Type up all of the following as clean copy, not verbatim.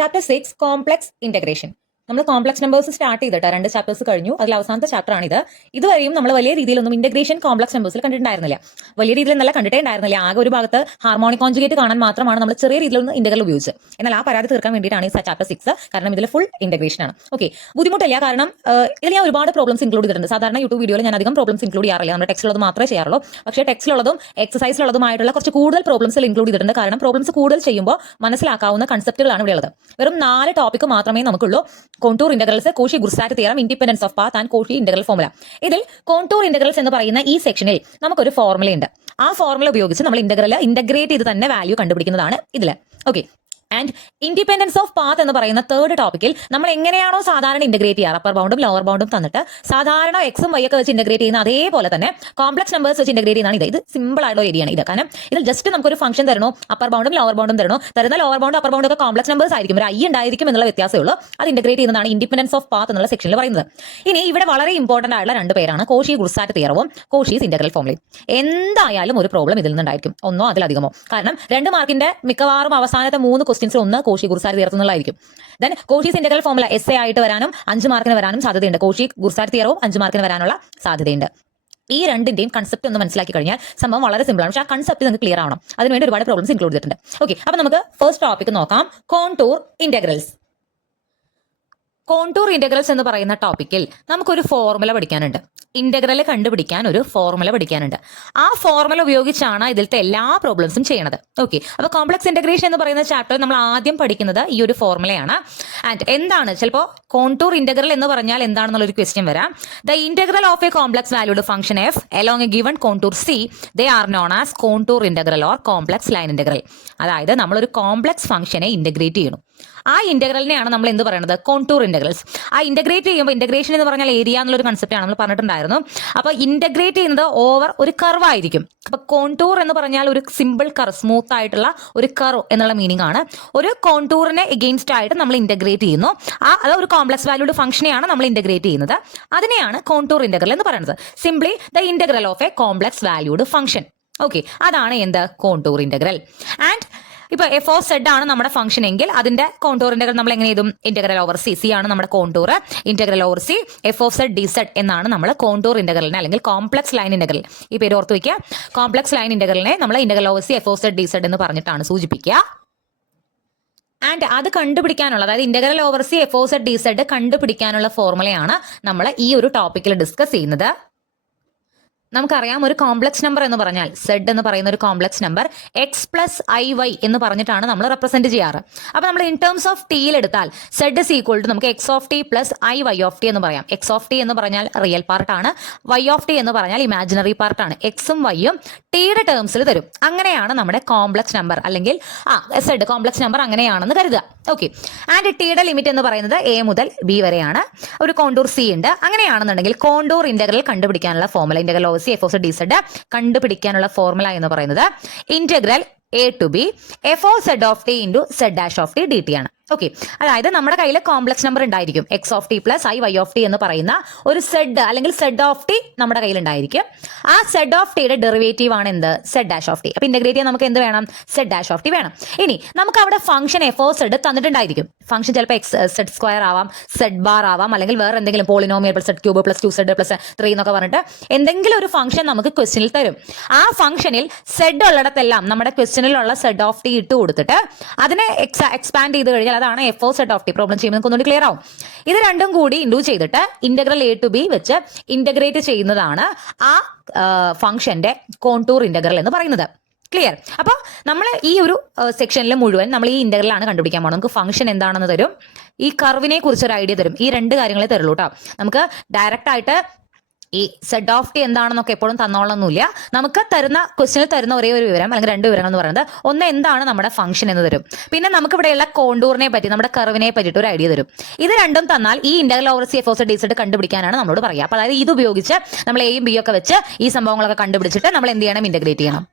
Chapter 6 complex integration. നമ്മൾ complex numbers start ചെയ്തിട്ട് 2 chapters കഴിഞ്ഞു. അതിൽ അവസാനത്തെ ചാപ്റ്റർ ആണിത്. ഇതുവരെയും നമ്മൾ വലിയ രീതിയിലൊന്നും ഇന്റഗ്രേഷൻ കോംപ്ലക്സ് നമ്പേഴ്സിൽ കണ്ടിട്ടുണ്ടായിരുന്നില്ല. വലിയ രീതിയിൽ നല്ല കണ്ടിട്ടേ ഉണ്ടായിരുന്നില്ല. ആകെ ഒരു ഭാഗത്ത് ഹാർമോണിക് കോൺജുഗേറ്റ് കാണാൻ മാത്രമാണ് നമ്മൾ ചെറിയ രീതിയിലൊന്ന് ഇന്റഗ്രൽ ഉപയോഗിച്ച്. എന്നാൽ ആ പരാതി തീർക്കാൻ വേണ്ടിയിട്ടാണ് ഈ ചാപ്റ്റർ 6. കാരണം ഇതിൽ ഫുൾ ഇന്റഗ്രേഷൻ ആണ്. ഓക്കെ, ബുദ്ധിമുട്ടില്ല. കാരണം ഇതിൽ ഞാൻ ഒരുപാട് പ്രോബ്ലംസ് ഇൻക്ലൂഡ് ചെയ്തിട്ടുണ്ട്. സാധാരണ യൂട്യൂബ് വീഡിയോയിൽ ഞാൻ അധികം പ്രോബ്ലംസ് ഇൻക്ലൂഡ് ചെയ്യാറില്ല. നമ്മുടെ ടെക്സ്റ്റിലുള്ളത് മാത്രമേ ചെയ്യാറുള്ളൂ. പക്ഷേ ടെക്സ്റ്റിലുള്ളതും എക്സസൈസിലുള്ളതുമായിട്ടുള്ള കുറച്ച് കൂടുതൽ പ്രോബ്ലംസിൽ ഇൻക്ലൂഡ് ചെയ്തിട്ടുണ്ട്. കാരണം പ്രോബ്ലംസ് കൂടുതൽ ചെയ്യുമ്പോൾ മനസ്സിലാക്കാവുന്ന കൺസെപ്റ്റുകളാണ് ഇവിടെ ഉള്ളത്. വെറും 4 ടോപ്പിക്ക് മാത്രമേ നമുക്കുള്ളൂ. Contour integrals, Cauchy Goursat theorem, independence of path and Cauchy integral formula. ഇതിൽ കോണ്ടൂർ ഇന്റഗ്രൽസ് എന്ന് പറയുന്ന ഈ സെക്ഷനിൽ നമുക്കൊരു ഫോർമുലയുണ്ട്. ആ ഫോർമുല ഉപയോഗിച്ച് നമ്മൾ ഇന്റഗ്രേറ്റ് ചെയ്ത് തന്നെ വാല്യൂ കണ്ടുപിടിക്കുന്നതാണ് ഇതിൽ. Okay, and independence of path എന്ന് പറയുന്ന 3rd ടോപ്പിക്കിൽ നമ്മൾ എങ്ങനെയാണോ സാധാരണ ഇന്റഗ്രേറ്റ് ചെയ്യാറ്, അപ്പർ ബൗണ്ടും ലോവർ ബൗണ്ടും തന്നിട്ട് സാധാരണ എക്സും വൈ ഒക്കെ വെച്ച് ഇന്റഗ്രേറ്റ് ചെയ്യുന്ന അതേപോലെ തന്നെ കോംപ്ലക്സ് നമ്പേഴ്സ് വെച്ച് ഇന്റഗ്രേറ്റ് ചെയ്യുന്നതാണ് ഇത് സിമ്പിൾ ആയിട്ടുള്ള ഏരിയയാണ് ഇത്. കാരണം ഇതിൽ ജസ്റ്റ് നമുക്കൊരു ഫംഗ്ഷൻ തരണോ, അപ്പർ ബൗണ്ടും ലോവർ ബൗണ്ടും തരുന്ന ലോവർ ബൗണ്ടും അപ്പർ ബൗണ്ടും ഒക്കെ കോംപ്ലക്സ് നമ്പേഴ്സ് ആയിരിക്കും, ഒരു ഐ ഉണ്ടായിരിക്കും എന്നുള്ള വ്യത്യാസമേ ഉള്ളൂ. അത് ഇന്റഗ്രേറ്റ് ചെയ്യുന്നതാണ് ഇൻഡിപെൻഡൻസ് ഓഫ് പാത്ത് എന്നുള്ള സെക്ഷനിൽ പറയുന്നത്. ഇനി ഇവിടെ വളരെ ഇമ്പോർട്ടന്റ് ആയിട്ടുള്ള 2 പേരാണ് കോഷി ഗുർസാറ്റ് തിയറവും കോഷീസ് ഇന്റഗ്രൽ ഫോർമുലയും. എന്തായാലും ഒരു പ്രോബ്ലം ഇതിൽ നിന്നുണ്ടായിരിക്കും, ഒന്നോ അതിലധികമോ. കാരണം 2 മാർക്കിന്റെ മിക്കവാറും അവസാനത്തെ 3 ക്വസ്റ്റ്യൻസിൽ ഒന്ന് കോഷി ഗുർസാറ്റ് തിയറത്തുനിന്നുള്ളതായിരിക്കും. Then Cauchy's integral formula S A ആയിട്ട് വരാനും 5 മാർക്കിന് വരാനും സാധ്യതയുണ്ട്. കോഷി ഗുർസാറ്റ് തിയറവും 5 മാർക്കിന് വരാനുള്ള സാധ്യതയുണ്ട്. ഈ രണ്ടിന്റെയും കൺസെപ്റ്റ് ഒന്ന് മനസ്സിലാക്കി കഴിഞ്ഞാൽ സംഭവം വളരെ സിമ്പിൾ ആണ്. പക്ഷേ ആ കൺസെപ്റ്റ് നിങ്ങൾക്ക് ക്ലിയർ ആവണം. അതിനുവേണ്ടി ഒരുപാട് പ്രോബ്ലംസ് ഇൻക്ലൂഡ് ചെയ്തിട്ടുണ്ട്. ഓക്കെ, അപ്പൊ നമുക്ക് ഫസ്റ്റ് ടോപ്പിക് നോക്കാം. Contour integrals. കോണ്ടൂർ ഇന്റഗ്രൽസ് എന്ന് പറയുന്ന ടോപ്പിക്കിൽ നമുക്കൊരു ഫോർമുല പഠിക്കാനുണ്ട്. ഇന്റഗ്രൽ കണ്ടുപിടിക്കാൻ ഒരു ഫോർമുല പഠിക്കാനുണ്ട്. ആ ഫോർമുല ഉപയോഗിച്ചാണ് ഇതിലത്തെ എല്ലാ പ്രോബ്ലംസും ചെയ്യണത്. ഓക്കെ, അപ്പൊ കോംപ്ലക്സ് ഇന്റഗ്രേഷൻ എന്ന് പറയുന്ന ചാപ്റ്റർ നമ്മൾ ആദ്യം പഠിക്കുന്നത് ഈ ഒരു ഫോർമുലയാണ്. ആൻഡ് എന്താണ്, ചിലപ്പോൾ കോണ്ടൂർ ഇന്റഗ്രൽ എന്ന് പറഞ്ഞാൽ എന്താണെന്നുള്ളൊരു ക്വസ്റ്റ്യൻ വരാം. The integral of A complex valued function F along A given contour C they are known as contour integral or complex line integral. അതായത് നമ്മളൊരു കോംപ്ലക്സ് ഫംഗ്ഷനെ ഇന്റഗ്രേറ്റ് ചെയ്യണം. ആ ഇന്റഗ്രലിനെയാണ് നമ്മൾ എന്ത് പറയുന്നത്, കോണ്ടൂർ ഇന്റഗ്രൽസ്. ആ ഇന്റഗ്രേറ്റ് ചെയ്യുമ്പോൾ ഇന്റഗ്രേഷൻ എന്ന് പറഞ്ഞാൽ ഏരിയ എന്നുള്ളൊരു കൺസെപ്റ്റാണ് നമ്മൾ പറഞ്ഞിട്ടുണ്ടായിരുന്നു. അപ്പോൾ ഇന്റഗ്രേറ്റ് ചെയ്യുന്നത് ഓവർ ഒരു കർവ് ആയിരിക്കും. അപ്പൊ കോണ്ടൂർ എന്ന് പറഞ്ഞാൽ ഒരു സിമ്പിൾ കർവ്, സ്മൂത്ത് ആയിട്ടുള്ള ഒരു കർവ് എന്നുള്ള മീനിങ് ആണ്. ഒരു കോണ്ടൂറിനെ എഗെയിൻസ്റ്റ് ആയിട്ട് നമ്മൾ ഇന്റഗ്രേറ്റ് ചെയ്യുന്നു. അത് ഒരു കോംപ്ലക്സ് വാല്യൂഡ് ഫംഗ്ഷനെയാണ് നമ്മൾ ഇന്റഗ്രേറ്റ് ചെയ്യുന്നത്. അതിനെയാണ് കോണ്ടൂർ ഇന്റഗ്രൽ എന്ന് പറയുന്നത്. Simply the integral of A complex valued function. Okay, അതാണ് എന്ത്, കോണ്ടൂർ ഇന്റഗ്രൽ. ആൻഡ് ഇപ്പൊ എഫ് ഓഫ് സെഡ് ആണ് നമ്മുടെ ഫംഗ്ഷൻ എങ്കിൽ അതിന്റെ കോണ്ടൂർ ഇന്റഗ്രൽ നമ്മൾ എങ്ങനെ ചെയ്തും, ഇന്റഗ്രൽ ഓവർ സി. സി ആണ് നമ്മുടെ contour, integral over C F of Z D z എന്നാണ് നമ്മൾ കോണ്ടൂർ ഇന്റഗ്രലിനെ അല്ലെങ്കിൽ കോംപ്ലക്സ് ലൈൻ ഇന്റഗ്രൽ, ഈ പേര് ഓർത്ത് വയ്ക്കുക. കോംപ്ലക്സ് ലൈൻ ഇന്റഗ്രലിനെ നമ്മൾ integral over C F of Z D Z എന്ന് പറഞ്ഞിട്ടാണ് സൂചിപ്പിക്കുക. ആൻഡ് അത് കണ്ടുപിടിക്കാനുള്ള, അതായത് integral over C F of Z D z കണ്ടുപിടിക്കാനുള്ള ഫോർമുലയാണ് നമ്മൾ ഈ ഒരു ടോപ്പിക്കിൽ ഡിസ്കസ് ചെയ്യുന്നത്. നമുക്കറിയാം, ഒരു കോംപ്ലക്സ് നമ്പർ എന്ന് പറഞ്ഞാൽ സെഡ് എന്ന് പറയുന്ന ഒരു complex number x plus i y എന്ന് പറഞ്ഞിട്ടാണ് നമ്മൾ റെപ്രസെന്റ് ചെയ്യാറ്. അപ്പൊ നമ്മൾ ഇൻ ടേംസ് ഓഫ് ടിയിൽ എടുത്താൽ സെഡ് ഇസ് ഈക്വൽ ടു നമുക്ക് x of T plus i y of t എന്ന് പറയാം. എക്സ് ഓഫ് ടി എന്ന് പറഞ്ഞാൽ റിയൽ പാർട്ടാണ്, വൈ ഓഫ് ടി എന്ന് പറഞ്ഞാൽ ഇമാജിനറി പാർട്ടാണ്. എക്സും വൈയും ടിയുടെ ടേംസിൽ തരും. അങ്ങനെയാണ് നമ്മുടെ കോംപ്ലക്സ് നമ്പർ, അല്ലെങ്കിൽ സെഡ് കോംപ്ലക്സ് നമ്പർ അങ്ങനെയാണെന്ന് കരുതുക. ഓക്കെ, ആൻഡ് ടിയുടെ ലിമിറ്റ് എന്ന് പറയുന്നത് എ മുതൽ ബി വരെയാണ്. ഒരു കോണ്ടൂർ സി ഉണ്ട്. അങ്ങനെയാണെന്നുണ്ടെങ്കിൽ കോണ്ടൂർ ഇന്റഗ്രൽ കണ്ടുപിടിക്കാനുള്ള formula, integral over C F of D z കണ്ടുപിടിക്കാനുള്ള ഫോർമുല എന്ന് പറയുന്നത് integral a to b f of Z of t into z dash of T D T ആണ്. ഓക്കെ, അതായത് നമ്മുടെ കയ്യിൽ കോംപ്ലക്സ് നമ്പർ ഉണ്ടായിരിക്കും. X of T plus i y of t എന്ന് പറയുന്ന ഒരു സെഡ് അല്ലെങ്കിൽ സെഡ് ഓഫ് ടി നമ്മുടെ കയ്യിൽ ഉണ്ടായിരിക്കും. ആ സെഡ് ഓഫ് ടിയുടെ ഡെറിവേറ്റീവ് ആണ് എന്ത്, സെഡ് ഡാഷ് ഓഫ് ടി. അപ്പൊ ഇന്റഗ്രേറ്റ് ചെയ്യാൻ നമുക്ക് എന്ത് വേണം, സെഡ് ഡാഷ് ഓഫ് ടി വേണം. ഇനി നമുക്ക് അവിടെ ഫംഗ്ഷൻ എഫ് ഓഫ് സെഡ് തന്നിട്ടുണ്ടായിരിക്കും. ഫംഗ്ഷൻ ചിലപ്പോൾ എക്സ് സെഡ് സ്ക്വയർ ആവാം, സെഡ് ബാർ ആവാം, അല്ലെങ്കിൽ വേറെ എന്തെങ്കിലും polynomial plus Z cube plus 2z plus 3 എന്നൊക്കെ പറഞ്ഞിട്ട് എന്തെങ്കിലും ഒരു ഫംഗ്ഷൻ നമുക്ക് ക്വസ്റ്റ്യനിൽ തരും. ആ ഫംഗ്ഷനിൽ സെഡ് ഉള്ളിടത്തെല്ലാം നമ്മുടെ ക്വസ്റ്റ്യനിലുള്ള സെഡ് ഓഫ് ടി ഇട്ട് കൊടുത്തിട്ട് അതിനെ എക്സ്പാൻഡ് ചെയ്ത് കഴിഞ്ഞാൽ അതാണ് f of Z of t. Problem ചെയ്യുമ്പോൾ നമുക്ക് ഒന്നുകൂടി ക്ലിയർ ആവും. ഇത് രണ്ടും കൂടി ഇൻഡ്യൂ ചെയ്തിട്ട് ഇന്റഗ്രൽ എ ടു ബി വെച്ച് ഇന്റഗ്രേറ്റ് ചെയ്യുന്നതാണ് ആ ഫംഗ്ഷന്റെ കോണ്ടൂർ ഇന്റഗ്രൽ എന്ന് പറയുന്നത്. ക്ലിയർ? അപ്പോൾ നമ്മൾ ഈ ഒരു സെക്ഷനിൽ മുഴുവൻ നമ്മൾ ഈ ഇന്റഗ്രലാണ് കണ്ടുപിടിക്കാൻ പോകുന്നത്. നമുക്ക് ഫംഗ്ഷൻ എന്താണെന്ന് തരും, ഈ കർവിനെ കുറിച്ച് ഒരു ഐഡിയ തരും. ഈ 2 കാര്യങ്ങളെ തരുള്ളൂ കേട്ടോ. നമുക്ക് ഡയറക്റ്റ് ആയിട്ട് ഈ സെഡ് ഓഫ് ടി എന്താണെന്നൊക്കെ എപ്പോഴും തന്നോളൊന്നുമില്ല. നമുക്ക് തരുന്ന ക്വസ്റ്റ്യനിൽ തരുന്ന ഒരേ ഒരു വിവരം അല്ലെങ്കിൽ 2 വിവരങ്ങൾ എന്ന് പറയുന്നത്, ഒന്ന് എന്താണ് നമ്മുടെ ഫംഗ്ഷൻ എന്ന് തരും, പിന്നെ നമുക്ക് ഇവിടെയുള്ള കോണ്ടൂറിനെ പറ്റി, നമ്മുടെ കർവിനെ പറ്റിയിട്ട് ഒരു ഐഡിയ തരും. ഇത് രണ്ടും തന്നാൽ ഈ integral over C F of D Z കണ്ടുപിടിക്കാനാണ് നമ്മളോട് പറയുക. അപ്പോൾ അതായത് ഇത് ഉപയോഗിച്ച് നമ്മൾ എയും ബി ഒക്കെ വെച്ച് ഈ സംഭവങ്ങളൊക്കെ കണ്ടുപിടിച്ചിട്ട് നമ്മൾ എന്ത് ചെയ്യണം, ഇന്റഗ്രേറ്റ് ചെയ്യണം.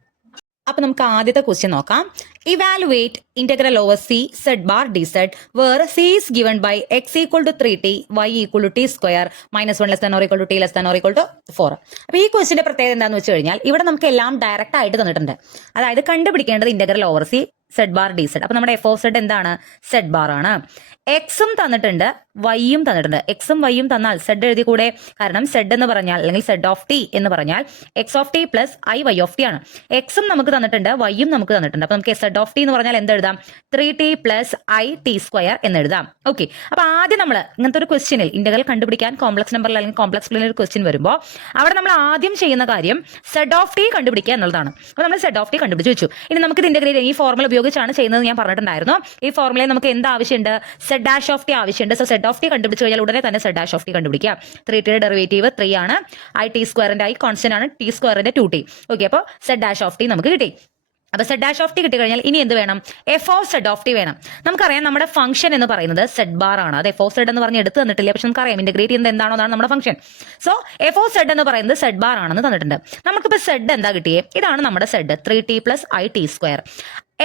അപ്പൊ നമുക്ക് ആദ്യത്തെ ക്വസ്റ്റ്യൻ നോക്കാം. Evaluate integral over C Z bar D Z where C is given by x equal to 3t y equal to t square -1 less than or equal to t less than or equal to 4. അപ്പൊ ഈ ക്വസ്റ്റിന്റെ പ്രത്യേകത എന്താണെന്ന് വെച്ച് കഴിഞ്ഞാൽ ഇവിടെ നമുക്ക് എല്ലാം direct ആയിട്ട് തന്നിട്ടുണ്ട്. അതായത് കണ്ടുപിടിക്കേണ്ടത് integral over C Z bar D z. അപ്പൊ നമ്മുടെ എഫ് ഓഫ് സെഡ് എന്താണ്? സെഡ് ബാർ ആണ്. എക്സും തന്നിട്ടുണ്ട്, വൈയും തന്നിട്ടുണ്ട്. എക്സും വൈയും തന്നാൽ സെഡ് എഴുതി കൂടെ, കാരണം സെഡ് എന്ന് പറഞ്ഞാൽ അല്ലെങ്കിൽ സെഡ് ഓഫ് ടി എന്ന് പറഞ്ഞാൽ x of T plus i y of T ആണ്. എക്സും നമുക്ക് തന്നിട്ടുണ്ട്, വൈയും നമുക്ക് തന്നിട്ടുണ്ട്. അപ്പൊ നമുക്ക് സെഡ് ഓഫ് ടി എന്ന് പറഞ്ഞാൽ എന്തെഴുതാം? 3t plus I t square എന്ന് എഴുതാം. ഓക്കെ, അപ്പൊ ആദ്യം നമ്മൾ ഇങ്ങനത്തെ ഒരു ക്വസ്റ്റ്യനിൽ ഇന്റഗ്രൽ കണ്ടുപിടിക്കാൻ കോംപ്ലക്സ് നമ്പറിൽ അല്ലെങ്കിൽ കോംപ്ലക്സ് പ്ലെയിനിൽ ഒരു ക്വസ്റ്റ്യൻ വരുമ്പോൾ അവിടെ നമ്മൾ ആദ്യം ചെയ്യുന്ന കാര്യം സെഡ് ഓഫ് ടി കണ്ടുപിടിക്കുക എന്നുള്ളതാണ്. അപ്പൊ നമ്മൾ സെഡ് ഓഫ് ടി കണ്ടുപിടിച്ച് വെച്ചു. ഇനി നമുക്ക് ഇത് ഇന്റഗ്രേറ്റ് ഈ ഫോർമുല ഉപയോഗിച്ചാണ് ചെയ്യുന്നത് ഞാൻ പറഞ്ഞിട്ടുണ്ടായിരുന്നു. ഈ ഫോർമുലയിൽ നമുക്ക് എന്ത് ആവശ്യമുണ്ട്? സെഡ് ഡാഷ് ഓഫ് ടി ആവശ്യമുണ്ട്. സോ സെഡ് ഓഫ് ടി കണ്ടുപിടിച്ച് കഴിഞ്ഞാൽ ഉടനെ തന്നെ സെഡ് ഡാഷ് ഓഫ് ടി കണ്ടുപിടിക്കാം. 3t ഡെറിവേറ്റീവ് 3 ആണ്, ഐ ടി സ്ക്വയറിന്റെ ഐ കോൺസ്റ്റന്റ് ആണ്, ടി സ്ക്വയറിന്റെ 2t. ഓക്കെ, അപ്പോൾ സെഡ് ഡാഷ് ഓഫ് ടി നമുക്ക് കിട്ടി. അപ്പൊ സെഡ് ഡാഷ് ഓഫ് ടി കിട്ടി കഴിഞ്ഞാൽ ഇനി എന്ത് വേണം? F of Z of t വേണം. നമുക്കറിയാം നമ്മുടെ ഫംഗ്ഷൻ എന്ന് പറയുന്നത് സെഡ് ബാർ ആണ്. അത് എഫ് ഓഫ് സെഡ് എന്ന് പറഞ്ഞ് എടുത്ത് തന്നിട്ടില്ല, പക്ഷെ നമുക്കറിയാം ഇന്റഗ്രേറ്റ് ചെയ്യുന്നത് എന്താണോ അതാണ് നമ്മുടെ function. So F of z എന്ന് പറയുന്നത് സെഡ് ബാർ ആണെന്ന് തന്നിട്ടുണ്ട്. നമുക്കിപ്പോൾ സെഡ് എന്താ കിട്ടിയേ? ഇതാണ് നമ്മുടെ z 3t plus I t square.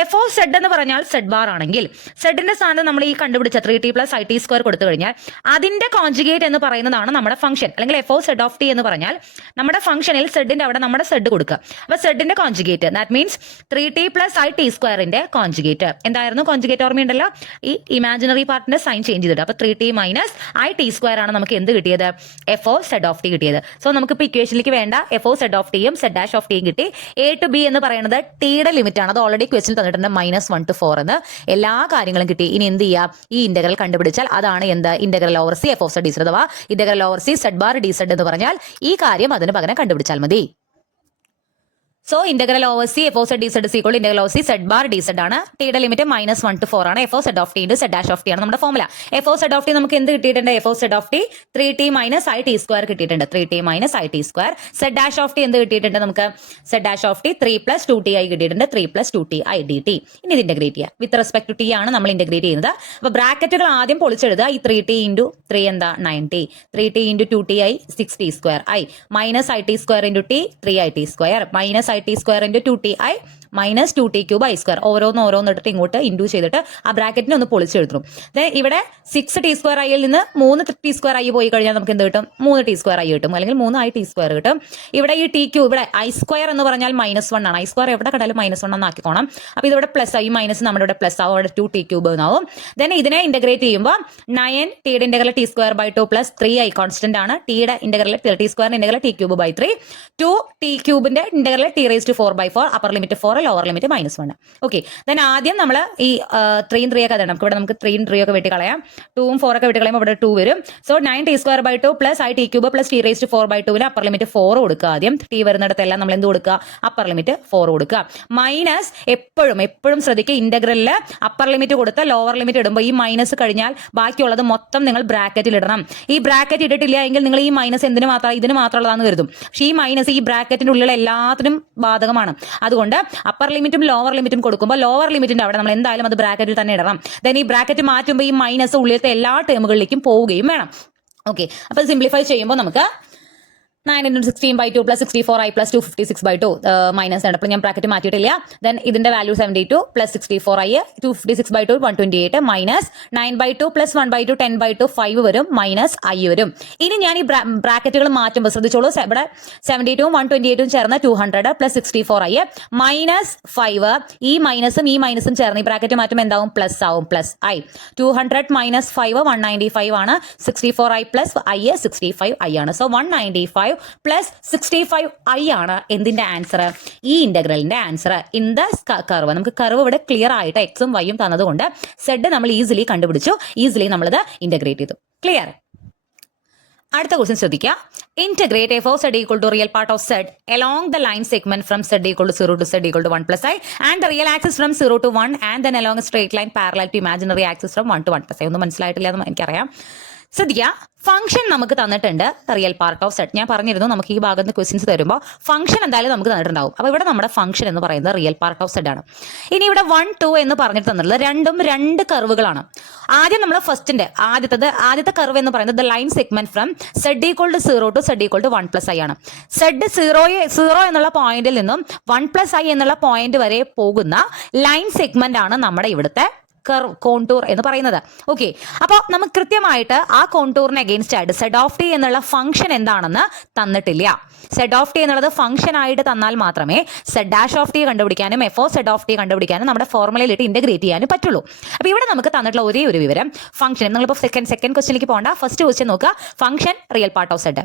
F of z എന്ന് പറഞ്ഞാൽ സെഡ് ബാർ ആണെങ്കിൽ സെഡിന്റെ സ്ഥാനത്ത് നമ്മൾ ഈ കണ്ടുപിടിച്ച 3t plus I t square കൊടുത്തു കഴിഞ്ഞാൽ അതിന്റെ കോൺജുഗേറ്റ് എന്ന് പറയുന്നതാണ് നമ്മുടെ ഫംഗ്ഷൻ, അല്ലെങ്കിൽ f of Z of t എന്ന് പറഞ്ഞാൽ നമ്മുടെ ഫംഗ്ഷനിൽ സെഡിന്റെ അവിടെ നമ്മുടെ സെഡ് കൊടുക്കുക. അപ്പൊ സെഡിന്റെ conjugate that means 3t plus I T സ്ക്വയറിന്റെ കോൺജുഗേറ്റ് എന്തായിരുന്നു? കോൺജുഗേറ്റ് ഓർമ്മയുണ്ടല്ലോ, ഈ ഇമാജിനറി പാർട്ടിന്റെ സൈൻ ചേഞ്ച് ചെയ്തിട്ട്. അപ്പൊ 3t minus i t square ആണ് നമുക്ക് എന്ത് കിട്ടിയത്? F of Z of t കിട്ടിയത്. സോ നമുക്കിപ്പോൾ ഇക്വേഷനിലേക്ക് വേണ്ട എഫ് ഓഫ് സെഡ് ഓഫ് ടിയും സെഡ് ഡാഷ് ഓഫ് ടിയും കിട്ടി. എ ടു ബി എന്ന് പറയുന്നത് ടിയുടെ ലിമിറ്റ് ആണ്. അത് ഓൾറെഡി ക്വസ്റ്റ്യൻ തന്നിട്ടുണ്ട്, -1 to 4 എന്ന്. എല്ലാ കാര്യങ്ങളും കിട്ടി. ഇനി എന്ത് ചെയ്യാം? ഈ ഇന്റഗ്രൽ കണ്ടുപിടിച്ചാൽ അതാണ് എന്ത്? Integral over C F of Z D Z, അഥവാ integral over C Z bar D Z എന്ന് പറഞ്ഞാൽ ഈ കാര്യം അതിന് പകരം കണ്ടുപിടിച്ചാൽ മതി. So integral over C F of Z D Z equal integral over C Z bar D Z ആണ്. ടിയുടെ ലിമിറ്റ് -1 to 4 ആണ്. F of Z of T Z dash of T ആണ് നമ്മുടെ ഫോർമുല. F of Z of T നമുക്ക് എന്ത് കിട്ടിയിട്ടുണ്ട്? F of Z of t 3t minus i t square കിട്ടിയിട്ടുണ്ട്. 3t minus i t square. Z dash of t എന്ത് കിട്ടിയിട്ടുണ്ട് നമുക്ക്? Z dash of t 3 plus 2ti കിട്ടിയിട്ടുണ്ട്. 3 പ്ലസ് 2ti dt. ഇനി ഇത് ഇന്റഗ്രേറ്റ് ചെയ്യുക. വിത്ത് റെസ്പെക്ട് ടു ടി ആണ് നമ്മൾ ഇന്റഗ്രേറ്റ് ചെയ്യുന്നത്. അപ്പൊ ബ്രാക്കറ്റുകൾ ആദ്യം പൊളിച്ചെഴുതുക. ഈ 3t ഇൻറ്റു 3 എന്താ? 9t. 3t into 2ti 6t square I minus i t square into T 3it square minus i t square into 2ti minus 2t cube I square. ഓരോന്ന് എടുത്തിട്ട് ഇങ്ങോട്ട് ഇൻഡു ചെയ്തിട്ട് ആ ബ്രാക്കറ്റിനെ ഒന്ന് പൊളിച്ചെഴുതും. ഇവിടെ 6t സ്ക്വയർ ഐയിൽ നിന്ന് 3t സ്ക്വയർ ഐ പോയി കഴിഞ്ഞാൽ നമുക്ക് എന്ത് കിട്ടും? 3t സ്ക്വയർ ഐ കിട്ടും, അല്ലെങ്കിൽ 3it സ്ക്വയർ കിട്ടും. ഇവിടെ ഈ ടി ക്യൂബ്, ഇവിടെ ഐ സ്ക്വയർ എന്ന് പറഞ്ഞാൽ -1 ആണ്. ഐ സ്ക്വയർ എവിടെ കണ്ടാലും -1 എന്ന് ആക്കിക്കോണം. അപ്പൊ ഇതിവിടെ പ്ലസ് ഐ മൈനസ് നമ്മുടെ ഇവിടെ പ്ലസ് ആവും, അവിടെ 2t ക്യൂബ് എന്നാവും. ദെൻ ഇതിനെ ഇന്റഗ്രേറ്റ് ചെയ്യുമ്പോൾ 9 ടിയുടെ integral T square by 2 plus 3i constant ആണ്. ടിയുടെ integral T square integral T cube by 3 2 T ക്യൂബിന്റെ integral T raise to 4/4 upper limit 4 lower limit -1. Okay, then ആദ്യം നമ്മൾ ഈ 3 3 ഒക്കെ തരണം. ഇവിടെ നമുക്ക് 3 3 ഒക്കെ വെട്ടി കളയാം. 2 4 ഒക്കെ വെട്ടി കളയുമ്പോൾ ഇവിടെ 2 വരും. So 9t square by 2 plus I t cube plus t raise to 4/2 upper limit 4 കൊടുക്കുക. ആദ്യം ടി വരുന്നിടത്തെല്ലാം നമ്മൾ എന്ത് കൊടുക്കുക? അപ്പർ ലിമിറ്റ് 4 കൊടുക്കുക. മൈനസ് എപ്പോഴും ശ്രദ്ധിക്കുക, ഇന്റഗ്രലില് അപ്പർ ലിമിറ്റ് കൊടുത്ത് ലോവർ ലിമിറ്റ് ഇടുമ്പോൾ ഈ മൈനസ് കഴിഞ്ഞാൽ ബാക്കിയുള്ളത് മൊത്തം നിങ്ങൾ ബ്രാക്കറ്റിൽ ഇടണം. ഈ ബ്രാക്കറ്റ് ഇട്ടിട്ടില്ല എങ്കിൽ നിങ്ങൾ ഈ മൈനസ് ഇതിന് മാത്രമുള്ളതാണെന്ന് കരുതും. പക്ഷേ ഈ മൈനസ് ഈ ബ്രാക്കറ്റിന്റെ ഉള്ളിലുള്ള എല്ലാത്തിനും ബാധകമാണ്. അതുകൊണ്ട് അപ്പർ ലിമിറ്റും ലോവർ ലിമിറ്റും കൊടുക്കുമ്പോൾ ലോവർ ലിമിറ്റിന്റെ അവിടെ നമ്മൾ എന്തായാലും അത് ബ്രാക്കറ്റിൽ തന്നെ ഇടണം. ദെൻ ഈ ബ്രാക്കറ്റ് മാറ്റുമ്പോൾ ഈ മൈനസ് ഉള്ളിലത്തെ എല്ലാ ടേമുകളിലേക്കും പോവുകയും വേണം. ഓക്കെ, അപ്പോൾ സിംപ്ലിഫൈ ചെയ്യുമ്പോൾ നമുക്ക് 9 into 16/2 plus 64i plus 256/2 minus ആണ്. അപ്പോൾ ഞാൻ ബ്രാക്കറ്റ് മാറ്റിയിട്ടില്ല. ദെൻ ഇതിന്റെ value 72 plus 64i 256/2 128 minus 9/2 plus 1/2 10/2 5 വരും മൈനസ് i വരും. ഇനി ഞാൻ ഈ ബ്രാക്കറ്റുകൾ മാറ്റുമ്പോൾ ശ്രദ്ധിച്ചോളൂ, ഇവിടെ 72 128 ചേർന്ന് 200 പ്ലസ് 64i മൈനസ് 5 ഈ മൈനസും ചേർന്ന് ഈ ബ്രാക്കറ്റ് മാറ്റുമ്പോൾ എന്താവും? പ്ലസ് ആവും, പ്ലസ് i 200 മൈനസ് 5 195 ആണ്. 64i പ്ലസ് i 65i ആണ്. സോ 195 പ്ലസ് 65i ആണ് എന്തിന്റെ ആൻസർ? ഈ ഇന്റഗ്രലിന്റെ ആൻസർ ഇൻ ദ കർവ്. നമുക്ക് കർവ് ഇവിടെ ക്ലിയർ ആയിട്ട് എക്സും വൈയും തന്നതുകൊണ്ട് സെഡ് നമ്മൾ ഈസിലി കണ്ടുപിടിച്ചു. ഈസിലി നമ്മളിത് ഇന്റഗ്രേറ്റ് ചെയ്തു. ക്ലിയർ? അടുത്ത ക്വസ്റ്റ്യൻ ശ്രദ്ധിക്കുക. Integrate f of z equal to real part of z along the line segment from z equal to 0 to z equal to 1 plus i and the real axis from 0 to 1 and then along a straight line parallel to imaginary axis from 1 to 1 plus i. ഒന്നും മനസ്സിലായിട്ടില്ല എന്ന് എനിക്കറിയാം. ശ്രദ്ധിക്കുക, function നമുക്ക് തന്നിട്ടുണ്ട് real part of Z. ഞാൻ പറഞ്ഞിരുന്നു നമുക്ക് ഈ ഭാഗത്ത് ക്വസ്റ്റ്യൻസ് തരുമ്പോൾ ഫംഗ്ഷൻ എന്തായാലും നമുക്ക് തന്നിട്ടുണ്ടാവും. അപ്പോൾ ഇവിടെ നമ്മുടെ ഫംഗ്ഷൻ എന്ന് പറയുന്നത് റിയൽ പാർട്ട് ഓഫ് സെഡ് ആണ്. ഇനി ഇവിടെ 1 2 എന്ന് പറഞ്ഞിട്ട് തന്നിട്ടുള്ളത് രണ്ടും 2 കർവുകളാണ്. ആദ്യം നമ്മൾ ഫസ്റ്റിന്റെ ആദ്യത്തെ കർവ് എന്ന് പറയുന്നത് line segment from z equal to 0 to z equal to 1 plus I ആണ്. സെഡ് 0 എന്നുള്ള പോയിന്റിൽ നിന്നും 1 പ്ലസ് ഐ എന്നുള്ള പോയിന്റ് വരെ പോകുന്ന ലൈൻ സെഗ്മെന്റ് ആണ് നമ്മുടെ ഇവിടുത്തെ കർവ് കോണ്ടൂർ എന്ന് പറയുന്നത്. ഓക്കെ, അപ്പോൾ നമുക്ക് കൃത്യമായിട്ട് ആ കോണ്ടൂറിന് അഗെയിൻസ്റ്റ് ആയിട്ട് സെഡ് ഓഫ് ടി എന്നുള്ള ഫംഗ്ഷൻ എന്താണെന്ന് തന്നിട്ടില്ല. സെഡ് ഓഫ് ടി എന്നുള്ളത് ഫംഗ്ഷൻ ആയിട്ട് തന്നാൽ മാത്രമേ സെഡ് ഡാഷ് ഓഫ് ടി കണ്ടുപിടിക്കാനും f of Z of t കണ്ടുപിടിക്കാനും നമ്മുടെ ഫോർമുലയിലിട്ട് ഇന്റഗ്രേറ്റ് ചെയ്യാനും പറ്റുള്ളൂ. അപ്പോൾ ഇവിടെ നമുക്ക് തന്നിട്ടുള്ള ഒരേ ഒരു വിവരം ഫംഗ്ഷൻ. നിങ്ങളിപ്പോൾ സെക്കൻഡ് ക്വസ്റ്റ്യനിലേക്ക് പോകണ്ട, ഫസ്റ്റ് ക്വസ്റ്റ്യൻ നോക്കുക. Function real part of z,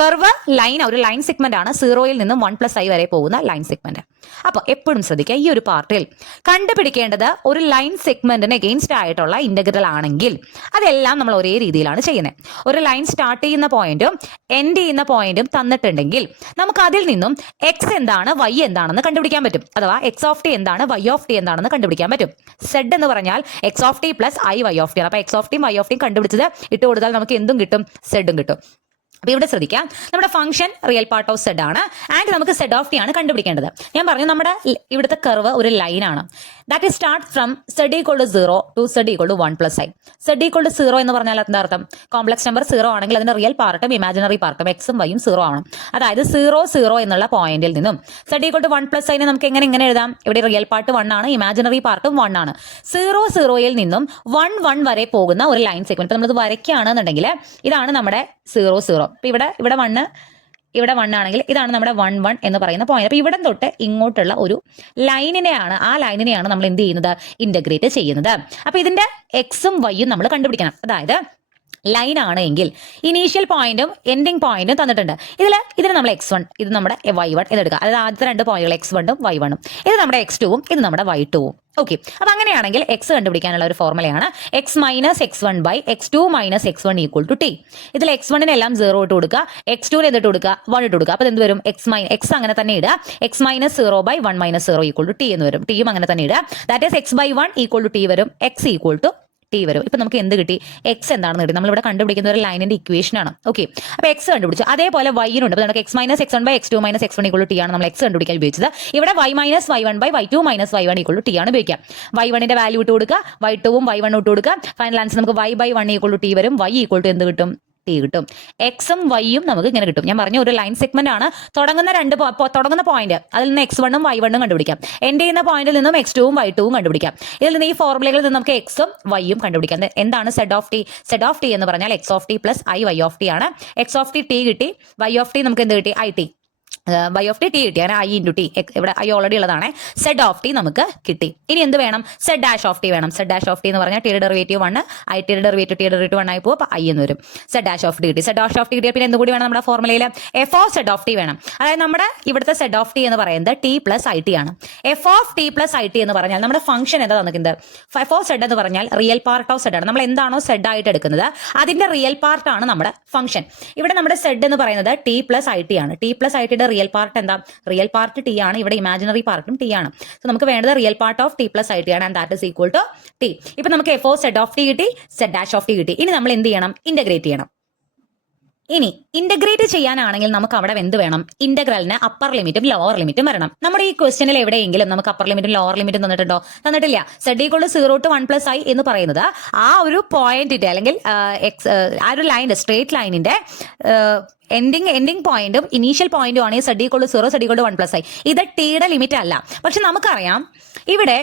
curve line ഒരു ലൈൻ സെഗ്മെന്റ് ആണ്, 0 നിന്നും 1 വരെ പോകുന്ന ലൈൻ സെഗ്മെന്റ്. അപ്പോൾ എപ്പോഴും ശ്രദ്ധിക്കുക, ഈ ഒരു പാർട്ടിൽ കണ്ടുപിടിക്കേണ്ടത് ഒരു ലൈൻ സെഗ്മെന്റിന് എഗെയിൻസ്റ്റ് ആയിട്ടുള്ള ഇന്റഗ്രൽ ആണെങ്കിൽ അതെല്ലാം നമ്മൾ ഒരേ രീതിയിലാണ് ചെയ്യുന്നത്. ഒരു ലൈൻ സ്റ്റാർട്ട് ചെയ്യുന്ന പോയിന്റും എൻഡ് ചെയ്യുന്ന പോയിന്റും തന്നിട്ടുണ്ടെങ്കിൽ നമുക്ക് അതിൽ നിന്നും എക്സ് എന്താണ് വൈ എന്താണെന്ന് കണ്ടുപിടിക്കാൻ പറ്റും. അഥവാ എക്സ് ഓഫ് ടി എന്താണ് വൈ ഓഫ് ടി എന്താണെന്ന് കണ്ടുപിടിക്കാൻ പറ്റും. സെഡ് എന്ന് പറഞ്ഞാൽ x of T plus i y of T ആണ്. അപ്പോൾ എക്സ് ഓഫ് ടിയും വൈ ഓഫ് ടിയും കണ്ടുപിടിച്ചത് ഇട്ട് കൊടുത്താൽ നമുക്ക് എന്തും കിട്ടും, സെഡും കിട്ടും. അപ്പോൾ ഇവിടെ ശ്രദ്ധിക്കാം, നമ്മുടെ function real part of z ആണ് ആൻഡ് നമുക്ക് സെഡ് ഓഫ് ടി ആണ് കണ്ടുപിടിക്കേണ്ടത്. ഞാൻ പറഞ്ഞു നമ്മുടെ ഇവിടുത്തെ കർവ് ഒരു ലൈനാണ്. That is start from z equal to 0 to z equal to 1 + i. Z equal to 0 എന്ന് പറഞ്ഞാൽ എന്താ അർത്ഥം? കോംപ്ലക്സ് നമ്പർ 0 ആണെങ്കിൽ അതിന്റെ റിയൽ പാർട്ടും ഇമാജിനറി പാർട്ടും എക്സും വൈയും 0 ആവണം. അതായത് 0 എന്നുള്ള പോയിന്റിൽ നിന്നും സെഡ് ഈക്വൾ ടു 1 + i നമുക്ക് എങ്ങനെ എഴുതാം? ഇവിടെ റിയൽ പാർട്ട് 1 ആണ്, ഇമാജിനറി പാർട്ടും 1 ആണ്. 0 നിന്നും 1 വരെ പോകുന്ന ഒരു ലൈൻ സെഗ്മെന്റ്. ഇപ്പൊ നമ്മളിത് വരയ്ക്കുകയാണെന്നുണ്ടെങ്കിൽ ഇതാണ് നമ്മുടെ 0. ഇപ്പൊ ഇവിടെ 1 ആണെങ്കിൽ ഇതാണ് നമ്മുടെ 1 എന്ന് പറയുന്ന പോയിന്റ്. അപ്പൊ ഇവിടെ തൊട്ട് ഇങ്ങോട്ടുള്ള ഒരു ലൈനിനെയാണ് നമ്മൾ എന്ത് ചെയ്യുന്നത്? ഇന്റഗ്രേറ്റ് ചെയ്യുന്നത്. അപ്പൊ ഇതിന്റെ എക്സും വൈയും നമ്മൾ കണ്ടുപിടിക്കണം. അതായത് ലൈൻ ആണ് എങ്കിൽ ഇനീഷ്യൽ പോയിന്റും എൻഡിങ് പോയിന്റും തന്നിട്ടുണ്ട്. ഇതിന് നമ്മൾ x1, ഇത് നമ്മുടെ y1 എന്നെടുക്കുക. അതായത് ആദ്യത്തെ രണ്ട് പോയിന്റുകൾ x1ഉം y1ഉം, ഇത് നമ്മുടെ x2ഉം ഇത് നമ്മുടെ y2ഉം. ഓക്കെ, അപ്പൊ അങ്ങനെയാണെങ്കിൽ എക്സ് കണ്ടുപിടിക്കാനുള്ള ഒരു ഫോർമുലയാണ് x - x1 / x2 - x1 = t. ഇതിൽ x1 എല്ലാം 0 ഇട്ട് കൊടുക്കുക, x2 എന്നിട്ട് കൊടുക്കുക, 1 ഇട്ട് കൊടുക്കുക. അപ്പൊ എന്ത് വരും? x അങ്ങനെ തന്നെ ഇടുക, x - 0 / 1 - 0 = t എന്ന് വരും. ടിയും അങ്ങനെ തന്നെ ഇടുക. ദാറ്റ് ഈസ് x/1 = t വരും, x = ടി വരും. ഇപ്പൊ നമുക്ക് എന്ത് കിട്ടി? എക്സ് എന്താണെന്ന് കിട്ടി. നമ്മളിവിടെ കണ്ടുപിടിക്കുന്ന ഒരു ലൈനിന്റെ ഇക്വേഷൻ ആണ്. ഓക്കെ, അപ്പൊ എക്സ് കണ്ടുപിടിച്ചു. അതേപോലെ വൈനുണ്ട്. അപ്പൊ നമുക്ക് x - x1 / x2 - x1 = t ആണ് നമ്മൾ എക്സ് കണ്ടുപിടിക്കാൻ ഉപയോഗിച്ചത്. ഇവിടെ y - y1 / y2 - y1 = t ആണ് ഉപയോഗിക്കുക. y1ന്റെ വാല്യൂ ഇട്ട് കൊടുക്കുക, y2ഉം y1ഉം ഇട്ട് കൊടുക്കുക. ഫൈനൽ ആൻസർ നമുക്ക് y/1 = t വരും. y = എന്ത് കിട്ടും? ടി കിട്ടും. എക്സും വൈയും നമുക്ക് ഇങ്ങനെ കിട്ടും. ഞാൻ പറഞ്ഞു ഒരു ലൈൻ സെഗ്മെന്റ് ആണ്. തുടങ്ങുന്ന പോയിന്റ് അതിൽ നിന്ന് x1ഉം y1ഉം കണ്ടുപിടിക്കാം. എൻഡ് ചെയ്യുന്ന പോയിന്റിൽ നിന്നും x2ഉം y2ഉം കണ്ടുപിടിക്കാം. ഇതിൽ നിന്ന് ഈ ഫോർമുലകളിൽ നിന്ന് നമുക്ക് എക്സും വൈയും കണ്ടുപിടിക്കാം. എന്താണ് z of T? Z of t എന്ന് പറഞ്ഞാൽ x of T plus i y of T ആണ്. എക്സ് ഓഫ് ടി കിട്ടി, വൈ ഓഫ് ടി നമുക്ക് എന്ത് കിട്ടി? I t. y of t കിട്ടി. അങ്ങനെ i × t, ഇവിടെ i ഓൾറെഡി ഉള്ളതാണ്. സെഡ് ഓഫ് ടി നമുക്ക് കിട്ടി. ഇനി എന്ത് വേണം? സെഡ് ഡാഷ് ഓഫ് ടി വേണം. സെഡ് ഡാഷ് ഓഫ് ടി എന്ന് പറഞ്ഞാൽ ടിയുടെ ഡെറിവേറ്റീവ് 1, ഐ ടിയുടെ ഡെറിവേറ്റീവ് 1 ആയി പോകും. അപ്പോൾ i എന്ന് വരും. സെഡ് ഡാഷ് ഓഫ് ടി കിട്ടി. സെഡ് ഡാഷ് ഓഫ് ടി കിട്ടിയാൽ പിന്നെ എന്ത് കൂടി വേണം? നമ്മുടെ ഫോർമുലയിൽ f of Z of t വേണം. അതായത് നമ്മുടെ ഇവിടുത്തെ സെഡ് ഓഫ് ടി എന്ന് പറയുന്നത് ടി പ്ലസ് ഐ ടി ആണ്. F of T plus I t എന്ന് പറഞ്ഞാൽ നമ്മുടെ ഫംഗ്ഷൻ എന്താ തന്നിരിക്കുന്നത്? എഫ് ഓഫ് സെഡ് എന്ന് പറഞ്ഞാൽ റിയൽ പാർട്ട് ഓഫ് സെഡ് ആണ്. നമ്മൾ എന്താണോ സെഡ് ആയിട്ട് എടുക്കുന്നത് അതിന്റെ റിയൽ പാർട്ടാണ് നമ്മുടെ ഫംഗ്ഷൻ. ഇവിടെ നമ്മുടെ സെഡ് എന്ന് പറയുന്നത് ടി പ്ലസ് ഐ ടി ആണ്. ടി പ്ലസ് ഐ ടിയുടെ റിയൽ പാർട്ട് എന്താ? റിയൽ പാർട്ട് ടി ആണ്. ഇവിടെ ഇമാജിനറി പാർട്ടും ടി ആണ്. സോ നമുക്ക് വേണ്ടത് real part of T plus I T ആണ്. And that is equal to T. ഇപ്പൊ നമുക്ക് F of Z of T കിട്ടി, സെഡ് ഡാഷ് ഓഫ് ടി കിട്ടി. ഇനി നമ്മൾ എന്ത് ചെയ്യണം? ഇന്റഗ്രേറ്റ് ചെയ്യണം. ഇനി ഇന്റഗ്രേറ്റ് ചെയ്യാനാണെങ്കിൽ നമുക്ക് അവിടെ എന്ത് വേണം? ഇന്റഗ്രലിന് അപ്പർ ലിമിറ്റും ലോവർ ലിമിറ്റും വരണം. നമ്മുടെ ഈ ക്വസ്റ്റ്യനിൽ എവിടെയെങ്കിലും നമുക്ക് അപ്പർ ലിമിറ്റും ലോവർ ലിമിറ്റും തന്നിട്ടുണ്ടോ? തന്നിട്ടില്ല. Z equal to 0 to 1 + i എന്ന് പറയുന്നത് ആ ഒരു പോയിന്റിന്റെ അല്ലെങ്കിൽ ആ ഒരു ലൈനിന്റെ സ്ട്രേറ്റ് ലൈനിന്റെ എൻഡിങ് പോയിന്റും ഇനീഷ്യൽ പോയിന്റും ആണ് z equal to 0, z equal to 1 + i. ഇത് ടിയുടെ ലിമിറ്റ് അല്ല. പക്ഷെ നമുക്കറിയാം ഇവിടെ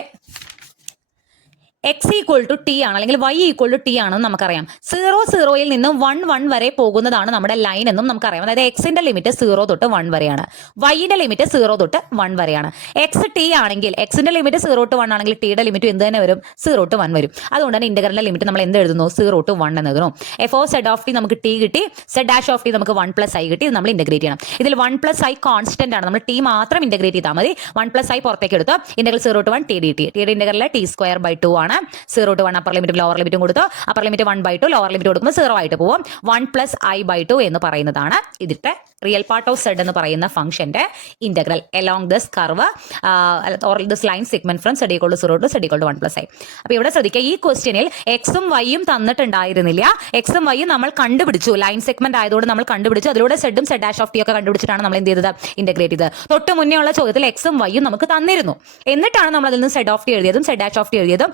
x = t ആണ് അല്ലെങ്കിൽ y = t ആണെന്ന് നമുക്കറിയാം. 0 നിന്നും 1 വരെ പോകുന്നതാണ് നമ്മുടെ ലൈൻ എന്നും നമുക്കറിയാം. അതായത് എക്സിന്റെ ലിമിറ്റ് 0 തൊട്ട് 1 വരെയാണ്, വൈന്റെ ലിമിറ്റ് 0 തൊട്ട് 1 വരെയാണ്. എക്സ് ടി ആണെങ്കിൽ എക്സിന്റെ ലിമിറ്റ് 0 to 1 ആണെങ്കിൽ ടിയുടെ ലിമിറ്റ് എന്ത് തന്നെ വരും? 0 to 1 വരും. അതുകൊണ്ട് തന്നെ ഇന്റഗ്രലിന്റെ ലിമിറ്റ് നമ്മൾ എന്ത് എഴുതുന്നു? 0 to 1 എന്ന് എഴുതുന്നു. F of Z of T നമുക്ക് ടി കിട്ടി, സെഡ് ഡാഷ് ഓഫ് ടി നമുക്ക് 1 + i കിട്ടി. ഇത് നമ്മൾ ഇന്റഗ്രേറ്റ് ചെയ്യണം. ഇതിൽ 1 + i കോൺസ്റ്റന്റ് ആണ്. നമ്മൾ ടി മാത്രം ഇന്റഗ്രേറ്റ് ചെയ്താൽ മതി. 1 + i പുറത്തേക്ക് എടുത്തു. Integral 0 to 1 T D T. ടിയുടെ ഇന്റഗ്രൽ t²/2 ആണ്. 0 to 1 അപ്പർ ലിമിറ്റും ലോവർ ലിമിറ്റും കൊടുത്തു. അപ്പർ ലിമിറ്റ് 1/2, ലോവർ ലിമിറ്റ് കൊടുക്കുമ്പോൾ 0 ആയിട്ട് പോകും. 1 + i/2 എന്ന് പറയുന്നതാണ് ഇതിന്റെ റിയൽ പാർട്ട് ഓഫ് സെഡ് എന്ന് പറയുന്ന ഫംഗ്ഷന്റെ integral along this curve or this line segment from z equal to 0 to z equal to 1 + i. അപ്പോൾ ഇവിടെ ശ്രദ്ധിക്കുക, ഈ ക്വസ്റ്റ്യനിൽ എക്സും വൈയും തന്നിട്ടുണ്ടായിരുന്നില്ല. എക്സും വൈയും നമ്മൾ കണ്ടുപിടിച്ചു. ലൈൻ സെഗ്മെന്റ് ആയതുകൊണ്ട് നമ്മൾ കണ്ടുപിടിച്ചു. അതിലൂടെ സെഡും സെഡ് ഡാഷ് ഓഫ് ടി ഒക്കെ കണ്ടുപിടിച്ചിട്ടാണ് നമ്മൾ എന്ത് ചെയ്തത്? ഇന്റഗ്രേറ്റ് ചെയ്തത്. തൊട്ട് മുന്നേ ഉള്ള ചോദ്യത്തിൽ എക്സും വൈയും നമുക്ക് തന്നിരുന്നു. എന്നിട്ടാണ് നമ്മൾ അതിൽ നിന്ന് സെഡ് ഓഫ് ടി എഴുതിയതും സെഡ് ഡാഷ് ഓഫ് ടി എഴുതിയതും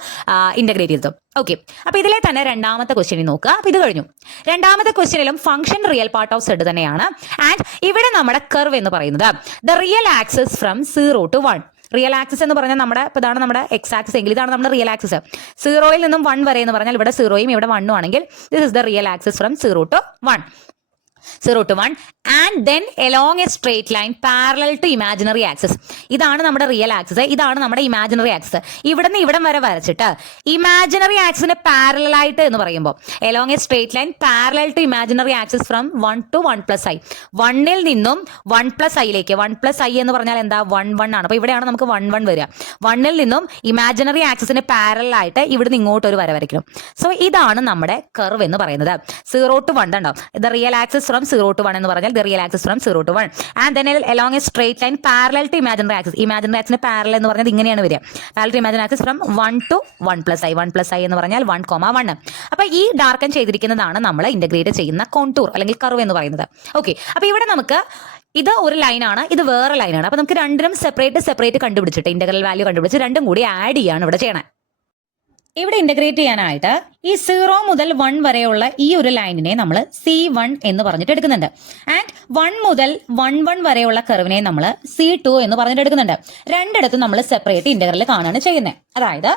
ഇന്റഗ്രേറ്റ് ചെയ്തതും. ഓക്കെ, അപ്പൊ ഇതിലെ തന്നെ രണ്ടാമത്തെ ക്വസ്റ്റ്യനിൽ നോക്കുക. അപ്പൊ ഇത് കഴിഞ്ഞു. രണ്ടാമത്തെ ക്വസ്റ്റ്യനിലും function real part of Z തന്നെയാണ്. ആൻഡ് ഇവിടെ നമ്മുടെ കർവ് എന്ന് പറയുന്നത് the real axis from 0 to 1. Real axis എന്ന് പറഞ്ഞാൽ നമ്മുടെ ഇപ്പോൾ ഇതാണ് നമ്മുടെ എക്സ് ആക്സിസ് എങ്കിൽ ഇതാണ് നമ്മുടെ റിയൽ ആക്സിസ്. 0-ൽ നിന്നും 1 വരെ എന്ന് പറഞ്ഞാൽ ഇവിടെ 0യും ഇവിടെ 1ഉം ആണെങ്കിൽ this is the real axis from 0 to 1. 0 to 1 and then along a straight line parallel to imaginary axis. ഇതാണ് നമ്മുടെ റിയൽ ആക്സിസ്, ഇതാണ് നമ്മുടെ ഇമാജിനറി ആക്സിസ്. ഇവിടെ നിന്ന് ഇവിടം വരെ വരച്ചിട്ട് ഇമാജിനറി ആക്സിന് പാരലൽ ആയിട്ട് എന്ന് പറയുമ്പോൾ along a straight line parallel to imaginary axis from 1 to 1 plus i. 1-ൽ നിന്നും 1 plus i-ലേക്ക് 1 plus i എന്ന് പറഞ്ഞാൽ എന്താ 1 1 ആണ്. അപ്പോൾ ഇവിടെയാണ് നമുക്ക് 1 1 വരിക. 1-ൽ നിന്നും ഇമാജിനറി ആക്സിന് പാരലൽ ആയിട്ട് ഇവിടുന്ന് ഇങ്ങോട്ട് ഒരു വര വരയ്ക്കണം. സോ ഇതാണ് നമ്മുടെ കർവ് എന്ന് പറയുന്നത്. 0 to 1 ഉണ്ടാവും. The real axis from 0 to 1 എന്ന് പറഞ്ഞാൽ the real axis from 0 to 1 and then along a straight line parallel to imaginary axis. Imaginary ആക്സിന് പാരലൽ എന്ന് പറഞ്ഞാൽ ഇങ്ങനെയാണ് വരിക. Parallel to imaginary axis from 1 to 1 plus i. 1 plus i എന്ന് പറഞ്ഞാൽ 1,1. അപ്പോൾ ഈ ഡാർക്കൻ ചെയ്തിരിക്കുന്നതാണ് നമ്മൾ ഇന്റഗ്രേറ്റ് ചെയ്യുന്ന കോണ്ടൂർ അല്ലെങ്കിൽ കർവ് എന്ന് പറയുന്നത്. ഓക്കെ, അപ്പോൾ ഇവിടെ നമുക്ക് ഇത് ഒരു ലൈനാണ്, ഇത് വേറെ ലൈനാണ്. അപ്പോൾ നമുക്ക് രണ്ടിനും സെപ്പറേറ്റ് കണ്ടുപിടിച്ചിട്ട് ഇന്റഗ്രൽ വാല്യൂ കണ്ടുപിടിച്ച് രണ്ടും കൂടി ആഡ് ചെയ്യാണ് ഇവിടെ ചെയ്യണേ. ഇവിടെ ഇന്റഗ്രേറ്റ് ചെയ്യാനായിട്ട് ഈ 0 മുതൽ 1 വരെയുള്ള ഈ ഒരു ലൈനിനെ നമ്മൾ C1 എന്ന് പറഞ്ഞിട്ട് എടുക്കുന്നുണ്ട്. ആൻഡ് 1 മുതൽ 1 വരെയുള്ള കർവിനെ നമ്മൾ C2 എന്ന് പറഞ്ഞിട്ട് എടുക്കുന്നുണ്ട്. രണ്ടിടത്തും നമ്മൾ സെപ്പറേറ്റ് ഇന്റഗ്രൽ കാണുകയാണ് ചെയ്യുന്നത്. അതായത്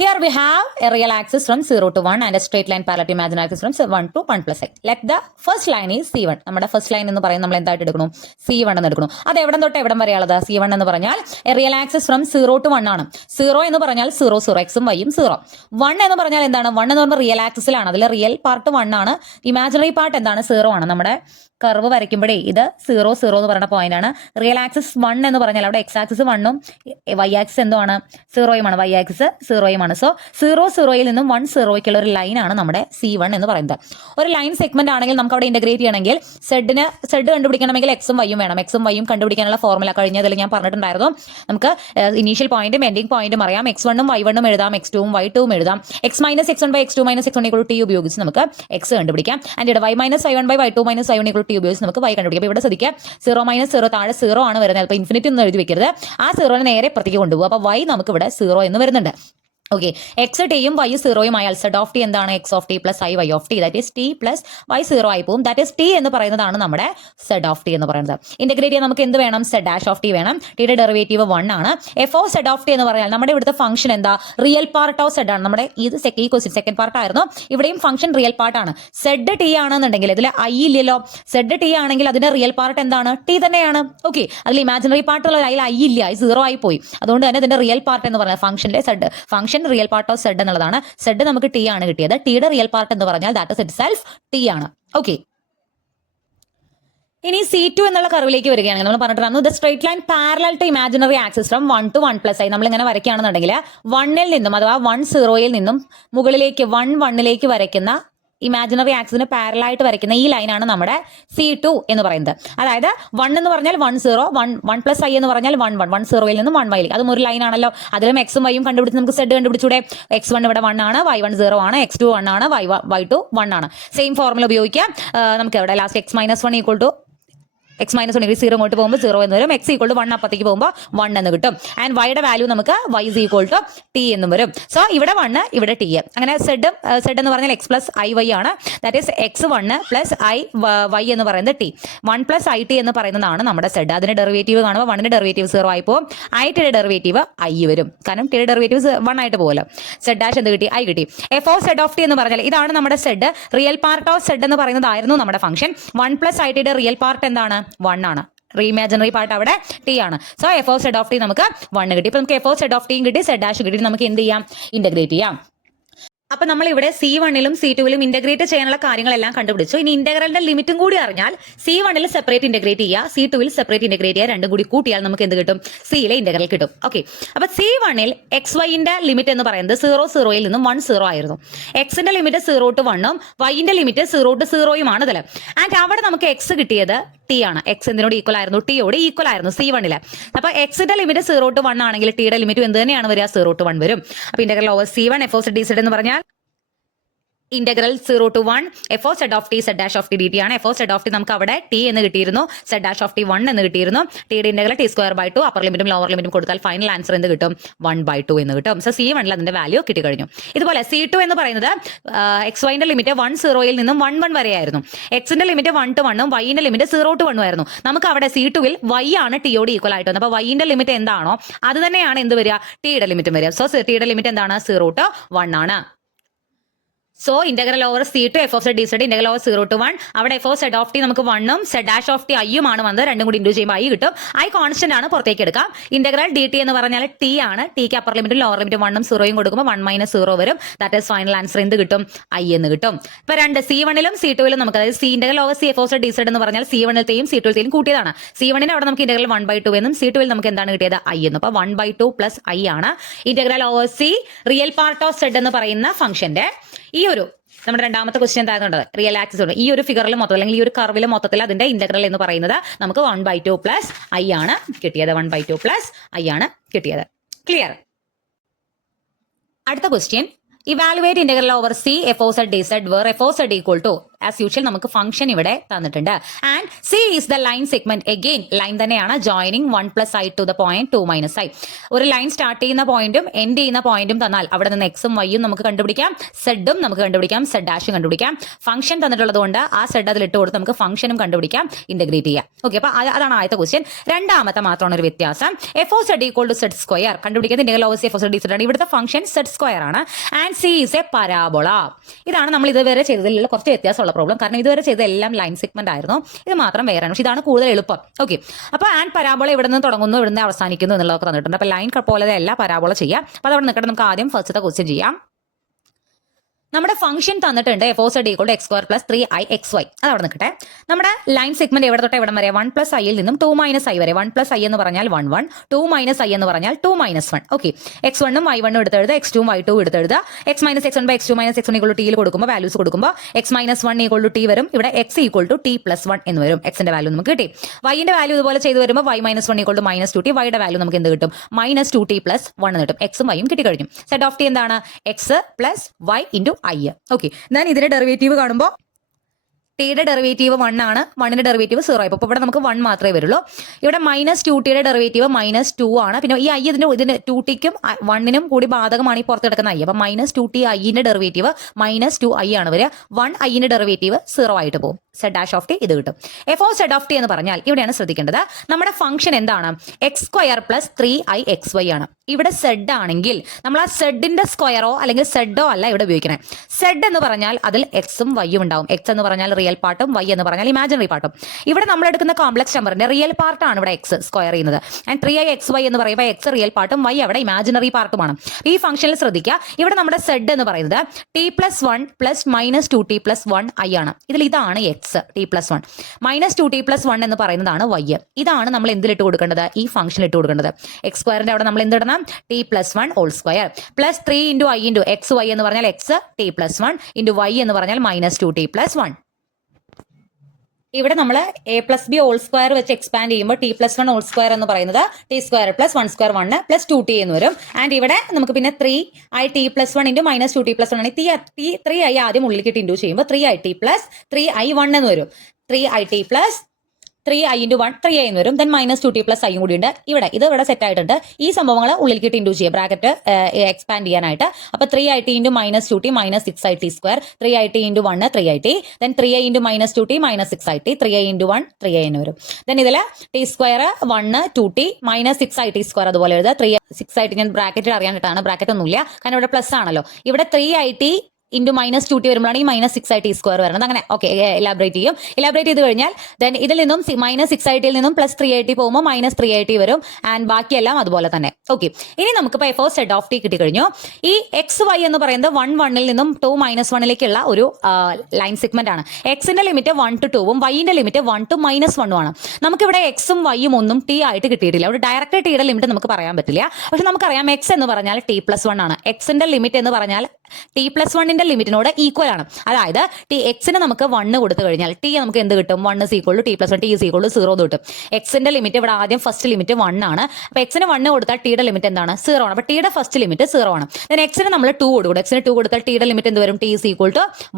here we have a real axis from 0 to 1 and a straight line parallel to imaginary axis from 1 to 1 plus i. Let the first line is C1. നമ്മുടെ ഫസ്റ്റ് ലൈൻ എന്ന് പറയുന്നത് നമ്മൾ എന്തായിട്ട് എടുക്കണം? C1 എന്ന് എടുക്കണം. അത് എവിടം തൊട്ട് എവിടം വരെയുള്ളത്? C1 എന്ന് പറഞ്ഞാൽ റിയൽ ആക്സിസ് ഫ്രം 0 to 1 ആണ്. 0 എന്ന് പറഞ്ഞാൽ 0 എക്സും വൈയും 0. 1 എന്ന് പറഞ്ഞാൽ എന്താണ്? 1 എന്ന് പറയുമ്പോൾ റിയൽ ആക്സിസിലാണ്. അതിൽ റിയൽ പാർട്ട് 1 ആണ്, ഇമാജിനറി പാർട്ട് എന്താണ്? 0 ആണ്. നമ്മുടെ കർവ് വരയ്ക്കുമ്പോഴേ ഇത് 0 0 എന്ന് പറയുന്ന പോയിന്റ് ആണ്. റിയൽ ആക്സിസ് 1 എന്ന് പറഞ്ഞാൽ അവിടെ എക്സ് ആക്സിസ് 1ഉം വൈ ആക്സിസ് എന്തോ ആണ്? 0യുമാണ്. വൈ ആക്സിസ് 0യുമാണ്. സോ 0 നിന്നും 1 0ക്കുള്ള ഒരു ലൈൻ ആണ് നമ്മുടെ C1 എന്ന് പറയുന്നത്. ഒരു ലൈൻ സെഗ്മെന്റ് ആണെങ്കിൽ നമുക്ക് അവിടെ ഇന്റഗ്രേറ്റ് ചെയ്യണമെങ്കിൽ സെഡ് കണ്ടുപിടിക്കണമെങ്കിൽ എക്സും വൈയും വേണം. എക്സും വൈയും കണ്ടുപിടിക്കാനുള്ള ഫോർമുല കഴിഞ്ഞതിൽ ഞാൻ പറഞ്ഞിട്ടുണ്ടായിരുന്നു. നമുക്ക് ഇനീഷ്യൽ പോയിന്റും എൻഡിംഗ് പോയിന്റും അറിയാം. x1ഉം y1ഉം എഴുതാം, x2ഉം y2ഉം എഴുതാം. x minus x1 by x2 minus x1 equal t ഉപയോഗിച്ച് നമുക്ക് എക്സ് കണ്ടുപിടിക്കാം. ആൻഡ് ഇവിടെ y minus y1 by y2 minus y1 equal t ഉപയോഗിച്ച് നമുക്ക് y കണ്ടുപിടിക്കാം. അപ്പോൾ ഇവിടെ ശ്രദ്ധിക്കുക, 0 മൈനസ് 0 താഴെ 0 ആണ് വരുന്നത്. അപ്പോൾ ഇൻഫിനിറ്റി ഒന്നും എഴുതി വെക്കരുത്. ആ 0നെ നേരെ പുറത്തേക്ക് കൊണ്ടുപോകും. അപ്പോൾ y നമുക്ക് ഇവിടെ 0 എന്ന് വരുന്നുണ്ട്. ഓക്കെ, എക്സ് ടിയും വൈ 0യും ആയാൽ സെഡ് ഓഫ് ടി എന്താണ്? X of T plus i y of t, that is t plus y 0 ആയി പോകും. ദാറ്റ് ഈസ് ടി എന്ന് പറയുന്നതാണ് നമ്മുടെ സെഡ് ഓഫ് ടി എന്ന് പറയുന്നത്. ഇന്റഗ്രേറ്റ് ചെയ്യാൻ നമുക്ക് എന്ത് വേണം? സെഡ് ഡാഷ് ഓഫ് ടി വേണം. ടിയുടെ ഡെറിവേറ്റീവ് 1 ആണ്. F of Z of t എന്ന് പറഞ്ഞാൽ നമ്മുടെ ഇവിടുത്തെ ഫംഗ്ഷൻ എന്താ? റിയൽ പാർട്ട് ഓഫ് സെഡ് ആണ്. നമ്മുടെ ഇത് ഈ ക്വസ്റ്റ്യൻ സെക്കൻഡ് പാർട്ട് ആയിരുന്നു. ഇവിടെയും ഫംഗ്ഷൻ റിയൽ പാർട്ട് ആണ്. സെഡ് ടി ആണെന്നുണ്ടെങ്കിൽ ഇതിൽ ഐ ഇല്ലല്ലോ. സെഡ് ടി ആണെങ്കിൽ അതിന്റെ റിയൽ പാർട്ട് എന്താണ്? ടി തന്നെയാണ്. ഓക്കെ, അതിൽ ഇമാജിനറി പാർട്ടുള്ള അതിൽ ഐ ഇല്ല, ഐ 0 ആയി പോയി. അതുകൊണ്ട് തന്നെ ഇതിന്റെ റിയൽ പാർട്ട് എന്ന് പറഞ്ഞാൽ ഫംഗ്ഷന്റെ z, function real part of z എന്നുള്ളതാണ്. സെഡ് നമുക്ക് ടി ആണ് കിട്ടിയത്. ടിയുടെ റിയൽ പാർട്ട് എന്ന് പറഞ്ഞാൽ ദാറ്റ് ഇസ് ഇറ്റ്സെൽഫ് ടി ആണ്. ഓക്കെ, ഇനി C2 എന്നുള്ള കർവിലേക്ക് വരികയാണെങ്കിൽ നമ്മൾ പറഞ്ഞിട്ടുണ്ടായിരുന്നു the straight line parallel to imaginary axis from 1 to 1 plus i. നമ്മൾ ഇങ്ങനെ വരയ്ക്കുകയാണെന്നുണ്ടെങ്കിൽ 1ൽ നിന്നും അഥവാ 1 0യിൽ നിന്നും മുകളിലേക്ക് 1 1ലേക്ക് വരയ്ക്കുന്ന ഇമാജിനറി ആക്സിന് പാരലായിട്ട് വരയ്ക്കുന്ന ഈ ലൈനാണ് നമ്മുടെ C2 എന്ന് പറയുന്നത്. അതായത് 1 എന്ന് പറഞ്ഞാൽ 1 0, 1 പ്ലസ് ഐ എന്ന് പറഞ്ഞാൽ 1 1, 1 0യിൽ നിന്നും 1 വൈയിലേക്ക്. അതും ഒരു ലൈൻ ആണല്ലോ. അതിലും എക്സും വൈയും കണ്ടുപിടിച്ച് നമുക്ക് സെഡ് കണ്ടുപിടിച്ചൂടെ? x1 ഇവിടെ 1 ആണ്, y1 0 ആണ്, x2 1 ആണ്, y2 1 ആണ്. സെയിം ഫോർമുല ഉപയോഗിക്കാം. നമുക്ക് എവിടെ last x minus 1 equal to x minus 1 0 ഇങ്ങോട്ട് പോകുമ്പോൾ 0 എന്ന് വരും. x ഈക്വൽ ടു 1 അപ്പത്തേക്ക് പോകുമ്പോൾ 1 എന്ന് കിട്ടും. ആൻഡ് വൈയുടെ വാല്യൂ നമുക്ക് y is equal to t എന്നും വരും. സോ ഇവിടെ 1 ഇവിടെ t. അങ്ങനെ സെഡ് എന്ന് പറഞ്ഞാൽ x പ്ലസ് ഐ വൈ ആണ്. That is x1 plus i y എന്ന് പറയുന്നത് t. 1 പ്ലസ് ഐ ടി എന്ന് പറയുന്നതാണ് നമ്മുടെ സെഡ്. അതിന്റെ ഡെറിവേറ്റീവ് കാണുമ്പോൾ 1ന്റെ ഡെറിവേറ്റീവ് 0 ആയി പോകും. ഐ ടിയുടെ ഡെറിവേറ്റീവ് ഐ വരും. കാരണം ടിയുടെ ഡെറിവേറ്റീവ് 1 ആയിട്ട് പോകുമല്ലോ. സെഡ് ഡാഷ് എന്ത് കിട്ടി? ഐ കിട്ടി. F of Z of t എന്ന് പറഞ്ഞാൽ ഇതാണ് നമ്മുടെ z. Real part of z എന്ന് പറയുന്നതായിരുന്നു നമ്മുടെ ഫംഗ്ഷൻ. 1 പ്ലസ് ഐ ടിയുടെ റിയൽ പാർട്ട് എന്താണ്? 1 ആണ്. ഇമാജിനറി പാർട്ട് അവിടെ ടി ആണ്. So F of Z of T നമുക്ക് 1 കിട്ടി. ഇപ്പൊ നമുക്ക് എഫ് ഓഫ് സെഡ് ഓഫ് ടിയും കിട്ടി, സെഡ് ഡാഷ് കിട്ടി. നമുക്ക് എന്ത് ചെയ്യാം? ഇന്റഗ്രേറ്റ് ചെയ്യാം. അപ്പൊ നമ്മൾ ഇവിടെ C1ലും C2ലും ഇന്റഗ്രേറ്റ് ചെയ്യാനുള്ള കാര്യങ്ങളെല്ലാം കണ്ടുപിടിച്ചു. ഇനി ഇന്റഗ്രലിന്റെ ലിമിറ്റും കൂടി അറിഞ്ഞാൽ C1ൽ സെപ്പറേറ്റ് ഇന്റഗ്രേറ്റ് ചെയ്യുക, C2ൽ സെപ്പറേറ്റ് ഇന്റഗ്രേറ്റ് ചെയ്യുക. രണ്ടും കൂടി കൂട്ടിയാൽ നമുക്ക് എന്ത് കിട്ടും? സിയിലെ ഇന്റഗ്രൽ കിട്ടും. ഓക്കെ, അപ്പൊ C1ൽ എക്സ് വൈന്റെ ലിമിറ്റ് എന്ന് പറയുന്നത് 0 0യിൽ നിന്നും 1 0 ആയിരുന്നു. എക്സിന്റെ ലിമിറ്റ് 0 to 1ഉം വൈന്റെ ലിമിറ്റ് 0 to 0യും ആണ് ഇതിൽ. ആൻഡ് അവിടെ നമുക്ക് എക്സ് കിട്ടിയത് ടി ആണ്. എക്സ് എന്തിനോട് ഈക്വൽ ആയിരുന്നു? ടിയോട് ഈക്വൽ ആയിരുന്നു C1ല്. അപ്പൊ എക്സിന്റെ ലിമിറ്റ് 0 to 1 ആണെങ്കിൽ ടിയുടെ ലിമിറ്റ് എന്ത് തന്നെയാണ് വരിക? 0 to 1 വരും. അപ്പൊ integral over C1 F of D Z എന്ന് പറഞ്ഞാൽ integral 0 to 1 F of Z of T Z dash of T D T ആണ്. F of Z of T നമുക്ക് അവിടെ ടി എന്ന് കിട്ടിയിരുന്നു, സെഡ് ഡാഷ് ഓഫ് ടി 1 എന്ന് കിട്ടിയിരുന്നു. ടിയുടെ integral T square by 2 upper ലിമിറ്റും ലോവർ ലിമിറ്റും കൊടുത്താൽ ഫൈനൽ ആൻസർ എന്ത് കിട്ടും? 1/2 എന്ന് കിട്ടും. സോ C1 അതിന്റെ വാല്യൂ കിട്ടിക്കഴിഞ്ഞു. ഇതുപോലെ C2 എന്ന് പറയുന്നത് എക്സ് വൈന്റെ ലിമിറ്റ് 1 0 നിന്നും 1 1 വരെയായിരുന്നു. എക്സിന്റെ ലിമിറ്റ് 1 to 1 ഉം വൈന്റെ ലിമിറ്റ് 0 to 1 ആയിരുന്നു. നമുക്ക് അവിടെ C2 y ആണ് ടിയോട് ഈക്വൽ ആയിട്ട് വന്നത്. അപ്പോൾ വൈന്റെ ലിമിറ്റ് എന്താണോ അത് തന്നെയാണ് എന്ത് വരിക? ടിയുടെ ലിമിറ്റ് വരിക. സോ ടിയുടെ ലിമിറ്റ് എന്താണ്? 0 to 1 ആണ്. So integral over C2 f of Z D z integral over 0 to 1 അവിടെ f of Z of T നമുക്ക് 1 ഉം സെഡ് ഡാഷ് ഓഫ് ടി ഐയും ആണ് വന്നത്. രണ്ടും കൂടി ഇൻഡ്യൂ ചെയ്യുമ്പോൾ ഐ കിട്ടും. ഐ കോൺസ്റ്റന്റ് ആണ്, പുറത്തേക്ക് എടുക്കാം. ഇന്റഗ്രൽ ഡി ടി എന്ന് പറഞ്ഞാൽ ടി ആണ്. ടിക്ക് അപ്പർ ലിമിറ്റും ലോവർ ലിമിറ്റും 1 ഉം 0 കൊടുക്കുമ്പോൾ 1 - 0 വരും. ദാറ്റ് ഈസ് ഫൈനൽ ആൻസർ എന്ത് കിട്ടും? ഐ എന്ന് കിട്ടും. ഇപ്പൊ രണ്ട് C1 ലും C2 ലും നമുക്ക് അതായത് integral over C F of Z D Z എന്ന് പറഞ്ഞാൽ C1 ലെയും C2 ലെയും കൂട്ടിയതാണ്. C1 അവിടെ നമുക്ക് ഇന്റഗ്രൽ 1/2 എന്നും C2 നമുക്ക് എന്താണ് കിട്ടിയത്? ഐ എന്നും. അപ്പൊ 1/2 പ്ലസ് ഐ ആണ് integral over c real part of z എന്ന് പറയുന്ന ഫംഗ്ഷന്റെ ഈ ഒരു നമ്മുടെ രണ്ടാമത്തെ ക്വസ്റ്റ്യൻ എന്തായിരുന്നത്? റിയൽ ആക്സിസ് ഉണ്ട്. ഈ ഒരു ഫിഗറിൽ മൊത്തം അല്ലെങ്കിൽ ഈ ഒരു കർവിൽ മൊത്തത്തിൽ അതിന്റെ ഇന്റഗ്രൽ എന്ന് പറയുന്നത് നമുക്ക് 1/2 പ്ലസ് ഐ ആണ് കിട്ടിയത്. 1/2 പ്ലസ് ഐ ആണ് കിട്ടിയത്. ക്ലിയർ? അടുത്ത question, evaluate integral over C F of Z D Z where F of Z equal to as usual നമുക്ക് ഫംഗ്ഷൻ ഇവിടെ തന്നിട്ടുണ്ട്. And C is the line segment. Again line തന്നെയാണ്. Joining 1 + i to the point 2 - i. ഒരു line start ചെയ്യുന്ന പോയിന്റും end ചെയ്യുന്ന പോയിന്റും തന്നാൽ അവിടെ നിന്ന് എക്സും വൈയും നമുക്ക് കണ്ടുപിടിക്കാം, സെഡും നമുക്ക് കണ്ടുപിടിക്കാം, സെഡ് ഡാഷും കണ്ടുപിടിക്കാം. ഫംഗ്ഷൻ തന്നിട്ടുള്ളത് കൊണ്ട് ആ സെഡ് അതിൽ ഇട്ട് കൊടുത്ത് നമുക്ക് ഫംഗ്ഷനും കണ്ടുപിടിക്കാം, ഇന്റഗ്രേറ്റ് ചെയ്യാം. ഓക്കെ, അപ്പൊ അതാണ് ആദ്യത്തെ ക്വസ്റ്റ്യൻ. രണ്ടാമത്തെ മാത്രമാണ് ഒരു വ്യത്യാസം. F of Z equal to z square കണ്ടുപിടിക്കുന്നത് integral over C F of Z D Z ആണ്. ഇവിടുത്തെ ഫംഗ്ഷൻ സെഡ് സ്ക്വയർ ആണ്. And C is a parabola. ഇതാണ് നമ്മൾ ഇതുവരെ ചെയ്തതിലുള്ള കുറച്ച് വ്യത്യാസമുള്ള പ്രോബ്ലം. കാരണം ഇതുവരെ ചെയ്ത എല്ലാം ലൈൻ സെഗ്മെന്റ് ആയിരുന്നു, ഇത് മാത്രം വേറെയാണ്. പക്ഷെ ഇതാണ് കൂടുതൽ എളുപ്പം. ഓക്കെ, അപ്പൊ ആൻഡ് പരാബോള ഇവിടെ നിന്ന് തുടങ്ങുന്നു, ഇവിടെ നിന്ന് അവസാനിക്കുന്നു എന്നുള്ളതൊക്കെ തന്നിട്ടുണ്ട്. അപ്പൊ ലൈൻ പോലെ അല്ല പരാബോള ചെയ്യാം. അപ്പൊ അതവിടെ നിൽക്കട്ടെ. നമുക്ക് ആദ്യം ഫസ്റ്റത്തെ ക്വസ്റ്റ്യൻ ചെയ്യാം. നമ്മുടെ ഫംഗ്ഷൻ തന്നിട്ടുണ്ട് f of Z equal to x square plus 3i xy. അത് അവിടെ നിൽക്കട്ടെ. നമ്മുടെ ലൈൻ സെഗ്മെന്റ് എവിടെ തൊട്ട് എവിടെ വരെ? 1 + i ൽ നിന്നും 2 - i വരെ. 1 + i എന്ന് പറഞ്ഞാൽ 1 1, 2 - i എന്ന് പറഞ്ഞാൽ 2 - 1. ഓക്കെ, x1 ഉം y1 ഉം എടുത്തെഴുതുക, x2 ഉം y2 എടുത്തെഴുതുക. x - x1 / x2 - x1 = t യിൽ കൊടുക്കുമ്പോൾ വാല്യൂസ് കൊടുക്കുമ്പോൾ x - 1 = t വരും. ഇവിടെ x = t + 1 എന്ന് വരും. x ന്റെ വാല്യൂ നമുക്ക് കിട്ടി. y ന്റെ വാല്യൂ ഇതുപോലെ ചെയ്ത് വരുമ്പോൾ y - 1 = -2t. y യുടെ വാല്യൂ നമുക്ക് എന്ത് കിട്ടും? -2t + 1 എന്ന് കിട്ടും. x ഉം y ഉം കിട്ടി കഴിഞ്ഞു. സെഡ് ഓഫ് t എന്താണ്? x + y × i. ഓക്കെ, ഞാൻ ഇതിന്റെ ഡെറിവേറ്റീവ് കാണുമ്പോൾ ടിയുടെ ഡെറിവേറ്റീവ് 1 ആണ്, 1ന്റെ ഡെറിവേറ്റീവ് 0 ആയി. അപ്പോൾ ഇവിടെ നമുക്ക് 1 മാത്രമേ വരുള്ളൂ. ഇവിടെ -2tയുടെ ഡെറിവേറ്റീവ് -2 ആണ്. പിന്നെ ഈ i ഇതിന് 2tക്കും 1നും കൂടി ബാധകമാണ് ഈ പുറത്ത് കിടക്കുന്ന i. അപ്പം -2t iന്റെ ഡെറിവേറ്റീവ് -2i ആണ് വരിക. 1i ന്റെ ഡെറിവേറ്റീവ് 0 ആയിട്ട് പോകും. സെഡ് ഡാഷ് ഓഫ് ടി ഇത് കിട്ടും. F of z of t എന്ന് പറഞ്ഞാൽ ഇവിടെയാണ് ശ്രദ്ധിക്കേണ്ടത്. നമ്മുടെ ഫംഗ്ഷൻ എന്താണ്? x² + 3i xy ആണ്. ഇവിടെ സെഡ് ആണെങ്കിൽ നമ്മൾ ആ സെഡിന്റെ സ്ക്വയറോ അല്ലെങ്കിൽ സെഡോ അല്ല ഇവിടെ ഉപയോഗിക്കണേ. സെഡ് എന്ന് പറഞ്ഞാൽ അതിൽ എക്സും വൈയും ഉണ്ടാവും. എക്സ് എന്ന് പറഞ്ഞാൽ റിയൽ പാർട്ടും വൈ എന്ന് പറഞ്ഞാൽ ഇമാജിനറി പാർട്ടും. ഇവിടെ നമ്മൾ എടുക്കുന്ന കോംപ്ലക്സ് നമ്പറിന്റെ റിയൽ പാർട്ടാണ് ഇവിടെ എക്സ് സ്ക്വയർ ചെയ്യുന്നത്. ആൻഡ് 3i xy എന്ന് പറയുമ്പോൾ എക്സ് റിയൽ പാർട്ടും വൈ അവിടെ ഇമാജിനറി പാർട്ടുമാണ്. ഈ ഫംഗ്ഷനിൽ ശ്രദ്ധിക്കുക, ഇവിടെ നമ്മുടെ സെഡ് എന്ന് പറയുന്നത് t + 1 + -2t + 1i ആണ്. ഇതിൽ ഇതാണ് എക്സ് t + 1, -2t + 1 എന്ന് പറയുന്നതാണ് വൈ. ഇതാണ് നമ്മൾ എന്തിലിട്ട് കൊടുക്കേണ്ടത്? ഈ ഫംഗ്ഷനിൽ ഇട്ട് കൊടുക്കേണ്ടത്. എക്സ് സ്ക്വയറിന്റെ അവിടെ നമ്മൾ എന്തിടണം? t + 1 whole square plus 3 × i × x y എന്ന് പറഞ്ഞാൽ x t + 1 × y എന്ന് പറഞ്ഞാൽ -2t + 1. ഇവിടെ നമ്മൾ a + b ഹോൾ സ്ക്വയർ വെച്ച് എക്സ്പാൻഡ് ചെയ്യുമ്പോൾ t + 1 ഹോൾ സ്ക്വയർ എന്ന് പറയുന്നത് t² + 1² 1 + 2t എന്ന് വരും. ആൻഡ് ഇവിടെ നമുക്ക് പിന്നെ 3i t + 1 × -2t + 1 ആണ്. 3i ആദ്യം ഉള്ളിലേക്ക് ഇൻഡ്യൂ ചെയ്യുമ്പോൾ 3it + 3i1 എന്ന് വരും. 3it + 3i × 1 3i എന്ന് വരും. ദെൻ -2t + i കൂടി ഉണ്ട്. ഇത് ഇവിടെ സെറ്റ് ആയിട്ടുണ്ട്. ഈ സംഭവങ്ങൾ ഉള്ളിലേക്ക് ഇൻഡ്യൂ ചെയ്യുക, ബ്രാക്കറ്റ് എക്സ്പാൻഡ് ചെയ്യാനായിട്ട്. അപ്പോൾ 3it × -2t -6it², 3it × 1 3it, then 3i × -2t -6it, 3i × 1 3i എന്ന് വരും. ദെൻ ഇതിൽ t² 1 2t -6it² അതുപോലെ എഴുതുക. 6it ഞാൻ ബ്രാക്കറ്റിൽ അറിയാനായിട്ടാണ്, ബ്രാക്കറ്റ് ഒന്നുമില്ല കാരണം ഇവിടെ പ്ലസ് ആണല്ലോ. ഇവിടെ 3it × -2t വരുമ്പോഴാണ് ഈ -6it² വരുന്നത്. അങ്ങനെ ഓക്കെ, ഇലാബറേറ്റ് ചെയ്ത് കഴിഞ്ഞാൽ ദെൻ ഇതിൽ നിന്നും -6it നിന്നും +3it പോകുമ്പോൾ -3it വരും. ആൻഡ് ബാക്കിയെല്ലാം അതുപോലെ തന്നെ. ഓക്കെ, ഇനി നമുക്കിപ്പോൾ f of z of T കിട്ടി കഴിഞ്ഞു. ഈ XY എന്ന് പറയുന്നത് 1 1 ൽ നിന്നും 2 -1ലേക്കുള്ള ഒരു ലൈൻ സെഗ്മെന്റ് ആണ്. എക്സിന്റെ ലിമിറ്റ് 1 to 2 ഉം വൈന്റെ ലിമിറ്റ് 1 to -1 ഉം ആണ്. നമുക്കിവിടെ എക്സും വൈയും ഒന്നും ടി ആയിട്ട് കിട്ടിയിട്ടില്ല. അവിടെ ഡയറക്റ്റ് ടിയുടെ ലിമിറ്റ് നമുക്ക് പറയാൻ പറ്റില്ല. പക്ഷെ നമുക്കറിയാം എക്സ് എന്ന് പറഞ്ഞാൽ t + 1 ആണ്. എക്സിന്റെ ലിമിറ്റ് എന്ന് പറഞ്ഞാൽ t+1 ലിമിറ്റിനോട് ഈക്വൽ ആണ്. അതായത് എക്സിന് നമുക്ക് 1 കൊടുത്തു കഴിഞ്ഞാൽ ടി നമുക്ക് എന്ത് കിട്ടും? 1 = t+1, t = 0 കിട്ടും. എക്സിന്റെ ലിമിറ്റ് ഇവിടെ ആദ്യം ഫസ്റ്റ് ലിമിറ്റ് 1 ആണ്. അപ്പൊ എക്സിന് 1 കൊടുത്താൽ ടിയുടെ ലിമിറ്റ് എന്താണ്? 0 ആണ്. അപ്പൊ ടിയുടെ ഫസ്റ്റ് ലിമിറ്റ് 0 ആണ്. എക്സിന് നമ്മൾ 2 കൊടുക്കും. എക്സിന് 2 കൊടുത്താൽ ടിയുടെ ലിമിറ്റ് എന്ത് വരും? t =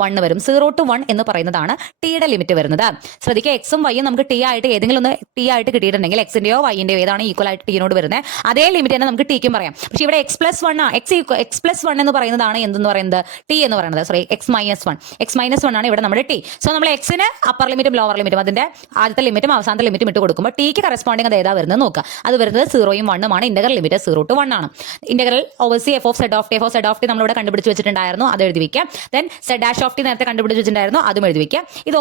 1 വരും. 0 to 1 എന്ന് പറയുന്നതാണ് ടിയുടെ ലിമിറ്റ് വരുന്നത്. ശ്രദ്ധിക്കുക, എക്സും വൈയും നമുക്ക് ടി ആയിട്ട് ഏതെങ്കിലും ഒന്ന് ടി ആയിട്ട് കിട്ടിയിട്ടുണ്ടെങ്കിൽ എക്സിന്റെയോ വൈന്റെയോ ഏതാണ് ഈക്വൽ ആയിട്ട് ടിനോട് വരുന്നത് അതേ ലിമിറ്റ് തന്നെ നമുക്ക് ടിക്കും പറയാം. പക്ഷെ ഇവിടെ x+1 x+1 എന്ന് പറയുന്നതാണ് എന്തെന്ന് പറയുന്നത്? ടി എന്ന് പറയുന്നത്. സോറി, x-1 ആണ് ഇവിടെ നമ്മുടെ ടി. സോ നമ്മൾ എക്സിന് അപ്പർ ലിമിറ്റും ലോവർ ലിമിറ്റും അതിന്റെ ആദ്യത്തെ ലിമിറ്റും അവസാനത്തെ ലിമിറ്റും ഇട്ട് കൊടുക്കുമ്പോൾ ടിക്ക് കറസ്പോണ്ടിങ് അത് ഏതാ വരുന്നത് നോക്കുക. അത് വരുന്നത് 0 ഉം 1 ഉം ആണ്. ഇന്റഗ്രൽ ലിമിറ്റ് 0 to 1 ആണ്. Integral over C F of Z of t നമ്മളിവിടെ കണ്ടുപിടിച്ച് വെച്ചിട്ടുണ്ടായിരുന്നു, അത് എഴുതി വെക്കാം. Then z dash of t നേരത്തെ കണ്ടുപിടിച്ച് വെച്ചിട്ടുണ്ടായിരുന്നു, അതും എഴുതി വെക്കാം. ഇതിൽ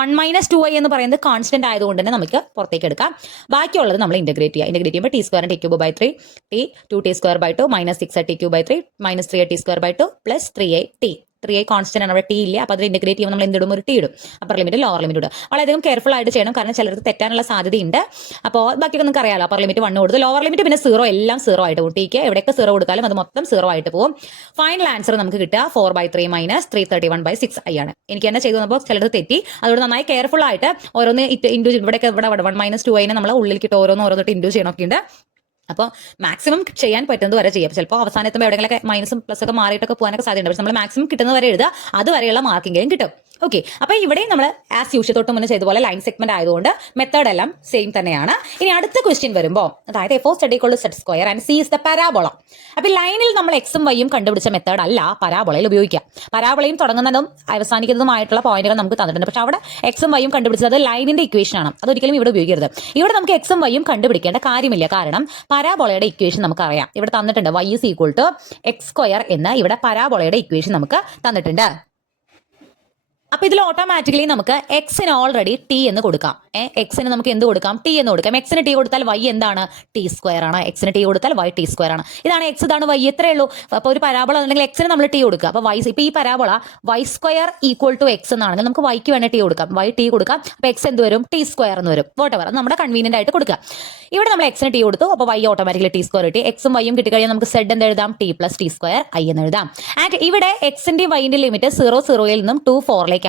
1 - 2i എന്ന് പറയുന്നത് കോൺസ്റ്റന്റ് ആയതുകൊണ്ട് തന്നെ നമുക്ക് പുറത്തേക്ക് എടുക്കാം. ബാക്കിയുള്ളത് നമ്മൾ ഇന്റഗ്രേറ്റ് ചെയ്യുമ്പോൾ t² t³ 3 t 2t² 2 -6t³ 3 -3t² 2 +3i. 3i constant ആണ്, അവിടെ ടി ഇല്ല. അപ്പോൾ അതിൽ ഇന്റഗ്രേറ്റ് ചെയ്യുമ്പോൾ നമ്മൾ എന്തിടും? ഒരു ടി ഇടും. അപ്പർ ലിമിറ്റ് ലോവർ ലിമിറ്റ് ഇടും. വളരെയധികം കെയർഫുൾ ആയിട്ട് ചെയ്യണം, കാരണം ചിലർക്ക് തെറ്റാനുള്ള സാധ്യതയുണ്ട്. അപ്പോൾ ബാക്കിയൊക്കെ നിങ്ങൾക്ക് അറിയാലോ. അപ്പർ ലിമിറ്റ് 1 കൊടുത്ത് ലോവർ ലിമിറ്റ് പിന്നെ 0, എല്ലാം 0 ആയിട്ട് പോകും. ടിക്ക് എവിടെയൊക്കെ 0 കൊടുത്താലും അത് മൊത്തം 0 ആയിട്ട് പോകും. ഫൈനൽ ആൻസർ നമുക്ക് കിട്ടുക 4/3 - 331/6i ആണ്. എനിക്ക് തന്നെ ചെയ്തു തന്നപ്പോൾ ചിലത് തെറ്റി. അതുകൊണ്ട് നന്നായി കെയർഫുൾ ആയിട്ട് ഓരോന്ന് ഇവിടെ 1 - 2i നമ്മൾ ഉള്ളിലേക്ക് ഓരോന്നിട്ട് ഇൻഡ്യൂ ചെയ്യണമൊക്കെ ഉണ്ട്. അപ്പോൾ മാക്സിമം ചെയ്യാൻ പറ്റുന്നത് വരെ ചെയ്യാം. ചിലപ്പോൾ അവസാനത്തുമ്പോൾ എവിടെയെങ്കിലൊക്കെ മൈനസും പ്ലസ് ഒക്കെ മാറിയിട്ടൊക്കെ പോകാനൊക്കെ സാധ്യതയുണ്ട്. പക്ഷെ നമ്മൾ മാക്സിമം കിട്ടുന്നത് വരെ എഴുതുക, അതുവരെയുള്ള മാർക്കിംഗും കിട്ടും. ഓക്കെ, അപ്പോൾ ഇവിടെ നമ്മൾ ആസ് യൂഷ്വൽ തൊട്ട് മുന്നേ ചെയ്ത പോലെ ലൈൻ സെഗ്മെന്റ് ആയതുകൊണ്ട് മെത്തേഡ് എല്ലാം സെയിം തന്നെയാണ്. ഇനി അടുത്ത ക്വസ്റ്റ്യൻ വരുമ്പോൾ, അതായത് f of z = z² and c is the parabola. അപ്പോൾ ലൈനിൽ നമ്മൾ എക്സും വൈയും കണ്ടുപിടിച്ച മെത്തേഡ് അല്ല പരാബോളയിൽ ഉപയോഗിക്കുക. പരാബോളയും തുടങ്ങുന്നതും അവസാനിക്കുന്നതുമായിട്ടുള്ള പോയിന്റുകൾ നമുക്ക് തന്നിട്ടുണ്ട്. പക്ഷെ അവിടെ എക്സും വൈയും കണ്ടുപിടിച്ചത് ലൈനിന്റെ ഇക്വേഷൻ ആണ്. അതൊരിക്കലും ഇവിടെ ഉപയോഗിക്കരുത്. ഇവിടെ നമുക്ക് എക്സും വൈയും കണ്ടുപിടിക്കേണ്ട കാര്യമില്ല, കാരണം പരാബോളയുടെ ഇക്വേഷൻ നമുക്ക് അറിയാം. ഇവിടെ തന്നിട്ടുണ്ട് y = x² എന്ന് ഇവിടെ പരാബോളയുടെ ഇക്വേഷൻ നമുക്ക് തന്നിട്ടുണ്ട്. അപ്പൊ ഇതിൽ ഓട്ടോമാറ്റിക്കലി നമുക്ക് എക്സിന് ഓൾറെഡി ടി എന്ന് കൊടുക്കാം. എക്സിന് നമുക്ക് എന്ത് കൊടുക്കാം? ടി എന്ന് കൊടുക്കാം. എക്സിന് ടി കൊടുത്താൽ വൈ എന്താണ്? t² ആണ്. എക്സിന് ടി കൊടുത്താൽ y t² ആണ്. ഇതാണ് എക്സ്, ഇതാണ് വൈ, ഇത്രയേ ഉള്ളൂ. അപ്പോൾ ഒരു പരാബോള ഉണ്ടെങ്കിൽ എക്സിന് നമ്മൾ ടി കൊടുക്കുക. അപ്പോൾ വൈ, ഇപ്പൊ ഈ പരാബോള y² = x എന്നാണെങ്കിൽ നമുക്ക് വൈക്ക് വേണേ ടി കൊടുക്കാം, വൈ ടി കൊടുക്കാം. അപ്പൊ എക്സ് എന്ത് വരും? t² എന്ന് വരും. വോട്ടെവർ, അത് നമ്മുടെ കൺവീനിയന്റ് ആയിട്ട് കൊടുക്കുക. ഇവിടെ നമ്മൾ എക്സിന് ടി കൊടുത്തു, അപ്പോൾ വൈ ഓട്ടോമാറ്റിക്കലി t² കിട്ടി. എക്സും വൈയും കിട്ടിക്കഴിഞ്ഞാൽ നമുക്ക് സെഡ് എന്ത് എഴുതാം? t + t²i എന്ന് എഴുതാം. ആൻഡ് ഇവിടെ എക്സിന്റെ വൈന്റെ ലിമിറ്റ് 0 നിന്നും 2 4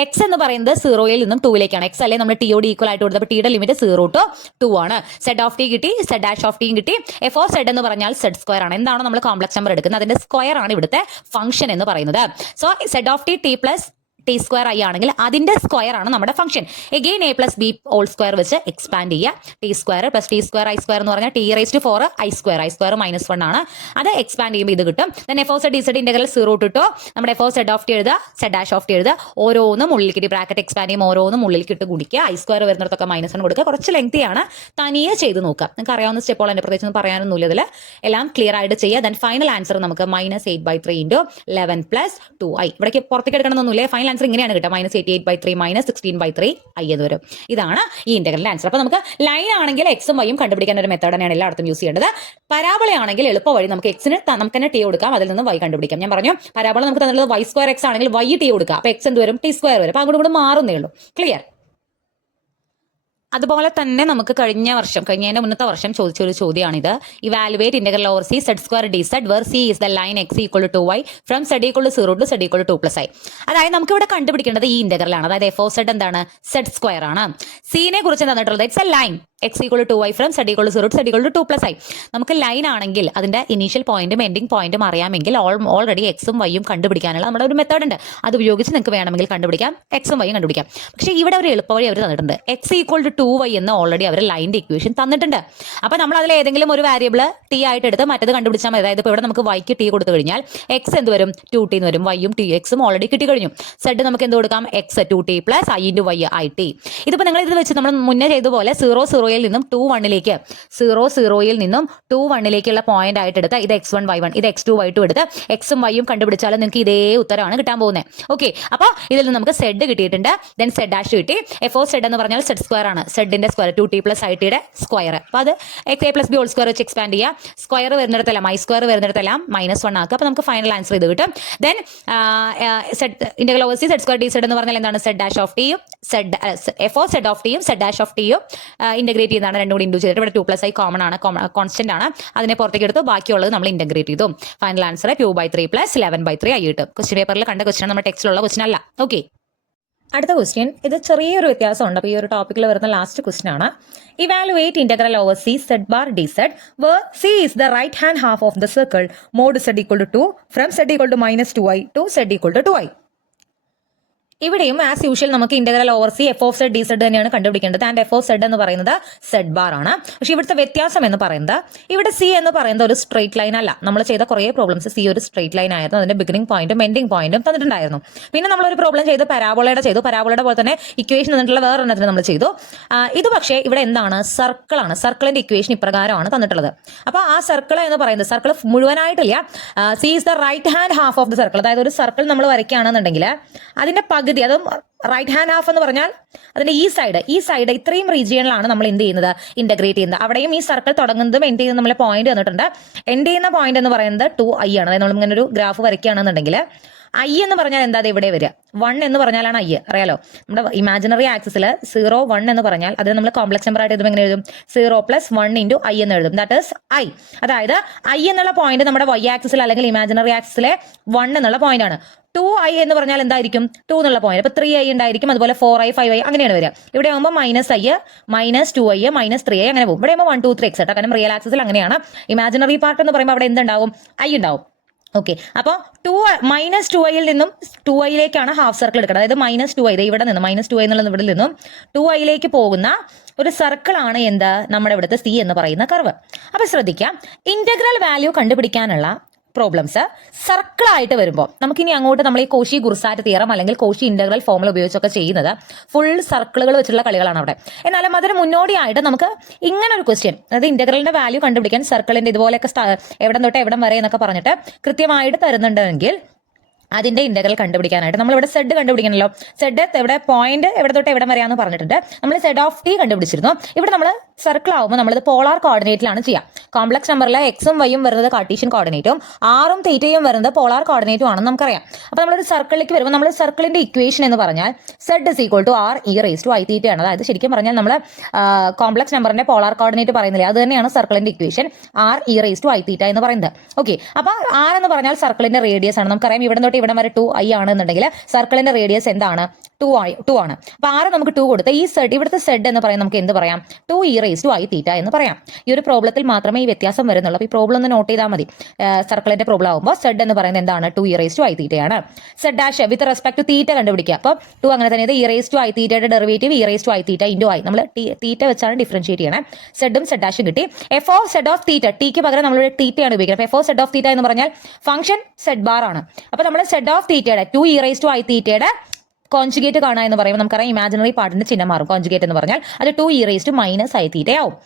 എക്സ് എന്ന് പറയുന്നത് 0 നിന്നും 2 എക്സ് അല്ലെ നമ്മൾ ടിയോട് ഈക്വൽ ആയിട്ട് കൊടുത്തപ്പോൾ ടിയുടെ ലിമിറ്റ് 0 to 2 ആണ്. സെഡ് ഓഫ് ടി കിട്ടി, സെഡ് ഡാഷ് ഓഫ് ടിയും കിട്ടി. എഫ് ഓഫ് സെഡ് എന്ന് പറഞ്ഞാൽ z² ആണ്. എന്താണോ നമ്മൾ കോംപ്ലക്സ് നമ്പർ എടുക്കുന്നത് അതിന്റെ സ്ക്വയർ ആണ് ഇവിടുത്തെ ഫംഗ്ഷൻ എന്ന് പറയുന്നത്. So Z of T t+t²i ആണെങ്കിൽ അതിന്റെ സ്ക്വയർ ആണ് നമ്മുടെ ഫംഗ്ഷൻ. എഗെയിൻ a + b ഹോൾ² വെച്ച് എക്സ്പാൻഡ് ചെയ്യുക. t² + t²i² എന്ന് പറഞ്ഞാൽ t⁻⁴i², -1 ആണ്. അത് എക്സ്പാൻഡ് ചെയ്യുമ്പോൾ ഇത് കിട്ടും. Then f of z z integral 0 to 2 നമ്മുടെ f of z of T എഴുതുക, z ഡാഷ് ഓഫ് ടി എഴുതുക. ഓരോന്നും ഉള്ളിലേക്ക് ബ്രാക്കറ്റ് എക്സ്പാൻഡ് ചെയ്യുമ്പോൾ ഓരോന്നും ഉള്ളിലേക്ക് ഇട്ട് ഗുണിക്കുക. i² വരുന്നിടത്തൊക്കെ -1 കൊടുക്കുക. കുറച്ച് ലെങ്തി ആണ്, തനിയെ ചെയ്ത് നോക്കുക. നിങ്ങൾക്ക് അറിയാവുന്ന സ്റ്റെപ്പുകൾ എൻ്റെ പ്രത്യേകിച്ച് പറയാനൊന്നുമില്ല, ഇതിൽ എല്ലാം ക്ലിയർ ആയിട്ട് ചെയ്യുക. ദെൻ ഫൈനൽ ആൻസർ നമുക്ക് -8/3 × 11 + 2i. ഇവിടേക്ക് പുറത്തേക്ക് എടുക്കണമെന്നൊന്നുമില്ല. ഫൈനൽ ആൻസർ ഇങ്ങനെയാണ് കിട്ടുക, -88/3 -16/3i എന്ന് വരും. ഇതാണ് ഈ ഇന്റഗ്രലിന്റെ ആൻസർ. അപ്പോൾ നമുക്ക് ലൈൻ ആണെങ്കിൽ എക്സും വൈയും കണ്ടുപിടിക്കാൻ ഒരു മെത്തേഡ് തന്നെയാണ് എല്ലായിടത്തും യൂസ് ചെയ്യേണ്ടത്. പരാബോള ആണെങ്കിൽ എളുപ്പ വഴി നമുക്ക് എക്സിന് നമുക്ക് തന്നെ ടി കൊടുക്കാം, അതിൽ നിന്ന് വൈ കണ്ടുപിടിക്കാം. ഞാൻ പറഞ്ഞു പരാബോള നമുക്ക് തന്നിട്ടുള്ളത് y² x ആണെങ്കിൽ y ടി കൊടുക്കാം. അപ്പോൾ എക്സ് എന്ത് വരും? t² വരും. അപ്പോൾ അങ്ങോട്ട് മാറുന്നേ ഉള്ളൂ. ക്ലിയർ? അതുപോലെ തന്നെ നമുക്ക് കഴിഞ്ഞതിന്റെ മുന്നത്തെ വർഷം ചോദിച്ചൊരു ചോദ്യമാണിത്. Evaluate integral over c z² dz where c is the line x = 2y from z = 0 to z = 2 + i. അതായത് നമുക്ക് ഇവിടെ കണ്ടുപിടിക്കേണ്ടത് ഈ ഇന്റഗ്രൽ ആണ്. അതായത് f of z എന്താണ്? z² ആണ്. c നെ കുറിച്ച് തന്നിട്ടുള്ളത് it's A line x = 2y from z = 0 to z = 2 + i. നമുക്ക് ലൈൻ ആണെങ്കിൽ അതിന്റെ ഇനീഷ്യൽ പോയിന്റും എൻഡിങ് പോയിന്റും അറിയാമെങ്കിൽ ഓൾറെഡി എക്സും വൈയും കണ്ടുപിടിക്കാനുള്ള നമ്മുടെ ഒരു മെത്തേഡ് ഉണ്ട്. അത് ഉപയോഗിച്ച് നിങ്ങൾക്ക് വേണമെങ്കിൽ കണ്ടുപിടിക്കാം, എക്സും വൈയും കണ്ടുപിടിക്കാം. പക്ഷേ ഇവിടെ ഒരു എളുപ്പവഴി അവർ തന്നിട്ടുണ്ട്. x = 2y എന്ന് ഓൾറെഡി അവർ ലൈനിന്റെ ഇക്വേഷൻ തന്നിട്ടുണ്ട്. അപ്പോൾ നമ്മൾ അതിൽ ഏതെങ്കിലും ഒരു വാരിയബിൾ ടി ആയിട്ട് എടുത്ത് മറ്റത് കണ്ടുപിടിച്ചാൽ മതി. അതായത് ഇപ്പോൾ ഇവിടെ നമുക്ക് വൈക്ക് ടി കൊടുത്തു കഴിഞ്ഞാൽ എക്സ് എന്ത് വരും? 2t എന്ന് വരും. വൈയും ടി എക്സും ഓൾറെഡി കിട്ടി കഴിഞ്ഞു. സെഡ് നമുക്ക് എന്ത് കൊടുക്കാം? x 2t + i × y i t. ഇതിപ്പോൾ നിങ്ങൾ ഇത് വെച്ച് നമ്മൾ മുന്നേ ചെയ്തതുപോലെ 0 നിന്നും 2 1ലേക്ക് 0 നിന്നും 2 1ലേക്കുള്ള പോയിന്റ് ആയിട്ട് എടുത്ത് ഇത് x1 y1 ഇത് x2 y2 എടുത്ത് എക്സും വൈയും കണ്ടുപിടിച്ചാൽ നിങ്ങൾക്ക് ഇതേ ഉത്തരമാണ് കിട്ടാൻ പോകുന്നത്. ഓക്കെ, അപ്പോൾ ഇതിൽ നിന്ന് നമുക്ക് സെഡ് കിട്ടിയിട്ടുണ്ട്. ദെൻ സെഡ് ഡാഷ് കിട്ടി. എഫ് ഓഫ് സെഡ് എന്ന് പറഞ്ഞാൽ z² ആണ്. സെഡിന്റെ സ്ക്വയർ 2t + i യുടെ സ്ക്വയർ. അപ്പോൾ അത് x a + b whole square വെച്ച് എക്സ്പാൻഡ് ചെയ്യുക. സ്ക്വയർ വരുന്നിടത്തെല്ലാം i² വരുന്നിടത്തെല്ലാം -1 ആക്കുക. അപ്പോൾ നമുക്ക് ഫൈനൽ ആൻസർ ഇത് കിട്ടും. Then integral over c z² dz എന്ന് പറഞ്ഞാൽ എന്താണ്? സെഡ് ഡാഷ് ഓഫ് ടിയും എഫ് ഓഫ് സെഡ് ഓഫ് ടിയും സെഡ് ഡാഷ് ഓഫ് ടിയും ഇന്റഗ്രേറ്റ് ഇന്റഗ്രേറ്റ് ചെയ്യുന്നതാണ് രണ്ടും കൂടി ഇൻഡു ചെയ്തിട്ട് ഇവിടെ 2 + i കോമൺ ആണ്, കോൺസ്റ്റന്റ് ആണ്, അതിനെ പുറത്തേക്ക് എടുത്തു, ബാക്കിയുള്ളത് നമ്മൾ ഇന്റഗ്രേറ്റ് ചെയ്തു. ഫൈനൽ ആൻസർ 2/3 + 11/3 ആയി കിട്ടും. ക്വസ്റ്റ്യൻ പേപ്പറിൽ കണ്ട ക്വസ്റ്റ്യൻ നമ്മുടെ ടെക്സ്റ്റിലുള്ള ക്വസ്റ്റ്യൻ അല്ല. ഓക്കെ, അടുത്ത ക്വസ്റ്റ്യൻ ഇത് ചെറിയൊരു വ്യത്യാസമുണ്ട്. അപ്പോൾ ഈ ഒരു ടോപ്പിക്കിൽ വരുന്ന ലാസ്റ്റ് ക്വസ്റ്റ്യൻ ആണ്. Evaluate integral over c z bar dz where c is the right hand half of the circle mod z = 2 from z = -2i to z = 2i. ഇവിടെയും ആസ് യൂഷ്വൽ നമുക്ക് integral over C F of Z D z തന്നെയാണ് കണ്ടുപിടിക്കേണ്ടത്. And F of z എന്ന് പറയുന്നത് Z bar ആണ്. പക്ഷെ ഇവിടുത്തെ വ്യത്യാസം എന്ന് പറയുന്നത് ഇവിടെ സി എന്ന് പറയുന്നത് ഒരു സ്ട്രേറ്റ് ലൈൻ അല്ല. നമ്മൾ ചെയ്ത കുറേ പ്രോബ്ലംസ് സി ഒരു സ്ട്രേറ്റ് ലൈൻ ആയിരുന്നു. അതിന്റെ ബിഗിനിങ് പോയിന്റും എൻഡിങ് പോയിന്റും തന്നിട്ടുണ്ടായിരുന്നു. പിന്നെ നമ്മളൊരു പ്രോബ്ലം ചെയ്ത് പരാബോളയുടെ ചെയ്തു. പരാബോളയുടെ പോലെ തന്നെ ഇക്വേഷൻ തന്നിട്ടുള്ള വേറെ എണ്ണത്തിന് നമ്മൾ ചെയ്തു. ഇത് പക്ഷേ ഇവിടെ എന്താണ്, സർക്കിൾ ആണ്. സർക്കിളിന്റെ ഇക്വേഷൻ ഇപ്രകാരമാണ് തന്നിട്ടുള്ളത്. അപ്പോൾ ആ സർക്കിൾ എന്ന് പറയുന്നത് സർക്കിൾ മുഴുവനായിട്ടില്ല. C is the right hand half of the circle. അതായത് ഒരു സർക്കിൾ നമ്മൾ വരയ്ക്കുകയാണെന്നുണ്ടെങ്കിൽ അതിന്റെ പകുതി, അതും റൈറ്റ് ഹാൻഡ് ഹാഫ് എന്ന് പറഞ്ഞാൽ അതിന്റെ ഈ സൈഡ് ഇത്രയും റീജിയനിലാണ് നമ്മൾ എന്ത് ചെയ്യുന്നത്, ഇന്റഗ്രേറ്റ് ചെയ്യുന്നത്. അവിടെയും ഈ സർക്കിൾ തുടങ്ങുന്നതും എൻഡ് ചെയ്യുന്നതും നമ്മളെ പോയിന്റ് തന്നിട്ടുണ്ട്. എൻഡ് ചെയ്യുന്ന പോയിന്റ് എന്ന് പറയുന്നത് 2i ആണ്. അതായത് നമ്മൾ ഇങ്ങനെ ഒരു ഗ്രാഫ് വരയ്ക്കുകയാണെന്നുണ്ടെങ്കിൽ ഐ എന്ന് പറഞ്ഞാൽ എന്താ, അത് ഇവിടെ വരിക. 1 എന്ന് പറഞ്ഞാലാണ് ഐ, അറിയാലോ. നമ്മുടെ ഇമാജിനറി ആക്സിസിൽ 0, 1 എന്ന് പറഞ്ഞാൽ അതിന് നമ്മൾ കോംപ്ലക്സ് നമ്പർ ആയിട്ട് എഴുതുമ്പോൾ എങ്ങനെ എഴുതും, 0 + 1 × i എന്ന് എഴുതും. That is I. അതായത് ഐ എന്നുള്ള പോയിന്റ് നമ്മുടെ y ആക്സിസിൽ അല്ലെങ്കിൽ ഇമാജിനറി ആക്സിസിലെ 1 എന്നുള്ള പോയിന്റ് ആണ്. 2i എന്ന് പറഞ്ഞാൽ എന്തായിരിക്കും, 2 എന്നുള്ള പോയിന്റ്. അപ്പൊ 3i ഉണ്ടായിരിക്കും, അതുപോലെ 4i 5i അങ്ങനെയാണ് വരിക. ഇവിടെ ആകുമ്പോൾ -i -2i -3i അങ്ങനെ പോകും. ഇവിടെ ആകുമ്പോൾ 1 2 3 എക്സെട്ര. കാരണം റിയൽ ആക്സിസിൽ അങ്ങനെയാണ്. ഇമാജിനറി പാർട്ട് എന്ന് പറയുമ്പോൾ അവിടെ എന്തുണ്ടാവും, ഐ ഉണ്ടാവും. ഓക്കെ, അപ്പോൾ -2i നിന്നും 2iയിലേക്കാണ് ഹാഫ് സർക്കിൾ എടുക്കുന്നത്. അതായത് -2i ഇവിടെ നിന്ന് -2i എന്നുള്ള ഇവിടെ നിന്നും 2iയിലേക്ക് പോകുന്ന ഒരു സർക്കിൾ ആണ് എന്ത്, നമ്മുടെ ഇവിടുത്തെ സി എന്ന് പറയുന്ന കർവ്. അപ്പൊ ശ്രദ്ധിക്കാം, ഇന്റഗ്രൽ വാല്യൂ കണ്ടുപിടിക്കാനുള്ള പ്രോബ്ലംസ് സർക്കിൾ ആയിട്ട് വരുമ്പോൾ നമുക്കിനി അങ്ങോട്ട് നമ്മൾ ഈ കോഷി ഗുർസാറ്റ് തിയറം അല്ലെങ്കിൽ കോഷി ഇന്റഗ്രൽ ഫോർമുല ഉപയോഗിച്ചൊക്കെ ചെയ്യുന്നത് ഫുൾ സർക്കിളുകൾ വെച്ചുള്ള കളികളാണ് അവിടെ. എന്നാലും അതിന് മുന്നോടിയായിട്ട് നമുക്ക് ഇങ്ങനെ ഒരു ക്വസ്റ്റ്യൻ, അതായത് ഇന്റഗ്രലിന്റെ വാല്യൂ കണ്ടുപിടിക്കാൻ സർക്കിളിന്റെ ഇതുപോലെയൊക്കെ എവിടം തൊട്ട് എവിടം വരെ എന്നൊക്കെ പറഞ്ഞിട്ട് കൃത്യമായിട്ട് തരുന്നുണ്ടെങ്കിൽ അതിന്റെ ഇന്റഗ്രൽ കണ്ടുപിടിക്കാനായിട്ട് നമ്മൾ ഇവിടെ സെഡ് കണ്ടുപിടിക്കണമല്ലോ. സെഡ് എവിടെ പോയിന്റ് എവിടെ തൊട്ട് എവിടെ വരെയാന്ന് പറഞ്ഞിട്ടുണ്ട്. നമ്മൾ സെഡ് ഓഫ് ടി കണ്ടുപിടിച്ചിരുന്നു. ഇവിടെ നമ്മൾ സർക്കിൾ ആവുമ്പോൾ നമ്മളിത് പോളാർ കോർഡിനേറ്റിലാണ് ചെയ്യുക. കോംപ്ലക്സ് നമ്പറിൽ എക്സും വൈയും വരുന്നത് കാർട്ടീഷ്യൻ കോർഡിനേറ്റും ആറും തീറ്റയും വരുന്നത് പോളാർ കോർഡിനേറ്റും ആണെന്ന് നമുക്കറിയാം. അപ്പോൾ നമ്മളൊരു സർക്കിളിലേക്ക് വരുമ്പോൾ നമ്മൾ സർക്കിളിന്റെ ഇക്വേഷൻ എന്ന് പറഞ്ഞാൽ സെഡ് = r e⁻⁻i ആണ്. അതായത് ശരിക്കും പറഞ്ഞാൽ നമ്മൾ കോംപ്ലക്സ് നമ്പറിന്റെ പോളാർ കോർഡിനേറ്റ് പറയുന്നില്ല, അത് തന്നെയാണ് സർക്കിളിന്റെ ഇക്വേഷൻ r e⁻⁻i എന്ന് പറയുന്നത്. ഓക്കെ, അപ്പോൾ r എന്ന് പറഞ്ഞാൽ സർക്കിളിന്റെ റേഡിയസ് ആണ്. നമുക്കറിയാം ഇവിടെ തൊട്ട് ഇവിടെ വരെ 2i ആണെന്നുണ്ടെങ്കിൽ സർക്കിളിന്റെ റേഡിയസ് എന്താണ്, 2 ആണ്. അപ്പൊ 6 നമുക്ക് 2 കൊടുത്ത് ഈ സെഡ്, ഇവിടുത്തെ സെഡ് എന്ന് പറയാൻ നമുക്ക് എന്ത് പറയാം, 2e⁻⁻i എന്ന് പറയാം. ഈ ഒരു പ്രോബ്ലത്തിൽ മാത്രമേ ഈ വ്യത്യാസം വരുന്നുള്ളൂ. അപ്പോൾ ഈ പ്രോബ്ലം ഒന്ന് നോട്ട് ചെയ്താൽ മതി. സർക്കിളിന്റെ പ്രോബ്ലം ആകുമ്പോൾ സെഡ് എന്ന് പറയുന്നത് എന്താണ്, 2e⁻⁻i ആണ്. Z dash with respect to theta കണ്ടുപിടിക്കുക. അപ്പോൾ 2 അങ്ങനെ തന്നെ e⁻⁻യുടെ ഡെറിവേറ്റീവ് e⁻⁻ × i. നമ്മൾ തീറ്റ വെച്ചാണ് ഡിഫറൻഷിയേറ്റ് ചെയ്യണേ. സെഡും സെഡ് ഡാഷും കിട്ടി. F of Z of theta, ടിക്ക് പകരം നമ്മളിവിടെ തീറ്റയാണ് ഉപയോഗിക്കുന്നത്. F of Z of theta എന്ന് പറഞ്ഞാൽ ഫംഗ്ഷൻ സെഡ് ബാർ ആണ്. അപ്പോൾ നമ്മൾ സെഡ് ഓഫ് തീറ്റയുടെ 2e⁻⁻ കോൺജുഗേറ്റ് കാണുക എന്ന് പറയുമ്പോൾ നമുക്കറിയാം ഇമാജിനറി പാർട്ടിന്റെ ചിഹ്നം മാറും. കോൺജുഗേറ്റ് എന്ന് പറഞ്ഞാൽ അത് 2e⁻⁻i ആവും.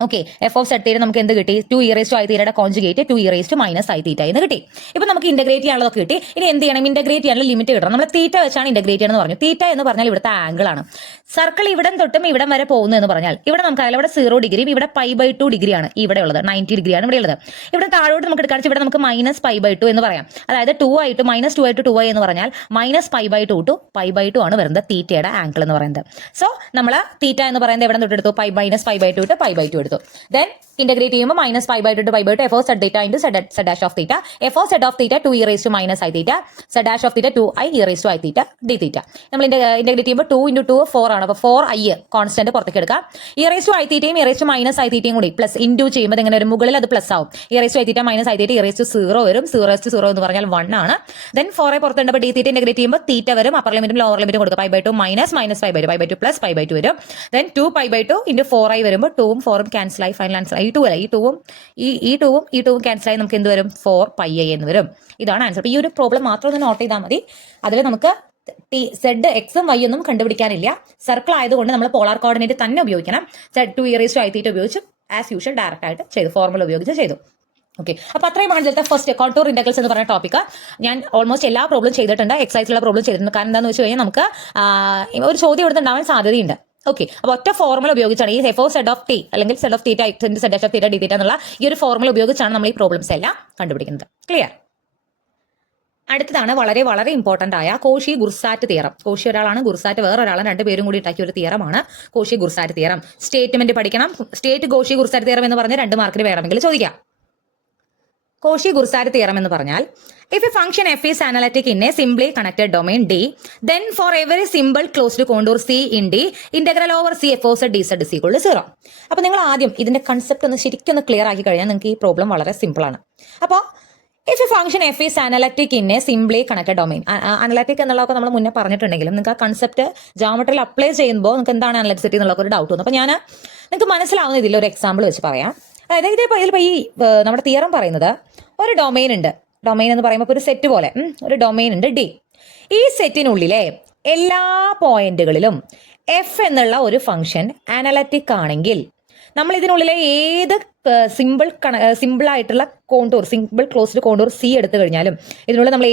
ഓക്കെ, എഫ് ഓഫ് സെഡ് തീറ്റ നമുക്ക് എന്ത് കിട്ടി, 2e⁻⁻ കോൺജുഗേറ്റ് 2e⁻⁻i എന്ന് കിട്ടി. ഇപ്പൊ നമുക്ക് ഇന്റഗ്രേറ്റ് ചെയ്യാനുള്ളതൊക്കെ കിട്ടി. ഇനി എന്ത് ചെയ്യണം, ഇന്റഗ്രേറ്റ് ചെയ്യാനുള്ള ലിമിറ്റ് കിട്ടണം. നമ്മൾ തീറ്റ വെച്ചാണ് ഇന്റഗ്രേറ്റ് ചെയ്യണമെന്ന് പറഞ്ഞു. തീറ്റ എന്ന് പറഞ്ഞാൽ ഇവിടുത്തെ ആംഗിൾ ആണ്. സർക്കിൾ ഇവിടം തൊട്ടും ഇവിടം വരെ പോകുന്നു എന്ന് പറഞ്ഞാൽ ഇവിടെ നമുക്കറിയാം ഇവിടെ 0 ഡിഗ്രിയും ഇവിടെ π/2 ഡിഗ്രിയാണ് ഇവിടെ ഉള്ളത്, 90 ഡിഗ്രിയാണ് ഇവിടെ ഉള്ളത്. ഇവിടെ താഴോട്ട് നമുക്ക് എടുക്കാൻ ഇവിടെ നമുക്ക് -π/2 എന്ന് പറയാം. അതായത് 2i to -2i to 2i എന്ന് പറഞ്ഞാൽ -π/2 to π/2 ആണ് വരുന്നത് തീറ്റയുടെ ആംഗിൾ എന്ന് പറയുന്നത്. സോ നമ്മൾ തീറ്റ എന്ന് പറയുന്നത് എവിടെ തൊട്ട് എടുത്തു, -π/2 to π/2 എടുത്തു. Then integrate ചെയ്യുമ്പോൾ -π/2 to π/2 f of z theta into z dash of theta. f of z of theta 2e⁻⁻i theta, z dash of theta 2i⁻⁻i theta d theta. നമ്മൾ ഇന്റഗ്രേറ്റ് ചെയ്യുമ്പോൾ 2 × 2 4 ആണ്. അപ്പോൾ 4i കോൺസ്റ്റന്റ് പുറത്തേക്ക് എടുക്കാം. e⁻⁻i thetaയും e⁻⁻i thetaയും കൂടി plus into ചെയ്യുമ്പോൾ എങ്ങനെ വരും, മുകളിൽ അത് പ്ലസ് ആവും. e⁻⁻i theta -i theta e⁻0 വരും. 0 എന്ന് പറഞ്ഞാൽ 1 ആണ്. ദെൻ 4 പുറത്തുണ്ടപ്പോൾ d theta ഇന്റഗ്രേറ്റ് ചെയ്യുമ്പോൾ തീറ്റ വരും. അപ്പർ ലിമിറ്റും ലോവർ ലിമിറ്റും കൊടുക്കുക. π/2 -π/2 പ്ലസ് π/2 വരും. ദെൻ 2π/2 × 4i വരുമ്പോൾ 2ഉം 4ഉം ക്യാൻസൽ ആയി. ഫൈനൽ ആൻസർ ഈ 2 അല്ല, ഈ 2ഉം ക്യാൻസൽ ആയി നമുക്ക് എന്ത് വരും, 4πi എന്ന് വരും. ഇതാണ് ആൻസർ. ഈ ഒരു പ്രോബ്ലം മാത്രം ഒന്ന് നോട്ട് ചെയ്താൽ മതി. അതിൽ നമുക്ക് സെഡ് എക്സും വൈ ഒന്നും കണ്ടുപിടിക്കാനില്ല. സർക്കിൾ ആയതുകൊണ്ട് നമ്മൾ പോളാർ കോർഡിനേറ്റ് തന്നെ ഉപയോഗിക്കണം. സെഡ് 2e⁻⁻i ഉപയോഗിച്ച് ആസ് യൂഷ്വൽ ഡയറക്റ്റ് ആയിട്ട് ചെയ്തു, ഫോർമുല ഉപയോഗിച്ച് ചെയ്തു. ഓക്കെ, അപ്പോൾ അത്രയുമാണ് ഇതിലത്തെ ഫസ്റ്റ് കോണ്ടൂർ ഇന്റഗ്രൽസ് എന്ന് പറയുന്ന ടോപ്പിക്ക്. ഞാൻ ഓൾമോസ്റ്റ് എല്ലാ പ്രോബ്ലം ചെയ്തിട്ടുണ്ട്, എക്സൈസിലുള്ള പ്രോബ്ലം ചെയ്തിട്ടുണ്ട്. കാരണം എന്താണെന്ന് വെച്ച് കഴിഞ്ഞാൽ നമുക്ക് ഒരു ചോദ്യം ഇവിടെ ഉണ്ടാവാൻ സാധ്യതയുണ്ട്. ഓക്കെ, അപ്പോൾ ഒറ്റ ഫോർമുല ഉപയോഗിച്ചാണ് ഈ F of Z of T അല്ലെങ്കിൽ Z of theta Z dash of theta D theta എന്നുള്ള ഈ ഒരു ഫോർമുല ഉപയോഗിച്ചാണ് നമ്മൾ ഈ പ്രോബ്ലംസ് എല്ലാം കണ്ടുപിടിക്കുന്നത്. ക്ലിയർ? അടുത്തതാണ് വളരെ വളരെ ഇമ്പോർട്ടന്റ് ആയ കോഷി ഗുർസാറ്റ് തിയറം. കോഷി ഒരാളാണ്, ഗുർസാറ്റ് വേറൊരാളാണ്, രണ്ടുപേരും കൂടി ഉണ്ടാക്കിയ ഒരു തിയറമാണ് കോഷി ഗുർസാറ്റ് തിയറം. സ്റ്റേറ്റ്മെന്റ് പഠിക്കണം. സ്റ്റേറ്റ് കോഷി ഗുർസാറ്റ് തിയറം എന്ന് പറഞ്ഞ് 2 മാർക്കിന് വേണമെങ്കിൽ ചോദിക്കാം. കോഷി ഗുർസാറ്റ് തിയറം എന്ന് പറഞ്ഞാൽ if a function f is analytic in a simply connected domain D, then for every simple closed contour C in D, integral over C f of z dz is equal to 0. അപ്പോൾ നിങ്ങൾ ആദ്യം ഇതിന്റെ concept ഒന്ന് ശരിക്കും ഒന്ന് clear ആക്കി കഴിഞ്ഞാൽ നിങ്ങൾക്ക് ഈ പ്രോബ്ലം വളരെ സിമ്പിൾ ആണ്. അപ്പോൾ if A function F is analytic in A simply connected domain, analytic എന്നുള്ളതൊക്കെ നമ്മൾ മുന്നേ പറഞ്ഞിട്ടുണ്ടെങ്കിലും നിങ്ങൾക്ക് ആ കൺസെപ്റ്റ് ജോമെട്രിയിൽ അപ്ലൈ ചെയ്യുമ്പോൾ നിങ്ങൾക്ക് എന്താണ് അനലറ്റിസിറ്റി എന്നുള്ള ഒരു ഡൗട്ട് വന്നു. അപ്പോൾ ഞാൻ നിങ്ങൾക്ക് മനസ്സിലാവുന്ന ഇതിലൊരു എക്സാമ്പിൾ വെച്ച് പറയാം. അതായത് ഇതിപ്പോൾ ഈ നമ്മുടെ തിയറം പറയുന്നത് ഒരു ഡൊമൈൻ ഉണ്ട്. ഡൊമൈൻ എന്ന് പറയുമ്പോൾ ഒരു സെറ്റ് പോലെ ഒരു ഡൊമൈൻ ഉണ്ട് ഡി. ഈ സെറ്റിനുള്ളിലെ എല്ലാ പോയിന്റുകളിലും എഫ് എന്നുള്ള ഒരു ഫംഗ്ഷൻ അനലറ്റിക് ആണെങ്കിൽ നമ്മൾ ഇതിനുള്ളിലെ ഏത് സിമ്പിൾ ആയിട്ടുള്ള contour, simple closed contour c എടുത്തു കഴിഞ്ഞാലും, ഇതിനുള്ളിൽ നമ്മൾ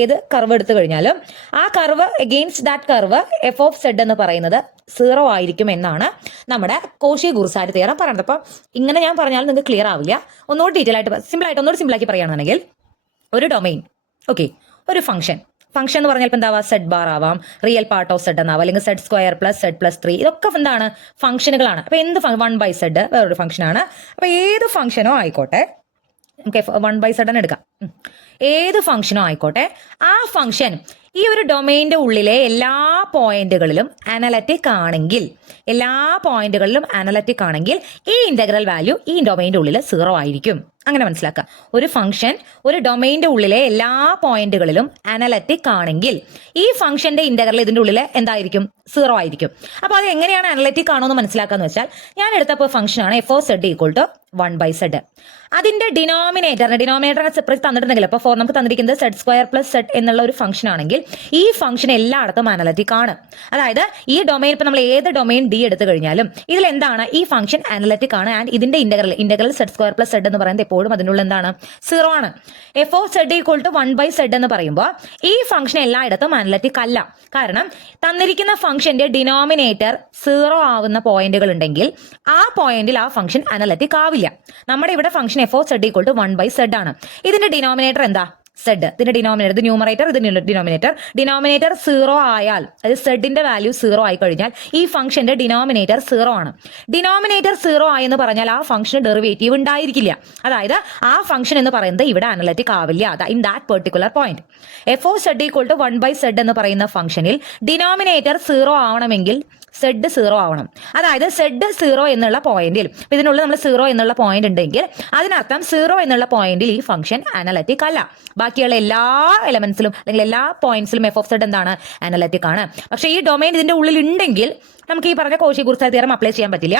ഏത് കർവ് എടുത്തു കഴിഞ്ഞാലും ആ curve against that curve f of z എന്ന് പറയുന്നത് 0 ആയിരിക്കും എന്നാണ് നമ്മുടെ കോഷി ഗുർസാറ്റ് തിയറം പറയുന്നത്. അപ്പോൾ ഇങ്ങനെ ഞാൻ പറഞ്ഞാൽ നിങ്ങൾക്ക് ക്ലിയർ ആവില്ല. ഒന്നുകൂടി ഡീറ്റെയിൽ ആയിട്ട് ഒന്നുകൂടി സിമ്പിളാക്കി പറയുകയാണെങ്കിൽ ഒരു ഡൊമൈൻ, ഓക്കെ, ഒരു ഫംഗ്ഷൻ എന്ന് പറഞ്ഞാൽ ഇപ്പം എന്താവാം, സെഡ് ബാർ ആവാം, റിയൽ പാർട്ട് ഓഫ് സെഡ് എന്നാവാം, അല്ലെങ്കിൽ z square plus z plus 3, ഇതൊക്കെ എന്താണ് ഫംഗ്ഷനുകളാണ്. അപ്പോൾ എന്ത് 1/z വേറൊരു ഫംഗ്ഷനാണ്. അപ്പോൾ ഏത് ഫംഗ്ഷനോ ആയിക്കോട്ടെ, നമുക്ക് 1/z തന്നെ എടുക്കാം. ഏത് ഫംഗ്ഷനോ ആയിക്കോട്ടെ, ആ ഫംഗ്ഷൻ ഈ ഒരു ഡൊമൈൻ്റെ ഉള്ളിലെ എല്ലാ പോയിന്റുകളിലും അനലറ്റിക് ആണെങ്കിൽ ഈ ഇന്റഗ്രൽ വാല്യൂ ഈ ഡൊമൈൻ്റെ ഉള്ളിൽ 0 ആയിരിക്കും. അങ്ങനെ മനസ്സിലാക്കുക. ഒരു ഫംഗ്ഷൻ ഒരു ഡൊമൈൻ്റെ ഉള്ളിലെ എല്ലാ പോയിന്റുകളിലും അനലറ്റിക് ആണെങ്കിൽ ഈ ഫംഗ്ഷന്റെ ഇന്റഗ്രൽ ഇതിന്റെ ഉള്ളിൽ എന്തായിരിക്കും, 0 ആയിരിക്കും. അപ്പോൾ അത് എങ്ങനെയാണ് അനലറ്റിക് ആണോ എന്ന് മനസ്സിലാക്കാന്ന് വെച്ചാൽ, ഞാൻ എടുത്തപ്പോൾ ഫംഗ്ഷനാണ് f of z equal to 1/z. അതിന്റെ ഡിനോമിനേറ്ററിനെ സെപ്പറേറ്റ് തന്നിട്ടുണ്ടെങ്കിൽ, അപ്പോൾ നമുക്ക് തന്നിരിക്കുന്നത് സെഡ് സ്ക്വയർ പ്ലസ് സെഡ് എന്നുള്ള ഒരു ഫംഗ്ഷൻ ആണെങ്കിൽ ഈ ഫംഗ്ഷൻ എല്ലായിടത്തും അനലറ്റിക് ആണ്. അതായത് ഈ ഡൊമൈൻ, ഇപ്പൊ നമ്മൾ ഏത് ഡൊമൈൻ ഡി എടുത്തു കഴിഞ്ഞാലും ഇതിൽ എന്താണ്, ഈ ഫംഗ്ഷൻ അനലറ്റിക് ആണ്. ആൻഡ് ഇതിന്റെ integral z square plus z എന്ന് പറയുന്നത് എപ്പോഴും അതിനുള്ള എന്താണ്, 0 ആണ്. F of z equal to 1/z എന്ന് പറയുമ്പോൾ ഈ ഫംഗ്ഷൻ എല്ലായിടത്തും അനലറ്റിക് അല്ല. കാരണം തന്നിരിക്കുന്ന ഫംഗ്ഷന്റെ ഡിനോമിനേറ്റർ 0 ആവുന്ന പോയിന്റുകൾ ഉണ്ടെങ്കിൽ ആ പോയിന്റിൽ ആ ഫംഗ്ഷൻ അനലറ്റിക് ആവില്ല. നമ്മുടെ ഇവിടെ function F of z equal to 1/z ആണ്. ഇതിന്റെ ഡിനോമിനേറ്റർ എന്താ, സെഡ്. ഇതിന്റെ ഡിനോമിനേറ്റർ, ഇത് ന്യൂമറേറ്റർ, ഇത് ഡിനോമിനേറ്റർ 0 ആയാൽ, അതായത് സെഡിന്റെ വാല്യൂ 0 ആയി കഴിഞ്ഞാൽ ഈ ഫംഗ്ഷന്റെ ഡിനോമിനേറ്റർ 0 ആണ്. ഡിനോമിനേറ്റർ 0 ആയെന്ന് പറഞ്ഞാൽ ആ ഫംഗ്ഷന് ഡെറിവേറ്റീവ് ഉണ്ടായിരിക്കില്ല. അതായത് ആ ഫംഗ്ഷൻ എന്ന് പറയുന്നത് ഇവിടെ അനലറ്റിക് ആവില്ല. In that particular point F of z equal to 1/z എന്ന് പറയുന്ന ഫംഗ്ഷനിൽ ഡിനോമിനേറ്റർ 0 ആവണമെങ്കിൽ സെഡ് 0 ആവണം. അതായത് സെഡ് 0 എന്നുള്ള പോയിന്റിൽ, ഇതിനുള്ളിൽ നമ്മൾ 0 എന്നുള്ള പോയിന്റ് ഉണ്ടെങ്കിൽ അതിനർത്ഥം 0 എന്നുള്ള പോയിന്റിൽ ഈ ഫംഗ്ഷൻ അനലറ്റിക് അല്ല. ബാക്കിയുള്ള എല്ലാ എലമെന്റ്സിലും അല്ലെങ്കിൽ എല്ലാ പോയിന്റ്സിലും എഫ് ഓഫ് സെഡ് എന്താണ്, അനലറ്റിക് ആണ്. പക്ഷേ ഈ ഡൊമൈൻ ഇതിന്റെ ഉള്ളിൽ ഉണ്ടെങ്കിൽ നമുക്ക് ഈ പറഞ്ഞ കോഷി ഗുർസാറ്റ് തിയറം അപ്ലൈ ചെയ്യാൻ പറ്റില്ല.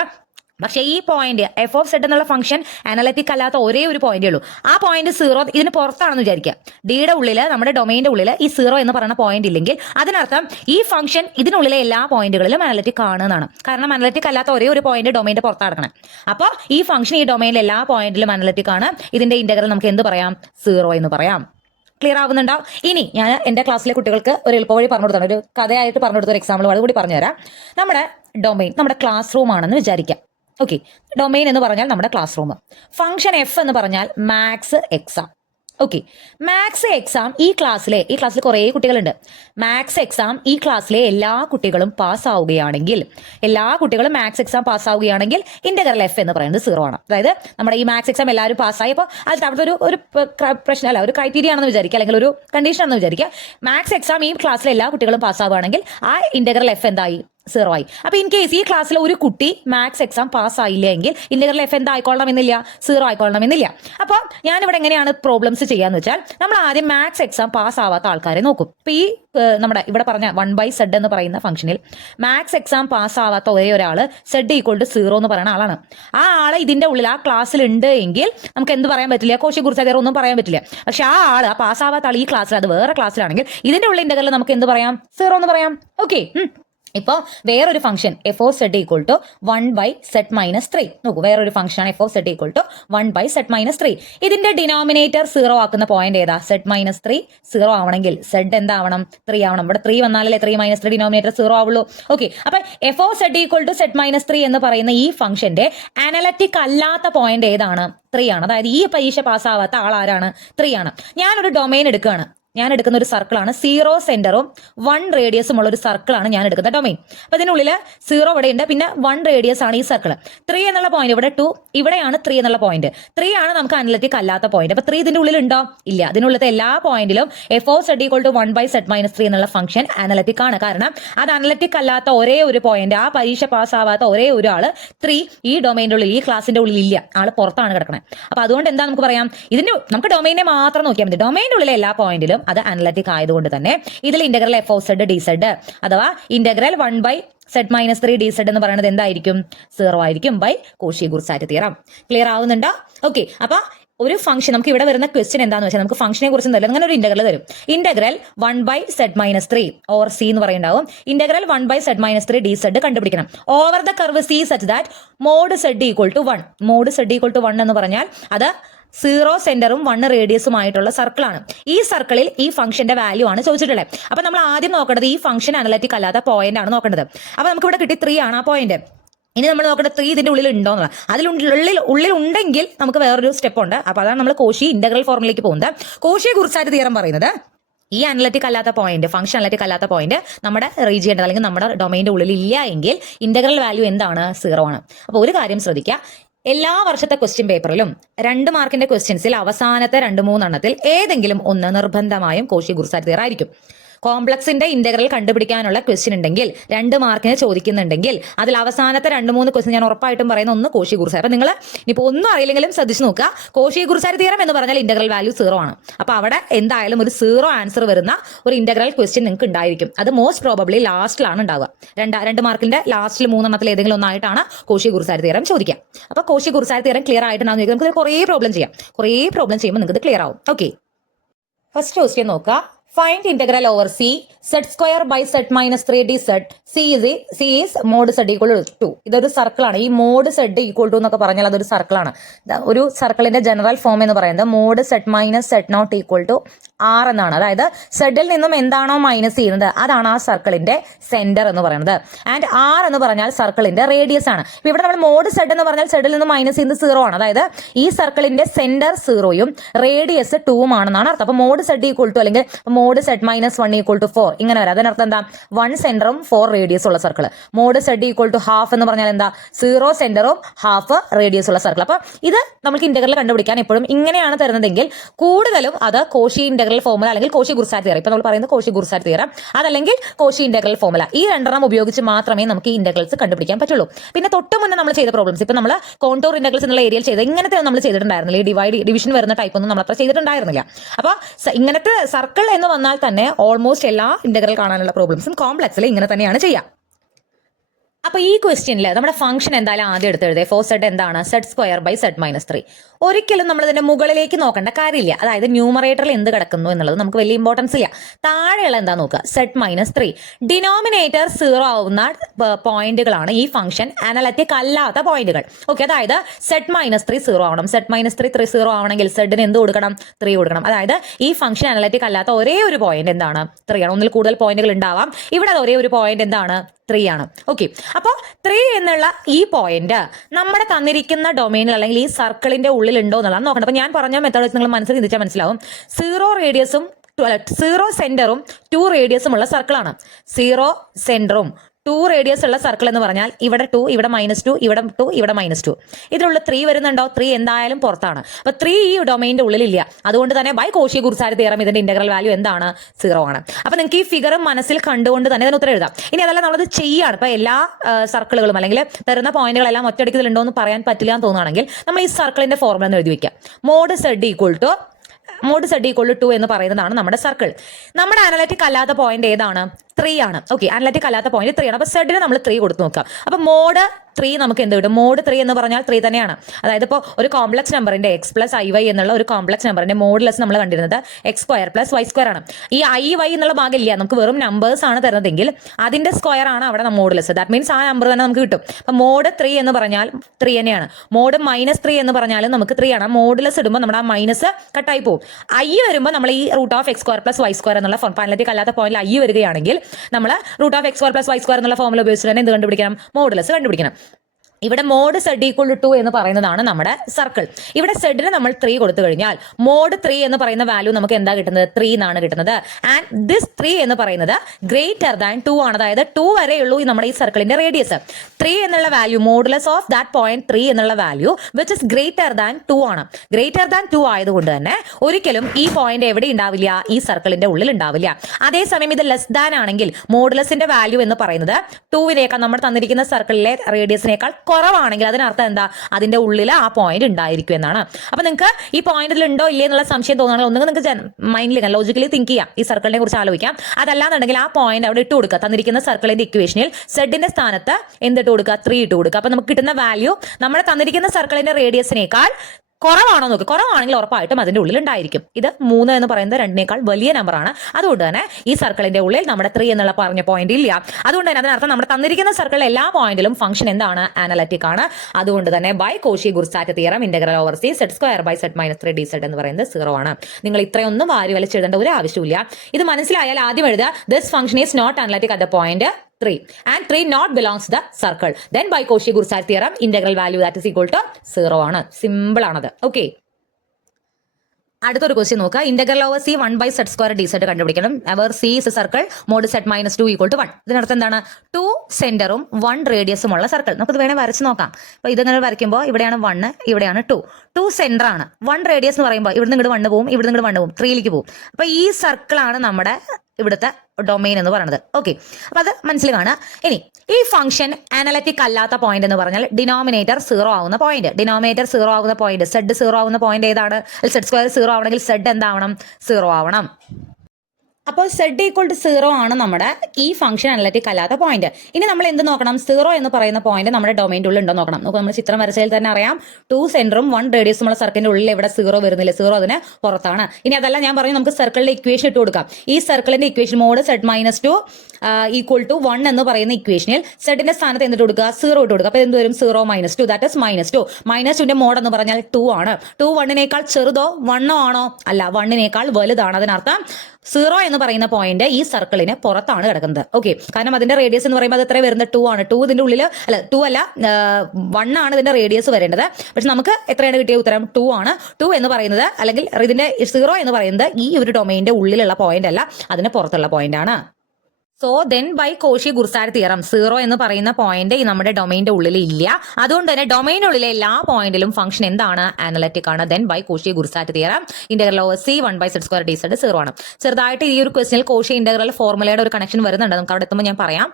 പക്ഷേ ഈ പോയിന്റ് എഫ് ഓഫ് സെഡ് എന്നുള്ള ഫംഗ്ഷൻ അനലറ്റിക് അല്ലാത്ത ഒരേ ഒരു പോയിന്റേ ഉള്ളൂ. ആ പോയിന്റ് 0 ഇതിന് പുറത്താണെന്ന് വിചാരിക്കുക. ഡിയുടെ ഉള്ളിൽ, നമ്മുടെ ഡൊമൈൻ്റെ ഉള്ളിൽ ഈ 0 എന്ന് പറയുന്ന പോയിന്റ് ഇല്ലെങ്കിൽ അതിനർത്ഥം ഈ ഫംഗ്ഷൻ ഇതിനുള്ളിലെ എല്ലാ പോയിന്റുകളിലും അനലറ്റിക് ആണ് എന്നാണ്. കാരണം അനലറ്റിക് അല്ലാത്ത ഒരേ ഒരു പോയിന്റ് ഡൊമൈൻ്റെ പുറത്താടക്കണം. അപ്പോൾ ഈ ഫംഗ്ഷൻ ഈ ഡൊമൈനിലെ എല്ലാ പോയിന്റിലും അനലറ്റിക് ആണ്. ഇതിന്റെ ഇന്റഗ്രൽ നമുക്ക് എന്ത് പറയാം, 0 എന്ന് പറയാം. ക്ലിയർ ആവുന്നുണ്ടാവും. ഇനി ഞാൻ എൻ്റെ ക്ലാസ്സിലെ കുട്ടികൾക്ക് ഒരു എളുപ്പവഴി പറഞ്ഞു കൊടുത്താണ്, ഒരു കഥയായിട്ട് പറഞ്ഞു കൊടുത്ത ഒരു എക്സാമ്പിൾ അതുകൂടി പറഞ്ഞുതരാം. നമ്മുടെ ഡൊമൈൻ നമ്മുടെ ക്ലാസ് റൂം ആണെന്ന് വിചാരിക്കാം. ഓക്കെ, ഡൊമൈൻ എന്ന് പറഞ്ഞാൽ നമ്മുടെ ക്ലാസ് റൂം. ഫംഗ്ഷൻ എഫ് എന്ന് പറഞ്ഞാൽ maths exam. Okay, maths exam ഈ ക്ലാസ്സിൽ കുറേ കുട്ടികളുണ്ട്. മാത്സ് എക്സാം ഈ ക്ലാസ്സിലെ എല്ലാ കുട്ടികളും പാസ്സാവുകയാണെങ്കിൽ, മാത്സ് എക്സാം പാസ്സാവുകയാണെങ്കിൽ ഇന്റഗ്രൽ എഫ് എന്ന് പറയുന്നത് 0 ആണ്. അതായത് നമ്മുടെ ഈ മാത്സ് എക്സാം എല്ലാവരും പാസ്സായി, അപ്പോൾ അത് അവിടുത്തെ ഒരു പ്രശ്നമല്ല, ഒരു ക്രൈറ്റീരിയ ആണെന്ന് വിചാരിക്കുക, അല്ലെങ്കിൽ ഒരു കണ്ടീഷൻ ആണെന്ന് വിചാരിക്കുക. മാത്സ് എക്സാം ഈ ക്ലാസ്സിലെ എല്ലാ കുട്ടികളും പാസ്സാവുകയാണെങ്കിൽ ആ ഇന്റഗ്രൽ എഫ് എന്തായി, 0 ആയി. അപ്പോൾ ഇൻ കേസ് ഈ ക്ലാസ്സിലെ ഒരു കുട്ടി മാത്സ് എക്സാം പാസ്സായില്ല എങ്കിൽ ഇന്റഗ്രൽ എഫ് എന്തായിക്കൊള്ളണമെന്നില്ല, 0 ആയിക്കൊള്ളണമെന്നില്ല. അപ്പോൾ ഞാനിവിടെ എങ്ങനെയാണ് പ്രോബ്ലംസ് ചെയ്യാന്ന് വെച്ചാൽ, നമ്മൾ ആദ്യം മാത്സ് എക്സാം പാസ്സാവാത്ത ആൾക്കാരെ നോക്കും. ഇപ്പോൾ ഈ നമ്മുടെ ഇവിടെ പറഞ്ഞ 1/z എന്ന് പറയുന്ന ഫംഗ്ഷനിൽ മാത്സ് എക്സാം പാസ്സാവാത്ത ഒരേ ഒരാൾ സെഡ് ഈക്വൽ ടു 0 എന്ന് പറയുന്ന ആളാണ്. ആ ആൾ ഇതിന്റെ ഉള്ളിൽ ആ ക്ലാസ്സിൽ ഉണ്ട് എങ്കിൽ നമുക്ക് എന്ത് പറയാൻ പറ്റില്ല, കോഷി ഗുർസാറ്റ് തിയറം ഒന്നും പറയാൻ പറ്റില്ല. പക്ഷെ ആ പാസ്സാവാത്ത ആൾ ഈ ക്ലാസ്സിൽ, അത് വേറെ ക്ലാസ്സിലാണെങ്കിൽ ഇതിന്റെ ഉള്ളിൽ ഇന്റഗ്രൽ നമുക്ക് എന്ത് പറയാം, 0 എന്ന് പറയാം. ഓക്കെ, ഇപ്പോൾ വേറൊരു function F of z equal to 1/z-3. നോക്കൂ, വേറൊരു ഫംഗ്ഷനാണ് f of z equal to 1/z-3. ഇതിന്റെ ഡിനോമിനേറ്റർ 0 ആക്കുന്ന പോയിന്റ് ഏതാ, z-3. 0 ആവണമെങ്കിൽ സെഡ് എന്താവണം, 3 ആവണം. ഇവിടെ 3 വന്നാലല്ലേ 3 - 3 ഡിനോമിനേറ്റർ 0 ആവുള്ളൂ. ഓക്കെ, അപ്പൊ f of z equal to z-3 എന്ന് പറയുന്ന ഈ ഫംഗ്ഷന്റെ അനലറ്റിക് അല്ലാത്ത പോയിന്റ് ഏതാണ്, 3 ആണ്. അതായത് ഈ പരീക്ഷ പാസ്സാവാത്ത ആൾ ആരാണ്, 3 ആണ്. ഞാനൊരു ഡൊമൈൻ എടുക്കുകയാണ്. ഞാൻ എടുക്കുന്ന ഒരു സർക്കിളാണ് 0 സെന്ററും 1 റേഡിയസും ഉള്ള ഒരു സർക്കിളാണ് ഞാൻ എടുക്കുന്ന ഡൊമൈൻ. അപ്പൊ ഇതിനുള്ളിൽ 0 ഇവിടെ ഉണ്ട്, പിന്നെ 1 റേഡിയസ് ആണ് ഈ സർക്കിൾ. 3 എന്നുള്ള പോയിന്റ് ഇവിടെ 2, ഇവിടെയാണ് 3 എന്നുള്ള പോയിന്റ്. 3 ആണ് നമുക്ക് അനലറ്റിക് അല്ലാത്ത പോയിന്റ്. അപ്പൊ 3 ഇതിന്റെ ഉള്ളിൽ ഉണ്ടോ? ഇല്ല. ഇതിനുള്ളിലത്തെ എല്ലാ പോയിന്റിലും f of z = 1/z-3 എന്നുള്ള ഫംഗ്ഷൻ അനലറ്റിക് ആണ്. കാരണം അത് അനലറ്റിക് അല്ലാത്ത ഒരേ ഒരു പോയിന്റ്, ആ പരീക്ഷ പാസ്സാവാത്ത ഒരേ ഒരാള് 3 ഈ ഡൊമൈൻ്റെ ഉള്ളിൽ, ഈ ക്ലാസിന്റെ ഉള്ളിൽ ഇല്ല. ആള് പുറത്താണ് കിടക്കുന്നത്. അപ്പൊ അതുകൊണ്ട് എന്താ നമുക്ക് പറയാം, ഇതിന്റെ നമുക്ക് ഡൊമൈനെ മാത്രം നോക്കിയാൽ മതി. ഡൊമൈൻ്റെ ഉള്ളിലെ എല്ലാ പോയിന്റിലും അത് അനലറ്റിക് ആയതുകൊണ്ട് തന്നെ ഇതിൽ integral f of z dz അഥവാ ഇന്റഗ്രൽ 1/z-3 dz എന്ന് പറയുന്നത് എന്തായിരിക്കും? 0 ആയിരിക്കും ബൈ കോഷി-ഗുർസാറ്റ് തിയറം. ക്ലിയർ ആവുന്നുണ്ടോ? ഓക്കെ. അപ്പൊ ഒരു ഫംഗ്ഷൻ നമുക്ക് ഇവിടെ വരുന്ന ക്വസ്റ്റ്യൻ എന്താന്ന് വെച്ചാൽ നമുക്ക് ഫംഗ്ഷനെ കുറിച്ച് തരും. അങ്ങനെ ഒരു ഇന്റഗ്രൽ തരും. ഇന്റഗ്രൽ 1/z-3 ഓർ സി എന്ന് പറയുണ്ടാവും. ഇന്റഗ്രൽ 1/z-3 dz കണ്ടുപിടിക്കണം. Over the curve c such that mod z = 1. Mod z = 1 എന്ന് പറഞ്ഞാൽ അത് 0 സെന്ററും 1 റേഡിയസുമായിട്ടുള്ള സർക്കിളാണ്. ഈ സർക്കിളിൽ ഈ ഫംഗ്ഷന്റെ വാല്യൂ ആണ് ചോദിച്ചിട്ടുള്ളത്. അപ്പൊ നമ്മൾ ആദ്യം നോക്കേണ്ടത് ഈ ഫംഗ്ഷൻ അനലറ്റിക് അല്ലാത്ത പോയിന്റ് ആണ് നോക്കേണ്ടത്. അപ്പൊ നമുക്ക് ഇവിടെ കിട്ടി 3 ആണ് ആ പോയിന്റ്. ഇനി നമ്മൾ നോക്കേണ്ടത് 3 ഇതിന്റെ ഉള്ളിൽ ഉണ്ടോ എന്നുള്ളത്. ഉള്ളിൽ ഉണ്ടെങ്കിൽ നമുക്ക് വേറൊരു സ്റ്റെപ്പ് ഉണ്ട്. അപ്പൊ അതാണ് നമ്മൾ കോഷി ഇന്റഗ്രൽ ഫോർമുലയിലേക്ക് പോകുന്നത്. കോഷി-ഗുർസാറ്റ് തിയറം പറയുന്നത് ഈ അനലറ്റിക് അല്ലാത്ത പോയിന്റ്, ഫംഗ്ഷൻ അനലറ്റിക് അല്ലാത്ത പോയിന്റ് നമ്മുടെ റീജിയൻ അല്ലെങ്കിൽ നമ്മുടെ ഡൊമൈൻ്റെ ഉള്ളിൽ ഇല്ല എങ്കിൽ ഇന്റഗ്രൽ വാല്യൂ എന്താണ്? 0 ആണ്. അപ്പോൾ ഒരു കാര്യം ശ്രദ്ധിക്കുക, എല്ലാ വർഷത്തെ ക്വസ്റ്റ്യൻ പേപ്പറിലും 2 മാർക്കിന്റെ ക്വസ്റ്റ്യൻസിൽ അവസാനത്തെ 2-3 എണ്ണത്തിൽ ഏതെങ്കിലും ഒന്ന് നിർബന്ധമായും കോഷി-ഗുർസാറ്റ് തിയറം ആയിരിക്കും. കോംപ്ലക്സിന്റെ ഇന്റഗ്രൽ കണ്ടുപിടിക്കാനുള്ള ക്വസ്റ്റ്യൻ ഉണ്ടെങ്കിൽ 2 മാർക്കിന് ചോദിക്കുന്നുണ്ടെങ്കിൽ അതിൽ അവസാനത്തെ 2-3 ക്വസ്റ്റ്യൻ ഞാൻ ഉറപ്പായിട്ടും പറയുന്ന ഒന്ന് കോഷി-ഗുർസാറ്റ്. അപ്പൊ നിങ്ങൾ ഇനിയിപ്പോൾ ഒന്നും അറിയില്ലെങ്കിലും ശ്രദ്ധിച്ചു നോക്കുക. കോഷി-ഗുർസാറ്റ് തിയറം എന്ന് പറഞ്ഞാൽ ഇന്റഗ്രൽ വാല്യൂ 0 ആണ്. അപ്പൊ അവിടെ എന്തായാലും ഒരു 0 ആൻസർ വരുന്ന ഒരു ഇന്റഗ്രൽ ക്വസ്റ്റ്യൻ നിങ്ങൾക്ക് ഉണ്ടായിരിക്കും. അത് മോസ്റ്റ് പ്രോബബ്ലി ലാസ്റ്റിലാണ് ഉണ്ടാവുക. 2 മാർക്കിന്റെ ലാസ്റ്റിൽ 3 എണ്ണത്തിൽ ഏതെങ്കിലും ഒന്നായിട്ടാണ് കോഷി-ഗുർസാറ്റ് തിയറം ചോദിക്കുക. അപ്പൊ കോഷി-ഗുർസാറ്റ് തിയറം ക്ലിയർ ആയിട്ടുണ്ടാകുന്ന നമുക്ക് കുറേ പ്രോബ്ലം ചെയ്യാം. കുറേ പ്രോബ്ലം ചെയ്യുമ്പോൾ നിങ്ങൾക്ക് ക്ലിയർ ആവും. ഓക്കെ, ഫസ്റ്റ് ക്വസ്റ്റ്യൻ നോക്കുക. Find integral over c z²/z-3 dz. c is mod z = 2. ഇതൊരു സർക്കിളാണ്. ഈ മോഡ് z = 2 എന്നൊക്കെ പറഞ്ഞാൽ അതൊരു സർക്കിളാണ്. ഒരു സർക്കിളിന്റെ ജനറൽ ഫോം എന്ന് പറയുന്നത് മോഡ് z-z0 = r എന്നാണ്. അതായത് സെഡിൽ നിന്നും എന്താണോ മൈനസ് ചെയ്യുന്നത് അതാണ് ആ സർക്കിളിന്റെ സെന്റർ എന്ന് പറയുന്നത്. ആൻഡ് r എന്ന് പറഞ്ഞാൽ സർക്കിളിന്റെ റേഡിയസ് ആണ്. ഇപ്പൊ ഇവിടെ നമ്മൾ മോഡ് z എന്ന് പറഞ്ഞാൽ സെഡിൽ നിന്ന് മൈനസ് ചെയ്യുന്നത് 0 ആണ്. അതായത് ഈ സർക്കിളിന്റെ സെന്റർ 0യും റേഡിയസ് 2ഉം ആണെന്നാണ് അർത്ഥം. അപ്പൊ മോഡ് z = അല്ലെങ്കിൽ മോഡ് z-1 = 4 ഇങ്ങനെ വരാം. അതിനർത്ഥം എന്താ? 1 സെന്ററും 4 റേഡിയസ് ഉള്ള സർക്കിൾ. മോഡ് z = ഹാഫ് എന്ന് പറഞ്ഞാൽ എന്താ? 0 സെന്ററും ഹാഫ് റേഡിയസ് ഉള്ള സർക്കിൾ. അപ്പൊ ഇത് നമുക്ക് ഇന്റഗ്രൽ കണ്ടുപിടിക്കാൻ എപ്പോഴും ഇങ്ങനെയാണ് തരുന്നതെങ്കിൽ കൂടുതലും അത് കോഷി ഇന്റഗ്രൽ ഫോർമുല അല്ലെങ്കിൽ കോഷി-ഗുർസാറ്റ് തിയറം. ഇപ്പൊ നമ്മൾ പറയുന്നത് കോഷി-ഗുർസാറ്റ് തിയറം, അതല്ലെങ്കിൽ കോഷി ഇന്റഗ്രൽ ഫോർമുല. ഈ 2 ഉപയോഗിച്ച് മാത്രമേ നമുക്ക് ഈ ഇന്റഗ്രൽസ് കണ്ടുപിടിക്കാൻ പറ്റുള്ളൂ. പിന്നെ തൊട്ട് മുന്നേ നമ്മൾ ചെയ്ത പ്രോബ്ലംസ്, ഇപ്പൊ നമ്മൾ കോണ്ടൂർ ഇന്റഗ്രൽസ് എന്നുള്ള ഏരിയയിൽ ചെയ്ത് ഇങ്ങനത്തെ നമ്മൾ ചെയ്തിട്ടുണ്ടായിരുന്നില്ല. ഈ ഡിവിഷൻ വരുന്ന ടൈപ്പ് ഒന്നും നമ്മൾ അത്ര ചെയ്തിട്ടുണ്ടായിരുന്നില്ല. അപ്പൊ ഇങ്ങനത്തെ സർക്കിൾ എന്ന് വന്നാൽ തന്നെ ഓൾമോസ്റ്റ് എല്ലാ ഇന്റഗ്രൽ കാണാനുള്ള പ്രോബ്ലംസും കോംപ്ലക്സിൽ ഇങ്ങനെ തന്നെയാണ് ചെയ്യുക. അപ്പൊ ഈ ക്വസ്റ്റ്യനിൽ നമ്മുടെ ഫംഗ്ഷൻ എന്തായാലും ആദ്യം എടുത്തെഴുതേ. f of z എന്താണ്? z²/z-3. ഒരിക്കലും നമ്മൾ ഇതിന്റെ മുകളിലേക്ക് നോക്കേണ്ട കാര്യമില്ല. അതായത് ന്യൂമറേറ്ററിൽ എന്ത് കിടക്കുന്നു എന്നുള്ളത് നമുക്ക് വലിയ ഇമ്പോർട്ടൻസ് ഇല്ല. താഴെയുള്ള എന്താ നോക്കുക? z-3. ഡിനോമിനേറ്റർ 0 ആവുന്ന പോയിന്റുകളാണ് ഈ ഫംഗ്ഷൻ അനലറ്റിക് അല്ലാത്ത പോയിന്റുകൾ. ഓക്കെ, അതായത് z-3 0 ആവണം. z-3 0 ആവണമെങ്കിൽ z-ന് എന്ത് കൊടുക്കണം? 3 കൊടുക്കണം. അതായത് ഈ ഫംഗ്ഷൻ അനലറ്റിക് അല്ലാത്ത ഒരേ ഒരു പോയിന്റ് എന്താണ്? 3 ആണ്. ഒന്നിൽ കൂടുതൽ പോയിന്റുകൾ ഉണ്ടാവാം. ഇവിടെ ഒരേ ഒരു പോയിന്റ് എന്താണ്? 3 ആണ്. ഓക്കെ, അപ്പോൾ 3 എന്നുള്ള ഈ പോയിന്റ് നമ്മുടെ തന്നിരിക്കുന്ന ഡൊമൈനിൽ അല്ലെങ്കിൽ ഈ സർക്കിളിന്റെ ഉള്ളിൽ ഉണ്ടോ എന്നുള്ളതാണ് നോക്കണം. അപ്പൊ ഞാൻ പറഞ്ഞ മെത്തേഡ് വെച്ച് നിങ്ങൾ മനസ്സിൽ ചിന്തിച്ചാൽ മനസ്സിലാവും. 0 റേഡിയസും 0 സെന്ററും 2 റേഡിയസും ഉള്ള സർക്കിളാണ്. 0 സെന്ററും 2 റേഡിയസ് ഉള്ള സർക്കിൾ എന്ന് പറഞ്ഞാൽ ഇവിടെ 2, ഇവിടെ -2, ഇവിടെ 2, ഇവിടെ -2. ഇതിലുള്ള 3 വരുന്നുണ്ടോ? 3 എന്തായാലും പുറത്താണ്. അപ്പൊ 3 ഈ ഡൊമൈൻ്റെ ഉള്ളിലില്ല. അതുകൊണ്ട് തന്നെ ബൈ കോഷി-ഗുർസാറ്റ് തിയറം ഇതിന്റെ ഇന്റഗ്രൽ വാല്യൂ എന്താണ്? 0 ആണ്. അപ്പൊ നിങ്ങൾക്ക് ഈ ഫിഗർ മനസ്സിൽ കണ്ടുകൊണ്ട് തന്നെ ഇതിന് ഉത്തരം എഴുതാം. ഇനി അതല്ല നമ്മളത് ചെയ്യാണ്. ഇപ്പൊ എല്ലാ സർക്കിളുകളും അല്ലെങ്കിൽ തരുന്ന പോയിന്റുകളെല്ലാം ഒറ്റയടിക്കലുണ്ടോ എന്ന് പറയാൻ പറ്റില്ല എന്ന് തോന്നുകയാണെങ്കിൽ നമ്മൾ ഈ സർക്കിളിന്റെ ഫോർമുല എന്ന് എഴുതി വെക്കാം. മോഡ് z = 2 എന്ന് പറയുന്നതാണ് നമ്മുടെ സർക്കിൾ. നമ്മുടെ അനലറ്റിക് അല്ലാത്ത പോയിന്റ് ഏതാണ്? 3 ആണ്. ഓക്കെ, അനലറ്റിക് അല്ലാത്ത പോയിന്റ് 3 ആണ്. അപ്പൊ z-ന് നമ്മൾ 3 കൊടുത്ത് നോക്കാം. അപ്പൊ മോഡ് 3 നമുക്ക് എന്ത് കിട്ടും? മോഡ് 3 എന്ന് പറഞ്ഞാൽ 3 തന്നെയാണ്. അതായത് ഇപ്പോൾ ഒരു കോംപ്ലക്സ് നമ്പറിന്റെ x + iy എന്നുള്ള ഒരു കോംപ്ലക്സ് നമ്പറിന്റെ മോഡുലസ് നമ്മൾ കണ്ടിരുന്നത് x² + y² ആണ്. ഈ iy എന്നുള്ള ഭാഗം ഇല്ല, നമുക്ക് വെറും നമ്പേഴ്സ് ആണ് തരുന്നതെങ്കിൽ അതിന്റെ സ്ക്വയർ ആണ് അവിടെ മോഡുലസ്. ദാറ്റ് മീൻസ് ആ നമ്പർ തന്നെ നമുക്ക് കിട്ടും. അപ്പൊ മോഡ് 3 എന്ന് പറഞ്ഞാൽ 3 തന്നെയാണ്. മോഡ് -3 എന്ന് പറഞ്ഞാലും നമുക്ക് 3 ആണ്. മോഡുലസ് ഇടുമ്പോൾ നമ്മുടെ ആ മൈനസ് കട്ടായി പോകും. i വരുമ്പോൾ നമ്മൾ ഈ √(x² + y² എന്നുള്ള അനലറ്റിക് അല്ലാത്ത പോയിന്റിൽ i വരികയാണെങ്കിൽ നമ്മൾ √(x² + y² എന്നുള്ള ഫോർമുല ഉപയോഗിച്ച് തന്നെ എന്ത് കണ്ടുപിടിക്കണം? മോഡുലസ് കണ്ടുപിടിക്കണം. ഇവിടെ മോഡ് സെഡ് ഈക്വൽ ടു എന്ന് പറയുന്നതാണ് നമ്മുടെ സർക്കിൾ. ഇവിടെ സെഡിന് നമ്മൾ 3 കൊടുത്തു കഴിഞ്ഞാൽ മോഡ് 3 എന്ന് പറയുന്ന വാല്യൂ നമുക്ക് എന്താ കിട്ടുന്നത്? 3 എന്നാണ് കിട്ടുന്നത്. ആൻഡ് ദിസ് 3 എന്ന് പറയുന്നത് ഗ്രേറ്റർ ദാൻ 2 ആണ്. അതായത് 2 വരെയുള്ളൂ നമ്മുടെ ഈ സർക്കിളിന്റെ റേഡിയസ്. 3 എന്നുള്ള value modulus of that point 3 എന്നുള്ള value which is greater than 2 ആണ്. ഗ്രേറ്റർ ദാൻ 2 ആയതുകൊണ്ട് തന്നെ ഒരിക്കലും ഈ പോയിന്റ് എവിടെ ഉണ്ടാവില്ല? ഈ സർക്കിളിന്റെ ഉള്ളിൽ ഉണ്ടാവില്ല. അതേസമയം ഇത് ലെസ് ദാൻ ആണെങ്കിൽ മോഡുലസിന്റെ വാല്യൂ എന്ന് പറയുന്നത് 2വിനേക്കാൾ നമ്മൾ തന്നിരിക്കുന്ന സർക്കിളിലെ റേഡിയസിനേക്കാൾ കുറവാണെങ്കിൽ അതിനർത്ഥം എന്താ? അതിന്റെ ഉള്ളിൽ ആ പോയിന്റ് ഉണ്ടായിരിക്കും എന്നാണ്. അപ്പൊ നിങ്ങൾക്ക് ഈ പോയിന്റിൽ ഉണ്ടോ ഇല്ലേ എന്നുള്ള സംശയം തോന്നുകയാണെങ്കിൽ ഒന്നുകിൽ നിങ്ങൾക്ക് മൈൻഡിൽ ലോജിക്കലി തിങ്ക് ചെയ്യാം, ഈ സർക്കിളിനെ കുറിച്ച് ആലോചിക്കാം. അതല്ലാന്നുണ്ടെങ്കിൽ ആ പോയിന്റ് അവിടെ ഇട്ട് കൊടുക്കുക. തന്നിരിക്കുന്ന സർക്കിളിന്റെ ഇക്വേഷനിൽ സെഡിന്റെ സ്ഥാനത്ത് എന്തിട്ട് കൊടുക്കുക? 3 ഇട്ട് കൊടുക്കുക. അപ്പൊ നമുക്ക് കിട്ടുന്ന വാല്യൂ നമ്മുടെ തന്നിരിക്കുന്ന സർക്കിളിന്റെ റേഡിയസിനേക്കാൾ കുറവാണോ നോക്ക്. കുറവാണെങ്കിൽ ഉറപ്പായിട്ടും അതിന്റെ ഉള്ളിൽ ഉണ്ടായിരിക്കും. ഇത് 3 എന്ന് പറയുന്നത് 2നേക്കാൾ വലിയ നമ്പറാണ്. അതുകൊണ്ട് തന്നെ ഈ സർക്കിളിന്റെ ഉള്ളിൽ നമ്മുടെ 3 എന്നുള്ള പറഞ്ഞ പോയിന്റ് ഇല്ല. അതുകൊണ്ട് തന്നെ അതിനർത്ഥം നമ്മുടെ തന്നിരിക്കുന്ന സർക്കിളിലെ എല്ലാ പോയിന്റിലും ഫംഗ്ഷൻ എന്താണ്? അനലറ്റിക് ആണ്. അതുകൊണ്ട് തന്നെ by Cauchy Goursat theorem integral over C Z square by Z minus 3 dz എന്ന് പറയുന്നത് 0 ആണ്. നിങ്ങൾ ഇത്രയൊന്നും വാരി വലിച്ചെഴുതേണ്ട ഒരു ആവശ്യമില്ല. ഇത് മനസ്സിലായാൽ ആദ്യം എഴുതുക this function is not analytic at the point 3 and 3 not belongs to the circle. Then by Cauchy-Goursat theorem integral value that is equal to 0 ആണ്. സിമ്പിൾ ആണത്. ഓക്കെ, അടുത്തൊരു ക്വസ്റ്റ്യൻ നോക്കുക. Integral over C 1 by Z square dz കണ്ടുപിടിക്കണം. Where C is circle mod Z minus 2 equal to 1. ഇതിനർത്ഥം എന്താണ്? 2 സെന്ററും 1 റേഡിയസും ഉള്ള circle. നമുക്കിത് വേണേൽ വരച്ച് നോക്കാം. അപ്പൊ ഇതിങ്ങനെ വരയ്ക്കുമ്പോൾ ഇവിടെയാണ് 1, ഇവിടെയാണ് 2. 2 സെന്റർ ആണ്. 1 റേഡിയസ് എന്ന് പറയുമ്പോൾ ഇവിടുന്ന് ഇങ്ങോട്ട് 1 പോവും, ഇവിടുന്ന് ഇങ്ങോട്ട് 1 പോവും, 3ലേക്ക് പോവും. അപ്പൊ ഈ സർക്കിളാണ് നമ്മുടെ ഇവിടുത്തെ ഡൊമൈൻ എന്ന് പറയുന്നത്. ഓക്കെ, അപ്പൊ അത് മനസ്സിൽ കാണുക. ഇനി ഈ ഫംഗ്ഷൻ അനലറ്റിക് അല്ലാത്ത പോയിന്റ് എന്ന് പറഞ്ഞാൽ ഡിനോമിനേറ്റർ 0 ആവുന്ന പോയിന്റ്. ഡിനോമിനേറ്റർ 0 ആവുന്ന പോയിന്റ്, സെഡ് 0 ആവുന്ന പോയിന്റ് ഏതാണ്? സെഡ് സ്ക്വയർ 0 ആവണമെങ്കിൽ സെഡ് എന്താവണം? 0 ആവണം. അപ്പോൾ സെഡ് ഈക്വൽ ടു 0 ആണ് നമ്മുടെ ഈ ഫംഗ്ഷൻ അനലറ്റിക് അല്ലാത്ത പോയിന്റ്. ഇനി നമ്മൾ എന്ത് നോക്കണം? 0 എന്ന് പറയുന്ന പോയിന്റ് നമ്മുടെ ഡൊമൈൻ്റെ ഉള്ളിൽ ഉണ്ടോ നോക്കണം. നമുക്ക് നമ്മൾ ചിത്രം വരച്ചതിൽ തന്നെ അറിയാം 2 സെന്ററും 1 റേഡിയസും ഉള്ള സർക്കിളിന്റെ ഉള്ളിൽ ഇവിടെ 0 വരുന്നില്ല. 0 അതിന് പുറത്താണ്. ഇനി അതല്ല ഞാൻ പറയും നമുക്ക് സർക്കിളിന്റെ ഇക്വേഷൻ ഇട്ട് കൊടുക്കാം. ഈ സർക്കിളിന്റെ equation mod Z minus 2 equal to 1 എന്ന് പറയുന്ന ഇക്വേഷനിൽ സെഡിന്റെ സ്ഥാനത്ത് എന്തിട്ട് കൊടുക്കുക? 0 ഇട്ട് കൊടുക്കുക. അപ്പൊ എന്ത് വരും? 0 minus 2 that is minus 2. Minus 2ന്റെ മോഡ് എന്ന് പറഞ്ഞാൽ 2 ആണ്. 2 1നേക്കാൾ ചെറുതോ 1 ആണോ? അല്ല, 1നേക്കാൾ വലുതാണ്. അതിനർത്ഥം 0 എന്ന് പറയുന്ന പോയിന്റ് ഈ സർക്കിളിന് പുറത്താണ് കിടക്കുന്നത്. ഓക്കെ, കാരണം അതിന്റെ റേഡിയസ് എന്ന് പറയുമ്പോൾ അത് എത്ര വരുന്നത്? 2 ആണ്. 2 ഇതിന്റെ ഉള്ളിൽ അല്ല, 2 അല്ല 1 ആണ് ഇതിന്റെ റേഡിയസ് വരേണ്ടത്. പക്ഷെ നമുക്ക് എത്രയാണ് കിട്ടിയ ഉത്തരം? 2 ആണ്. 2 എന്ന് പറയുന്നത് അല്ലെങ്കിൽ ഇതിന്റെ 0 എന്ന് പറയുന്നത് ഈ ഒരു ഡൊമൈന്റെ ഉള്ളിലുള്ള പോയിന്റ് അല്ല, അതിന് പുറത്തുള്ള പോയിന്റ് ആണ്. So then by Cauchy Goursat theorem 0 എന്ന് പറയുന്ന പോയിന്റ് ഈ നമ്മുടെ ഡൊമൈന്റെ ഉള്ളിൽ ഇല്ല. അതുകൊണ്ട് തന്നെ ഡൊമൈനുള്ളിലെ എല്ലാ പോയിന്റിലും ഫംഗ്ഷൻ എന്താണ്? അനലറ്റിക് ആണ്. Then by Cauchy Goursat theorem integral over C 1 by Z square dz 0 ആണ്. ചെറുതായിട്ട് ഈ ഒരു ക്വസ്റ്റിനിൽ കോഷി ഇന്റഗ്രൽ ഫോർമുലയുടെ ഒരു കണക്ഷൻ വരുന്നുണ്ട്. നമുക്ക് അവിടെ എത്തുമ്പോൾ ഞാൻ പറയാം.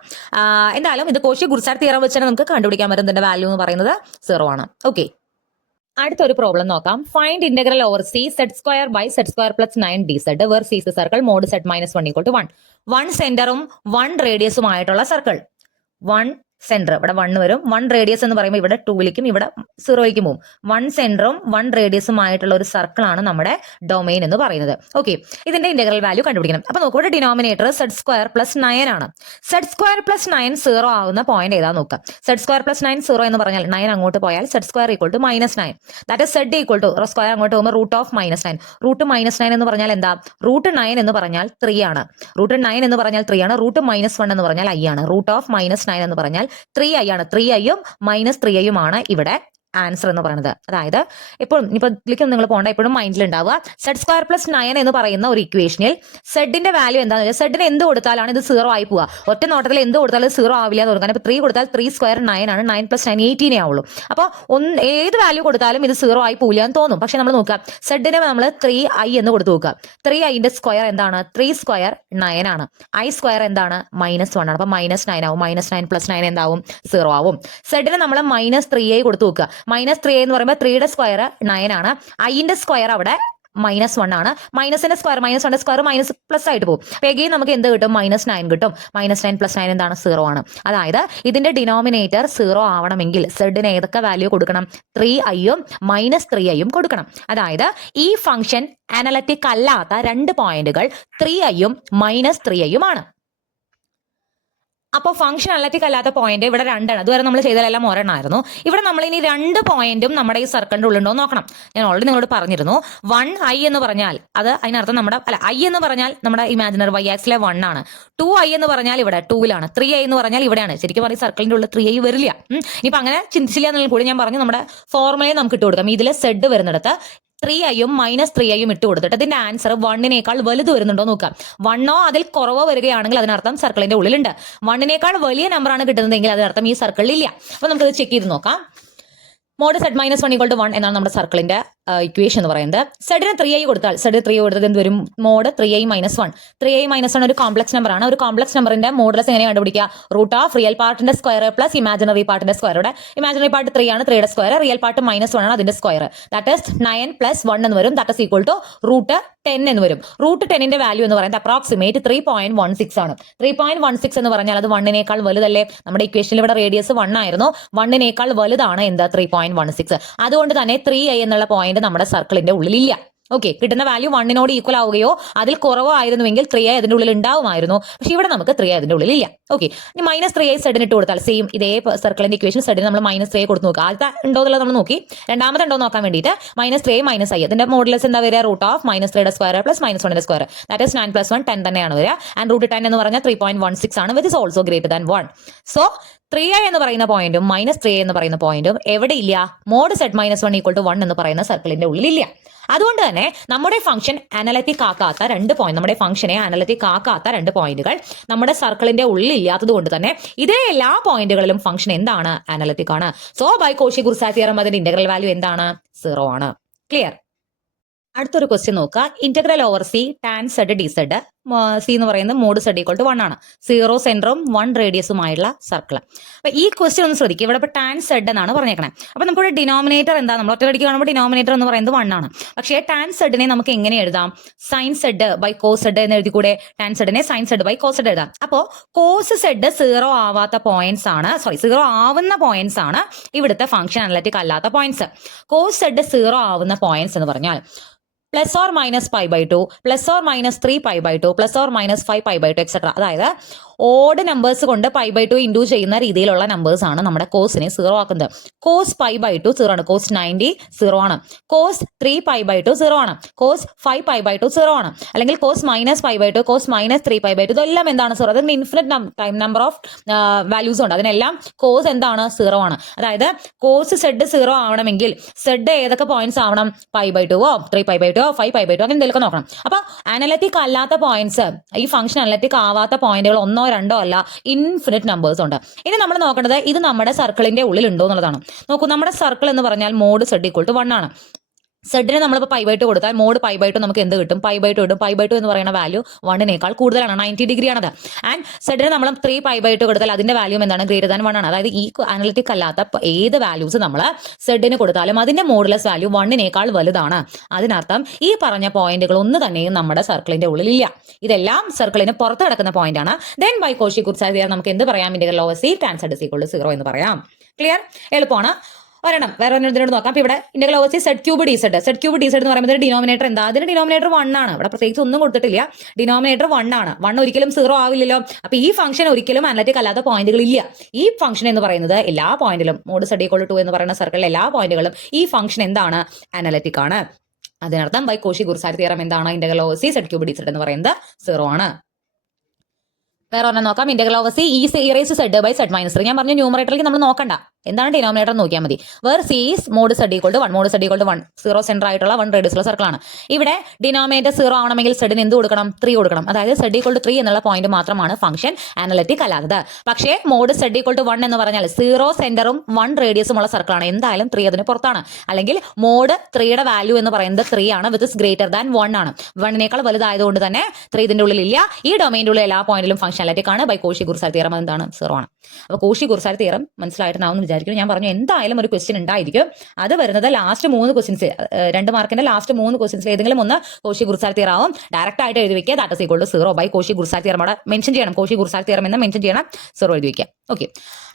എന്തായാലും ഇത് കോഷി-ഗുർസാറ്റ് തിയറം വെച്ചാൽ നമുക്ക് കണ്ടുപിടിക്കാൻ പറ്റുന്നതിന്റെ വാല്യൂ എന്ന് പറയുന്നത് 0 ആണ്. ഓക്കെ, അടുത്തൊരു പ്രോബ്ലം നോക്കാം. Find integral over C Z square by Z square plus 9 dz where c is circle mod Z minus 1 equal to 1. 1 സെന്ററും 1 റേഡിയസുമായിട്ടുള്ള സർക്കിൾ. 1 സെന്റർ ഇവിടെ 1 വരും. 1 റേഡിയസ് എന്ന് പറയുമ്പോൾ ഇവിടെ 2ലേക്കും ഇവിടെ 0ലേക്കും പോകും. 1 സെന്ററും 1 റേഡിയസുമായിട്ടുള്ള ഒരു സർക്കിൾ ആണ് നമ്മുടെ ഡൊമൈൻ എന്ന് പറയുന്നത്. ഓക്കെ, ഇതിന്റെ ഇന്റഗ്രൽ വാല്യൂ കണ്ടുപിടിക്കണം. അപ്പൊ നോക്കൂ, ഇവിടെ ഡിനോമിനേറ്റർ സെഡ് സ്ക്വയർ പ്ലസ് 9 ആണ്. സെഡ് സ്ക്വയർ പ്ലസ് 9 0 ആവുന്ന പോയിന്റ് ഏതാ നോക്കാം. സെഡ് സ്ക്വയർ പ്ലസ് 9 0 എന്ന് പറഞ്ഞാൽ 9 അങ്ങോട്ട് പോയാൽ z square equal to minus 9. That is z equal to square അങ്ങോട്ട് പോകുമ്പോൾ root of minus 9. Root minus 9 എന്ന് പറഞ്ഞാൽ എന്താ? റൂട്ട് 9 എന്ന് പറഞ്ഞാൽ 3 ആണ്. റൂട്ട് 9 എന്ന് പറഞ്ഞാൽ 3 ആണ്. റൂട്ട് മൈനസ് 1 എന്ന് പറഞ്ഞാൽ i ആണ്. റൂട്ട് ഓഫ് മൈനസ് 9 എന്ന് പറഞ്ഞാൽ 3i ആണ്. 3iയും മൈനസ് 3iയും ആണ് ഇവിടെ ആൻസർ എന്ന് പറയുന്നത്. അതായത് എപ്പോഴും ഇപ്പൊ ഇതിലേക്ക് നിങ്ങൾ പോകേണ്ട, എപ്പോഴും മൈൻഡിൽ ഉണ്ടാവുക സെഡ് സ്ക്വയർ പ്ലസ് 9 എന്ന് പറയുന്ന ഒരു ഇക്വേഷനിൽ സെഡിന്റെ വാല്യൂ എന്താണെന്ന് വെച്ചാൽ സെഡിന് എന്ത് കൊടുത്താലാണ് ഇത് 0 ആയി പോവുക. ഒറ്റ നോട്ടത്തിൽ എന്ത് കൊടുത്താലും 0 ആവില്ല എന്ന് തോന്നുന്നു. കാരണം 3 കൊടുത്താൽ 3 സ്ക്വയർ 9 ആണ്. 9 പ്ലസ് 9 18 ആവുള്ളൂ. അപ്പോൾ ഏത് വാല്യൂ കൊടുത്താലും ഇത് 0 ആയി പോവില്ല എന്ന് തോന്നും. പക്ഷെ നമ്മൾ നോക്കുക, സെഡിന് നമ്മൾ 3i എന്ന് കൊടുത്ത് നോക്കുക. 3iന്റെ സ്ക്വയർ എന്താണ്? 3 സ്ക്വയർ 9 ആണ്. i സ്ക്വയർ എന്താണ്? -1 ആണ്. അപ്പൊ -9 ആവും. -9 പ്ലസ് 9 എന്താവും? 0 ആവും. സെഡിന് നമ്മൾ -3i കൊടുത്ത് നോക്കുക. -3i എന്ന് പറയുമ്പോൾ 3യുടെ സ്ക്വയർ 9 ആണ്. iന്റെ സ്ക്വയർ അവിടെ -1 ആണ്. മൈനസിന്റെ സ്ക്വയർ -1ന്റെ സ്ക്വയർ മൈനസ് പ്ലസ് ആയിട്ട് പോകും. അപ്പൊ എഗെയിൻ നമുക്ക് എന്ത് കിട്ടും? -9 കിട്ടും. -9 പ്ലസ് 9 എന്താണ്? 0 ആണ്. അതായത് ഇതിന്റെ ഡിനോമിനേറ്റർ 0 ആവണമെങ്കിൽ സെഡിന് ഏതൊക്കെ വാല്യൂ കൊടുക്കണം? 3iയും -3iയും കൊടുക്കണം. അതായത് ഈ ഫംഗ്ഷൻ അനലറ്റിക് അല്ലാത്ത 2 പോയിന്റുകൾ 3iയും -3iയും ആണ്. അപ്പോൾ ഫംഗ്ഷൻ അനലറ്റിക് അല്ലാത്ത പോയിന്റ് ഇവിടെ രണ്ടാണ്. അതുവരെ നമ്മൾ ചെയ്തതെല്ലാം ഒരെണ്ണമായിരുന്നു. ഇവിടെ നമ്മൾ ഇനി 2 പോയിന്റും നമ്മുടെ ഈ സർക്കിളിന്റെ ഉള്ളിലുണ്ടോ നോക്കണം. ഞാൻ ഓൾറെഡി നിങ്ങളോട് പറഞ്ഞിരുന്നു 1i എന്ന് പറഞ്ഞാൽ അത് അതിനർത്ഥം നമ്മുടെ i എന്ന് പറഞ്ഞാൽ നമ്മുടെ ഇമാജിനറി y ആക്സിലെ 1 ആണ്. 2i എന്ന് പറഞ്ഞാൽ ഇവിടെ 2ലാണ്. 3i എന്ന് പറഞ്ഞാൽ ഇവിടെയാണ്. ശരിക്കും പറഞ്ഞാൽ സർക്കിളിന്റെ ഉള്ളിൽ 3i വരില്ല. ഇനിയിപ്പോൾ അങ്ങനെ ചിന്തിച്ചില്ല എന്നുള്ള കൂടി ഞാൻ പറഞ്ഞു നമ്മുടെ ഫോർമുലയെ നമുക്ക് ഇട്ട് കൊടുക്കാം. ഇതിൽ z വരുന്നിടത്ത് 3iയും -3iയും ഇട്ട് കൊടുത്തിട്ട് ഇതിന്റെ ആൻസർ 1നേക്കാൾ വലുത് വരുന്നുണ്ടോ നോക്കാം. 1ഓ അതിൽ കുറവോ വരികയാണെങ്കിൽ അതിനർത്ഥം സർക്കിളിന്റെ ഉള്ളിലുണ്ട്. 1നേക്കാൾ വലിയ നമ്പറാണ് കിട്ടുന്നതെങ്കിൽ അതിനർത്ഥം ഈ സർക്കിളിൽ ഇല്ല. അപ്പൊ നമുക്കത് ചെക്ക് ചെയ്ത് നോക്കാം. മോഡ് z -1 = 1 എന്നാണ് നമ്മുടെ സർക്കിളിന്റെ ഇക്വേഷൻ എന്ന് പറയുന്നത്. സെഡിന് 3i കൊടുത്താൽ z 3 കൊടുത്തത് എന്ത് വരും? Mode 3i - 1. 3i - 1 ഒരു കോംപ്ലക്സ് നമ്പർ ആണ്. ഒരു കോംപ്ലക്സ് നമ്പറിന്റെ മോഡുലസ് എങ്ങനെ കണ്ടുപിടിക്കുക? റൂട്ട് ഓഫ് റിയൽ പാർട്ടിന്റെ സ്ക്വയർ പ്ലസ് ഇമാജിനറി പാർട്ടിന്റെ സ്ക്വയർ. ഇവിടെ ഇമാജിനറി പാർട്ട് 3 ആണ്, 3യുടെ സ്ക്വയർ. റിയൽ പാർട്ട് -1 ആണ്, അതിന്റെ സ്ക്വയർ. ദാറ്റ് ഈസ് 9 + 1 എന്ന് വരും. ദാറ്റ് ഈസ് ഈക്വൽ ടു √10 എന്ന് വരും. √10ന്റെ വാല്യൂ എന്ന് പറയുന്നത് അപ്രോക്സിമേറ്റ് 3.16 ആണ്. 3.16 എന്ന് പറഞ്ഞാൽ അത് 1നേക്കാൾ വലുതല്ലേ? നമ്മുടെ ഇക്വേഷനിൽ ഇവിടെ റേഡിയസ് 1 ആയിരുന്നു. 1നേക്കാൾ വലുതാണ് എന്താ? 3.16. അതുകൊണ്ട് തന്നെ 3i എന്നുള്ള പോയിന്റ് നമ്മുടെ സർക്കിളിന്റെ ഉള്ളിലില്ല. ഓക്കെ, കിട്ടുന്ന വാല്യൂ 1നോട് ഈക്വൽ ആവുകയോ അതിൽ കുറവോ ആയിരുന്നുവെങ്കിൽ 3i അതിന്റെ ഉള്ളിൽ ഉണ്ടാവുമായിരുന്നു. പക്ഷെ ഇവിടെ നമുക്ക് 3i അതിന്റെ ഉള്ളിൽ ഇല്ല. ഓക്കെ, ഇനി -3i സെഡിന് ഇട്ട് കൊടുത്താൽ സെയിം ഇതേ സർക്കിളിന്റെ ഇക്വേഷൻ സെഡിന് നമ്മൾ -3i കൊടുത്ത് നോക്കുക. ആദ്യത്തെ ഉണ്ടോ എന്നുള്ളത് നമ്മൾ നോക്കി. രണ്ടാമത്തെ ഉണ്ടോ നോക്കാൻ വേണ്ടിയിട്ട് -3i - i അതിന്റെ മോഡുലസ് എന്താ വരിക? റൂട്ട് ഓഫ് -3യുടെ സ്ക്വയർ പ്ലസ് -1ന്റെ സ്ക്വയർ. ദാറ്റ് ഈസ് 9 + 1 10 തന്നെയാണ് വരിക. ആൻഡ് √10 എന്ന് പറഞ്ഞാൽ 3.16 ആണ്, which is also greater than 1. So 3i എന്ന് പറയുന്ന പോയിന്റും -3i എന്ന് പറയുന്ന പോയിന്റും എവിടെ ഇല്ല? മോഡ് z -1 = 1 എന്ന് പറയുന്ന സർക്കിളിന്റെ ഉള്ളിലില്ല. അതുകൊണ്ട് തന്നെ നമ്മുടെ ഫംഗ്ഷൻ അനലറ്റിക് ആക്കാത്ത 2 പോയിന്റ്, നമ്മുടെ ഫംഗ്ഷനെ അനലറ്റിക് ആക്കാത്ത 2 പോയിന്റുകൾ നമ്മുടെ സർക്കിളിന്റെ ഉള്ളിൽ ഇല്ലാത്തത് കൊണ്ട് തന്നെ ഇതേ എല്ലാ പോയിന്റുകളിലും ഫംഗ്ഷൻ എന്താണ്? അനലറ്റിക് ആണ്. സോ ബൈ കോഷി-കുർസാറ്റ് തിയറം അതിന്റെ ഇന്റഗ്രൽ വാല്യൂ എന്താണ്? 0 ആണ്. ക്ലിയർ? അടുത്തൊരു ക്വസ്റ്റ്യൻ നോക്കുക. Integral over c tan z dz. c എന്ന് പറയുന്നത് മോഡ് z = 1 ആണ്. 0 സെന്ററും 1 റേഡിയസുമായുള്ള സർക്കിൾ. അപ്പൊ ഈ ക്വസ്റ്റ്യൻ ഒന്ന് ശ്രദ്ധിക്കുക. ഇവിടെ ഇപ്പൊ tan z എന്നാണ് പറഞ്ഞേക്കണേ. അപ്പൊ നമുക്കിവിടെ ഡിനോമിനേറ്റർ എന്താ? നമ്മൾ ഒറ്റയടിക്ക് കാണുമ്പോൾ ഡിനോമിനേറ്റർ എന്ന് പറയുന്നത് 1 ആണ്. പക്ഷേ tan z-നെ നമുക്ക് എങ്ങനെ എഴുതാം? sin z by cos z എന്ന് എഴുതിക്കൂടെ? tan z-നെ sin z by cos z എഴുതാം. അപ്പോൾ cos z 0 ആവാത്ത പോയിന്റ്സ് ആണ്, 0 ആവുന്ന പോയിന്റ്സ് ആണ് ഇവിടുത്തെ ഫംഗ്ഷൻ അനലറ്റിക് അല്ലാത്ത പോയിന്റ്സ്. cos z 0 ആവുന്ന പോയിന്റ്സ് എന്ന് പറഞ്ഞാൽ ±π/2, ±3π/2, ±5π/2 എക്സെട്ര. അതായത് ഓഡ് നമ്പേഴ്സ് കൊണ്ട് π/2 ഇൻഡു ചെയ്യുന്ന രീതിയിലുള്ള നമ്പേഴ്സ് ആണ് നമ്മുടെ കോസിനെ 0 ആക്കുന്നത്. cos π/2 0 ആണ്, cos 90 0 ആണ്, cos 3π/2 0 ആണ്, cos 5π/2 0 ആണ്, അല്ലെങ്കിൽ cos -π/2, cos -3π/2 ഇതെല്ലാം എന്താണ് 0? അതിന് infinite time number of values ഉണ്ട്. അതിനെല്ലാം cos എന്താണ്? 0 ആണ്. അതായത് cos z 0 ആവണമെങ്കിൽ z ഏതൊക്കെ പോയിന്റ്സ് ആവണം? π/2ഓ 3π/2ഓ 5π/2 അങ്ങനെ എന്തെങ്കിലുമൊക്കെ നോക്കണം. അപ്പൊ അനലറ്റിക് അല്ലാത്ത പോയിന്റ്സ്, ഈ ഫംഗ്ഷൻ അനലറ്റിക് ആവാത്ത പോയിന്റുകൾ 1 2 അല്ല, ഇൻഫിനിറ്റ് നമ്പേഴ്സ് ഉണ്ട്. ഇനി നമ്മൾ നോക്കേണ്ടത് ഇത് നമ്മുടെ സർക്കിളിന്റെ ഉള്ളിൽ ഉണ്ടോ എന്നുള്ളതാണ്. നോക്കൂ, നമ്മുടെ സർക്കിൾ എന്ന് പറഞ്ഞാൽ മോഡ് z = 1 ആണ്. സെഡിന് നമ്മളിപ്പോൾ π/2 കൊടുത്താൽ മോഡ് π/2 നമുക്ക് എന്ത് കിട്ടും? π/2 കിട്ടും. π/2 എന്ന് പറയുന്ന വാല്യൂ 1നേക്കാൾ കൂടുതലാണ്, 90 ഡിഗ്രി ആണത്. ആൻഡ് സെഡിന് നമ്മൾ 3π/2 കൊടുത്താൽ അതിന്റെ വാല്യൂ എന്താണ്? ഗ്രേറ്റർ ദാൻ 1 ആണ്. അതായത് ഈ അനലിറ്റിക് അല്ലാത്ത ഏത് വാല്യൂസ് നമ്മൾ സെഡിന് കൊടുത്താലും അതിന്റെ മോഡുലസ് വാല്യൂ 1നേക്കാൾ വലുതാണ്. അതിനർത്ഥം ഈ പറഞ്ഞ പോയിന്റുകൾ ഒന്ന് തന്നെയും നമ്മുടെ സർക്കിളിന്റെ ഉള്ളിലില്ല. ഇതെല്ലാം സർക്കിളിന് പുറത്ത് കിടക്കുന്ന പോയിന്റ് ആണ്. ദെൻ ബൈ കോഷി-കുർസാറ്റ് തിയറം നമുക്ക് എന്ത് പറയാം? Integral over c tan z = 0 എന്ന് പറയാം. ക്ലിയർ? എളുപ്പമാണ്. ഒരെണ്ണം വേറെ ഒന്നിനോട് നോക്കാം. അപ്പൊ ഇവിടെ ഇന്റഗ്രൽ ഓവർ z³ dz എന്ന് പറയുമ്പോൾ ഡിനോമിനേറ്റർ എന്താ? അതിന്റെ ഡിനോമിനേറ്റർ 1 ആണ്. ഇവിടെ പ്രത്യേകിച്ച് ഒന്നും കൊടുത്തിട്ടില്ല. ഡിനോമിനേറ്റർ 1 ആണ്. 1 ഒരിക്കലും 0 ആവില്ലല്ലോ. അപ്പൊ ഈ ഫംഗ്ഷൻ ഒരിക്കലും അനലറ്റിക് അല്ലാത്ത പോയിന്റുകൾ ഇല്ല. ഈ ഫംഗ്ഷൻ എന്ന് പറയുന്നത് എല്ലാ പോയിന്റിലും മോഡ് z = 2 എന്ന് പറയുന്ന സർക്കിളിലെ എല്ലാ പോയിന്റുകളും ഈ ഫംഗ്ഷൻ എന്താണ്? അനലറ്റിക് ആണ്. അതിനർത്ഥം ബൈ കോഷി-കുർസാറ്റ് തിയറം എന്താണ്? Integral over c z³ dz എന്ന് പറയുന്നത് 0 ആണ്. വേറെ ഒരെണ്ണം നോക്കാം. Integral over c e⁻z/z-3. ഞാൻ പറഞ്ഞു ന്യൂമറേറ്ററിലേക്ക് നമ്മൾ നോക്കണ്ട, എന്താണ് ഡിനോമിനേറ്റർ നോക്കിയാൽ മതി. Where c is mod z = 1, mod z = 1, 0 centre ആയിട്ടുള്ള 1 റേഡിയസ് ഉള്ള സർക്കിൾ ആണ്. ഇവിടെ ഡിനോമിനേറ്റർ 0 ആവണമെങ്കിൽ സെഡിന് എന്ത് കൊടുക്കണം? 3 കൊടുക്കണം. അതായത് z = 3 എന്നുള്ള പോയിന്റ് മാത്രമാണ് ഫംഗ്ഷൻ അനലറ്റിക് അല്ലാത്തത്. പക്ഷേ മോഡ് z = 1 എന്ന് പറഞ്ഞാൽ 0 സെന്ററും 1 റേഡിയസും ഉള്ള സർക്കിൾ ആണ്. എന്തായാലും 3 അതിന് പുറത്താണ്. അല്ലെങ്കിൽ മോഡ് 3യുടെ വാല്യൂ എന്ന് പറയുന്നത് 3 ആണ്, വിച്ച് ഇസ് ഗ്രേറ്റർ ദാൻ 1 ആണ്. 1നേക്കാൾ വലുതായതുകൊണ്ട് തന്നെ 3 ഇതിന്റെ ഉള്ളിൽ ഇല്ല. ഈ ഡൊമൈൻ്റെ ഉള്ളിൽ എല്ലാ പോയിന്റിലും ഫംഗ്ഷൻ അനലറ്റിക് ആണ്. ബൈ കോഷി-കുർസാറ്റ് തിയറം എന്താണ്? 0 ആണ്. അപ്പോൾ കോഷി-കുർസാറ്റ് തിയറം മനസ്സിലായിട്ടുണ്ടാവും എന്ന് വിചാരിക്കുന്നു. ഞാൻ പറഞ്ഞു എന്തായാലും ഒരു ക്വസ്റ്റ്യൻ ഉണ്ടായിരിക്കും. അത് വരുന്നത് ലാസ്റ്റ് 3 ക്വസ്റ്റ്യൻസ്, 2 മാർക്കിന്റെ ലാസ്റ്റ് 3 ക്വസ്റ്റ്യൻസിൽ ഏതെങ്കിലും ഒന്ന് കോഷി-ഗുർസാൽ തിയറം ആവും. ഡയറക്റ്റ് ആയിട്ട് എഴുതി വെക്കുക, that is equal to 0 by Cauchy Goursat theorem. അവിടെ മെൻഷൻ ചെയ്യണം, കോഷി-ഗുർസാൽ തിയറം എന്ന് മെൻഷൻ ചെയ്യണം, 0 എഴുതി വെക്കുക. ഓക്കെ,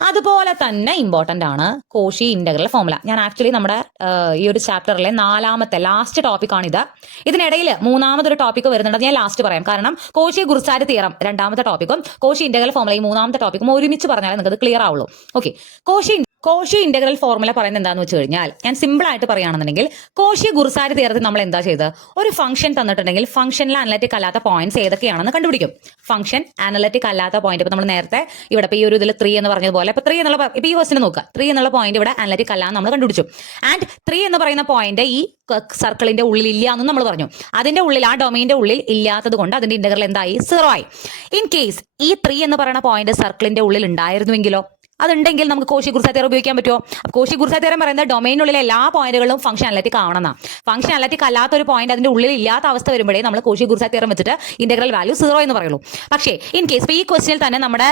അതുപോലെ തന്നെ ഇമ്പോർട്ടന്റ് ആണ് കോഷി ഇന്റഗ്രൽ ഫോർമുല. ഞാൻ ആക്ച്വലി നമ്മുടെ ഈ ഒരു ചാപ്റ്ററിലെ 4ാമത്തെ ലാസ്റ്റ് ടോപ്പിക് ആണിത്. ഇതിനിടയിൽ 3ാമതൊരു ടോപ്പിക് വരുന്നുണ്ട്, ഞാൻ ലാസ്റ്റ് പറയാം. കാരണം കോഷി-ഗുർസാൽ തിയറം 2ാമത്തെ ടോപ്പിക്കും കോഷി ഇന്റഗ്രൽ ഫോർമുല ഈ 3ാമത്തെ ടോപ്പിക്കും ഒരുമിച്ച് പറഞ്ഞാൽ നിങ്ങൾക്ക് അത് ക്ലിയർ ആവുള്ളൂ. ഓക്കെ, കോഷി ഇന്റഗ്രൽ ഫോർമുല പറയുന്നത് എന്താണെന്ന് വെച്ച് കഴിഞ്ഞാൽ, ഞാൻ സിമ്പിൾ ആയിട്ട് പറയുകയാണെന്നുണ്ടെങ്കിൽ, കോഷി-ഗുർസാൽ തിയറത്തിൽ നമ്മൾ എന്താ ചെയ്തത്, ഒരു ഫംഗ്ഷൻ തന്നിട്ടുണ്ടെങ്കിൽ ഫംഗ്ഷനിൽ അനലറ്റിക് അല്ലാത്ത പോയിന്റ്സ് ഏതൊക്കെയാണെന്ന് കണ്ടുപിടിക്കും. ഫംഗ്ഷൻ അനലറ്റിക് അല്ലാത്ത പോയിന്റ്, ഇപ്പൊ നമ്മൾ നേരത്തെ ഇവിടെ ഈ ഒരു ഇതിൽ 3 എന്ന് പറഞ്ഞതുപോലെ, ഇപ്പൊ 3 എന്നുള്ള ഇപ്പൊ ഈ ക്വസ്റ്റിന് നോക്കുക, 3 എന്നുള്ള പോയിന്റ് ഇവിടെ അനലറ്റിക് അല്ല നമ്മൾ കണ്ടുപിടിച്ചു. ആൻഡ് 3 എന്ന് പറയുന്ന പോയിന്റ് ഈ സർക്കിളിന്റെ ഉള്ളിൽ ഇല്ല എന്നും നമ്മൾ പറഞ്ഞു. അതിന്റെ ഉള്ളിൽ, ആ ഡൊമൈന്റെ ഉള്ളിൽ ഇല്ലാത്തത് കൊണ്ട് അതിന്റെ ഇന്റഗ്രൽ എന്തായി, 0 ആയി. ഇൻ കേസ് ഈ 3 എന്ന് പറയുന്ന പോയിന്റ് സർക്കിളിന്റെ ഉള്ളിൽ ഉണ്ടായിരുന്നുവെങ്കിലോ, അതുണ്ടെങ്കിൽ നമുക്ക് കോഷി-ഗുർസാൽ തിയറം ഉപയോഗിക്കാൻ പറ്റുമോ? കോഷി-ഗുർസാൽ തിയറം പറയുന്നത് ഡൊമൈനുള്ളിലെ എല്ലാ പോയിന്റുകളും ഫംഗ്ഷൻ അനലറ്റിക് ആവണമെന്നാണ്. ഫംഗ്ഷൻ അനലറ്റിക് അല്ലാത്ത ഒരു പോയിന്റ് അതിന്റെ ഉള്ളിൽ ഇല്ലാത്ത അവസ്ഥ വരുമ്പോഴേ നമ്മൾ കോഷി-ഗുർസാൽ തിയറം വെച്ചിട്ട് ഇന്റഗ്രൽ വാല്യൂ 0 എന്ന് പറയുള്ളൂ. പക്ഷേ ഇൻ കേസ് ഈ ക്വസ്റ്റിനിൽ തന്നെ നമ്മുടെ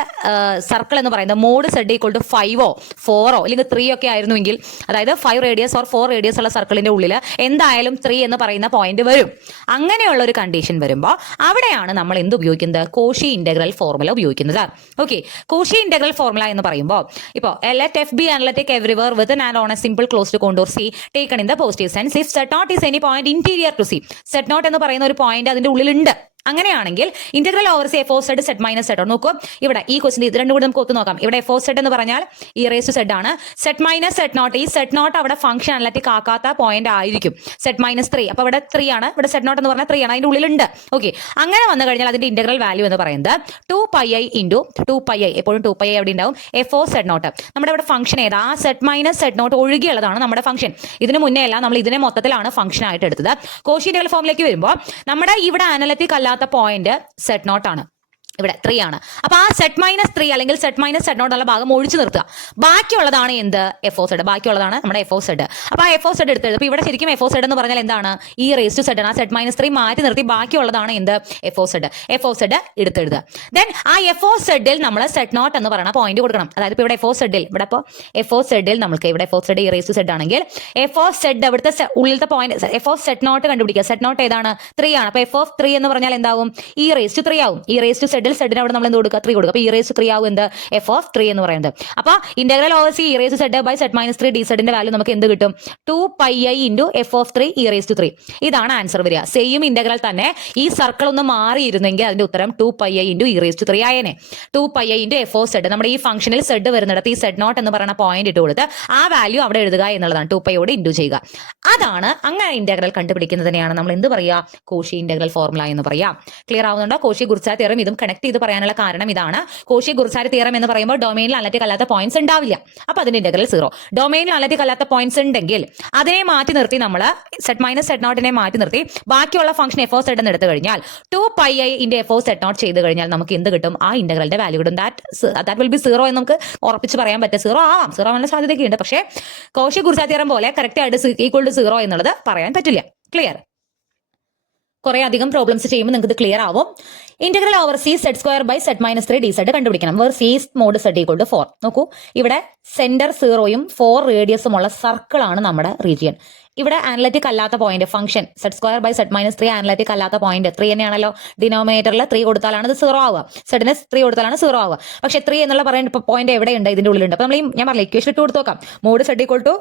സർക്കിൾ എന്ന് പറയുന്നത് മോഡ് സെഡ് ഈക്വൽ ടു 5ഓ 4ഓ അല്ലെങ്കിൽ 3 ഒക്കെ ആയിരുന്നുവെങ്കിൽ, അതായത് 5 റേഡിയസ് ഓർ 4 റേഡിയസ് ഉള്ള സർക്കിളിന്റെ ഉള്ളിൽ എന്തായാലും 3 എന്ന് പറയുന്ന പോയിന്റ് വരും. അങ്ങനെയുള്ള ഒരു കണ്ടീഷൻ വരുമ്പോൾ അവിടെയാണ് നമ്മൾ എന്ത് ഉപയോഗിക്കുന്നത്, കോഷി ഇന്റഗ്രൽ ഫോർമുല ഉപയോഗിക്കുന്നത്. ഓക്കെ, കോഷി ഇന്റഗ്രൽ ഫോർമുല എന്ന് പറയുമ്പോൾ ഇപ്പോൾ let f be analytic everywhere within and on a simple closed contour C taken in the positive sense if z naught is any point interior to C. z naught എന്ന് പറയുന്ന ഒരു point അതിന്റെ ഉള്ളിലുണ്ട്. അങ്ങനെയാണെങ്കിൽ integral over C F of z z minus z. നോക്കൂ, ഇവിടെ ഈ question ഇത് രണ്ടും കൂടി നമുക്ക് ഒത്തു നോക്കാം. ഇവിടെ എഫ് ഓഫ് സെഡ് എന്ന് പറഞ്ഞാൽ ഈ റേസ് ടു സെഡ് ആണ്. സെഡ് മൈനസ് സെഡ് നോട്ട്, ഈ സെഡ് നോട്ട് അവിടെ ഫംഗ്ഷൻ അനലറ്റിക് ആക്കാത്ത പോയിന്റ് ആയിരിക്കും. സെഡ് മൈനസ് 3, അപ്പൊ ഇവിടെ 3 ആണ്, ഇവിടെ സെഡ് നോട്ട് എന്ന് പറഞ്ഞാൽ 3 ആണ്, അതിന്റെ ഉള്ളിലുണ്ട്. ഓക്കെ, അങ്ങനെ വന്നു കഴിഞ്ഞാൽ അതിന്റെ ഇന്റഗ്രൽ വാല്യൂ എന്ന് പറയുന്നത് 2πi ഇൻറ്റു 2πi, എപ്പോഴും 2πi എവിടെ ഉണ്ടാവും, എഫ് ഓഫ് സെഡ് നോട്ട്. നമ്മുടെ ഇവിടെ ഫംഗ്ഷൻ ഏതാ, ആ സെഡ് മൈനസ് സെഡ് നോട്ട് ഒഴുകിയുള്ളതാണ് നമ്മുടെ ഫംഗ്ഷൻ. ഇതിന് മുന്നേ അല്ല, നമ്മൾ ഇതിനെ മൊത്തത്തിലാണ് ഫംഗ്ഷൻ ആയിട്ട് എടുത്തത്. കോഷി ഇന്റഗ്രൽ ഫോമിലേക്ക് വരുമ്പോൾ നമ്മുടെ ഇവിടെ അനലറ്റിക് അല്ലാത്ത പോയിന്റ് സെഡ് നോട്ട് ആണ്, ഇവിടെ 3 ആണ്. അപ്പൊ ആ സെഡ് മൈനസ് 3 അല്ലെങ്കിൽ സെഡ് മൈനസ് സെഡ് നോട്ട് ഉള്ള ഭാഗം ഒഴിച്ചു നിർത്തുക. ബാക്കിയുള്ളതാണ് എന്ത്, എഫ് ഓ സെഡ്, ബാക്കിയുള്ളതാണ് നമ്മുടെ എഫ് ഓ സെഡ്. അപ്പൊ ആ എഫ് ഓ സെഡ് എടുത്തെഴുതും. അപ്പൊ ഇവിടെ ശരിക്കും എഫ് ഓ സെഡ് എന്ന് പറഞ്ഞാൽ എന്താണ്, ഈ റേസ് ടു സെഡ് ആണ്. ആ സെഡ് മൈനസ് 3 മാറ്റി നിർത്തി ബാക്കിയുള്ളതാണ് എന്ത്, F of Z. F of Z എടുത്തെഴുതുക. Then ആ എഫ് ഓ സെഡിൽ നമ്മൾ സെഡ് നോട്ട് എന്ന് പറയുന്ന പോയിന്റ് കൊടുക്കണം. അതായത് ഇപ്പൊ ഇവിടെ എഫ് ഓ സെഡിൽ, ഇവിടെ ഇപ്പോൾ എഫ് ഓ സെഡിൽ നമുക്ക് ഇവിടെ f of z e raise to z ആണെങ്കിൽ എഫ് ഓ സെഡ് അവിടുത്തെ ഉള്ളിലത്തെ point f of z nought കണ്ടുപിടിക്കുക. സെഡ് നോട്ട് ഏതാണ്, 3 ആണ്. അപ്പൊ എഫ് ഓഫ് 3 എന്ന് പറഞ്ഞാൽ എന്താവും, ഈ റേസ് ടു 3 ആവും. ഈ റേസ് ടു സെഡിൽ സെഡിന് അവിടെ നമ്മൾ എന്ത് കൊടുക്കുക, 3 കൊടുക്കുക. അപ്പൊ ഈ റേസ് 3 ആവും എന്ത്, എഫ് ഓഫ് 3 എന്ന് പറയുന്നത്. അപ്പൊ integral over C E raise Z by Z minus 3 D സെഡിന്റെ വാല്യൂ നമുക്ക് എന്ത് കിട്ടും, 2πi into F of 3 E raise to 3. ഇതാണ് ആൻസർ വരിക. സെയിം ഇന്റഗ്രൽ തന്നെ ഈ സർക്കിൾ ഒന്ന് മാറിയിരുന്നെങ്കിൽ അതിന്റെ ഉത്തരം 2πi into e raise to 3 ആയേനെ. 2πi into F of z, നമ്മുടെ ഈ ഫംഗ്ഷനിൽ സെഡ് വരുന്നിടത്ത് ഈ സെഡ് നോട്ട് എന്ന് പറയുന്ന പോയിന്റ് ഇട്ട് കൊടുത്ത് ആ വാല്യൂ അവിടെ എഴുതുക എന്നുള്ളതാണ്. 2πയോട് ഇൻറ്റു ചെയ്യുക. അതാണ് അങ്ങനെ ഇന്റഗ്രൽ കണ്ടുപിടിക്കുന്നതിനെയാണ് നമ്മൾ എന്ത് പറയുക, കോഷി ഇന്റഗ്രൽ ഫോർമുല എന്ന് പറയാം. ക്ലിയർ ആവുന്നുണ്ടോ? കോഷി-ഗുർസാൽ തിയറം ഇതും കണക്ട് ചെയ്ത് പറയാനുള്ള കാരണം ഇതാണ്. കോഷി-ഗുർസാൽ തിയറം എന്ന് പറയുമ്പോൾ ഡൊമൈനിൽ അനലറ്റിക് അല്ലാത്ത പോയിന്റ്സ് ഉണ്ടാവില്ല. അപ്പൊ അതിന്റെ ഇന്റഗ്രൽ 0. ഡൊമൈനിൽ അനലറ്റിക് അല്ലാത്ത പോയിന്റ്സ് ഉണ്ടെങ്കിൽ അതിനെ മാറ്റി നിർത്തി നമ്മൾ സെഡ് മൈനസ് സെഡ് നോട്ടിനെ മാറ്റി നിർത്തി ബാക്കിയുള്ള ഫംഗ്ഷൻ എഫ് ഓ സെഡ് എന്ന് എടുത്തു കഴിഞ്ഞാൽ 2πi into f of z nought ചെയ്ത് കഴിഞ്ഞാൽ നമുക്ക് എന്ത് കിട്ടും, ആ ഇന്റഗ്രലിന്റെ വാല്യൂ കിട്ടും. ദാറ്റ് വിൽ ബി 0 എന്ന് നമുക്ക് ഉറപ്പിച്ച് പറയാൻ പറ്റും. 0 ആവാം, 0 ആവാനുള്ള സാധ്യതയൊക്കെ ഉണ്ട്. പക്ഷേ കോഷി-ഗുർസാൽ തിയറം പോലെ കറക്റ്റ് ആയിട്ട് ഈക്വൽ ടു 0 എന്നുള്ളത് പറയാൻ പറ്റില്ല. ക്ലിയർ? കുറെ അധികം പ്രോബ്ലംസ് ചെയ്യുമ്പോൾ നിങ്ങൾക്ക് ഇത് ക്ലിയർ ആവും. Integral over C Z square by Z minus 3 D Z കണ്ടുപിടിക്കണം. Where C mod Z equal to 4. നോക്കൂ, ഇവിടെ സെന്റർ 0യും 4 റേഡിയസും ഉള്ള സർക്കിൾ ആണ് നമ്മുടെ റീജിയൻ. ഇവിടെ അനലറ്റിക് അല്ലാത്ത point function z square by Z minus 3 analytic അല്ലാത്ത പോയിന്റ് 3 തന്നെയാണല്ലോ. ഡിനോമിനേറ്ററിൽ 3 കൊടുത്താലാണ് ഇത് 0 ആവുക. സെഡിന് 3 കൊടുത്താലാണ് 0 ആവുക. പക്ഷേ 3 എന്നുള്ള പറയുന്ന പോയിന്റ് എവിടെയുണ്ട്, ഇതിന്റെ ഉള്ളിലുണ്ട്. അപ്പൊ നമ്മൾ ഞാൻ പറഞ്ഞില്ല, ഇക്വേഷൻ ഇട്ട് കൊടുത്ത് നോക്കാം. മോഡ് സെഡ് ഈക്വൽ ടു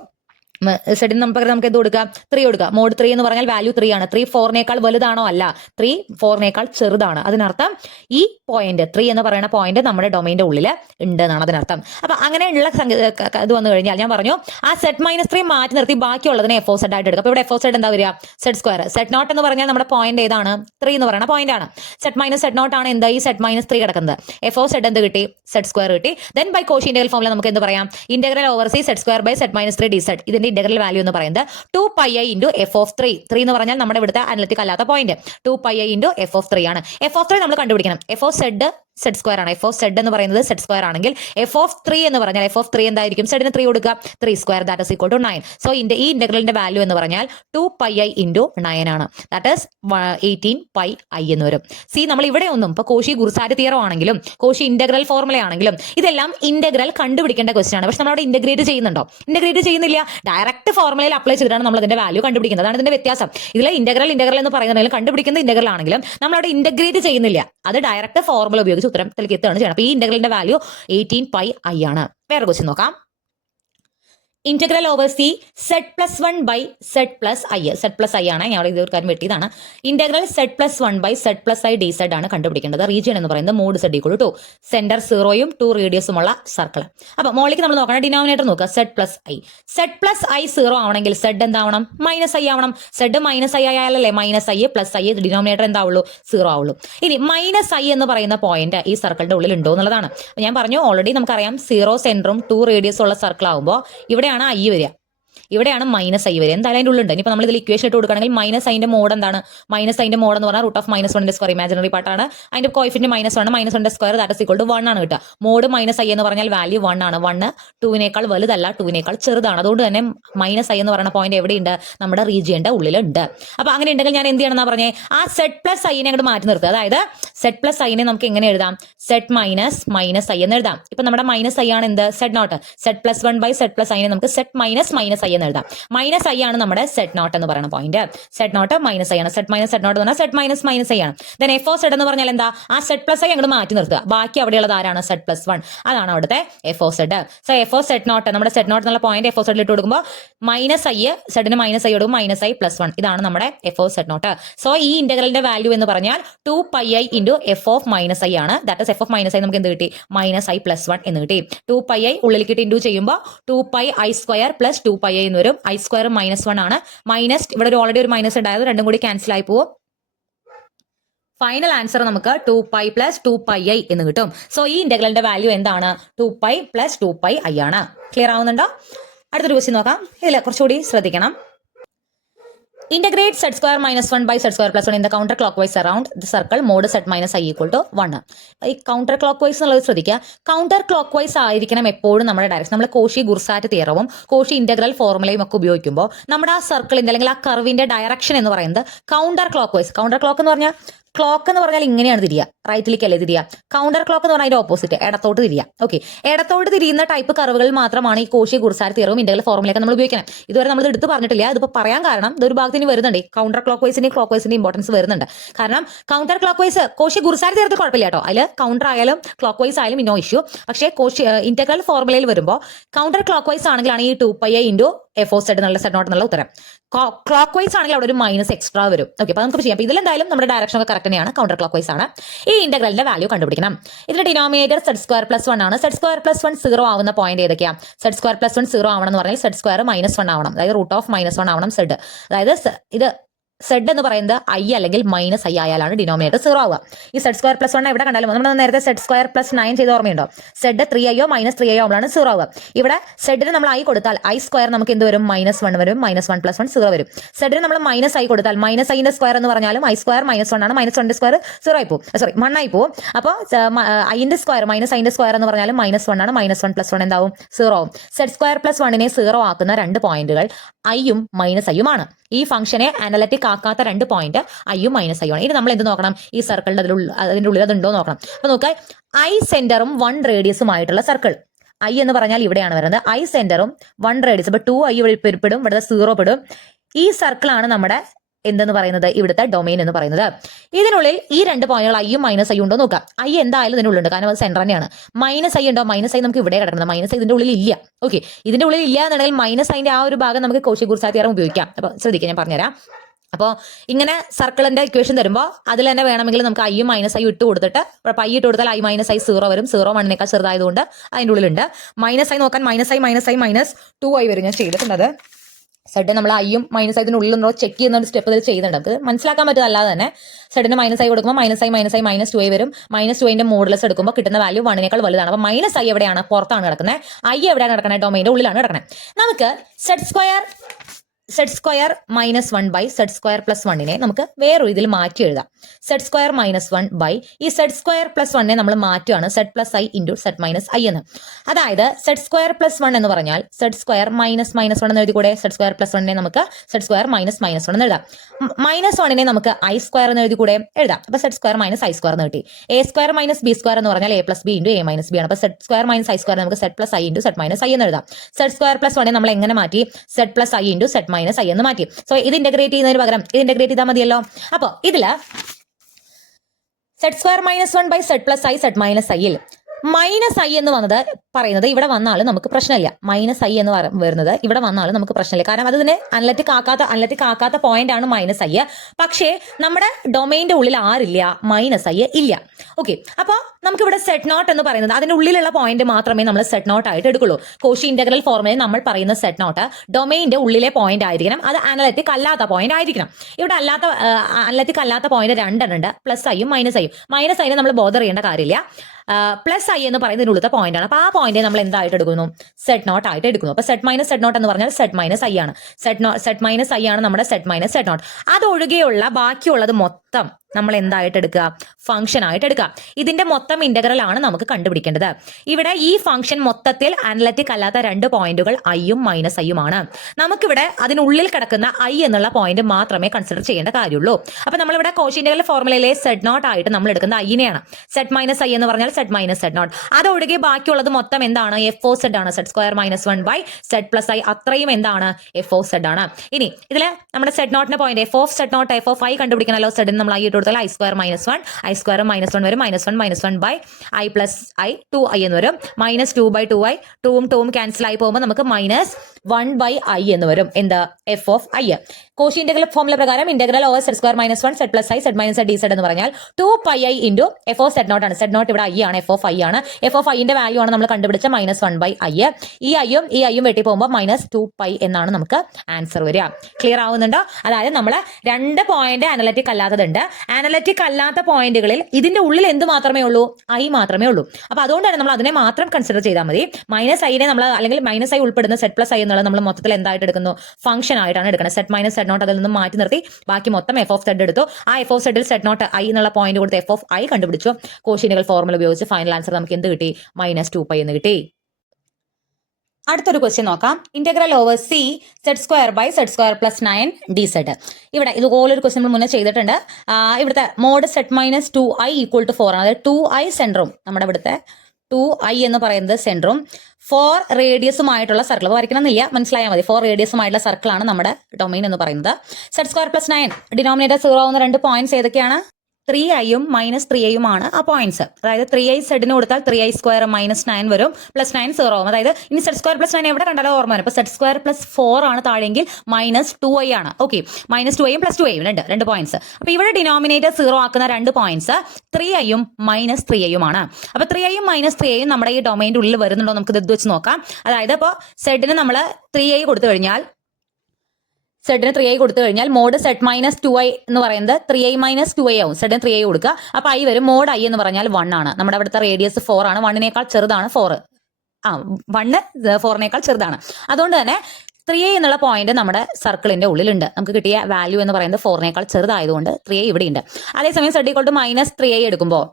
സെഡിന് നമുക്ക് എന്ത് കൊടുക്കാം, 3 കൊടുക്കാം. മോഡ് 3 എന്ന് പറഞ്ഞാൽ വാല്യൂ 3 ആണ്. 3 4നേക്കാൾ വലുതാണോ, അല്ല, 3 4നേക്കാൾ ചെറുതാണ്. അതിനർത്ഥം ഈ പോയിന്റ് 3 എന്ന് പറയുന്ന പോയിന്റ് നമ്മുടെ ഡൊമൈന്റെ ഉള്ളിൽ ഉണ്ട് എന്നാണ് അതിനർത്ഥം. അപ്പൊ അങ്ങനെയുള്ള ഇത് വന്നു കഴിഞ്ഞാൽ ഞാൻ പറഞ്ഞു, ആ സെഡ് മൈനസ് 3 മാറ്റി നിർത്തി ബാക്കിയുള്ളതിനെ എഫ് ഓ സെഡ് ആയിട്ട് എടുക്കും. അപ്പൊ ഇവിടെ എഫ് ഓ സെഡ് എന്താ വരിക, സെഡ് സ്ക്വയർ. സെഡ് നോട്ട് എന്ന് പറഞ്ഞാൽ നമ്മുടെ പോയിന്റ് ഏതാണ്, 3 എന്ന് പറയുന്ന പോയിന്റ് ആണ്. സെഡ് മൈനസ് സെഡ് നോട്ട് ആണ് എന്താ ഈ സെഡ് മൈനസ് 3 കിടക്കുന്നത്. എഫ് ഓ സെഡ് എന്ത് കിട്ടി, സെഡ് സ്ക്വയർ കിട്ടി. ദെൻ ബൈ കോഷി ഇന്റഗ്രൽ ഫോമിൽ നമുക്ക് എന്ത് പറയാം, integral over C Z square by Z minus 3 D z. ഇതിന്റെ ഇന്റഗ്രൽ വാല്യൂ എന്ന് പറയുന്നത് 2πi ഇൻറ്റു എഫ് ഓഫ് 3. 3 എന്ന് പറഞ്ഞാൽ നമ്മുടെ ഇവിടുത്തെ അനലറ്റിക് അല്ലാത്ത point. 2πi into F of 3 ആണ്. എഫ് ഓഫ് 3 നമ്മൾ കണ്ടുപിടിക്കണം. F of z z square ആണ്. എഫ് ഓഫ് സെഡ് എന്ന് പറയുന്നത് സെഡ് സ്ക്വയർ ആണെങ്കിൽ എഫ് ഓഫ് 3 എന്ന് പറഞ്ഞാൽ എഫ് ഓഫ് 3 എന്തായിരിക്കും? സെഡിന് 3 കൊടുക്കുക, 3 square that is equal to 9. So ഈ ഇന്റഗ്രലിന്റെ വാല്യൂ എന്ന് പറഞ്ഞാൽ 2πi ഇൻറ്റു 9 ആണ്. ദാറ്റ് ഇസ് 18πi എന്ന് വരും. സി നമ്മൾ ഇവിടെ ഒന്നും ഇപ്പൊ കോഷി ഗുർസാറ്റ് തിയറം ആണെങ്കിലും കോഷി ഇന്റഗ്രൽ ഫോർമുല ആണെങ്കിലും ഇതെല്ലാം ഇന്റഗ്രൽ കണ്ടുപിടിക്കേണ്ട ക്വസ്റ്റൻ ആണ്. പക്ഷെ നമ്മളവിടെ ഇന്റഗ്രേറ്റ് ചെയ്യുന്നുണ്ടോ? ഇന്റഗ്രേറ്റ് ചെയ്യുന്നില്ല. ഡയറക്റ്റ് ഫോർമുലയിൽ അപ്ലൈ ചെയ്തിട്ടാണ് നമ്മൾ അതിന്റെ വാല്യൂ കണ്ടുപിടിക്കുന്നത്. അതാണ് ഇതിന്റെ വ്യത്യാസം. ഇതിലെ ഇന്റഗ്രൽ എന്ന് പറയുന്നതിൽ കണ്ടുപിടിക്കുന്ന ഇന്റഗ്രൽ ആണെങ്കിലും നമ്മളവിടെ ഇന്റഗ്രേറ്റ് ചെയ്യുന്നില്ല. അത് ഡയറക്റ്റ് ഫോർമുല ഉപയോഗിച്ച് ഉത്തരത്തിലേക്ക് എത്തുകയാണ് ചെയ്യണം. അപ്പൊ ഈ ഇന്റഗ്രലിന്റെ വാല്യൂ 18πi ആണ്. വേറെ ക്വസ്റ്റ്യൻ നോക്കാം. Integral over C Z plus 1 by Z plus I. Z plus I ആണ്, ഞാൻ ഇത് ഒരു കാര്യം വെട്ടിയതാണ്. Integral Z plus 1 by Z plus I D Z ആണ് കണ്ടുപിടിക്കേണ്ടത്. റീജിയൻ എന്ന് പറയുന്നത് mod Z equal to center 0യും 2 റേഡിയസുമുള്ള സർക്കിൾ. അപ്പൊ മോളിലേക്ക് നമ്മൾ നോക്കണം, ഡിനോമിനേറ്റർ നോക്കുക, Z plus I. Z plus I 0 ആവണമെങ്കിൽ സെഡ് എന്താവണം? മൈനസ് ഐ ആവണം. Z minus I ആയാലല്ലേ minus I plus I denominator എന്താവുള്ളൂ? 0 ആവുള്ളൂ. ഇനി മൈനസ് ഐ എന്ന് പറയുന്ന പോയിന്റ് ഈ സർക്കിളിന്റെ ഉള്ളിൽ ഉണ്ടോ എന്നുള്ളതാണ്. ഞാൻ പറഞ്ഞു ഓൾറെഡി നമുക്കറിയാം 0 സെന്ററും 2 റേഡിയസും ഉള്ള സർക്കിൾ ആകുമ്പോൾ ഇവിടെയാണ് ഐ വരിക, ഇവിടെയാണ് മൈനസ് ഐ വരെ. എന്തായാലും അതിൻ്റെ ഉള്ളുണ്ട്. ഇനിയിപ്പോൾ നമ്മൾ ഇതിൽ ഇക്വേഷൻ ഇട്ട് കൊടുക്കുകയാണെങ്കിൽ മൈനസ് ഐന്റെ മോഡ് എന്താണ്? മൈനസ് ഐന്റെ മോഡ് എന്ന് പറഞ്ഞാൽ റൂട്ട് ഓഫ് -1 സ്ക്വയർ ഇമാജിനറി പാർട്ടാണ്. അതിന്റെ coefficient -1 square that is equal to 1 ആണ് കിട്ടുക. മോഡ് മൈനസ് ഐ എന്ന് പറഞ്ഞാൽ വാല്യൂ 1 ആണ്. 1 2വിനേക്കാൾ വലുതല്ല, 2വിനേക്കാൾ ചെറുതാണ്. അതുകൊണ്ട് തന്നെ മൈനസ് ഐ എന്ന് പറയുന്ന പോയിന്റ് എവിടെയുണ്ട്? നമ്മുടെ റീജിയന്റെ ഉള്ളിലുണ്ട്. അപ്പൊ അങ്ങനെ ഉണ്ടെങ്കിൽ ഞാൻ എന്ത് ചെയ്യണമെന്നാ പറഞ്ഞേ? ആ സെഡ് പ്ലസ് ഐനെ അങ്ങോട്ട് മാറ്റി നിർത്തുക. അതായത് സെഡ് പ്ലസ് ഐനെ നമുക്ക് എങ്ങനെ എഴുതാം? സെഡ് മൈനസ് ഐ എന്ന് എഴുതാം. ഇപ്പൊ നമ്മുടെ മൈനസ് ഐ ആണ് എന്ത്? Z naught. Z plus 1 by Z plus ഐനെ നമുക്ക് സെഡ് മൈനസ് ഐ എന്ന് എഴുതാം. മൈനസ് ഐ ആണ് നമ്മുടെ സെഡ് നോട്ട് എന്ന് പറയുന്ന point. Z nought minus I ആണ്. സെഡ് മൈനസ് സെഡ് നോട്ട് എന്ന് പറഞ്ഞാൽ സെഡ് മൈനസ് ഐ ആണ്. ദെൻ എഫ് ഓഫ് സെഡ് എന്ന് പറഞ്ഞാൽ എന്താ? ആ സെഡ് പ്ലസ് ഐ അങ്ങോട്ട് മാറ്റി നിർത്തുക. ബാക്കി അവിടെയുള്ളത് ആരാണ്? Z plus 1. അതാണ് അവിടുത്തെ F of Z. So F of Z naught, നമ്മുടെ സെഡ് നോട്ട് എന്നുള്ള പോയിന്റ് എഫ് ഓഫ് സെഡിൽ ഇട്ട് കൊടുക്കുമ്പോൾ മൈനസ് ഐ, സെഡിന് മൈനസ് ഐ കൊടുക്കും, മൈനസ് ഐ പ്ലസ് 1. ഇതാണ് നമ്മുടെ F of Z naught. So ഈ ഇന്റഗ്രലിന്റെ വാല്യൂ എന്ന് പറഞ്ഞാൽ 2πi into F of minus I ആണ്. That is F of minus I നമുക്ക് എന്ത് കിട്ടി? മൈനസ് ഐ പ്ലസ് 1 എന്ന് കിട്ടി. 2πi ഉള്ളിലേക്ക് ഇൻറ്റു ചെയ്യുമ്പോൾ 2πi സ്ക്വയർ പ്ലസ് 2πi എന്ന് വരും. ഐ സ്ക്വയർ -1 ആണ്. മൈനസ് ഇവിടെ ഓൾറെഡി ഒരു മൈനസ് ഉണ്ടായത്, രണ്ടും കൂടി ക്യാൻസൽ ആയി പോകും. ഫൈനൽ ആൻസർ നമുക്ക് 2π പ്ലസ് 2πi എന്ന് കിട്ടും. സോ ഈ ഇന്റഗ്രലിന്റെ വാല്യൂ എന്താണ്? 2π പ്ലസ് 2πi ആണ്. ക്ലിയർ ആവുന്നുണ്ടോ? അടുത്തൊരു ക്വസ്റ്റ്യൻ നോക്കാം. ഇതിൽ കുറച്ചുകൂടി ശ്രദ്ധിക്കണം. Integrate z square minus 1 by z square plus 1 in the counter clockwise around the circle mod z minus I equal to 1. ഈ കൗണ്ടർ ക്ലോക്ക് വൈസ് എന്നുള്ളത് ശ്രദ്ധിക്കുക. കൗണ്ടർ ക്ലോക്ക് വൈസ് ആയിരിക്കണം എപ്പോഴും നമ്മുടെ ഡയറക്ഷൻ. നമ്മൾ കോഷി ഗുർസാറ്റ് തിയറവും കോഷി ഇന്റഗ്രൽ ഫോർമുലയും ഒക്കെ ഉപയോഗിക്കുമ്പോൾ നമ്മുടെ ആ സർക്കിളിന്റെ അല്ലെങ്കിൽ ആ കർവിന്റെ ഡയറക്ഷൻ എന്ന് പറയുന്നത് counter clock vice. Counter clock എന്ന് പറഞ്ഞാൽ ക്ലോക്ക് എന്ന് പറഞ്ഞാൽ ഇങ്ങനെയാണ് തിരിയുക, റൈറ്റിലേക്കല്ലേ തിരിയുക. കൗണ്ടർ ക്ലോക്ക് എന്ന് പറഞ്ഞാൽ അതിന്റെ ഓപ്പോസിറ്റ്, ഇടത്തോട്ട് തിരിയുക. ഓക്കെ, ഇടത്തോട്ട് തിരിയുന്ന ടൈപ്പ് കർവുകൾ മാത്രമാണ് ഈ കോഷി ഗുർസാറ്റ് തിയറവും ഇന്റഗ്രൽ ഫോർമുലയൊക്കെ നമ്മൾ ഉപയോഗിക്കണം. ഇതുവരെ നമ്മൾ എടുത്ത് പറഞ്ഞിട്ടില്ല. ഇതിപ്പോൾ പറയാൻ കാരണം ഇതൊരു ഭാഗത്തിന് വരുന്നുണ്ട്. കൗണ്ടർ ക്ലോക്ക് വൈസിന്റെ ക്ലോക്ക് വൈസിന്റെ ഇമ്പോർട്ടൻസ് വരുന്നുണ്ട്. കാരണം കൗണ്ടർ ക്ലോക്ക് വൈസ് കോഷി ഗുർസാറ്റ് തിയറത്തിൽ കുഴപ്പമില്ല കേട്ടോ, അതിൽ കൗണ്ടർ ആയാലും ക്ലോക്ക് വൈസ് ആയാലും നോ ഇഷ്യൂ. പക്ഷേ കോഷി ഇന്റഗ്രൽ ഫോർമുലയിൽ വരുമ്പോൾ കൗണ്ടർ ക്ലോക്ക് വൈസ് ആണെങ്കിലാണ് ഈ 2πi into f of Z എന്നുള്ള സെഡ് നോട്ട് എന്നുള്ള ഉത്തരം. ക്ലോക്ക് വൈസ് ആണെങ്കിൽ അവിടെ ഒരു മൈനസ് എക്സ്ട്രാ വരും. ഓക്കെ, അപ്പോൾ നമുക്ക് ചെയ്യാം. അപ്പോൾ ഇതിലെന്തായാലും നമ്മുടെ ഡയറക്ഷൻ ഒക്കെ കറക്റ്റ് തന്നെയാണ്. കൗണ്ടർ ക്ലോക്ക് വൈസ് ആണ്. ഈ ഇന്റഗ്രലിന്റെ വാല്യൂ കണ്ടുപിടിക്കണം. ഇതിന്റെ ഡിനോമിനേറ്റർ സെഡ് സ്ക്വയർ പ്ലസ് 1 ആണ്. സെഡ് സ്ക്വയർ പ്ലസ് 1 0 ആവുന്ന പോയിന്റ് ഏതൊക്കെയാണ്? സെഡ് സ്ക്വയർ പ്ലസ് 1 0 ആവണം എന്ന് പറഞ്ഞാൽ സെഡ് സ്ക്വയർ -1 ആവണം. അതായത് റൂട്ട് ഓഫ് -1 ആവണം സെഡ്. അതായത് ഇത് സെഡ് എന്ന് പറയുന്നത് ഐ അല്ലെങ്കിൽ മൈനസ് ഐ ആയാലാണ് ഡിനോമിനേറ്റർ 0 ആവുക. ഈ സെഡ് സ്ക്വയർ പ്ലസ് 1 എവിടെ കണ്ടാലും നമ്മൾ നേരത്തെ സെഡ് സ്ക്വയർ പ്ലസ് 9 ചെയ്ത് ഓർമ്മയുണ്ടോ? സെഡ് 3i -3i ആവുമ്പോഴാണ് 0 ആവുക. ഇവിടെ സെഡിന് നമ്മൾ ഐ കൊടുത്താൽ ഐ സ്ക്വയർ നമുക്ക് എന്ത് വരും? -1 വരും. -1 + 1 0 വരും. സെഡിന് നമ്മൾ മൈനസ് ഐ കൊടുത്താൽ മൈനസ് ഐന്റെ സ്ക്വയർ എന്ന് പറഞ്ഞാലും ഐ സ്ക്വയർ -1 ആണ്. -1ന്റെ സ്ക്വയർ 0 ആയി പോകും. സോറി 1 ആയി പോകും. അപ്പോൾ ഐന്റെ സ്ക്വയർ ഐന്റെ സ്ക്വയർ എന്ന് പറഞ്ഞാലും -1 ആണ്. -1 + 1 എന്താവും? 0 ആവും. സെഡ് സ്ക്വയർ പ്ലസ് 1നെ 0 ആക്കുന്ന രണ്ട് പോയിന്റുകൾ ഐയും ഐയും ആണ്. ഈ ഫംഗ്ഷനെ അനലറ്റിക് ആക്കാത്ത രണ്ട് പോയിന്റ് ഐയും ഐയും ആണ്. ഇനി നമ്മൾ എന്ത് നോക്കണം? ഈ സർക്കിളിന്റെ അതിന്റെ ഉള്ളിൽ അതുണ്ടോ നോക്കണം. അപ്പൊ നോക്കാം, ഐ സെന്ററും 1 റേഡിയസും ആയിട്ടുള്ള സർക്കിൾ. ഐ എന്ന് പറഞ്ഞാൽ ഇവിടെയാണ് വരുന്നത്. ഐ സെന്ററും 1 റേഡിയസ്. ഇപ്പൊ 2i പെടും, ഇവിടെ 0 പെടും. ഈ സർക്കിളാണ് നമ്മുടെ എന്തെന്ന് പറയുന്നത്? ഇവിടുത്തെ ഡൊമൈൻ എന്ന് പറയുന്നത്. ഇതിനുള്ളിൽ ഈ രണ്ട് പോയിന്റുകൾ ഐയും ഐയും ഉണ്ടോ നോക്കാം. ഐ എന്തായാലും ഇതിനുള്ളുണ്ട്, കാരണം അത് സെന്റർ തന്നെയാണ്. -i ഉണ്ടോ? -i നമുക്ക് ഇവിടെ കിടക്കുന്നത്. -i ഇതിന്റെ ഉള്ളിൽ ഇല്ല. ഓക്കെ, ഇതിന്റെ ഉള്ളിൽ ഇല്ല എന്നുണ്ടെങ്കിൽ -iന്റെ ആ ഒരു ഭാഗം നമുക്ക് കോഷി ഗുർസാറ്റ് തിയറം ഉപയോഗിക്കാം. അപ്പൊ ശ്രദ്ധിക്കാം, ഞാൻ പറഞ്ഞുതരാം. അപ്പോൾ ഇങ്ങനെ സർക്കിളിന്റെ ഇക്വേഷൻ തരുമ്പോൾ അതിൽ തന്നെ വേണമെങ്കിൽ നമുക്ക് ഐയും ഐയും ഇട്ട് കൊടുത്തിട്ട് ഐ ഇട്ട് കൊടുത്താൽ ഐ -i 0 വരും. 0 1നേക്കാൾ ചെറുതായതുകൊണ്ട് അതിൻ്റെ ഉള്ളിലുണ്ട്. -i നോക്കാൻ -i -2i വരും. ഞാൻ ചെയ്തിട്ടുള്ളത് സെഡ് നമ്മൾ ഐയും ഇതിന്റെ ഉള്ളിൽ ചെക്ക് ചെയ്യുന്ന ഒരു സ്റ്റെപ്പ് ഇതിൽ ചെയ്യുന്നുണ്ട്. നമുക്ക് മനസ്സിലാക്കാൻ പറ്റുന്നതല്ലാതെ തന്നെ സെഡിന് -i കൊടുക്കുമ്പോൾ -i -2i വരും. -2ന്റെ മോഡുലസ് എടുക്കുമ്പോൾ കിട്ടുന്ന വാല്യൂ 1നേക്കാൾ വലുതാണ്. അപ്പോൾ -i എവിടെയാണ്? പുറത്താണ് കിടക്കുന്നത്. ഐ എവിടെയാണ് കിടക്കുന്നത്? ഡൊമൈൻ്റെ ഉള്ളിലാണ് കിടക്കുന്നത്. നമുക്ക് Z square Z square minus 1 by Z square plus 1നെ നമുക്ക് വേറൊരു ഇതിൽ മാറ്റി എഴുതാം. സെഡ് സ്ക്വയർ മൈനസ് 1 ബൈ ഈ സെഡ് സ്ക്വയർ പ്ലസ് 1നെ നമ്മൾ മാറ്റുകയാണ് Z plus I into Z minus I എന്ന്. അതായത് സെഡ് സ്ക്വയർ പ്ലസ് 1 എന്ന് പറഞ്ഞാൽ സെഡ് സ്ക്വയർ മൈനസ് 1 എന്ന് എഴുതി കൂടെ. സെഡ് സ്ക്വയർ പ്ലസ് 1നെ നമുക്ക് സെഡ് സ്ക്വയർ മൈനസ് 1 എന്ന് എഴുതാം. മൈനസ് 1നെ നമുക്ക് ഐ സ്ക്വയർ എന്ന് എഴുതി കൂടെ എഴുതാം. അപ്പൊ Z square minus I square എന്ന് കിട്ടി. A square minus B square എന്ന് പറഞ്ഞാൽ A plus B into A minus B ആണ്. അപ്പൊ Z square minus I square നമുക്ക് Z plus I into Z minus I എന്ന് എഴുതാം. സെഡ് സ്ക്വയർ പ്ലസ് 1നെ നമ്മൾ എങ്ങനെ മാറ്റി? Z plus I into Z minus I എന്ന് മാറ്റി. സോ ഇത് ഇന്റഗ്രേറ്റ് ചെയ്യുന്നതിന് പകരം ഇത് ഇന്റഗ്രേറ്റ് ചെയ്താൽ മതിയല്ലോ. അപ്പോൾ ഇതില് z square minus 1 by Z plus I said minus ഐയിൽ മൈനസ് ഐ എന്ന് വന്നത് പറയുന്നത് ഇവിടെ വന്നാലും നമുക്ക് പ്രശ്നമില്ല. മൈനസ് ഐ എന്ന് വരുന്നത് ഇവിടെ വന്നാലും നമുക്ക് പ്രശ്നമില്ല. കാരണം അതിന് അനലറ്റിക് ആക്കാത്ത പോയിന്റ് ആണ് മൈനസ് ഐ. പക്ഷേ നമ്മുടെ ഡൊമൈൻ്റെ ഉള്ളിൽ ആരില്ല, മൈനസ് ഐ ഇല്ല. ഓക്കെ, അപ്പോൾ നമുക്കിവിടെ സെറ്റ് നോട്ട് എന്ന് പറയുന്നത് അതിന്റെ ഉള്ളിലുള്ള പോയിന്റ് മാത്രമേ നമ്മൾ സെറ്റ് നോട്ട് ആയിട്ട് എടുക്കുള്ളൂ. കോഷി ഇന്റഗ്രൽ ഫോർമുലയിൽ നമ്മൾ പറയുന്ന സെറ്റ് നോട്ട് ഡൊമൈൻ്റെ ഉള്ളിലെ പോയിന്റ് ആയിരിക്കണം. അത് അനലറ്റിക് അല്ലാത്ത പോയിന്റ് ആയിരിക്കണം. ഇവിടെ അനലറ്റിക് അല്ലാത്ത പോയിന്റ് രണ്ടെണ്ണം ഉണ്ട്, പ്ലസ് ഐയും മൈനസ് ഐയും. മൈനസ് ഐനെ നമ്മൾ ബോധർ ചെയ്യേണ്ട കാര്യമില്ല. പ്ലസ് ഐ എന്ന് പറയുന്നതിനുള്ളത്തെ പോയിന്റ് ആണ്. അപ്പൊ ആ പോയിന്റ് നമ്മൾ എന്തായിട്ട് എടുക്കുന്നു? സെറ്റ് നോട്ട് ആയിട്ട് എടുക്കുന്നു. അപ്പൊ സെറ്റ് മൈനസ് സെറ്റ് നോട്ട് എന്ന് പറഞ്ഞാൽ സെറ്റ് മൈനസ് ഐ ആണ്. സെറ്റ് മൈനസ് ഐ ആണ് നമ്മുടെ സെറ്റ് മൈനസ് സെറ്റ് നോട്ട്. അതൊഴികെയുള്ള ബാക്കിയുള്ളത് മൊത്തം നമ്മൾ എന്തായിട്ട് എടുക്കുക? ഫംഗ്ഷൻ ആയിട്ട് എടുക്കുക. ഇതിന്റെ മൊത്തം ഇന്റഗ്രൽ ആണ് നമുക്ക് കണ്ടുപിടിക്കേണ്ടത്. ഇവിടെ ഈ ഫംഗ്ഷൻ മൊത്തത്തിൽ അനലറ്റിക് അല്ലാത്ത രണ്ട് പോയിന്റുകൾ ഐയും മൈനസ് ഐയും ആണ്. നമുക്കിവിടെ അതിനുള്ളിൽ കിടക്കുന്ന ഐ എന്നുള്ള പോയിന്റ് മാത്രമേ കൺസിഡർ ചെയ്യേണ്ട കാര്യമുള്ളൂ. അപ്പൊ നമ്മളിവിടെ കോഷി ഇന്റഗ്രൽ ഫോർമുലയിലെ സെഡ് നോട്ട് ആയിട്ട് നമ്മൾ എടുക്കുന്ന ഐനെയാണ്. സെഡ് മൈനസ് ഐ എന്ന് പറഞ്ഞാൽ സെഡ് മൈനസ് സെഡ് നോട്ട്. അതൊഴികെ ബാക്കിയുള്ളത് മൊത്തം എന്താണ്? എഫ് ഓ സെഡ് ആണ്. Z square minus 1 by Z plus I അത്രയും എന്താണ്? എഫ് ഓ സെഡ് ആണ്. ഇനി ഇതില് നമ്മുടെ സെഡ് നോട്ടിന്റെ point F of Z naught F of I കണ്ടുപിടിക്കണമല്ലോ. സെഡിന് നമ്മൾ ഐ ഇട്ട് കൊടുത്താൽ I square minus 1, I square minus 1 വരും. Minus 1 by i plus i 2i എന്ന് വരും. മൈനസ് 2 ബൈ 2i, ടൂവും ക്യാൻസൽ ആയി പോകുമ്പോൾ നമുക്ക് മൈനസ് 1 ബൈ ഐ എന്ന് വരും. എന്താ? F of I. Cauchy integral formula പ്രകാരം integral over Z square minus 1 Z plus I said minus D Z എന്ന് പറഞ്ഞാൽ 2 pi I into F of Z naught ആണ്. സെഡ് നോട്ട് ഇവിടെ ഐ ആണ്, F of I ആണ്. F of ഐന്റെ value ആണ് നമ്മൾ കണ്ടുപിടിച്ച മൈനസ് 1 ബൈ ഐ. ഈ ഐയും വെട്ടി പോകുമ്പോൾ മൈനസ് 2 പൈ എന്നാണ് നമുക്ക് ആൻസർ വരിക. ക്ലിയർ ആവുന്നുണ്ടോ? അതായത് നമ്മൾ രണ്ട് പോയിന്റ് അനലറ്റിക് അല്ലാത്തതുണ്ട്. അനലറ്റിക് അല്ലാത്ത പോയിന്റുകളിൽ ഇതിന്റെ ഉള്ളിൽ എന്ത് മാത്രമേ ഉള്ളൂ? ഐ മാത്രമേ ഉള്ളൂ. അപ്പൊ അതുകൊണ്ടാണ് നമ്മൾ അതിനെ മാത്രം കൺസിഡർ ചെയ്താൽ മതി. മൈനസ് ഐനെ നമ്മൾ അല്ലെങ്കിൽ മൈനസ് ഐ ഉൾപ്പെടുന്ന സെഡ് പ്ലസ് ഐ എന്നുള്ളത് നമ്മൾ മൊത്തത്തിൽ എന്തായിട്ട് എടുക്കുന്നു? ഫംഗ്ഷൻ ആയിട്ടാണ് എടുക്കുന്നത്. സെഡ് മൈനസ് സെഡ് നോട്ട് അതിൽ നിന്ന് മാറ്റി നിർത്തി ബാക്കി മൊത്തം എഫ് ഓഫ് സെഡ് എടുത്തു. ആ എഫ് ഓഫ് സെഡിൽ സെഡ് നോട്ട് ഐ എന്നുള്ള പോയിന്റ് കൊടുത്ത് എഫ് ഓഫ് ഐ കണ്ടുപിടിച്ചു. കോഷി ഇന്റഗ്രൽ ഫോർമുല ഉപയോഗിച്ച് ഫൈനൽ ആൻസർ നമുക്ക് എന്ത് കിട്ടി? മൈനസ് 2 പൈ എന്ന് കിട്ടി. അടുത്തൊരു ക്വസ്റ്റ്യൻ നോക്കാം. Integral over C Z square by Z square plus 9 d z. ഇവിടെ ഇതുപോലൊരു ക്വസ്റ്റ്യൻ നമ്മൾ മുന്നേ ചെയ്തിട്ടുണ്ട്. ഇവിടുത്തെ mod Z minus 2i equal to 4 ആണ്. അതായത് 2i സെൻട്രും നമ്മുടെ ഇവിടുത്തെ 2i എന്ന് പറയുന്നത് സെൻട്രും 4 റേഡിയസുമായിട്ടുള്ള സർക്കിൾ വരയ്ക്കണമെന്നില്ല, മനസ്സിലായാൽ മതി. 4 റേഡിയസുമായിട്ടുള്ള സർക്കിളാണ് നമ്മുടെ ഡൊമൈൻ എന്ന് പറയുന്നത്. സെഡ് സ്ക്വയർ പ്ലസ് 9 ഡിനോമിനേറ്റർ 0 ആവുന്ന രണ്ട് പോയിന്റ്സ് ഏതൊക്കെയാണ്? 3iയും മൈനസ് 3iയും ആണ് ആ പോയിന്റ്സ്. അതായത് 3i സെഡിന് കൊടുത്താൽ 3i സ്ക്വയർ മൈനസ് 9 വരും, പ്ലസ് 9 0 ആവും. അതായത് ഇനി സെഡ് സ്ക്വയർ പ്ലസ് 9 എവിടെ കണ്ടാലും ഓർമ്മ വരും. അപ്പോൾ സെഡ് സ്ക്വയർ പ്ലസ് 4 ആണ് താഴെങ്കിൽ മൈനസ് 2i ആണ്. ഓക്കെ, മൈനസ് 2iയും പ്ലസ് 2iയും രണ്ട് പോയിന്റ്സ്. അപ്പോൾ ഇവിടെ ഡിനോമിനേറ്റർ 0 ആക്കുന്ന രണ്ട് പോയിന്റ്സ് 3iയും മൈനസ് 3iയും ആണ്. അപ്പോൾ 3iയും മൈനസ് 3iയും നമ്മുടെ ഈ ഡൊമൈൻ്റെ ഉള്ളിൽ വരുന്നുണ്ടോ നമുക്ക് ഇത് വെച്ച് നോക്കാം. അതായത് ഇപ്പോൾ സെഡിന് നമ്മൾ 3i കൊടുത്തു കഴിഞ്ഞാൽ സെഡിന് 3i കൊടുത്തു കഴിഞ്ഞാൽ മോഡ് സെഡ് മൈനസ് 2i എന്ന് പറയുന്നത് 3i മൈനസ് 2i ആവും. സെഡിന് 3i കൊടുക്കുക, അപ്പോൾ ഐ വരും. മോഡ് ഐ എന്ന് പറഞ്ഞാൽ 1 ആണ്. നമ്മുടെ അവിടുത്തെ റേഡിയസ് 4 ആണ്. 1നേക്കാൾ ചെറുതാണ് 4. 1 4നേക്കാൾ ചെറുതാണ്. അതുകൊണ്ട് തന്നെ 3i എന്നുള്ള പോയിന്റ് നമ്മുടെ സർക്കിളിന്റെ ഉള്ളിലുണ്ട്. നമുക്ക് കിട്ടിയ വാല്യൂ എന്ന് പറയുന്നത് 4നേക്കാൾ ചെറുതായതുകൊണ്ട് 3i ഇവിടെ ഉണ്ട്. അതേസമയം Z equal to minus 3i എടുക്കുമ്പോൾ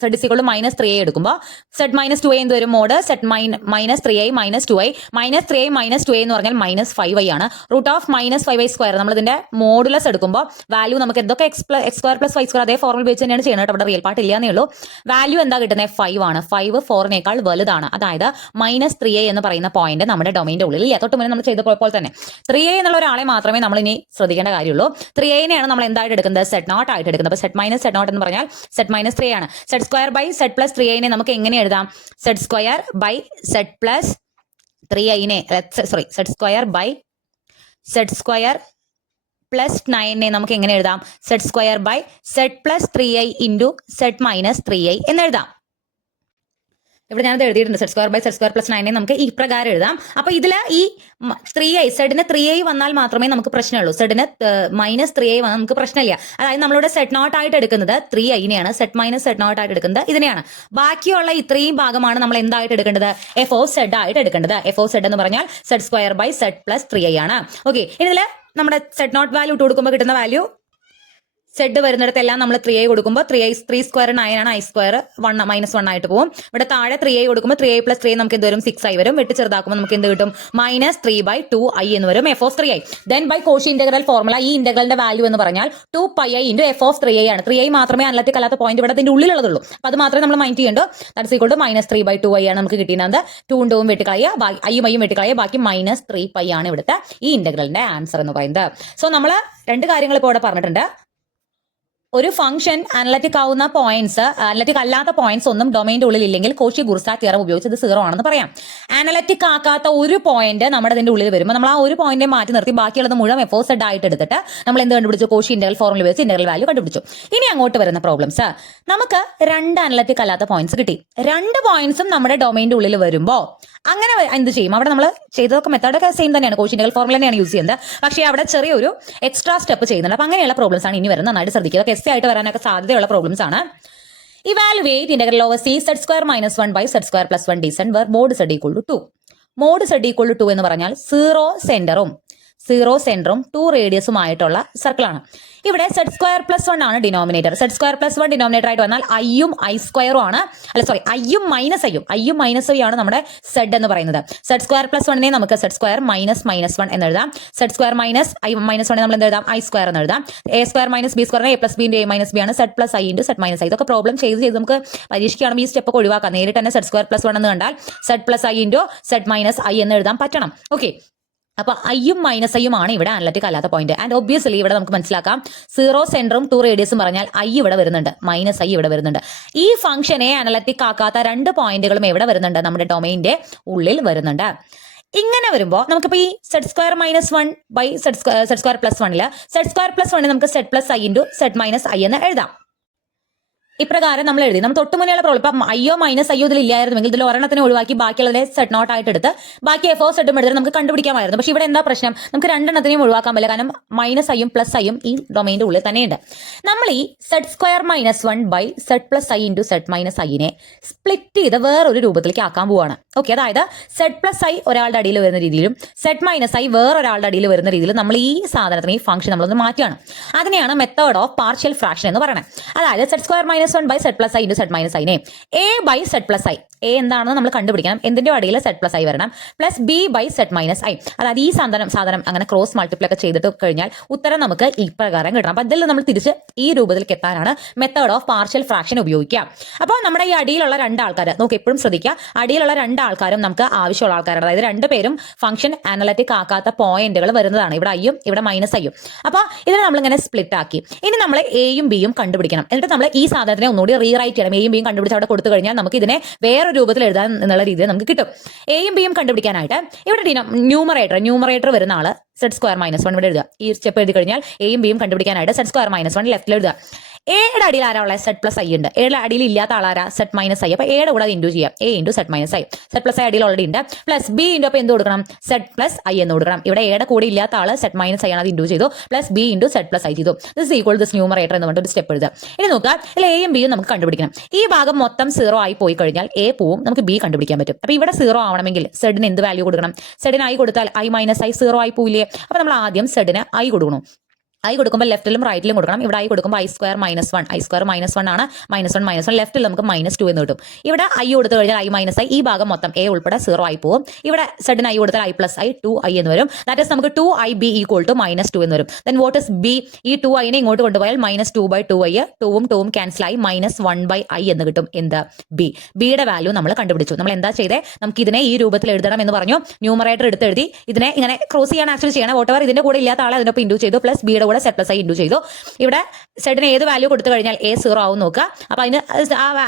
z is equal to minus 3i എടുക്കുമ്പോൾ സെഡ് മൈനസ് 2i എന്ത് വരും? Mod Z minus 3i minus 2i. Minus 3i minus 2i എന്ന് പറഞ്ഞാൽ മൈനസ് 5i ആണ്. Root of minus 5i square നമ്മൾ ഇതിന്റെ modulus എടുക്കുമ്പോൾ വാല്യൂ നമുക്ക് എന്തൊക്കെ എക്സ് സ്ക്വയർ പ്ലസ് 5 സ്ക്വയർ അതേ ഫോർമുല ഉപയോഗിച്ച് തന്നെയാണ് ചെയ്യുന്നത്. അവിടെ റിയൽ പാർട്ട് ഇല്ലാന്നേ ഉള്ളൂ. വാല്യൂ എന്താ കിട്ടുന്നത്? 5 ആണ്. 5 4നേക്കാൾ വലുതാണ്. അതായത് മൈനസ് 3i എന്ന് പറയുന്ന പോയിന്റ് നമ്മുടെ ഡൊമൈൻ്റെ ഉള്ളിൽ ഇല്ല. തൊട്ട് മുന്നേ നമ്മൾ ചെയ്തപ്പോൾ തന്നെ 3i എന്നുള്ള ഒരാളെ മാത്രമേ നമ്മൾ ഇനി ശ്രദ്ധിക്കേണ്ട കാര്യമുള്ളൂ. 3iനെയാണ് നമ്മൾ എന്തായിട്ട് എടുക്കുന്നത്? സെഡ് നോട്ട് ആയിട്ട് എടുക്കുന്നത്. അപ്പോൾ സെഡ് മൈനസ് സെഡ് നോട്ട് എന്ന് പറഞ്ഞാൽ സെഡ് മൈനസ് 3 ആണ്. Z square by Z plus 3iനെ നമുക്ക് എങ്ങനെ എഴുതാം? Z square by Z plus 3iനെ Z square by Z square plus 9നെ നമുക്ക് എങ്ങനെ എഴുതാം? Z square by Z plus 3i into Z minus 3i എന്ന് എഴുതാം. ഇവിടെ ഞാനത് എഴുതിയിട്ടുണ്ട്. Z square by Z square plus 9 നമുക്ക് ഈ പ്രകാരം എഴുതാം. അപ്പൊ ഇതിൽ ഈ 3i സെഡിന് 3i വന്നാൽ മാത്രമേ നമുക്ക് പ്രശ്നമുള്ളൂ. സെഡിന് -3i വന്നാൽ നമുക്ക് പ്രശ്നമില്ല. അതായത് നമ്മളിവിടെ സെറ്റ് നോട്ട് ആയിട്ട് എടുക്കുന്നത് 3iനെയാണ്, സെറ്റ് മൈനസ് സെറ്റ് നോട്ട് ആയിട്ട് എടുക്കുന്നത് ഇതിനെയാണ്. ബാക്കിയുള്ള ഇത്രയും ഭാഗമാണ് നമ്മൾ എന്തായിട്ട് എടുക്കേണ്ടത്? എഫ് ഓഫ് സെഡ് ആയിട്ട് എടുക്കേണ്ടത്. എഫ് ഓഫ് സെഡ് എന്ന് പറഞ്ഞാൽ z square by z plus 3i ആണ്. ഓക്കെ, ഇതിൽ നമ്മുടെ സെറ്റ് നോട്ട് വാല്യൂ ഇട്ട് കൊടുക്കുമ്പോൾ കിട്ടുന്ന വാല്യൂ സെഡ് വരുന്നിടത്തെല്ലാം നമ്മൾ 3i കൊടുക്കുമ്പോൾ 3 സ്ക്വയർ 9 ആണ്, i സ്ക്വയർ -1 ആയിട്ട് പോകും. ഇവിടെ താഴെ 3i കൊടുക്കുമ്പോൾ 3i പ്ലസ് 3 നമുക്ക് എന്ത് വരും? 6i വരും. വെട്ടി ചെറുതാക്കുമ്പോൾ നമുക്ക് എന്ത് കിട്ടും? -3/2i എന്ന് വരും F of 3i. Then by Cauchy integral formula ഈ ഇന്റഗ്രലിന്റെ വാല്യൂ എന്ന് പറഞ്ഞാൽ 2πi into F of 3i ആണ്. 3i മാത്രമേ അനലറ്റിക് അല്ലാത്ത പോയിന്റ് ഇവിടെ അതിന്റെ ഉള്ളിലുള്ളതുള്ളൂ. അപ്പോൾ അത് മാത്രമേ നമ്മൾ മൈൻഡ് ചെയ്യേണ്ടൂ. ദാറ്റ്സ് ഈക്വൽ ടു -3/2i ആണ് നമുക്ക് കിട്ടിയത്. 2 വെട്ടിക്കളയുക, iയും വെട്ടിക്കളയുക, ബാക്കി -3π ആണ് ഇവിടുത്തെ ഈ ഇന്റഗ്രലിന്റെ ആൻസർ എന്ന് പറയുന്നത്. സോ നമ്മൾ രണ്ട് കാര്യങ്ങൾ ഇപ്പോൾ ഇവിടെ പറഞ്ഞിട്ടുണ്ട്. ഒരു ഫംഗ്ഷൻ അനലറ്റിക് ആവുന്ന പോയിന്റ്സ്, അനലറ്റിക് അല്ലാത്ത പോയിന്റ്സ് ഒന്നും ഡൊമൈൻ്റെ ഉള്ളിൽ ഇല്ലെങ്കിൽ കോഷി ഗുർസാറ്റ് തിയറം ഉപയോഗിച്ച് ഇത് 0 ആണെന്ന് പറയാം. അനലറ്റിക് ആക്കാത്ത ഒരു പോയിന്റ് നമ്മുടെ ഇതിന്റെ ഉള്ളിൽ വരുമ്പോൾ നമ്മൾ ആ ഒരു പോയിന്റിനെ മാറ്റി നിർത്തി ബാക്കിയുള്ളത് മുഴുവൻ എഫ് ഓ സെഡ് ആയിട്ട് എടുത്തിട്ട് നമ്മൾ എന്ത് കണ്ടുപിടിച്ചു? കോഷി ഇന്റഗ്രൽ ഫോർമുല വെച്ച് ഇന്റഗ്രൽ വാല്യൂ കണ്ടുപിടിച്ചു. ഇനി അങ്ങോട്ട് വരുന്ന പ്രോബ്ലംസ്, നമുക്ക് 2 അനലറ്റിക് അല്ലാത്ത പോയിന്റ്സ് കിട്ടി. 2 പോയിന്റ്സും നമ്മുടെ ഡൊമൈൻ്റെ ഉള്ളിൽ വരുമ്പോൾ അങ്ങനെ എന്ത് ചെയ്യും? അവിടെ നമ്മൾ ചെയ്തതൊക്കെ മെത്തേഡൊക്കെ സെയിം തന്നെയാണ്, കോഷി ഇന്റഗ്രൽ ഫോർമുല തന്നെയാണ് യൂസ് ചെയ്യുന്നത്. പക്ഷേ അവിടെ ചെറിയൊരു എക്സ്ട്രാ സ്റ്റെപ്പ് ചെയ്യുന്നുണ്ട്. അപ്പം അങ്ങനെയുള്ള പ്രോബ്ലംസ് ആണ് ഇനി വരുന്നത്. നന്നായിട്ട് ശ്രദ്ധിക്കുക. എസ് ആയിട്ട് വരാനൊക്കെ സാധ്യതയുള്ള പ്രോബ്ലംസ് ആണ്. Evaluate integral over C Z square -1 by Z square plus 1 d z where mod Z equal to 2. Mod Z equal to 2 എന്ന് പറഞ്ഞാൽ 0 സെന്ററും 2 റേഡിയസുമായിട്ടുള്ള സർക്കിളാണ്. ഇവിടെ സെഡ് സ്ക്വയർ പ്ലസ് 1 ആണ് denominator. Z square plus 1 denominator ആയിട്ട് വന്നാൽ ഐയും ഐ സ്ക്വയറും ആണ്. ഐയും മൈനസ് ഐ ആണ് നമ്മുടെ സെഡ് എന്ന് പറയുന്നത്. സെഡ് സ്ക്വയർ പ്ലസ് 1നെ നമുക്ക് സെഡ് സ്ക്വയർ -1 എന്ന് എഴുതാം. സെഡ് സ്ക്വയർ -1 നമ്മൾ എന്ത് എഴുതാം? ഐ സ്ക്വയർ എന്ന് എഴുതാം. A square minus B square A plus B into A minus B ആണ്. Z plus I into Z minus I. ഇതൊക്കെ പ്രോബ്ലം ചെയ്ത് നമുക്ക് പരീക്ഷിക്കുകയാണെങ്കിൽ ഈ സ്റ്റെപ്പ് ഒഴിവാക്കാം. നേരിട്ട് തന്നെ സെഡ് സ്ക്വയർ പ്ലസ് 1 എന്ന് കണ്ടാൽ z plus I into Z minus I എന്ന് എഴുതാൻ പറ്റണം. ഓക്കെ, അപ്പൊ ഐയും -ഐയും ആണ് ഇവിടെ അനലറ്റിക് അല്ലാത്ത പോയിന്റ്. ആൻഡ് ഒബ്വിയസ്ലി ഇവിടെ നമുക്ക് മനസ്സിലാക്കാം 0 സെന്ററും 2 റേഡിയസും പറഞ്ഞാൽ ഐ ഇവിടെ വരുന്നുണ്ട്, -ഐ ഇവിടെ വരുന്നുണ്ട്. ഈ ഫംഗ്ഷനെ അനലറ്റിക് ആക്കാത്ത 2 പോയിന്റുകളും എവിടെ വരുന്നുണ്ട്? നമ്മുടെ ഡൊമൈൻ്റെ ഉള്ളിൽ വരുന്നുണ്ട്. ഇങ്ങനെ വരുമ്പോൾ നമുക്കിപ്പോൾ ഈ Z square -1 by Z square plus 1 z square plus 1 നമുക്ക് Z plus I into Z minus I എന്ന് എഴുതാം. ഇപ്രകാരം നമ്മൾ എഴുതി. നമ്മൾ തൊട്ട് മുന്നേയുള്ള പ്രോബ്ലം ഇപ്പം ഐയോ -ഐയോ ഇതിൽ ഇല്ലായിരുന്നെങ്കിൽ ഇതിൽ ഒരെണ്ണത്തിനെ ഒഴിവാക്കി ബാക്കിയുള്ളതിനെ സെഡ് നോട്ട് ആയിട്ട് എടുത്ത് ബാക്കി എഫ് ഓ സെഡും എടുത്തിട്ട് നമുക്ക് കണ്ടുപിടിക്കാമായിരുന്നു. പക്ഷേ ഇവിടെ എന്താ പ്രശ്നം? നമുക്ക് 2 എണ്ണത്തിനെയും ഒഴിവാക്കാൻ പറ്റില്ല. കാരണം -ഐയും പ്ലസ് ഐയും ഈ ഡൊമൈൻ്റെ ഉള്ളിൽ തന്നെയുണ്ട്. നമ്മൾ ഈ Z square -1 by Z plus I into Z minus ഐനെ സ്പ്ലിറ്റ് ചെയ്ത് വേറൊരു രൂപത്തിലേക്ക് ആക്കാൻ പോവാണ്. ഓക്കെ, അതായത് സെഡ് പ്ലസ് ഐ ഒരാളുടെ അടിയിൽ വരുന്ന രീതിയിലും സെഡ് മൈനസ് ഐ വേറൊരാളുടെ അടിയിൽ വരുന്ന രീതിയിലും നമ്മൾ ഈ സാധനത്തിന് ഈ ഫംഗ്ഷൻ നമ്മളൊന്ന് മാറ്റുകയാണ്. അതിനെയാണ് മെത്തേഡ് ഓഫ് പാർഷ്യൽ ഫ്രാക്ഷൻ എന്ന് പറയുന്നത്. അതായത് Z square -1 by Z plus I into Z minus ഐനെ A by Z plus I, A എന്താണെന്ന് നമ്മൾ കണ്ടുപിടിക്കണം. എന്തിന്റെ അടിയിൽ സെഡ് പ്ലസ് ഐ വരണം, plus B by Z minus I. അതായത് ഈ സാധനം അങ്ങനെ ക്രോസ് മൾട്ടിപ്ലൈ ഒക്കെ ചെയ്തിട്ട് കഴിഞ്ഞാൽ ഉത്തരം നമുക്ക് ഈ പ്രകാരം കിട്ടണം. അപ്പം അതിൽ നമ്മൾ തിരിച്ച് ഈ രൂപത്തിലേക്ക് എത്താനാണ് മെത്തേഡ് ഓഫ് പാർഷ്യൽ ഫ്രാക്ഷൻ ഉപയോഗിക്കുക. അപ്പോൾ നമ്മുടെ ഈ അടിയിലുള്ള 2 ആൾക്കാർ നമുക്ക് എപ്പോഴും ശ്രദ്ധിക്കുക, അടിയിലുള്ള 2 ആൾക്കാരും നമുക്ക് ആവശ്യമുള്ള ആൾക്കാരാണ്. അതായത് 2 പേരും ഫംഗ്ഷൻ അനലറ്റിക് ആക്കാത്ത പോയിന്റുകൾ വരുന്നതാണ്. ഇവിടെ ഐയും ഇവിടെ -ഐയും. അപ്പോൾ ഇതിനെ നമ്മളിങ്ങനെ സ്പ്ലിറ്റ് ആക്കി. ഇനി നമ്മൾ എയും ബിയും കണ്ടുപിടിക്കണം. എന്നിട്ട് നമ്മൾ ഈ സാധനത്തിനെ ഒന്നുകൂടി റീറൈറ്റ് ചെയ്യണം. എയും ബിയും കണ്ടുപിടിച്ച് അവിടെ കൊടുത്തു കഴിഞ്ഞാൽ നമുക്ക് ഇതിനെ വേറെ രൂപത്തിൽ എഴുതാൻ എന്നുള്ള രീതിയിൽ നമുക്ക് കിട്ടും. എയും ബിയും കണ്ടുപിടിക്കാനായിട്ട് ഇവിടെ ന്യൂമറേറ്റർ വരുന്ന ആള് സെഡ് സ്ക്വയർ -1 ഇവിടെ എഴുതുക. ഈ സ്റ്റെപ്പ് എഴുതി കഴിഞ്ഞാൽ എയും ബിയും കണ്ടുപിടിക്കാനായിട്ട് സെഡ് സ്ക്വയർ -1 ലെഫ്റ്റിൽ എഴുതുക. എയുടെ അടിയിൽ ആരാ ഉള്ളത്? സെഡ് പ്ലസ് ഐ ഉണ്ട്. എയുടെ അടിയിൽ ഇല്ലാത്ത ആളാരാ? Z minus I. അപ്പോൾ എയുടെ കൂടെ അത് ഇൻറ്റു ചെയ്യാം. A into Z minus i. Z plus i അടിയിൽ ഓൾറെഡി ഉണ്ട്. പ്ലസ് ബി ഇൻറ്റു അപ്പോൾ എന്ത് കൊടുക്കണം? സെഡ് പ്ലസ് ഐ എന്ന് കൊടുക്കണം. ഇവിടെ എയുടെ കൂടെ ഇല്ലാത്ത ആൾ സെഡ് മൈനസ് ഐ ആണ്, അത് ഇൻറ്റു ചെയ്തു. Plus B into z plus i ചെയ്തു. ദിസ് ഈക്വൽ ദിസ് ന്യൂമറേറ്റർ എന്ന് പറഞ്ഞിട്ട് ഒരു സ്റ്റെപ്പ് എഴുതുക. ഇനി നോക്കുക, ഇതിൽ എയും ബിയും നമുക്ക് കണ്ടുപിടിക്കണം. ഈ ഭാഗം മൊത്തം 0 ആയി പോയി കഴിഞ്ഞാൽ എ പോവും, നമുക്ക് ബി കണ്ടുപിടിക്കാൻ പറ്റും. അപ്പോൾ ഇവിടെ 0 ആവണമെങ്കിൽ സെഡിന് എന്ത് വാല്യൂ കൊടുക്കണം? സെഡിന് ഐ കൊടുത്താൽ ഐ മൈനസ് ഐ 0 ആയി പോവില്ലേ? അപ്പോൾ നമ്മൾ ആദ്യം സെഡിന് ഐ കൊടുക്കണം. ഐ കൊടുക്കുമ്പോൾ ലെഫ്റ്റിലും റൈറ്റിലും കൊടുക്കണം. ഇവിടെ ഐ കൊടുക്കുമ്പോൾ ഐ സ്ക്വയർ -1, ഐ സ്ക്വയർ -1 ആണ്. -1 ലെഫ്റ്റിൽ നമുക്ക് -2 എന്ന് കിട്ടും. ഇവിടെ ഐ കൊടുത്തു കഴിഞ്ഞാൽ ഐ മൈനസ് ഐ, ഈ ഭാഗം മൊത്തം എ ഉൾപ്പെടെ 0 ആയി പോകും. ഇവിടെ സെഡിന് ഐ കൊടുത്താൽ ഐ പ്ലസ് ഐ 2i എന്ന് വരും. ദാറ്റ് ഈസ് നമുക്ക് 2ib ഈക്വൽ ടു -2 എന്ന് വരും. Then what is B? ഈ 2iനെ ഇങ്ങോട്ട് കൊണ്ടുപോയാൽ -2/2i, 2ഉം ക്യാൻസൽ ആയി -1/i എന്ന് കിട്ടും. എന്ത്? ബി. ബിയുടെ വാല്യൂ നമ്മൾ കണ്ടുപിടിച്ചു. നമ്മൾ എന്താ ചെയ്തേ? നമുക്ക് ഇതിനെ ഈ രൂപത്തിൽ എഴുതണം എന്ന് പറഞ്ഞു. ന്യൂമറേറ്റർ എടുത്ത് എഴുതി. ഇതിനെ ഇങ്ങനെ ക്രോസ് ചെയ്യാൻ ആക്ച്വലി ചെയ്യണം. വോട്ടെവർ ഇതിന്റെ കൂടെ ഇല്ലാത്ത ആളെ അതിനൊപ്പം ഇൻഡ്യൂ ചെയ്തു. പ്ലസ് ബിയുടെ കൂടെ സെഡ് പ്ലസ് ഐ ഇൻഡു ചെയ്തു. ഇവിടെ സെഡിന് ഏത് വാല്യൂ കൊടുത്തു കഴിഞ്ഞാൽ എ 0 ആവും നോക്കുക. അപ്പോൾ അതിന്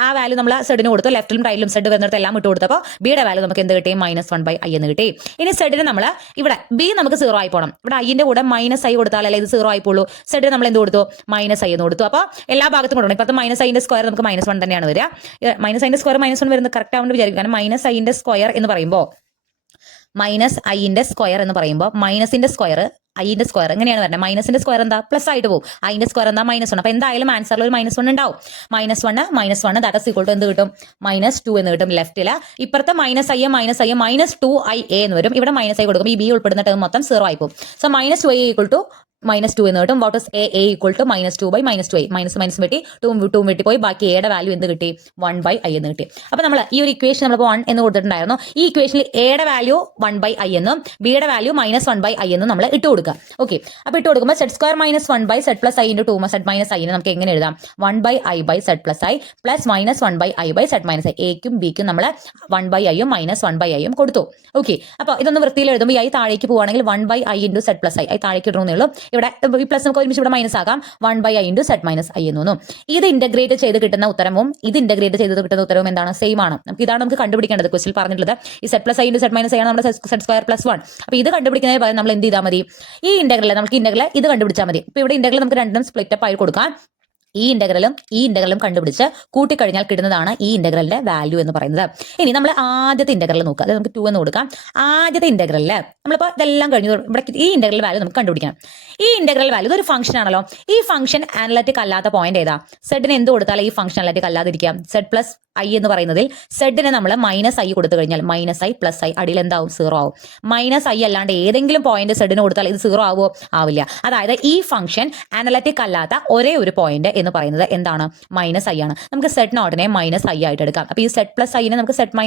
ആ വാല്യൂ നമ്മൾ സെഡിന് കൊടുത്തു. ലെഫ്റ്റിലും റൈറ്റിലും സെഡ് വരുന്നിടത്ത് എല്ലാം ഇട്ട് കൊടുത്തപ്പോൾ ബിയുടെ വാല്യൂ നമുക്ക് എന്ത് കിട്ടി? -1/i എന്ന് കിട്ടി. ഇനി സെഡിന് നമ്മൾ ഇവിടെ ബി നമുക്ക് 0 ആയി പോകണം. ഇവിടെ ഐന്റെ കൂടെ -i കൊടുത്താലല്ലേ ഇത് 0 ആയി പോളൂ. സെഡിന് നമ്മൾ എന്ത് കൊടുത്തു? -i എന്ന് കൊടുത്തു. അപ്പോൾ എല്ലാ ഭാഗത്തും കൊടുക്കണം. ഇപ്പോഴത്തെ -iന്റെ സ്ക്വയർ നമുക്ക് -1 തന്നെയാണ് വരിക. -iന്റെ സ്ക്വയർ -1 വരുന്നത് കറക്റ്റ് ആവുന്നത് വിചാരിക്കും. കാരണം -iന്റെ സ്ക്വയർ എന്ന് പറയുമ്പോൾ -iന്റെ സ്ക്വയർ എന്ന് പറയുമ്പോൾ മൈനസിന്റെ സ്ക്വയർ ഐന്റെ സ്ക്വയർ എങ്ങനെയാണ് വരുന്നത്? മൈനസിന്റെ സ്ക്വയർ എന്താ? പ്ലസ് ആയിട്ട് പോകും. ഐന്റെ സ്ക്വയർ എന്താ? -1. അപ്പൊ എന്തായാലും ആൻസറിൽ ഒരു -1 ഉണ്ടാവും. -1 ദാറ്റ് ഈസ് ഈക്വൽ ടു എന്ത് കിട്ടും? -2 എന്ന് കിട്ടും ലെഫ്റ്റില്. ഇപ്പുറത്തെ -2i എന്ന് വരും. ഇവിടെ -i കൊടുക്കും. ഈ ബി ഉൾപ്പെടുന്ന ടേം മൊത്തം 0 ആയി പോകും. സോ -2i ഈക്വൽ ടു -2 എന്ന് കിട്ടും. What is a equal to -2/-2i. Minus വെട്ടി 2 വെട്ടി പോയി. ബാക്കി എയുടെ വാല്യൂ എന്ത് കിട്ടി? 1/i എന്ന് കിട്ടി. അപ്പൊ നമ്മൾ ഈ ഒരു ഇക്വേഷൻ നമ്മൾ 1 എന്ന് കൊടുത്തിട്ടുണ്ടായിരുന്നു. ഈ ഇക്വേഷനിൽ എയുടെ വാല്യൂ 1/i എന്നും ബിയുടെ വാല്യൂ -1/i എന്നും നമ്മൾ ഇട്ട് കൊടുക്കുക. ഓക്കെ, അപ്പൊ ഇട്ട് കൊടുക്കുമ്പോൾ സെഡ് സ്ക്വയർ -1/z+i × 2z-i നമുക്ക് എങ്ങനെ എഴുതാം? 1/i/z+i plus -1/i/z-i. എക്കും ബിക്കും നമ്മൾ 1/iയും -1/iയും കൊടുത്തു. ഓക്കെ, അപ്പൊ ഇതൊന്ന് വൃത്തിയിൽ എഴുതുമ്പോൾ ഈ താഴേക്ക് പോവുകയാണെങ്കിൽ 1/i × z+i. താഴേക്ക് ഇടണമെന്നേ ഉള്ളൂ. ഇവിടെ ഈ പ്ലസ് നമുക്ക് ഒരുമിച്ച് ഇവിടെ മൈനസ് ആക്കാം. 1/i × z-i എന്ന് തോന്നും. ഇത് ഇന്റഗ്രേറ്റ് ചെയ്ത് കിട്ടുന്ന ഉത്തരവും ഇത് ഇന്റഗ്രേറ്റ് ചെയ്ത് കിട്ടുന്ന ഉത്തരവും എന്താണ്? സെയിം ആണ്. ഇതാണ് നമുക്ക് കണ്ടുപിടിക്കേണ്ടത്. ക്വസ്റ്റിൽ പറഞ്ഞിട്ടുള്ളത് ഈ z+i × z-i ആണ് നമ്മുടെ സെഡ് സ്ക്വയർ +1. അപ്പൊ ഇത് കണ്ടുപിടിക്കുന്നതിന് പകരം നമ്മൾ എന്ത് ചെയ്താൽ മതി? ഈ ഇന്റഗ്രൽ നമുക്ക് ഇന്റഗ്രൽ ഇത് കണ്ടുപിടിച്ചാൽ മതി. ഇപ്പൊ ഇവിടെ ഇന്റഗ്രൽ നമുക്ക് രണ്ടും സ്പ്ലിറ്റ് അപ്പ് ആയി കൊടുക്കാം. ഈ ഇന്റഗ്രലും കണ്ടുപിടിച്ച് കൂട്ടിക്കഴിഞ്ഞാൽ കിട്ടുന്നതാണ് ഈ ഇന്റഗ്രലിന്റെ വാല്യൂ എന്ന് പറയുന്നത്. ഇനി നമ്മൾ ആദ്യത്തെ ഇന്റഗ്രൽ നോക്കുക. അതായത് നമുക്ക് 2 എന്ന് കൊടുക്കാം. ആദ്യത്തെ ഇന്റഗ്രലില് നമ്മളിപ്പോൾ ഇതെല്ലാം കഴിഞ്ഞു. ഇവിടെ ഈ ഇന്റഗ്രൽ വാല്യൂ നമുക്ക് കണ്ടുപിടിക്കണം. ഈ ഇന്റഗ്രൽ വാല്യൂ ഇതൊരു ഫംഗ്ഷൻ ആണല്ലോ. ഈ ഫംഗ്ഷൻ അനലറ്റിക് അല്ലാത്ത പോയിന്റ് ഏതാ? സെഡിന് എന്ത് കൊടുത്താലും ഈ ഫംഗ്ഷൻ അനലറ്റിക് അല്ലാതിരിക്കാം. z+i എന്ന് പറയുന്നതിൽ സെഡിന് നമ്മൾ -i കൊടുത്തു കഴിഞ്ഞാൽ -i+i അടിയിൽ എന്താവും? 0 ആവും. -i അല്ലാണ്ട് ഏതെങ്കിലും പോയിന്റ് സെഡിന് കൊടുത്താൽ ഇത് 0 ആവോ? ആവില്ല. അതായത് ഈ ഫംഗ്ഷൻ അനലറ്റിക് അല്ലാത്ത ഒരേ ഒരു പോയിന്റ് എന്ന് പറയുന്നത് എന്താണ്? -i ആണ്. നമുക്ക് z0നെ -i ആയിട്ട് എടുക്കാം. അപ്പൊ ഈ z+iനെ നമുക്ക് z -i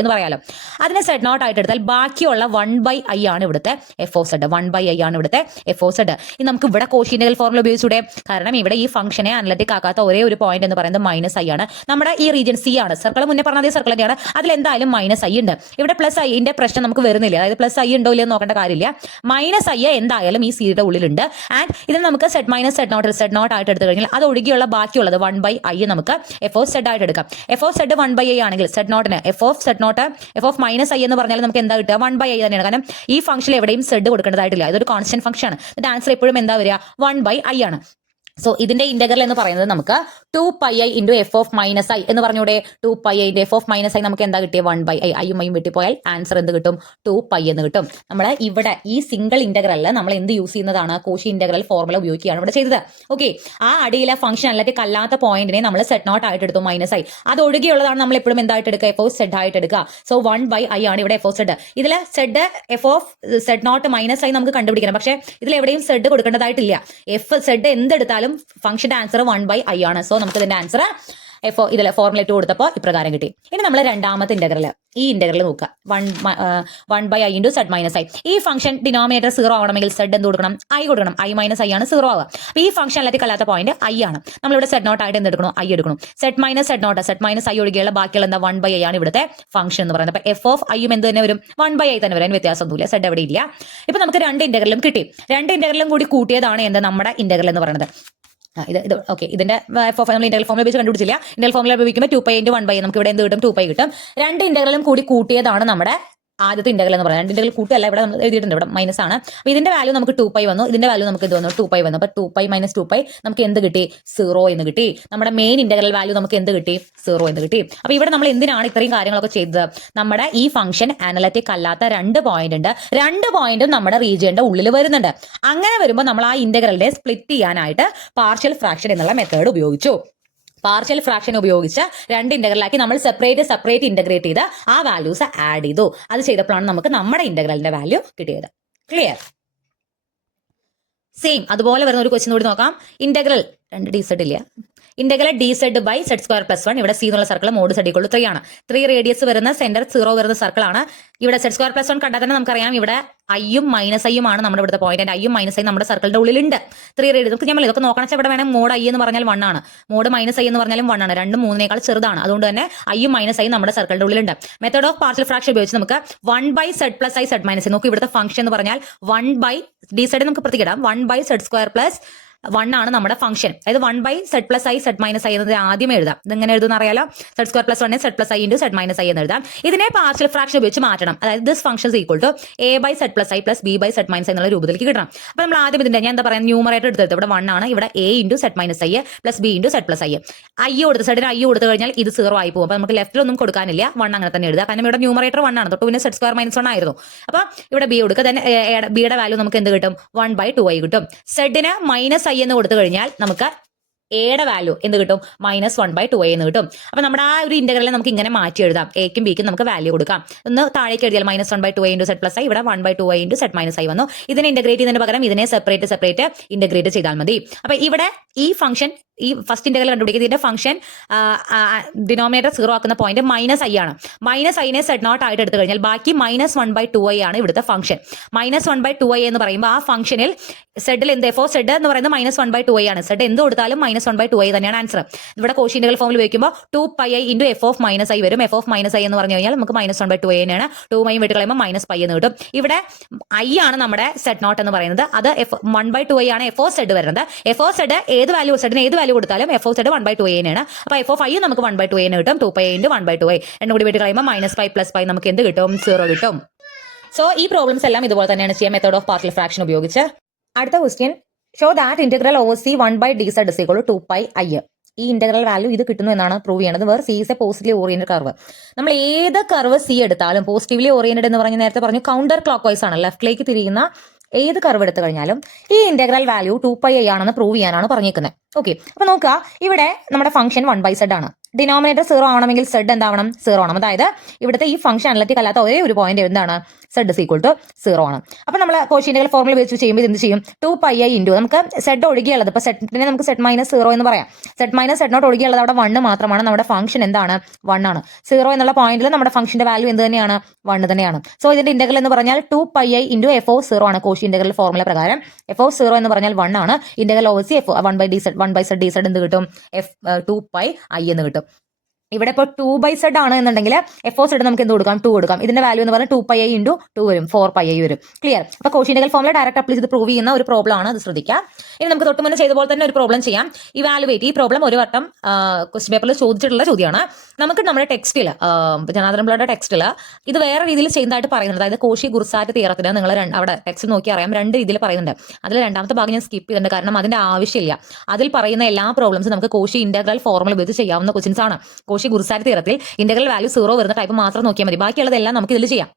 എന്ന് പറയാലോ. അതിനെ z0 ആയിട്ട് എടുത്താൽ ബാക്കിയുള്ള 1/i ആണ് ഇവിടുത്തെ f(z). 1/i ആണ് ഇവിടുത്തെ f(z). ഇനി നമുക്ക് ഇവിടെ കോഷി ഇന്റഗ്രൽ ഫോർമുല ഉപയോഗിച്ചൂടെ? കാരണം ഇവിടെ ഈ ഫംഗ്ഷനെ അനലറ്റിക് ആക്കാത്ത ഒരേ ഒരു പോയിന്റ് എന്ന് പറയുന്നത് -i ആണ്. നമ്മുടെ ഈ റീജിയൻ സി ആണ്. സർക്കിൾ മുന്നേ പറഞ്ഞ അതേ സർക്കിൾ തന്നെയാണ്. അതിൽ എന്തായാലും -i ഉണ്ട്. ഇവിടെ +iന്റെ പ്രശ്നം നമുക്ക് വരുന്നില്ല. അതായത് +i ഉണ്ടോ ഇല്ലയോ നോക്കേണ്ട കാര്യമില്ല. -i എന്തായാലും ഈ സിയുടെ ഉള്ളിലുണ്ട്. ആൻഡ് ഇതിന് നമുക്ക് z0 ആയിട്ട് എടുത്തു കഴിഞ്ഞാൽ അത് ഒഴികെയുള്ള ബാക്കിയുള്ളത് 1/i നമുക്ക് f(z) ആയിട്ട് എടുക്കാം. f(z) 1/i ആണെങ്കിൽ z0ന് f(-i) എന്ന് പറഞ്ഞാൽ നമുക്ക് എന്താ കിട്ടുക? 1/i തന്നെയാണ്. കാരണം ഈ ഫംഗ്ഷനിൽ എവിടെയും z കൊടുക്കേണ്ടതായിട്ടില്ല. ഇതൊരു കോൺസ്റ്റന്റ് ഫംഗ്ഷൻ ആണ്. ഇതിന്റെ ആൻസർ എപ്പോഴും എന്താ വരിക? 1/i ആണ്. സോ ഇതിന്റെ ഇന്റഗ്രൽ എന്ന് പറയുന്നത് നമുക്ക് 2πi × f(-i) എന്ന് പറഞ്ഞൂടെ? 2πi × f(-i) നമുക്ക് എന്താ കിട്ടിയ? 1/i. ഐയും വെട്ടിപ്പോയാൽ ആൻസർ എന്ത് കിട്ടും? 2π എന്ന് കിട്ടും. നമ്മൾ ഇവിടെ ഈ സിംഗിൾ ഇന്റഗ്രലിൽ നമ്മൾ എന്ത് യൂസ് ചെയ്യുന്നതാണ്? കോഷി ഇന്റഗ്രൽ ഫോർമുല ഉപയോഗിക്കുകയാണ് ഇവിടെ ചെയ്തത്. ഓക്കെ, ആ അടിയിലെ ഫംഗ്ഷൻ അനലറ്റിക് അല്ലാത്ത പോയിന്റിനെ നമ്മൾ z0 ആയിട്ട് എടുത്തു -i. അത് ഒഴികെയുള്ളതാണ് നമ്മൾ എപ്പോഴും എന്തായിട്ട് എടുക്കുക? f(z) ആയിട്ട് എടുക്കുക. സോ 1/i ആണ് ഇവിടെ f(z). ഇതിൽ f(z0 -i) നമുക്ക് കണ്ടുപിടിക്കണം. പക്ഷേ ഇതിൽ എവിടെയും z കൊടുക്കേണ്ടതായിട്ടില്ല. f(z) എന്തെടുത്താലും ഫംഗ്ഷന്റെ ആൻസർ 1/i ആണ്. സോ നമുക്ക് ഇതിന്റെ ആൻസർ ഇതിലെ ഫോർമുല ഇട്ട് കൊടുത്തപ്പോൾ ഇപ്രകാരം കിട്ടി. ഇനി നമ്മൾ രണ്ടാമത്തെ ഇന്റഗ്രൽ ഈ ഇന്റഗ്രൽ നോക്കുക. 1/i × z-i. ഈ ഫംഗ്ഷൻ ഡിനോമിനേറ്റർ 0 ആവണമെങ്കിൽ z എന്ത് കൊടുക്കണം? i കൊടുക്കണം. i - i ആണ് 0 ആവുക. അപ്പൊ ഈ ഫംഗ്ഷൻ അനലറ്റിക് അല്ലാത്ത പോയിന്റ് i ആണ്. നമ്മളിവിടെ z0 ആയിട്ട് എന്ത് എടുക്കണം? i എടുക്കണം. z - i ഒഴികെയുള്ള ബാക്കിയുള്ള എന്താ? 1/i ആണ് ഇവിടുത്തെ ഫംഗ്ഷൻ എന്ന് പറയുന്നത്. അപ്പൊ f(i) എന്ത് തന്നെ വരും? 1/i തന്നെ വരും. വ്യത്യാസമൊന്നുമില്ല. z എവിടെ ഇല്ല. ഇപ്പൊ നമുക്ക് രണ്ട് ഇന്റഗ്രലും കിട്ടി. രണ്ട് ഇന്റഗ്രലും കൂടി കൂട്ടിയതാണ് എന്ത്? നമ്മുടെ ഇന്റഗ്രൽ എന്ന് പറയുന്നത്. ഇത് ഓക്കെ. ഇതിന്റെ നമ്മൾ ഇന്റഗ്രൽ ഫോർമുല ഉപയോഗിച്ച് കണ്ടുപിടിച്ചില്ല. ഇന്റഗ്രൽ ഫോർമുല ഉപയോഗിക്കുമ്പോൾ 2π × 1/i നമുക്ക് ഇവിടെ എന്ത് കിട്ടും? 2π കിട്ടും. രണ്ട് ഇന്റഗ്രലും കൂടി കൂട്ടിയതാണ് നമ്മുടെ ആദ്യത്തെ ഇന്റഗ്രൽ എന്ന് പറയുന്നത്. രണ്ട് ഇന്റഗ്രൽ കൂട്ടല്ല ഇവിടെ നമ്മൾ എഴുതിയിട്ടുണ്ട്. ഇവിടെ മൈനസ് ആണ്. അപ്പൊ ഇതിന്റെ വാല്യൂ നമുക്ക് 2π വന്നു. ഇതിന്റെ വാല്യൂ നമുക്ക് എന്ത് വന്നു? 2π വന്നു. അപ്പൊ 2π - 2π നമുക്ക് എന്ത് കിട്ടി? 0 എന്ന് കിട്ടി. നമ്മുടെ മെയിൻ ഇന്റഗ്രൽ വാല്യൂ നമുക്ക് എന്ത് കിട്ടി? 0 എന്ന് കിട്ടി. അപ്പൊ ഇവിടെ നമ്മൾ എന്തിനാണ് ഇത്രയും കാര്യങ്ങളൊക്കെ ചെയ്തത്? നമ്മുടെ ഈ ഫംഗ്ഷൻ അനലറ്റിക് അല്ലാത്ത 2 പോയിന്റ് ഉണ്ട്. 2 പോയിന്റും നമ്മുടെ റീജിയന്റെ ഉള്ളിൽ വരുന്നുണ്ട്. അങ്ങനെ വരുമ്പോൾ നമ്മൾ ആ ഇന്റഗ്രലിനെ സ്പ്ലിറ്റ് ചെയ്യാനായിട്ട് പാർഷ്യൽ ഫ്രാക്ഷൻ എന്നുള്ള മെത്തേഡ് ഉപയോഗിച്ചു. പാർഷ്യൽ ഫ്രാക്ഷൻ ഉപയോഗിച്ച് രണ്ട് ഇന്റഗ്രലാക്കി നമ്മൾ സെപ്പറേറ്റ് ഇന്റഗ്രേറ്റ് ചെയ്ത് ആ വാല്യൂസ് ആഡ് ചെയ്തു. അത് ചെയ്തപ്പോഴാണ് നമുക്ക് നമ്മുടെ ഇന്റഗ്രലിന്റെ വാല്യൂ കിട്ടിയത്. ക്ലിയർ? സെയിം അതുപോലെ വരുന്ന ഒരു ക്വസ്റ്റ്യൻ കൂടി നോക്കാം. ഇന്റഗ്രൽ 2 dz ഇല്ല. Integral d z by Z square plus 1. ഇവിടെ സി എന്നുള്ള circle mod Z equal to 3 ആണ്. 3 റേഡിയസ് വരുന്ന സെന്റർ 0 വരുന്ന സർക്കിൾ ആണ്. ഇവിടെ സെഡ് സ്ക്വയർ പ്ലസ് 1 കണ്ടാൽ തന്നെ നമുക്കറിയാം ഇവിടെ ഐയും മൈനസ് ഐയും ആണ് നമ്മുടെ ഇവിടുത്തെ പോയിന്റ്. ആൻഡ് ഐയും മൈനസ് ഐ നമ്മുടെ സർക്കിളിന്റെ ഉള്ളിലുണ്ട്. 3 റേഡിയസ് നമുക്ക് നമ്മൾ ഇതൊക്കെ നോക്കണം. ഇവിടെ വേണം മോഡ് ഐ എന്ന് പറഞ്ഞാൽ 1 ആണ്, മോഡ് മൈനസ് ഐ എന്ന് പറഞ്ഞാലും 1 ആണ്. രണ്ടും 3നേക്കാൾ ചെറുതാണ്. അതുകൊണ്ട് തന്നെ ഐയും മൈനസ് ഐ നമ്മുടെ സർക്കിളിന്റെ ഉള്ളിലുണ്ട്. മെത്തേഡ് ഓഫ് പാർഷ്യൽ ഫ്രാക്ഷൻ ഉപയോഗിച്ച് നമുക്ക് 1 by Z plus I said minus i നോക്കും. ഇവിടുത്തെ ഫംഗ്ഷൻ എന്ന് പറഞ്ഞാൽ 1 ബൈ ഡി സെഡ് നമുക്ക് പ്രത്യേകിടാം. 1 ബൈ സെഡ് സ്ക്വയർ പ്ലസ് 1 ആണ് നമ്മുടെ ഫംഗ്ഷൻ. അതായത് 1 by Z plus I said minus i എന്നത് ആദ്യം എഴുതാം. ഇതെങ്ങനെ എഴുതുന്ന അറിയാലോ. Z square plus 1 Z plus I into Z minus I എന്ന് എഴുതാം. ഇതിനെ പാർഷ്യൽ ഫ്രാക്ഷൻ ഉപയോഗിച്ച് മാറ്റണം. അതായത് this function equal to a by Z plus i plus B by Z minus i എന്നുള്ള രൂപത്തിലേക്ക് കിട്ടണം. അപ്പോൾ നമ്മൾ ആദ്യം ഇതിന്റെ ഞാൻ എന്താ പറയുക ന്യൂമറേറ്റർ എടുത്തത് ഇവിടെ 1 ആണ്. ഇവിടെ a into Z minus I plus B into z plus i. I കൊടുത്ത് സെഡിന് ഐ കൊടുത്തു കഴിഞ്ഞാൽ ഇത് 0 ആയി പോകും. അപ്പോൾ നമുക്ക് ലെഫ്റ്റിലൊന്നും കൊടുക്കാനില്ല. 1 അങ്ങനെ തന്നെ എഴുതുക. കാരണം ഇവിടെ ന്യൂമറേറ്റർ 1 ആണ്. തൊട്ട് പിന്നെ സെഡ് സ്ക്വയർ മൈനസ് 1 ആയിരുന്നു. അപ്പോൾ ഇവിടെ ബി കൊടുക്കുക. then ബിയുടെ വാല്യൂ നമുക്ക് എന്ത് കിട്ടും? 1/2i കിട്ടും. സെഡിന് മൈനസ് ഐ എന്ന് കൊടുത്തു കഴിഞ്ഞാൽ നമുക്ക് എയുടെ വാല്യൂ എന്ത് കിട്ടും? -1/2i എന്ന് കിട്ടും. അപ്പൊ നമ്മുടെ ആ ഒരു ഇന്റഗ്രലിനെ നമുക്ക് ഇങ്ങനെ മാറ്റി എഴുതാം. എക്കും ബിക്കും നമുക്ക് വാല്യൂ കൊടുക്കാം. ഒന്ന് താഴേക്ക് എഴുതിയാൽ -1/2i into z plus I, ഇവിടെ 1/2i into Z minus I വന്നു. ഇതിനെ ഇന്റഗ്രേറ്റ് ചെയ്യുന്നതിന് പകരം ഇതിനെ സെപ്പറേറ്റ് ഇന്റഗ്രേറ്റ് ചെയ്താൽ മതി. അപ്പൊ ഇവിടെ ഈ ഫംഗ്ഷൻ ഈ ഫസ്റ്റ് ഇന്റഗ്രൽ കണ്ടുപിടിക്കുക. ഇതിന്റെ ഫംഗ്ഷൻ ഡിനോമിനേറ്റർ 0 ആക്കുന്ന പോയിന്റ് മൈനസ് ഐ ആണ്. മൈനസ് ഐനെ സെഡ് നോട്ട് ആയിട്ട് എടുത്തു കഴിഞ്ഞാൽ ബാക്കി -1/2i ആണ് ഇവിടുത്തെ ഫംഗ്ഷൻ. -1/2i എന്ന് പറയുമ്പോൾ ആ ഫംഗ്ഷനിൽ സെഡിൽ എന്ത് എഫ് ഓഫ് സെഡ് എന്ന് പറയുന്നത് -1/2i ആണ്. സെഡ് എന്ത് കൊടുത്താലും -1/2i തന്നെയാണ് ആൻസർ. ഇവിടെ കോഷി ഇന്റഗ്രൽ ഫോമിൽ ഉപയോഗിക്കുമ്പോൾ 2πi into F of minus I വരും. എഫ് ഓഫ് മൈനസ് ഐ എന്ന് പറഞ്ഞു കഴിഞ്ഞാൽ നമുക്ക് -1/2i തന്നെയാണ്. 2 വെട്ടി കളയുമ്പോൾ -π എന്ന് കിട്ടും. ഇവിടെ ഐ ആണ് നമ്മുടെ സെഡ് നോട്ട് എന്ന് പറയുന്നത്. അത് 1/2i ആണ് എഫ് ഓഫ് സെഡ് വരുന്നത്. എഫ് ഓഫ് സെഡ് ഏത് വാല്യൂ സെഡിന് ഏത് വാല്യൂ കൊടുത്താലും എഫ് ഓഫ് സെഡ് 1/2i ആണ്. അപ്പൊ എഫ് ഓഫ് ഐ നമുക്ക് 1/2i കിട്ടും. 2πi ഇൻറ്റു 1/2i രണ്ടും കൂടി വെട്ടി കളയുമ്പോൾ -π പ്ലസ് π നമുക്ക് എന്ത് കിട്ടും? 0 കിട്ടും. സോ ഈ പ്രോബ്ലംസ് എല്ലാം ഇതുപോലെ തന്നെയാണ് ചെയ്യാം മെത്തേഡ് ഓഫ് പാർഷ്യൽ ഫ്രാക്ഷൻ ഉപയോഗിച്ച്. അടുത്ത question show that integral over C 1/d(z) is equal to 2πi. ഈ ഇന്റഗ്രൽ വാല്യൂ ഇത് കിട്ടുന്നു എന്നാണ് പ്രൂവ് ചെയ്യുന്നത്. Where C is a positively oriented curve. നമ്മൾ ഏത് കർവ് സി എടുത്താലും പോസിറ്റീവ്ലി ഓറിയന്റഡ് എന്ന് പറഞ്ഞ് നേരത്തെ പറഞ്ഞു കൗണ്ടർ ക്ലോക്ക് വൈസ് ആണ്. ലെഫ്റ്റിലേക്ക് തിരിയുന്ന ഏത് കർവ് എടുത്തു കഴിഞ്ഞാലും ഈ ഇന്റഗ്രൽ വാല്യൂ 2πi ആണെന്ന് പ്രൂവ് ചെയ്യാനാണ് പറഞ്ഞിരിക്കുന്നത്. ഓക്കെ, അപ്പൊ നോക്കുക ഇവിടെ നമ്മുടെ ഫംഗ്ഷൻ 1/z ആണ്. ഡിനോമിനേറ്റർ 0 ആവണമെങ്കിൽ സെഡ് എന്താവണം? 0 ആണ്. അതായത് ഇവിടുത്തെ ഈ ഫംഗ്ഷൻ അനലിറ്റിക് അല്ലാത്ത ഒരേ ഒരു പോയിന്റ് എന്താണ്? സെഡ് ഇസ് ഈക്വൽ ടു 0 ആണ്. അപ്പൊ നമ്മൾ കോഷി ഇന്റഗ്രൽ ഫോർമുല വെച്ച് ചെയ്യുമ്പോൾ എന്ത് ചെയ്യും? 2πi ഇൻറ്റു നമുക്ക് സെഡ് ഒഴികെയുള്ളത് ഇപ്പൊ സെഡിനെ നമുക്ക് സെഡ് മൈനസ് 0 എന്ന് പറയാം. സെഡ് മൈനസ് സെഡ് നോട്ട് ഒഴികെയുള്ളത് അവിടെ 1 മാത്രമാണ്. നമ്മുടെ ഫംഗ്ഷൻ എന്താണ്? 1 ആണ്. 0 എന്നുള്ള പോയിന്റിൽ നമ്മുടെ ഫംഗ്ഷന്റെ വാല്യൂ എന്ത് തന്നെയാണ്? 1 തന്നെയാണ്. സോ ഇതിന്റെ ഇന്റഗ്രൽ എന്ന് പറഞ്ഞാൽ 2πi ഇൻറ്റു എഫ് ഓഫ് 0 ആണ്. കോഷി ഇന്റഗ്രൽ ഫോർമുല പ്രകാരം എഫ് ഓഫ് 0 എന്ന് പറഞ്ഞാൽ 1 ആണ്. Integral over C F 1/z എന്ത് കിട്ടും? എഫ് 2πi എന്ന് കിട്ടും. ഇവിടെ ഇപ്പോൾ 2/z ആണ് എന്നുണ്ടെങ്കിൽ എഫ് ഓഫ് സെഡ് നമുക്ക് എന്ത് കൊടുക്കാം? 2 കൊടുക്കാം. ഇതിന്റെ വാല്യൂ എന്ന് പറഞ്ഞാൽ 2πi ഇൻറ്റു 2 വരും, 4πi വരും. ക്ലിയർ? അപ്പൊ Cauchy integral formula direct apply ചെയ്ത് പ്രൂവ് ചെയ്യുന്ന ഒരു പ്രോബ്ലം ആണ്. അത് ശ്രദ്ധിക്കാം. ഇനി നമുക്ക് തൊട്ട് മുന്നേ ചെയ്ത പോലെ തന്നെ ഒരു പ്രോബ്ലം ചെയ്യാം. ഇവാലുവേറ്റ് ഈ പ്രോബ്ലം ഒരു വട്ടം ക്വസ്റ്റ്യൻ പേപ്പറിൽ ചോദിച്ചിട്ടുള്ള ചോദ്യമാണ്. നമുക്ക് നമ്മുടെ ടെക്സ്റ്റിൽ ജനാർദ്ദൻ പിള്ളയുടെ ടെക്സ്റ്റിൽ ഇത് വേറെ രീതിയിൽ ചെയ്യുന്നതായിട്ട് പറയുന്നുണ്ട്. അതായത് കോഷി ഗുർസാറ്റ് തിയറത്തിന് നിങ്ങൾ അവിടെ ടെക്സ്റ്റ് നോക്കി അറിയാം 2 രീതിയിൽ പറയുന്നുണ്ട്. അതിൽ രണ്ടാമത്തെ ഭാഗം ഞാൻ സ്കിപ്പ് ചെയ്തിട്ടുണ്ട്. കാരണം അതിന്റെ ആവശ്യമില്ല. അതിൽ പറയുന്ന എല്ലാ പ്രോബ്ലംസും നമുക്ക് കോഷി ഇന്റഗ്രൽ ഫോർമുല ഉപയോഗിച്ച് ചെയ്യാവുന്ന ക്വസ്റ്റ്യൻസ് ആണ്. കോഷി ഗുർസാറ്റ് തിയറത്തിൽ ഇന്റഗ്രൽ വാല്യൂ 0 വരുന്ന ടൈപ്പ് മാത്രം നോക്കിയാൽ മതി. ബാക്കിയുള്ളതെല്ലാം നമുക്ക് ഇതിൽ ചെയ്യാം.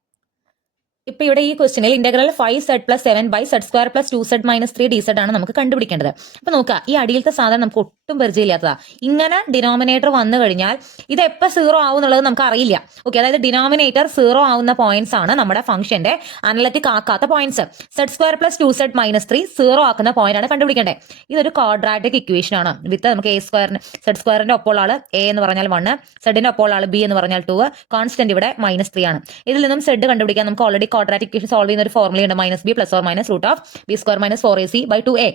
ഇപ്പൊ ഇവിടെ ഈ ക്വസ്റ്റ്യനിൽ integral 5z + 7/z² + 2z - 3dz ആണ് നമുക്ക് കണ്ടുപിടിക്കേണ്ടത്. അപ്പൊ നോക്കുക, ഈ അടിയിലത്തെ സാധനം നമുക്ക് ഒട്ടും പരിചയമില്ലാത്തതാ. ഇങ്ങനെ ഡിനോമിനേറ്റർ വന്നു കഴിഞ്ഞാൽ ഇത് എപ്പോൾ 0 ആവും എന്നുള്ളത് നമുക്ക് അറിയില്ല. ഓക്കെ, അതായത് ഡിനോമിനേറ്റർ 0 ആവുന്ന പോയിന്റ്സ് ആണ് നമ്മുടെ ഫംഗ്ഷന്റെ അനലറ്റിക് ആക്കാത്ത പോയിന്റ്സ്. z² + 2z - 3 0 ആക്കുന്ന പോയിന്റ് ആണ് കണ്ടുപിടിക്കേണ്ടത്. ഇതൊരു ക്വാഡ്രാറ്റിക് ഇക്വേഷൻ ആണ്. വിത്ത് നമുക്ക് z² ഒപ്പമുള്ള ആള് a എന്ന് പറഞ്ഞാൽ 1, z ഒപ്പമുള്ള ആള് b എന്ന് പറഞ്ഞാൽ 2, കോൺസ്റ്റന്റ് ഇവിടെ -3 ആണ്. ഇതിൽ നിന്നും z കണ്ടുപിടിക്കാൻ നമുക്ക് ഓൾറെഡി ക്വാഡ്രാറ്റിക് ഇക്വേഷൻ സോൾവ് ചെയ്യുന്ന ഒരു ഫോർമുലയുണ്ട്. -b ± √b² - 4ac/2a.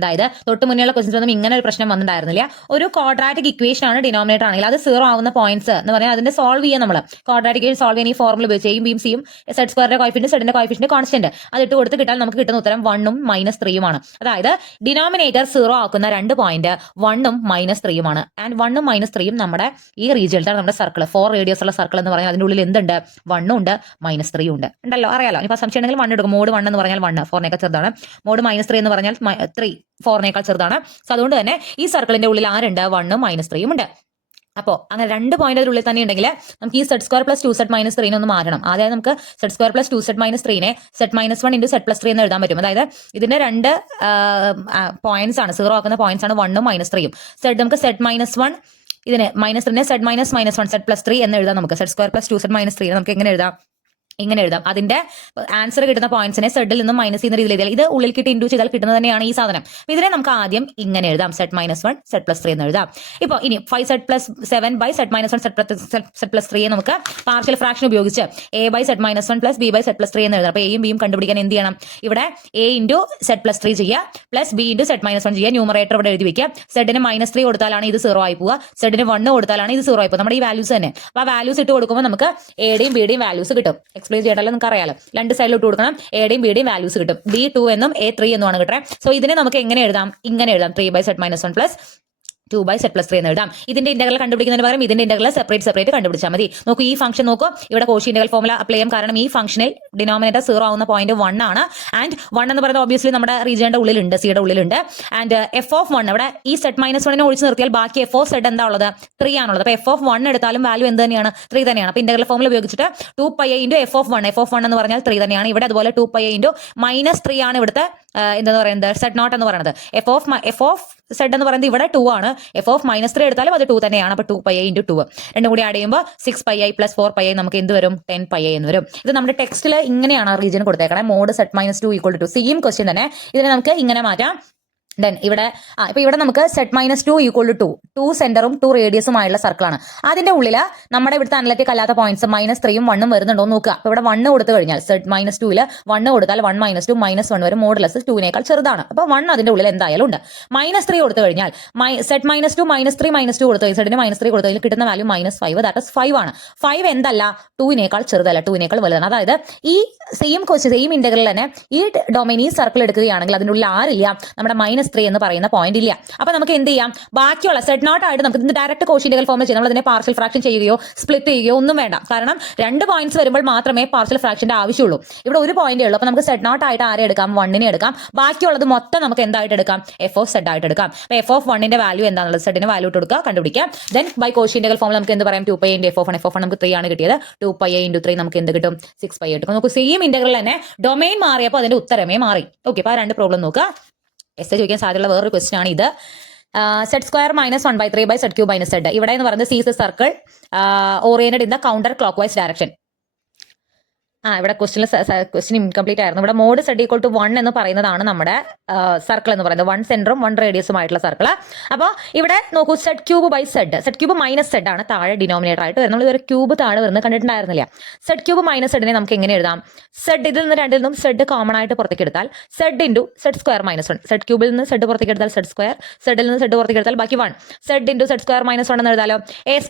അതായത് തൊട്ട് മുന്നേയുള്ള ക്വസ്റ്റ്യൻസ് ഒന്നും ഇങ്ങനെ ഒരു പ്രശ്നം വന്നിട്ടുണ്ടായിരുന്നില്ല. ഒരു ക്വാഡ്രാറ്റിക് ഇക്വേഷൻ ആണ് ഡിനോമിനേറ്റർ ആണെങ്കിൽ അത് 0 ആവുന്ന പോയിന്റ്സ് എന്ന് പറഞ്ഞാൽ അതിന്റെ സോൾവ് ചെയ്യാൻ നമ്മൾ ക്വാഡ്രാറ്റിക് ഇക്വേഷൻ സോൾവ് ചെയ്യാൻ ഈ ഫോർമുല ഉപയോഗിച്ച് എയും ബിയും സിയും z² കോയിഫിഷ്യന്റ് സെഡിന്റെ കോയിഫിഷ്യന്റ് കോൺസ്റ്റന്റ് അത് ഇട്ട് കൊടുത്ത് കിട്ടാൻ നമുക്ക് കിട്ടുന്ന ഉത്തരം 1ഉം -3ഉം ആണ്. അതായത് ഡിനോമിനേറ്റർ 0 ആക്കുന്ന 2 പോയിന്റ് 1ഉം -3ഉം ആണ്. ആൻഡ് 1ഉം -3ഉം നമ്മുടെ ഈ റീജിയനിലാണ് നമ്മുടെ സർക്കിൾ 4 റേഡിയസ് ഉള്ള സർക്കിൾ എന്ന് പറഞ്ഞാൽ അതിന്റെ ഉള്ളിൽ എന്തുണ്ട്? 1ഉം ഉണ്ട് -3ഉം ഉണ്ട്. ഉണ്ടല്ലോ, അറിയാലോ. ഇപ്പൊ സംശയം ഉണ്ടെങ്കിൽ 1 എടുക്കും. മോഡ് 1 എന്ന് പറഞ്ഞാൽ 1 4നേക്കാൾ ചെറുതാണ്. മോഡ് -3 എന്ന് പറഞ്ഞാൽ 3 4നേക്കാൾ ചെറുതാണ്. സോ അതുകൊണ്ട് തന്നെ ഈ സർക്കിളിന്റെ ഉള്ളിൽ ആരുണ്ട്? 1ഉം -3ഉം ഉണ്ട്. അപ്പോൾ അങ്ങനെ 2 പോയിന്റ് അതിനുള്ളിൽ തന്നെ ഉണ്ടെങ്കിൽ നമുക്ക് ഈ z² + 2z - 3 ഒന്ന് മാറണം. അതായത് നമുക്ക് z² + 2z - 3നെ z - 1 × z + 3 എന്ന് എഴുതാൻ പറ്റും. അതായത് ഇതിന്റെ 2 പോയിന്റ്സ് ആണ് 0 ആക്കുന്ന പോയിന്റ്സ് ആണ് 1ഉം -3ഉം. നമുക്ക് z - 1 ഇതിനെ -3നെ z - -1 z + 3 എന്ന് എഴുതാം. നമുക്ക് z² + 2z - 3 നമുക്ക് എങ്ങനെ എഴുതാം? ഇങ്ങനെ എഴുതാം. അതിന്റെ ആൻസർ കിട്ടുന്ന പോയിന്റ്സിനെ സെഡിൽ നിന്നും മൈനസ് ചെയ്യുന്ന രീതിയിൽ എഴുതിയാൽ ഇത് ഉള്ളിൽ കിട്ടി ഇൻഡു ചെയ്താൽ കിട്ടുന്നത് തന്നെയാണ് ഈ സാധനം. ഇതിനെ നമുക്ക് ആദ്യം ഇങ്ങനെ എഴുതാം, സെഡ് -1 സെഡ് +3 എന്ന് എഴുതാം. ഇപ്പോൾ ഇനി 5 സെഡ് +7 ബൈ സെഡ് -1 സെഡ് +3 നമുക്ക് പാർഷ്യൽ ഫ്രാക്ഷൻ ഉപയോഗിച്ച് a by z -1 plus b by z +3 എന്ന് എഴുതാം. അപ്പോൾ എയും ബിയും കണ്ടുപിടിക്കാൻ എന്ത് ചെയ്യണം? ഇവിടെ a ഇൻറ്റു സെഡ് +3 ചെയ്യുക പ്ലസ് b ഇൻറ്റു സെഡ് -1 ചെയ്യുക. ന്യൂമറേറ്റർ ഇവിടെ എഴുതി വെക്കുക. സെഡിന് -3 കൊടുത്താലാണ് ഇത് 0 ആയി പോവുക, സെഡിന് 1 കൊടുത്താലാണ് ഇത് 0 ആയി പോകുക. നമ്മുടെ ഈ വാല്യൂസ് തന്നെ. അപ്പോൾ ആ വാല്യൂസ് ഇട്ട് കൊടുക്കുമ്പോൾ നമുക്ക് എയുടെയും ബിയുടെയും വാല്യൂസ് കിട്ടും. എക്സ്പ്ലെയിൻ ചെയ്യണ്ടല്ലോ, നിങ്ങൾക്ക് അറിയാലോ. രണ്ട് സൈഡിൽ ഇട്ട് കൊടുക്കണം, എയുടെയും ബിയുടെയും വാല്യൂസ് കിട്ടും. b 2 എന്നും a 3 എന്നുമാണ് കിട്ടുന്നത്. സോ ഇതിനെ നമുക്ക് എങ്ങനെ എഴുതാം? ഇങ്ങനെ എഴുതാം, 3 by z -1 plus 2 by z +3 എന്ന് എഴുതാം. ഇതിന്റെ ഇന്റഗ്രൽ കണ്ടുപിടിക്കുന്നതിന് പകരം ഇതിന്റെ ഇന്റഗ്രൽ സെപ്പറേറ്റ് കണ്ടുപിടിച്ചാൽ മതി. നോക്കൂ, ഈ ഫംഗ്ഷൻ നോക്കൂ, ഇവിടെ കോഷി ഇന്റഗ്രൽ ഫോർമുല അപ്ലൈ ചെയ്യാം. കാരണം ഈ ഫംഗ്ഷനിൽ ഡിനോമിനേറ്റർ 0 ആവുന്ന പോയിന്റ് 1 ആണ്. ആൻഡ് 1 എന്ന് പറയുന്നത് ഒബ്വിയസ്ലി നമ്മുടെ റീജിയന്റെ ഉള്ളിലുണ്ട്, സിയുടെ ഉള്ളിലുണ്ട്. ആൻഡ് f(1) ഇവിടെ ഈ സെഡ് -1 ഒഴിച്ച് നിർത്തിയാൽ ബാക്കി f(z) എന്താ ഉള്ളത്? 3 ആണുള്ളത്. അപ്പോൾ f(1) എടുത്താലും വാല്യൂ എന്ത് തന്നെയാണ്? 3 തന്നെയാണ്. അപ്പോൾ ഇന്റഗ്രൽ ഫോർമുല ഉപയോഗിച്ചിട്ട് 2πa ഇൻറ്റു f(1) എന്ന് പറഞ്ഞാൽ 3 തന്നെയാണ്. ഇവിടെ അതുപോലെ 2πa ഇൻറ്റു -3 ആണ് ഇവിടുത്തെ എന്താ പറയുന്നത്, z0 എന്ന് പറയുന്നത്. f(z) എന്ന് പറയുന്നത് ഇവിടെ 2 ആണ്. f(-3) എടുത്താലും അത് 2 തന്നെയാണ്. അപ്പോൾ 2πa ഇൻറ്റു 2 രണ്ടും കൂടി ആഡ് ചെയ്യുമ്പോൾ 6πa പ്ലസ് 4πa നമുക്ക് എന്ത് വരും? 10πa എന്ന് വരും. ഇത് നമ്മുടെ ടെക്സ്റ്റിൽ ഇങ്ങനെയാണ് റീജിയൻ കൊടുത്തേക്കണേ. Mod z -2 = 2. സെയിം ക്വസ്റ്റ്യൻ തന്നെ. ഇതിനെ നമുക്ക് ഇങ്ങനെ മാറ്റാം. ദെൻ ഇവിടെ ഇപ്പൊ ഇവിടെ നമുക്ക് സെഡ് -2 = 2 സെന്ററും 2 റേഡിയസുമായുള്ള സർക്കിളാണ്. അതിന്റെ ഉള്ളിൽ നമ്മുടെ ഇവിടുത്തെ അനലറ്റിക് അല്ലാത്ത പോയിന്റ്സ് -3ഉം 1ഉം വരുന്നുണ്ടോ എന്ന് നോക്കുക. അപ്പോൾ ഇവിടെ 1 കൊടുത്തു കഴിഞ്ഞാൽ സെഡ് -2ൽ 1 കൊടുത്താൽ 1 - 2 -1 വരും. മോഡുലസ് 2നേക്കാൾ ചെറുതാണ്. അപ്പോൾ 1 അതിന്റെ ഉള്ളിൽ എന്തായാലും ഉണ്ട്. -3 കൊടുത്തു കഴിഞ്ഞാൽ സെഡ് -2 -3 -2 കൊടുത്തു കഴിഞ്ഞാൽ സെഡിന് -3 കൊടുത്തു കഴിഞ്ഞാൽ കിട്ടുന്ന വാല്യൂ -5, ദാറ്റ് ഈസ് 5 ആണ്. 5 എന്തല്ല? 2നേക്കാൾ ചെറുതല്ല, 2നേക്കാൾ വലുതാണ്. അതായത് ഈ സെയിം ഇന്റഗ്രൽ തന്നെ ഈ ഡൊമൈൻ ഈ സർക്കിൾ എടുക്കുകയാണെങ്കിൽ അതിന്റെ ഉള്ളിൽ ആരില്ല? നമ്മുടെ -3 എന്ന് പറയുന്ന പോയിന്റ് ഇല്ല. അപ്പൊ നമുക്ക് എന്ത് ചെയ്യാം? ബാക്കിയുള്ള Z0 ആയിട്ട് നമുക്ക് ഇത് ഡയറക്റ്റ് കോഷി ഇന്റഗ്രൽ ഫോം ചെയ്യാം. നമ്മൾ അതിനെ പാർഷ്യൽ ഫ്രാക്ഷൻ ചെയ്യുകയോ സ്പ്ലിറ്റ് ചെയ്യുകയോ ഒന്നും വേണ്ട. കാരണം 2 പോയിന്റ്സ് വരുമ്പോൾ മാത്രമേ പാർഷ്യൽ ഫ്രാക്ഷന്റെ ആവശ്യമുള്ളൂ. ഇവിടെ ഒരു പോയിന്റേ ഉള്ളൂ. അപ്പൊ നമുക്ക് Z0 ആയിട്ട് ആരെ എടുക്കാം? 1നെ എടുക്കാം. ബാക്കിയുള്ളത് മൊത്തം നമുക്ക് എന്തായിട്ട് എടുക്കാം? f(z) ആയിട്ട് എടുക്കാം. അപ്പൊ f(1)ന്റെ വാല്യൂ എന്താണുള്ളത്? സെഡിന് വാല്യൂ ഇട്ട് കൊടുക്കുക, കണ്ടുപിടിക്കാം. Then by Cauchy integral form നമുക്ക് എന്ത് പറയാം? 2πa ഇൻറ്റു f(1) നമുക്ക് 3 ആണ് കിട്ടിയത്. 2πa ഇൻറ്റു 3 നമുക്ക് എന്ത് കിട്ടും? 6πa കിട്ടും. നമുക്ക് സെയിം ഇന്റഗ്രൽ തന്നെ ഡൊമൈൻ മാറിയപ്പോൾ അതിന്റെ ഉത്തരമേ മാറി. ഓക്കെ, അപ്പോൾ ആ രണ്ട് പ്രോബ്ലം നോക്കുക. ചോദിക്കാൻ സാധ്യതയുള്ള വേറൊരു ക്വസ്റ്റ്യൻ ആണ് ഇത്. z² -1/3 by z³ - z. ഇവിടെ എന്ന് പറയുന്നത് സീസ് circle oriented in the counter clock vice direction. ഇവിടെ ക്വസ്റ്റ്യൻ ഇൻകംപ്ലീറ്റ് ആയിരുന്നു. ഇവിടെ മോഡ് z = 1 എന്ന് പറയുന്നതാണ് നമ്മുടെ സർക്കിൾ എന്ന് പറയുന്നത്. 1 സെന്ററും 1 റേഡിയസുമായിട്ടുള്ള സർക്കിൾ. അപ്പോൾ ഇവിടെ നോക്കൂ, z³ - z ആണ് താഴെ ഡിനോമിനേറ്റർ ആയിട്ട് വരുന്നത്. നമ്മൾ ഇതൊരു ക്യൂബ് താഴെ വരുന്നത് കണ്ടിട്ടുണ്ടായിരുന്നില്ല. z³ - z നമുക്ക് എങ്ങനെ എഴുതാം? z ഇതിൽ നിന്ന് രണ്ടിൽ നിന്നും z കോമൺ ആയിട്ട് പുറത്തേക്ക് എടുത്താൽ z ഇൻറ്റു z² - 1. z³ നിന്ന് z പുറത്തേക്ക് എടുത്താൽ z², z ൽ നിന്ന് z പുറത്തേക്ക് എടുത്താൽ ബാക്കി 1. z ഇൻറ്റു z² - 1 എന്ന് എഴുതാലോ. a²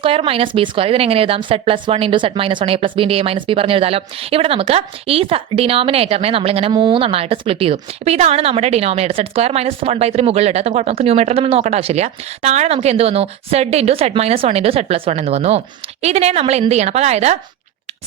- b². ഇതിനെ എങ്ങനെ എഴുതാം? z+1 into z - 1 a + b into a - b പറഞ്ഞു എഴുതാലോ. ഇവിടെ നമുക്ക് ഈ ഡിനോമിനേറ്ററിനെ നമ്മൾ ഇങ്ങനെ 3 എണ്ണമായിട്ട് സ്പ്ലിറ്റ് ചെയ്തു. ഇപ്പൊ ഇതാണ് നമ്മുടെ ഡിനോമിനേറ്റർ. z² - 1/3 മുകളിലിട്ട് നമുക്ക് ന്യൂമറേറ്റർ നമ്മൾ നോക്കേണ്ട ആവശ്യമില്ല. താഴെ നമുക്ക് എന്ത് വന്നു? z into z - 1 into z+1 എന്ന് വന്നു. ഇതിനെ നമ്മൾ എന്ത് ചെയ്യണം? അപ്പൊ അതായത്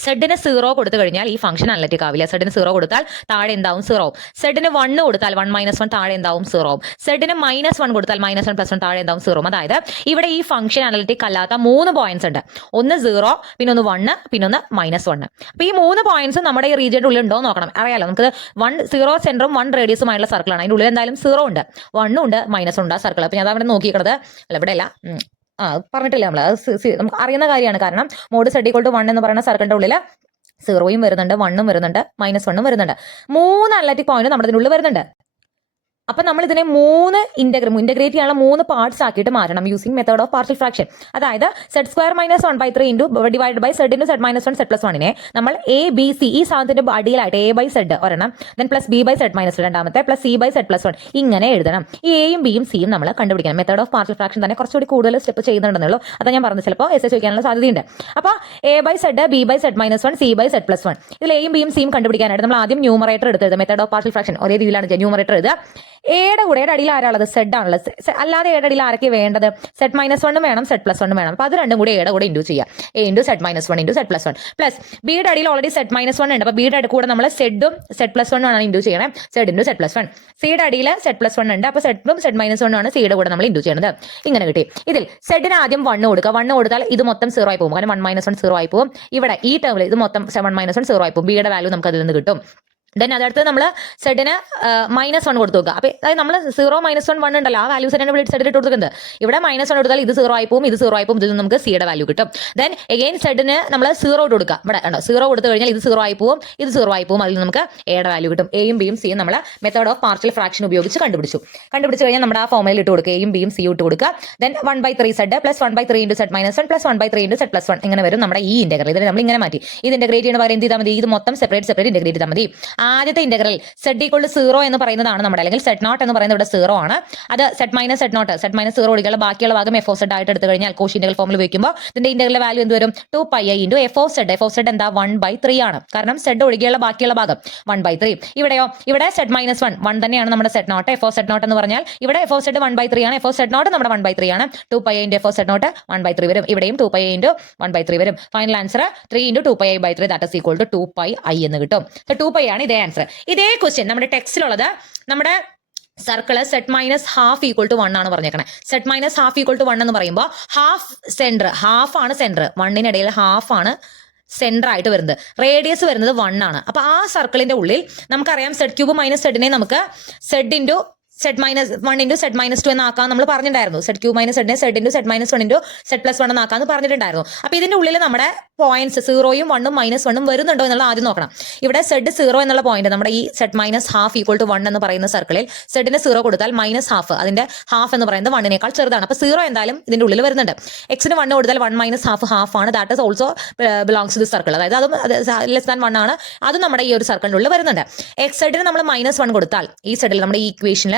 സെഡിന് 0 കൊടുത്തു കഴിഞ്ഞാൽ ഈ ഫംഗ്ഷൻ അനലറ്റിക് ആവില്ല. സെഡിന് 0 കൊടുത്താൽ താഴെ എന്താവും? 0. സെഡിന് 1 കൊടുത്താൽ 1 - 1 താഴെ എന്താവും? 0. സെഡിന് -1 കൊടുത്താൽ -1 + 1 താഴെ എന്താവും? 0. അതായത് ഇവിടെ ഈ ഫംഗ്ഷൻ അനലറ്റിക് അല്ലാത്ത 3 പോയിന്റ്സ് ഉണ്ട്. ഒന്ന് 0, പിന്നെ ഒന്ന് 1, പിന്നെ ഒന്ന് -1. അപ്പൊ ഈ 3 പോയിന്റ്സ് നമ്മുടെ ഈ റീജിയന്റെ ഉള്ളിൽ ഉണ്ടോ നോക്കണം. അറിയാലോ, നമുക്ക് 0 സെന്ററും 1 റേഡിയസുമായുള്ള സർക്കിളാണ്. അതിന്റെ ഉള്ളിൽ എന്തായാലും 0 ഉണ്ട്, 1 ഉണ്ട്, -1 ഉണ്ട് ആ സർക്കിൾ. അപ്പൊ ഞാൻ അവിടെ നോക്കിക്കണത് അല്ല, ഇവിടെ അല്ല, പറഞ്ഞിട്ടില്ല നമ്മൾ. നമുക്ക് അറിയുന്ന കാര്യമാണ്. കാരണം മോഡ് z = 1 എന്ന് പറയുന്ന സർക്കിളിന്റെ ഉള്ളിൽ 0 വരുന്നുണ്ട്, 1 വരുന്നുണ്ട്, -1 വരുന്നുണ്ട്. 3 അനലറ്റിക് പോയിന്റ് നമ്മുടെ ഇതിനുള്ളിൽ വരുന്നുണ്ട്. അപ്പൊ നമ്മൾ ഇതിനെ 3 ഇന്റഗ്രേറ്റ് ചെയ്യാനുള്ള 3 പാർട്സ് ആക്കിയിട്ട് മാറ്റണം using method of partial fraction. അതായത് z² - 1/3 into divide by z into z - 1 z+1നെ നമ്മൾ a b c ഈ സാധനത്തിന്റെ അടിയിലായിട്ട് a/z ഒരെണ്ണം, ദെൻ പ്ലസ് b/z- രണ്ടാമത്തെ, പ്ലസ് c/z+1 ഇങ്ങനെ എഴുതണം. ഈ എയും ബിയും സിയും നമ്മൾ കണ്ടുപിടിക്കണം. മെത്തേഡ് ഓഫ് പാർഷ്യൽ ഫ്രാക്ഷൻ തന്നെ കുറച്ചുകൂടി കൂടുതൽ സ്റ്റെപ്പ് ചെയ്യുന്നുണ്ടെന്നുള്ളൂ. അതാ ഞാൻ പറഞ്ഞത്, ചിലപ്പോൾ എസ് ചോദിക്കാനുള്ള സാധ്യതയുണ്ട്. അപ്പോൾ a/z b/z-1 c/z+1 ഇതിൽ എയും ബിയും സിയും കണ്ടുപിടിക്കാനായിട്ട് നമ്മൾ ആദ്യം ന്യൂമറേറ്റർ എടുത്ത് എഴുതുക. മെത്തേഡ് ഓഫ് പാർഷ്യൽ ഫ്രാക്ഷൻ ഒരേ രീതിയിലാണ് ന്യൂമറേറ്റർ എഴുതുക. എയുടെ കൂടെ അടിയിൽ ആരാളുള്ളത്? സെഡ് ആണുള്ളത്. അല്ലാതെ എയുടെ അടിയിൽ ആരൊക്കെ വേണ്ടത്? z-1 വേണം, z+1 വേണം. അപ്പോൾ അത് രണ്ടും കൂടെ എയുടെ കൂടെ ഇൻഡ്യൂ ചെയ്യാം. a into z-1 into z+1 plus ബിയുടെ അടിയിൽ ഓൾറെഡി z-1 ഉണ്ട്. അപ്പോൾ ബിയുടെ കൂടെ നമ്മൾ സെഡും z+1 ആണ് ഇൻഡ്യൂ ചെയ്യണം. z into z+1. സിയുടെ അടിയിൽ z+1 ഉണ്ട്. അപ്പോൾ സെഡും z-1 ആണ് സിയുടെ കൂടെ നമ്മൾ ഇൻഡ്യൂ ചെയ്യുന്നത്. ഇങ്ങനെ കിട്ടി. ഇതിൽ സെഡിന് ആദ്യം 1 കൊടുക്കുക. 1 കൊടുത്താൽ ഇത് മൊത്തം 0 ആയി പോകും. കാരണം 1 - 1 0 ആയി പോകും. ഇവിടെ ഈ ടേമിൽ ഇത് മൊത്തം 1 - 1 0 ആയി പോകും. ബിയുടെ വാല്യൂ നമുക്ക് അതിൽ നിന്ന് കിട്ടും. ദെൻ അതടുത്ത് നമ്മൾ സെഡിന് -1 കൊടുത്തു നോക്കുക. അപ്പോൾ അതായത് നമ്മൾ 0 -1 1 ഉണ്ടല്ലോ, ആ വാല്യൂസ് തന്നെ ഇവിടെ സെഡിൽ ഇട്ട് കൊടുക്കുന്നത്. ഇവിടെ -1 കൊടുത്താൽ ഇത് 0 ആയി പോകും, ഇത് 0 ആയി പോകും, ഇതിൽ നമുക്ക് സിയുടെ വാല്യൂ കിട്ടും. ദെൻ എഗെയിൻ സെഡിന് നമ്മൾ 0 ഇട്ട് കൊടുക്കുക. ഇവിടെ ഉണ്ടോ 0 കൊടുത്തു കഴിഞ്ഞാൽ ഇത് 0 ആയി പോകും, ഇത് 0 ആയി പോകും, അതിൽ നമുക്ക് എയുടെ വാല്യൂ കിട്ടും. എയും ബിയും സിയും നമ്മൾ മെത്തേഡ് ഓഫ് പാർഷ്യൽ ഫ്രാക്ഷൻ ഉപയോഗിച്ച് കണ്ടുപിടിച്ചു കഴിഞ്ഞാൽ നമ്മുടെ ആ ഫോമിൽ ഇട്ട് കൊടുക്കുക, എയും ബിയും സിയും ഇട്ട് കൊടുക്കുക. Then 1/3 z plus 1/3 into z -1 plus 1/3 into z +1 ഇങ്ങനെ വരും നമ്മുടെ ഈ ഇന്റഗ്രൽ. ഇതിനെ നമ്മൾ ഇങ്ങനെ മാറ്റി ഇത് ഇന്റഗ്രേറ്റ് ചെയ്യുന്ന പകരം എന്ത് ചെയ്താൽ മതി, ഇത് മൊത്തം സെപ്പറേറ്റ് ഇന്റഗ്രേറ്റ് ചെയ്താൽ മതി. ആദ്യത്തെ ഇന്റഗ്രൽ z=0 എന്ന് പറയുന്നതാണ് നമ്മുടെ, അല്ലെങ്കിൽ z0 എന്ന് പറയുന്നത് ഇവിടെ 0 ആണ്. അത് z-0 ഒഴികെയുള്ള ബാക്കിയുള്ള ഭാഗം f(z) ആയിട്ട് എടുത്തു കഴിഞ്ഞാൽ കോഷി ഇന്റഗ്രൽ ഫോമിൽ ഉപയോഗിക്കുമ്പോൾ ഇതിന്റെ ഇന്റഗ്രൽ വാല്യൂ എന്ത് വരും, 2πi ഇൻറ്റു f(z) എന്താ 1/3 ആണ്. കാരണം z ഒഴികെയുള്ള ബാക്കിയുള്ള ഭാഗം 1/3. ഇവിടെയോ, ഇവിടെ z-1 തന്നെയാണ് നമ്മുടെ z0. f(z0) എന്ന് പറഞ്ഞാൽ ഇവിടെ f(z) 1/3 ആണ്, f(z0) നമ്മുടെ 1/3 ആണ്. 2πi ഇൻറ്റു f(z0) 1/3 വരും. ഇവിടെയും 2πi ഇൻറ്റു 1/3 വരും. Final answer 3 into 2πi/3 that is equal to 2πi എന്ന് കിട്ടും. 2πi ആണ് ഇതേ ആൻസർ. ഇതേ ക്വസ്റ്റ്യൻ നമ്മുടെ ടെക്സ്റ്റിലുള്ളത് നമ്മുടെ സർക്കിള് z-½ = 1 ആണ് പറഞ്ഞേക്കണേ. z-½ = 1 എന്ന് പറയുമ്പോൾ ഹാഫ് ആണ് സെന്റർ, 1-നിടയിൽ ഹാഫ് ആണ് സെന്റർ ആയിട്ട് വരുന്നത്. റേഡിയസ് വരുന്നത് 1 ആണ്. അപ്പൊ ആ സർക്കിളിന്റെ ഉള്ളിൽ നമുക്കറിയാം z³ - z നമുക്ക് z-1 ഇൻറ്റു z-2 എന്നാക്കാൻ നമ്മൾ പറഞ്ഞിട്ടുണ്ടായിരുന്നു. z³ - z z into z-1 into z+1 എന്നാക്കാന്ന് പറഞ്ഞിട്ടുണ്ടായിരുന്നു. അപ്പൊ ഇതിന്റെ ഉള്ളിൽ നമ്മുടെ പോയിന്റ്സ് 0-ഉം 1-ഉം -1-ഉം വരുന്നുണ്ടോ എന്നുള്ള ആദ്യം നോക്കണം. ഇവിടെ z0 എന്നുള്ള പോയിന്റ് നമ്മുടെ ഈ z-½ = 1 എന്ന് പറയുന്ന സർക്കിളിൽ z-ന് 0 കൊടുത്താൽ -½ അതിന്റെ ഹാഫ് എന്ന് പറയുന്നത് 1-നേക്കാൾ ചെറുതാണ്. അപ്പൊ 0 എന്തായാലും ഇതിന്റെ ഉള്ളിൽ വരുന്നുണ്ട്. x-ന് 1 കൊടുത്താൽ 1 - ½ ആണ്. That is also belongs to the circle. അതായത് അതും <1 ആണ്. അത് നമ്മുടെ ഈ ഒരു സർക്കിളിന്റെ ഉള്ളിൽ വരുന്നുണ്ട്. z-ന് നമ്മൾ -1 കൊടുത്താൽ ഈ സെഡിൽ നമ്മുടെ ഈ ഇക്വേഷനിൽ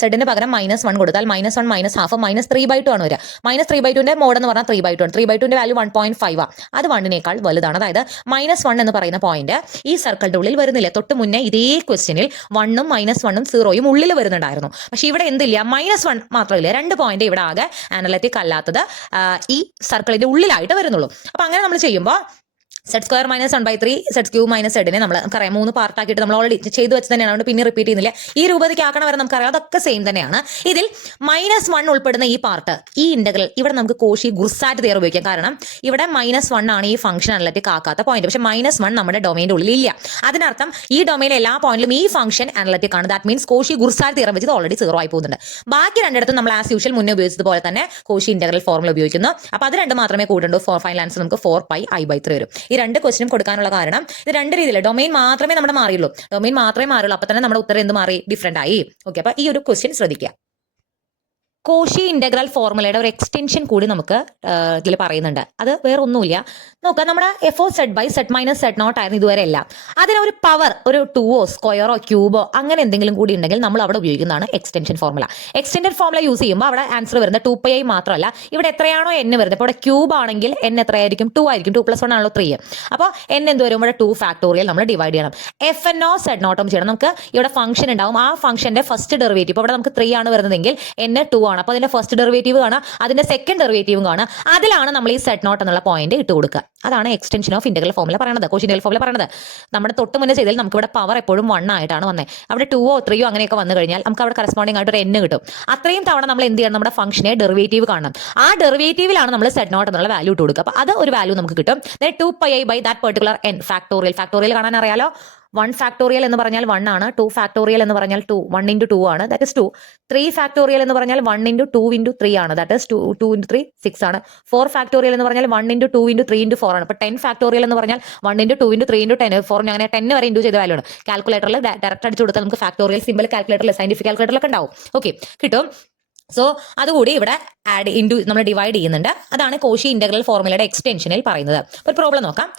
z-ന് പകരം -1 കൊടുത്താൽ -1 -½ -3/2 ആണ് വരിക. -3/2ന്റെ മോഡ് എന്ന് പറഞ്ഞാൽ 3/2 ആണ്. 3/2ന്റെ വാല്യൂ 1.5 അത് 1-നേക്കാൾ വലുതാണ്. അതായത് -1 എന്ന് പറയുന്ന പോയിന്റ് ഈ സർക്കിളിന്റെ ഉള്ളിൽ വരുന്നില്ല. തൊട്ട് മുന്നേ ഇതേ ക്വസ്റ്റ്യനിൽ 1-ഉം -1-ഉം 0-യും ഉള്ളിൽ വരുന്നുണ്ടായിരുന്നു. പക്ഷെ ഇവിടെ എന്തില്ല, -1 മാത്രമില്ല. 2 പോയിന്റ് ഇവിടെ ആകെ അനലറ്റിക് അല്ലാത്തത് ഈ സർക്കിളിന്റെ ഉള്ളിലായിട്ട് വരുന്നുള്ളൂ. അപ്പൊ അങ്ങനെ നമ്മൾ ചെയ്യുമ്പോൾ z² - 1/3 z³ - z-നെ നമുക്കറിയാം 3 പാർട്ടാക്കിയിട്ട് നമ്മൾ ഓൾറെഡി ചെയ്തു വെച്ച് തന്നെയാണ്, അതുകൊണ്ട് പിന്നെ റിപ്പീറ്റ് ചെയ്യുന്നില്ല. ഈ രൂപത്തിലേക്ക് ആക്കണ വരെ നമുക്കറിയാം അതൊക്കെ സെയിം തന്നെയാണ്. ഇതിൽ -1 ഉൾപ്പെടുന്ന ഈ പാർട്ട്, ഈ ഇന്റഗ്രൽ ഇവിടെ നമുക്ക് കോഷി ഗുർസാറ്റ് തിയറി ഉപയോഗിക്കാം. കാരണം ഇവിടെ -1 ആണ് ഈ ഫംഗ്ഷൻ അനലറ്റിക് ആക്കാത്ത പോയിന്റ്. പക്ഷെ -1 നമ്മുടെ ഡൊമൈൻ്റെ ഉള്ളിൽ ഇല്ല. അതിനർത്ഥം ഈ ഡൊമൈനിലെ എല്ലാ പോയിന്റിലും ഈ ഫംഗ്ഷൻ അനലറ്റിക് ആണ്. ദാറ്റ് മീൻസ് കോഷി ഗുർസാറ്റ് തിയറി വെച്ച് ഓൾറെഡി 0 ആയി പോകുന്നുണ്ട്. ബാക്കി രണ്ടിടത്തും നമ്മൾ ആസ് യൂഷ്വൽ മുന്നേ ഉപയോഗിച്ചതുപോലെ തന്നെ കോഷി ഇന്റഗ്രൽ ഫോർമുല ഉപയോഗിക്കുന്നു. അപ്പൊ അത് രണ്ട് മാത്രമേ കൂടുള്ളൂ. ഫൈനൽ ആൻസർ നമുക്ക് 4πi/3 വരും. ഈ 2 ക്വസ്റ്റ്യൻ കൊടുക്കാനുള്ള കാരണം ഇത് 2 രീതിയിൽ ഡൊമൈൻ മാത്രമേ നമ്മുടെ മാറിയുള്ളൂ. അപ്പൊ തന്നെ നമ്മുടെ ഉത്തരം എന്ത് മാറി, ഡിഫറെന്റ് ആയി. ഓക്കെ, അപ്പൊ ഈ ഒരു ക്വസ്റ്റ്യൻ ശ്രദ്ധിക്കുക. കോഷി ഇന്റഗ്രൽ ഫോർമുലയുടെ ഒരു എക്സ്റ്റൻഷൻ കൂടി നമുക്ക് ഇതിൽ പറയുന്നുണ്ട്. അത് വേറെ ഒന്നുമില്ല, നോക്കാം. നമ്മുടെ f(z/z-z0) ആയിരുന്നു ഇതുവരെ എല്ലാം. അതിനൊരു പവർ, ഒരു 2ഓ സ്ക്വയറോ ക്യൂബോ അങ്ങനെ എന്തെങ്കിലും കൂടി ഉണ്ടെങ്കിൽ നമ്മൾ അവിടെ ഉപയോഗിക്കുന്നതാണ് extension formula. Extend formula use ചെയ്യുമ്പോൾ അവിടെ ആൻസർ വരുന്നത് 2πi മാത്രമല്ല, ഇവിടെ എത്രയാണോ n വരുന്നത്. ഇപ്പോൾ ഇവിടെ ക്യൂബ് ആണെങ്കിൽ n എത്രയായിരിക്കും, 2 ആയിരിക്കും. 2 + 1 ആണല്ലോ 3. അപ്പോൾ n എന്ത് വരും, ഇവിടെ 2 ഫാക്ടോറിയൽ നമ്മൾ ഡിവൈഡ് ചെയ്യണം. fn(o z0) ചെയ്യണം. നമുക്ക് ഇവിടെ ഫംഗ്ഷൻ ഉണ്ടാവും. ആ ഫംഗ്ഷന്റെ ഫസ്റ്റ് ഡെറിവേറ്റീവ്, ഇപ്പോൾ ഇവിടെ നമുക്ക് 3 ആണ് വരുന്നതെങ്കിൽ n 2 ആണ്. അപ്പോൾ അതിന്റെ ഫസ്റ്റ് ഡെറിവേറ്റീവ് കാണാം, അതിന്റെ സെക്കൻഡ് ഡെറിവേറ്റീവും കാണാം. അതിലാണ് നമ്മൾ ഈ z0 എന്നുള്ള പോയിന്റ് ഇട്ട് കൊടുക്കുക. അതാണ് എക്സ്റ്റൻഷൻ ഓഫ് ഇന്റഗ്രൽ ഫോർമുല പറയുന്നത്, കോഷി ഇന്റഗ്രൽ ഫോർമുല പറയുന്നത്. നമ്മുടെ തൊട്ട് മുന്നേ ചെയ്താൽ നമുക്ക് ഇവിടെ പവർ എപ്പോഴും 1 ആയിട്ടാണ് വന്നത്. അവിടെ 2ഓ 3ഓ അങ്ങനെയൊക്കെ വന്നു കഴിഞ്ഞാൽ നമുക്ക് അവിടെ കറസ്പോണ്ടിങ് ആയിട്ട് ഒരു n കിട്ടും. അത്രയും തവണ നമ്മൾ എന്ത് ചെയ്യണം, നമ്മുടെ ഫംഗ്ഷനെ ഡെറിവേറ്റീവ് കാണണം. ആ ഡെറിവേറ്റീവിലാണ് നമ്മൾ z0 എന്നുള്ള വാല്യൂ ഇട്ട് കൊടുക്കുക. അപ്പോൾ അത് ഒരു വാല്യൂ നമുക്ക് കിട്ടും. 2πi that particular n factorial കാണാൻ അറിയാലോ. 1 ഫാക്ടോറിയൽ എന്ന് പറഞ്ഞാൽ 1 ആണ്. 2 ഫാക്ടോറിയൽ എന്ന് പറഞ്ഞാൽ 2, 1 × 2 ആണ്, ദാറ്റ് ഇസ് 2. 3 ഫാക്ടോറിയൽ എന്ന് പറഞ്ഞാൽ 1 × 2 × 3 ആണ്, ദാറ്റ് ഇസ് 2 × 3 6 ആണ്. 4 ഫാക്ടോറിയൽ എന്ന് പറഞ്ഞാൽ 1 × 2 × 3 × 4 ആണ്. അപ്പോൾ 10 ഫാക്ടോറിയൽ എന്ന് പറഞ്ഞാൽ 1 × 2 × 3 × 10 4 അങ്ങനെ 10 വരെ ഇൻഡ്യൂ ചെയ്ത വാല്യൂ ആണ്. കാൽക്കുലേറ്ററിൽ ഡയറക്റ്റ് അടിച്ചു കൊടുത്താൽ നമുക്ക് ഫാക്ടോറിയൽ സിമ്പിൾ കാൽക്കുലേറ്ററിൽ, സയന്റിഫിക് കാൽക്കുലേറ്ററിലൊക്കെ ഉണ്ടാവും. ഓക്കെ, കിട്ടും. സോ അതുകൂടി ഇവിടെ നമ്മൾ ഡിവൈഡ് ചെയ്യുന്നുണ്ട്. അതാണ് കോഷി ഇന്റഗ്രൽ ഫോർമുലയുടെ എക്സ്റ്റൻഷനിൽ പറയുന്നത്. ഒരു പ്രോബ്ലം നോക്കാം.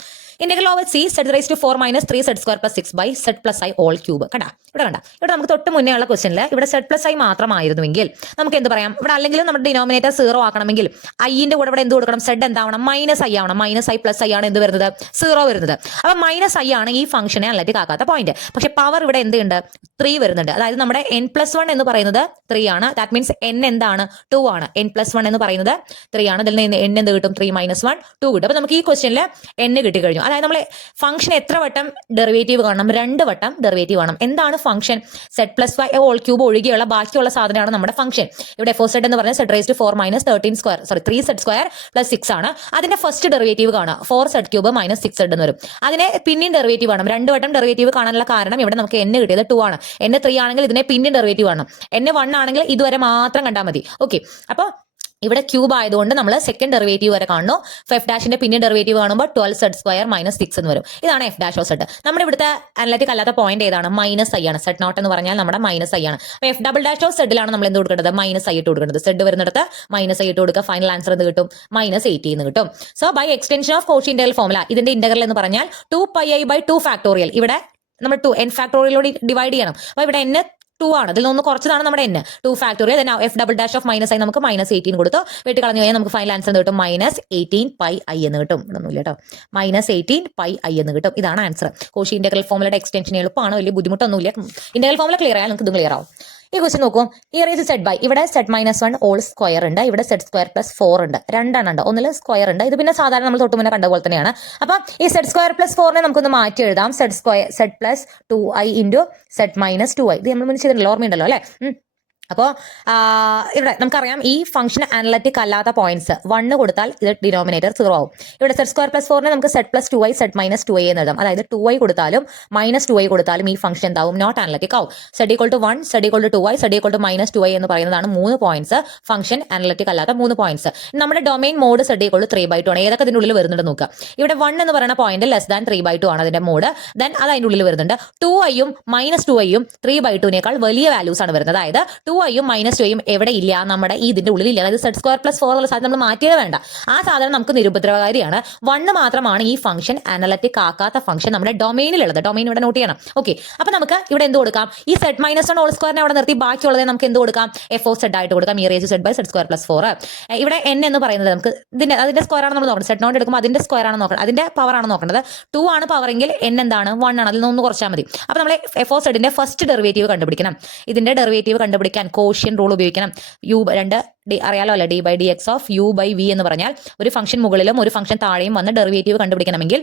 Integral over c z⁻⁴ - 3z² + 6 z+i whole cube. ഇവിടെ നമുക്ക് തൊട്ട് മുന്നേ ഉള്ള ക്വസ്റ്റനിൽ ഇവിടെ z+i മാത്രമായിരുന്നുവെങ്കിൽ നമുക്ക് എന്ത് പറയാം, ഇവിടെ അല്ലെങ്കിലും നമ്മുടെ ഡിനോമിനേറ്റർ 0 ആക്കണമെങ്കിൽ ഐന്റെ കൂടെ ഇവിടെ എന്ത് കൊടുക്കണം, z എന്താവണം, -i ആവണം. -i+i ആണ് എന്ത് വരുന്നത്, 0 വരുന്നത്. അപ്പൊ -i ആണ് ഈ ഫംഗ്ഷനെ അനലറ്റിക് ആക്കാത്ത പോയിന്റ്. പക്ഷെ പവർ ഇവിടെ എന്തുണ്ട്, 3 വരുന്നുണ്ട്. അതായത് നമ്മുടെ n+1 എന്ന് പറയുന്നത് 3 ആണ്. ദാറ്റ് മീൻസ് n എന്താണ്, 2 ആണ്. n+1 എന്ന് പറയുന്നത് 3 ആണ്. ഇതിൽ നിന്ന് n എന്ത് കിട്ടും, 3 - 1 2 കിട്ടും. അപ്പൊ നമുക്ക് ഈ ക്വസ്റ്റനിൽ n കിട്ടി കഴിഞ്ഞു. അതായത് നമ്മൾ ഫംഗ്ഷൻ എത്ര വട്ടം ഡെറിവേറ്റീവ് കാണണം? 2 വട്ടം ഡെറിവേറ്റീവ് കാണണം. എന്താണ് ഫംഗ്ഷൻ? z+y ഹോൾ ക്യൂബ് ഒഴികെയുള്ള ബാക്കിയുള്ള സാധനമാണ് നമ്മുടെ ഫംഗ്ഷൻ. ഇവിടെ f(z) എന്ന് പറഞ്ഞാൽ z⁻4 - 13 സ്ക്വയർ 3z² + 6 ആണ്. അതിന്റെ ഫസ്റ്റ് ഡെറിവേറ്റീവ് കാണുക 4z³ - 6z എന്ന് വരും. അതിനെ പിന്നെയും ഡെറിവേറ്റീവ് കാണണം. 2 വട്ടം ഡെറിവേറ്റീവ് കാണാനുള്ള കാരണം ഇവിടെ നമുക്ക് n കിട്ടിയത് 2 ആണ്. n 3 ആണെങ്കിൽ ഇതിനെ പിന്നെയും ഡെറിവേറ്റീവ് കാണണം. n 1 ആണെങ്കിൽ ഇതുവരെ മാത്രം കണ്ടാൽ മതി. ഓക്കെ, അപ്പോൾ ഇവിടെ ക്യൂബ് ആയതുകൊണ്ട് നമ്മൾ സെക്കൻഡ് ഡെറിവേറ്റീവ് വരെ കാണുന്നു. എഫ് ഡാഷിന്റെ പിന്നെ ഡെറിവേറ്റീവ് കാണുമ്പോൾ 12z² - 6 എന്ന് വരും. ഇതാണ് എഫ് ഡാഷ് ഓഫ് സെഡ്. നമ്മുടെ ഇവിടുത്തെ അനലറ്റിക് അല്ലാത്ത പോയിന്റ് ഏതാണ്? -i ആണ്. സെഡ് നോട്ട് എന്ന് പറഞ്ഞാൽ നമ്മുടെ -i ആണ്. അപ്പോൾ എഫ് ഡബിൾ ഡാഷ് ഓഫ് സെഡിലാണ് നമ്മൾ എന്ത് കൊടുക്കേണ്ടത്? -i ഇട്ട് കൊടുക്കേണ്ടത്. സെഡ് വരുന്നിടത്ത് -i ഇട്ട് കൊടുക്കുക. ഫൈനൽ ആൻസർ എന്ത് കിട്ടും? -18 എന്ന് കിട്ടും. So by extension of Cauchy integral formula, ഇതിന്റെ ഇന്റഗ്രൽ എന്ന് പറഞ്ഞാൽ 2πi/2 ഫാക്ടോറിയൽ. ഇവിടെ നമ്മൾ 2 n ഫാക്ടോറിയലോട് ഡിവൈഡ് ചെയ്യണം. അപ്പോൾ ഇവിടെ n 2 ആണ്. ഇതിൽ നിന്ന് കുറച്ചതാണ് നമ്മുടെ n 2 factorial. F double dash of -i നമുക്ക് -18 കൊടുത്തു. വെട്ടി കളഞ്ഞു കഴിഞ്ഞാൽ നമുക്ക് ഫൈനൽ ആൻസർ കിട്ടും -18πi എന്ന് കിട്ടും. ഇതൊന്നുമില്ല കേട്ടോ, -18πi എന്ന് കിട്ടും. ഇതാണ് ആൻസർ. കോഷി ഇന്റഗ്രൽ ഫോർമുലയുടെ എക്സ്റ്റൻഷൻ എളുപ്പമാണ്, വലിയ ബുദ്ധിമുട്ടൊന്നുമില്ല. ഇന്റഗ്രൽ ഫോർമുല ക്ലിയർ ആയാൽ നമുക്ക് ഇതും ക്ലിയർ ആവും. ഈ ക്വസ്റ്റ്യൻ നോക്കും. z/, ഇവിടെ z-1 ഹോൾ സ്ക്വയർ ഉണ്ട്, ഇവിടെ z² + 4 ഉണ്ട്. രണ്ടെണ്ണം ഉണ്ട്, ഒന്നിൽ സ്ക്വയർ ഉണ്ട്. ഇത് പിന്നെ സാധാരണ നമ്മൾ തൊട്ട് മുന്നേ കണ്ട പോലെ തന്നെയാണ്. അപ്പം ഈ z² + 4 നമുക്കൊന്ന് മാറ്റി എഴുതാം. z + 2i × z - 2i. ഇത് നമ്മൾ മുന്നേ ചെയ്തിട്ടുണ്ടല്ലോ, ഓർമ്മയുണ്ടല്ലോ അല്ലേ? അപ്പോൾ ഇവിടെ നമുക്കറിയാം ഈ ഫംഗ്ഷൻ അനലറ്റിക് അല്ലാത്ത പോയിന്റ്സ് 1 കൊടുത്താൽ ഇത് ഡിനോമിനേറ്റർ 0 ആവും. ഇവിടെ z² + 4 നമുക്ക് z + 2i z - 2i എന്ന് എഴുതാം. അതായത് 2i കൊടുത്താലും -2i കൊടുത്താലും ഈ ഫംഗ്ഷൻ എന്താവും? നോട്ട് അനലറ്റിക് ആവും. z = 1, z = 2i, z = -2i എന്ന് പറയുന്നതാണ് 3 പോയിന്റ്സ്. ഫംഗ്ഷൻ അനലറ്റിക് അല്ലാത്ത 3 പോയിന്റ്സ്. നമ്മുടെ ഡൊമൈൻ മോഡ് z = 3/2 ആണ്. ഏതൊക്കെ ഇതിന്റെ ഉള്ളിൽ വരുന്നുണ്ട് നോക്കുക. ഇവിടെ 1 എന്ന് പറയുന്ന പോയിന്റ് <3/2 ആണ് അതിന്റെ മോഡ്. ദെൻ അത് അതിന്റെ ഉള്ളിൽ വരുന്നുണ്ട്. 2iയും -2iയും 3/2നേക്കാൾ വലിയ വാല്യൂസ് ആണ് വരുന്നത്. അതായത് 2iയും -2iയും എവിടെ ഇല്ല? നമ്മുടെ ഇതിന്റെ ഉള്ളിൽ ഇല്ല. അതായത് z² + 4 ഉള്ള സാധനം നമ്മൾ മാറ്റിയത് വേണ്ട. ആ സാധനം നമുക്ക് നിരുപദ്രവകാരിയാണ്. 1 മാത്രമാണ് ഈ ഫംഗ്ഷൻ അനലറ്റിക് ആക്കാത്ത ഫംഗ്ഷൻ നമ്മുടെ ഡൊമൈനിലുള്ളത്. ഡൊമൈൻ ഇവിടെ നോട്ട് ചെയ്യണം. ഓക്കെ, അപ്പൊ നമുക്ക് ഇവിടെ എന്ത് കൊടുക്കാം? ഈ z-1 ഹോൾ സ്ക്വയറിനെ അവിടെ നിർത്തി ബാക്കിയുള്ളത് നമുക്ക് എന്ത് കൊടുക്കാം? f(z) ആയിട്ട് കൊടുക്കാം. z/z² + 4. ഇവിടെ n എന്ന് പറയുന്നത് നമുക്ക് അതിന്റെ സ്ക്വയർ ആണ് നമ്മൾ നോക്കണം. z0 എടുക്കുമ്പോൾ അതിന്റെ സ്ക്വയർ ആണ് നോക്കണം, അതിന്റെ പവർ ആണ് നോക്കേണ്ടത്. 2 ആണ് പവർ എങ്കിൽ n എന്താണ്? 1 ആണ്. അതിൽ നിന്ന് ഒന്ന് കുറച്ചാൽ മതി. അപ്പൊ നമ്മൾ f(z)ന്റെ ഫസ്റ്റ് ഡെറിവേറ്റീവ് കണ്ടുപിടിക്കണം. ഇതിന്റെ ഡെറിവേറ്റീവ് കണ്ടുപിടിക്കാൻ കോഷ്യൻ റൂൾ ഉപയോഗിക്കണം. അറിയാലോ അല്ലെ, d/dx ഓഫ് u/v എന്ന് പറഞ്ഞാൽ ഒരു ഫംഗ്ഷൻ മുകളിലും ഒരു ഫംഗ്ഷൻ താഴെയും വന്ന് ഡെറിവേറ്റീവ് കണ്ടുപിടിക്കണമെങ്കിൽ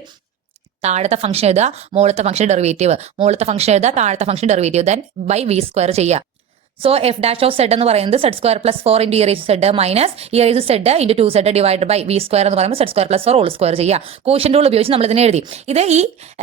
താഴത്തെ ഫംഗ്ഷൻ എഴുതുക, മുകളിലത്തെ ഫംഗ്ഷൻ ഡെറിവേറ്റീവ്, മുകളിലത്തെ ഫംഗ്ഷൻ എഴുതുക, താഴത്തെ ഫംഗ്ഷൻ ഡെറിവേറ്റീവ്, ദെൻ /v² ചെയ്യുക. So f dash of z എന്ന് പറയുന്നത് z² + 4 × e⁻z - e⁻z × 2z divide by v² എന്ന് പറയുമ്പോൾ z² + 4 ഹോൾ സ്ക്വയർ ചെയ്യുക. കോഷ്യൻ റൂൾ ഉപയോഗിച്ച് നമ്മൾ ഇതിനെ എഴുതി.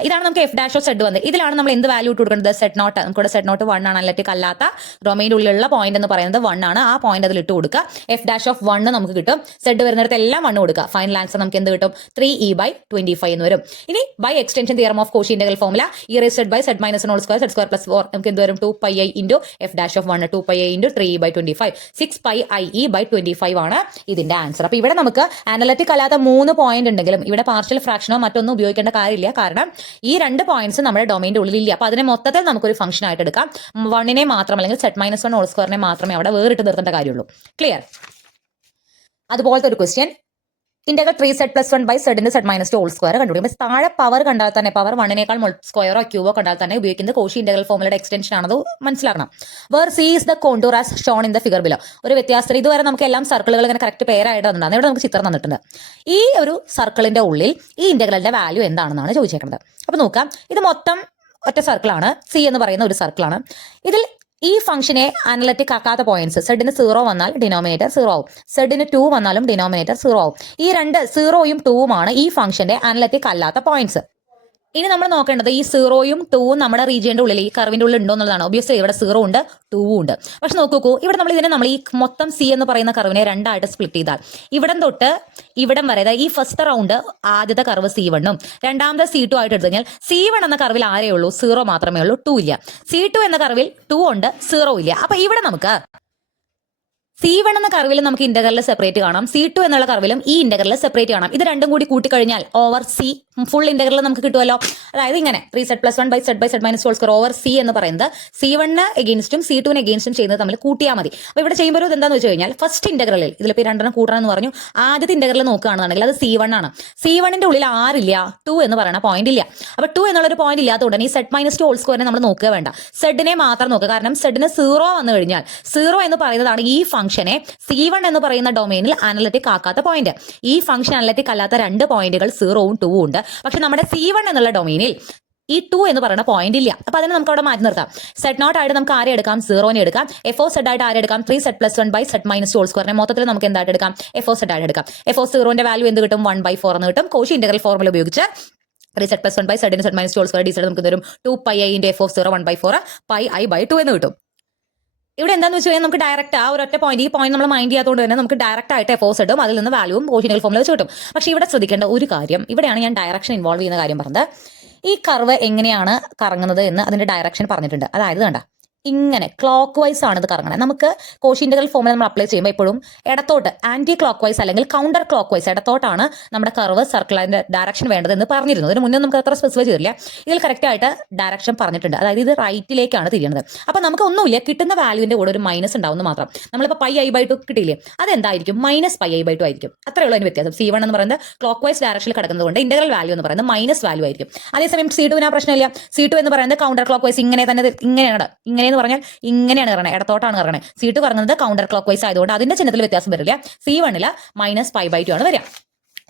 ഇതാണ് നമുക്ക് എഫ് ഡാഷ് ഓഫ് സെഡ് വന്നത്. ഇതിലാണ് നമ്മൾ എന്ത് വാല്യൂ ഇട്ട് കൊടുക്കുന്നത്? z0. നമുക്കിവിടെ z0 1 ആണ്. അനലറ്റിക് അല്ലാത്ത ഡൊമൈൻ്റെ ഉള്ളിലുള്ള പോയിന്റ് എന്ന് പറയുന്നത് 1 ആണ്. ആ പോയിന്റ് അതിൽ ഇട്ട് കൊടുക്കുക. എഫ് ഡാഷ് ഓഫ് 1 നമുക്ക് കിട്ടും. സെഡ് വരുന്നിടത്ത് എല്ലാം 1 കൊടുക്കുക. ഫൈനൽ ആൻസർ നമുക്ക് എന്ത് കിട്ടും? 3e/25 എന്ന് വരും. ഇനി by extension theorem of Cauchy integral formula e⁻z/z - whole square z² + 4 നമുക്ക് എന്ത് വരും? 2πi × f dash of 1 2πi × 3e/25 6πi/e/25 ആണ് ഇതിന്റെ ആൻസർ. അപ്പൊ ഇവിടെ നമുക്ക് അനലറ്റിക് അല്ലാത്ത 3 പോയിന്റ് ഉണ്ടെങ്കിലും ഇവിടെ പാർഷ്യൽ ഫ്രാക്ഷനോ മറ്റൊന്നും ഉപയോഗിക്കേണ്ട കാര്യമില്ല. കാരണം ഈ 2 പോയിന്റ്സ് നമ്മുടെ ഡൊമൈൻ്റെ ഉള്ളിൽ ഇല്ല. അപ്പൊ അതിനെ മൊത്തത്തിൽ നമുക്കൊരു ഫംഗ്ഷൻ ആയിട്ട് എടുക്കാം. 1നെ മാത്രം അല്ലെങ്കിൽ z-1 ഹോൾ സ്ക്വയറിനെ മാത്രമേ അവിടെ വേറിട്ട് നിർത്തേണ്ട കാര്യമുള്ളൂ. ക്ലിയർ? അതുപോലത്തെ ഒരു ക്വസ്റ്റ്യൻ, ഇന്റഗ്രൽ 3z + 1/z ന്റെ z - 2 ഹോൾ സ്ക്വയർ കണ്ടുപിടിക്കും. പവർ പവർ കണ്ടാൽ തന്നെ, പവർ 1നേക്കാൾ സ്ക്വയറോ ക്യൂബോ കണ്ടാൽ തന്നെ ഉപയോഗിക്കുന്നത് കോഷി ഇന്റഗ്രൽ ഫോർമുലയുടെ എക്സ്റ്റൻഷൻ ആണത് മനസ്സിലാക്കണം. Where C is the contour as shown in the figure below. ഒരു വ്യത്യാസത്തിൽ ഇതുവരെ നമുക്ക് എല്ലാം സർക്കിളുകൾ ഇങ്ങനെ കറക്റ്റ് പെയറായിട്ട് തന്നിട്ടുണ്ട്. ഇവിടെ നമുക്ക് ചിത്രം തന്നിട്ടുണ്ട്. ഈ ഒരു സർക്കിളിന്റെ ഉള്ളിൽ ഈ ഇന്റഗ്രലിന്റെ വാല്യൂ എന്താണെന്നാണ് ചോദിച്ചേക്കുന്നത്. അപ്പൊ നോക്കാം, ഇത് മൊത്തം ഒറ്റ സർക്കിളാണ്. സി എന്ന് പറയുന്ന ഒരു സർക്കിളാണ്. ഇതിൽ ഈ ഫംഗ്ഷനെ അനലറ്റിക് ആക്കാത്ത പോയിന്റ്സ്, സെഡിന് 0 വന്നാൽ ഡിനോമിനേറ്റർ 0 ആവും, സെഡിന് 2 വന്നാലും ഡിനോമിനേറ്റർ 0 ആവും. ഈ 2 0യും 2ഉം ആണ് ഈ ഫംഗ്ഷന്റെ അനലറ്റിക് അല്ലാത്ത പോയിന്റ്സ്. ഇനി നമ്മൾ നോക്കേണ്ടത് ഈ 0യും 2ഉം നമ്മുടെ റീജിയന്റെ ഉള്ളിൽ ഈ കർവിന്റെ ഉള്ളിൽ ഉണ്ടോ എന്നുള്ളതാണ്. ഒബ്വിയസ്ലി ഇവിടെ 0 ഉണ്ട്, 2 ഉണ്ട്. പക്ഷെ നോക്കൂ, ഇവിടെ നമ്മൾ ഈ മൊത്തം സി എന്ന് പറയുന്ന കർവിനെ 2ആയിട്ട് സ്പ്ലിറ്റ് ചെയ്താൽ ഇവിടം തൊട്ട് ഇവിടം വരെ, അതായത് ഈ ഫസ്റ്റ് റൗണ്ട് ആദ്യത്തെ കർവ് C1ഉം രണ്ടാമത്തെ C2 ആയിട്ട് എടുത്തു കഴിഞ്ഞാൽ C1 എന്ന കർവിൽ ആരേ ഉള്ളൂ? 0 മാത്രമേ ഉള്ളൂ, 2 ഇല്ല. C2 എന്ന കർവിൽ 2 ഉണ്ട്, 0 ഇല്ല. അപ്പൊ ഇവിടെ നമുക്ക് C1 എന്ന കർവിൽ നമുക്ക് ഇന്റഗ്രൽ സെപ്പറേറ്റ് കാണാം, C2 എന്നുള്ള കർവിലും ഈ ഇന്റഗ്രൽ സെപ്പറേറ്റ് കാണാം. ഇത് രണ്ടും കൂടി കൂട്ടിക്കഴിഞ്ഞാൽ ഓവർ സി ഫുൾ ഇന്റഗ്രൽ നമുക്ക് കിട്ടുമല്ലോ. അതായത് ഇങ്ങനെ 3z + 1/z/z - whole square over C എന്ന് പറയുന്നത് C1 എഗെയിൻസ്റ്റും C2 എഗെയിൻസ്റ്റും ചെയ്യുന്നത് തമ്മിൽ കൂട്ടിയാൽ മതി. അപ്പോൾ ഇവിടെ ചെയ്യുമ്പോൾ എന്താണെന്ന് വെച്ച് കഴിഞ്ഞാൽ ഫസ്റ്റ് ഇന്റഗ്രലിൽ ഇതിലിപ്പോൾ 2 കൂട്ടണം എന്ന് പറഞ്ഞു. ആദ്യത്തെ ഇന്റഗ്രൽ നോക്കുകയാണെന്നുണ്ടെങ്കിൽ അത് C1 ആണ്. C1ന്റെ ഉള്ളിൽ ആരില്ല? 2 എന്ന് പറയുന്ന പോയിന്റ് ഇല്ല. അപ്പോൾ 2 എന്നുള്ളൊരു പോയിന്റ് ഇല്ലാത്തതുകൊണ്ട് ഈ z - 2 ഹോൾ സ്ക്വയറിനെ നമ്മൾ നോക്കുക വേണ്ട, സെഡിനെ മാത്രം നോക്കുക. കാരണം സെഡിന് 0 വന്നു കഴിഞ്ഞാൽ 0 എന്ന് പറയുന്നതാണ് ഈ ഫംഗ്ഷനെ C1 എന്ന് പറയുന്ന ഡൊമൈനിൽ അനലറ്റിക് ആക്കാത്ത പോയിന്റ്. ഈ ഫംഗ്ഷൻ അനലറ്റിക് അല്ലാത്ത 2 പോയിന്റുകൾ 0ഉം 2ഉം ഉണ്ട്. പക്ഷെ നമ്മുടെ C1 എന്നുള്ള ഡൊമൈനിൽ ഈ 2 എന്ന് പറയുന്ന പോയിന്റ് ഇല്ല. അപ്പൊ അതിനെ നമുക്ക് അവിടെ മാറ്റി നിർത്താം. സെറ്റ് നോട്ട് ആയിട്ട് നമുക്ക് ആരെ എടുക്കാം? സീറോനെ എടുക്കാം. എഫ് ഓ സെഡ് ആയിട്ട് ആരെ എടുക്കാം? 3z+1 by Z minus whole സ്ക്വയറിനെ മൊത്തത്തിൽ നമുക്ക് എന്തായിട്ട് എടുക്കാം? എഫ് ഓ സെഡ് ആയിട്ട് എടുക്കാം. എഫ് ഓ സീറോന്റെ വാല്യൂ എന്ത് കിട്ടും? 1/4 എന്ന് കിട്ടും. കോഷി ഇന്റഗ്രൽ ഫോർമുല ഉപയോഗിച്ച് 3z+1 by z z minus whole square d z നമുക്ക് തരും 2πi into F of 0 1/4 πi/2 എന്ന് കിട്ടും. ഇവിടെ എന്താണെന്ന് വെച്ച് കഴിഞ്ഞാൽ നമുക്ക് ഡയറക്റ്റ് ആ ഒരൊറ്റ പോയിന്റ് ഈ പോയിന്റ് നമ്മൾ മൈൻഡ് ചെയ്യാത്തതുകൊണ്ട് തന്നെ നമുക്ക് ഡയറക്റ്റ് ആയിട്ട് എഫ് ഓസ് ഇടും, അതിൽ നിന്ന് വാല്യൂവും കോഷിനൽ ഫോമിൽ വെച്ച് കിട്ടും. പക്ഷേ ഇവിടെ ശ്രദ്ധിക്കേണ്ട ഒരു കാര്യം, ഇവിടെയാണ് ഞാൻ ഡയറക്ഷൻ ഇൻവോൾവ് ചെയ്യുന്ന കാര്യം പറഞ്ഞത്. ഈ കർവ് എങ്ങനെയാണ് കറങ്ങുന്നത് എന്ന് അതിന്റെ ഡയറക്ഷൻ പറഞ്ഞിട്ടുണ്ട്. അതായത് കണ്ട ഇങ്ങനെ ക്ലോക്ക് വൈസ് ആണ് ഇത് കറങ്ങണത്. നമുക്ക് കോഷി ഇന്റഗ്രൽ ഫോമിൽ നമ്മൾ അപ്ലൈ ചെയ്യുമ്പോൾ എപ്പോഴും ഇടത്തോട്ട് ആന്റി ക്ലോക്ക് വൈസ് അല്ലെങ്കിൽ കൗണ്ടർ ക്ലോക്ക് വൈസ് ഇടത്തോട്ടാണ് നമ്മുടെ കർവ് സർക്കിളിന്റെ ഡയറക്ഷൻ വേണ്ടത് എന്ന് പറഞ്ഞിരുന്നു. ഇതിന് മുന്നേ നമുക്ക് അത്ര സ്പെസിഫൈ ചെയ്തില്ല. ഇതിൽ കറക്റ്റ് ആയിട്ട് ഡയറക്ഷൻ പറഞ്ഞിട്ടുണ്ട്. അതായത് ഇത് റൈറ്റിലേക്കാണ് തിരിയുന്നത്. അപ്പൊ നമുക്ക് ഒന്നുമില്ല, കിട്ടുന്ന വാല്യൂവിന്റെ കൂടെ ഒരു മൈനസ് ഉണ്ടാവുന്ന മാത്രം. നമ്മളിപ്പോൾ πi/2 കിട്ടിയില്ലേ, അതെന്തായിരിക്കും? -πi/2 ആയിരിക്കും. അത്രയേ ഉള്ളൂ അതിന് വ്യത്യാസം. C1 എന്ന് പറയുന്നത് ക്ലോക്ക് വൈസ് ഡയറക്ഷനിൽ കിടക്കുന്നതുകൊണ്ട് ഇന്റഗ്രൽ വാല്യൂ എന്ന് പറയുന്നത് മൈനസ് വാല്യൂ ആയിരിക്കും. അതേസമയം C2 ആ പ്രശ്നമില്ല. C2 എന്ന് പറയുന്നത് കൗണ്ടർ ക്ലോക്ക് വൈസ് ഇങ്ങനെ തന്നെ ഇങ്ങനെയാണ് പറഞ്ഞാൽ ഇങ്ങനെയാണ് കറങ്ങുന്നത്, ഇടത്തോട്ടാണ് കറങ്ങുന്നത്. C2 കറങ്ങുന്നത് കൗണ്ടർ ക്ലോക്ക് വൈസ് ആയതുകൊണ്ട് അതിന്റെ ചിഹ്നത്തിൽ വ്യത്യാസം വരില്ല. C1 -π/2 ആണ് വരിക.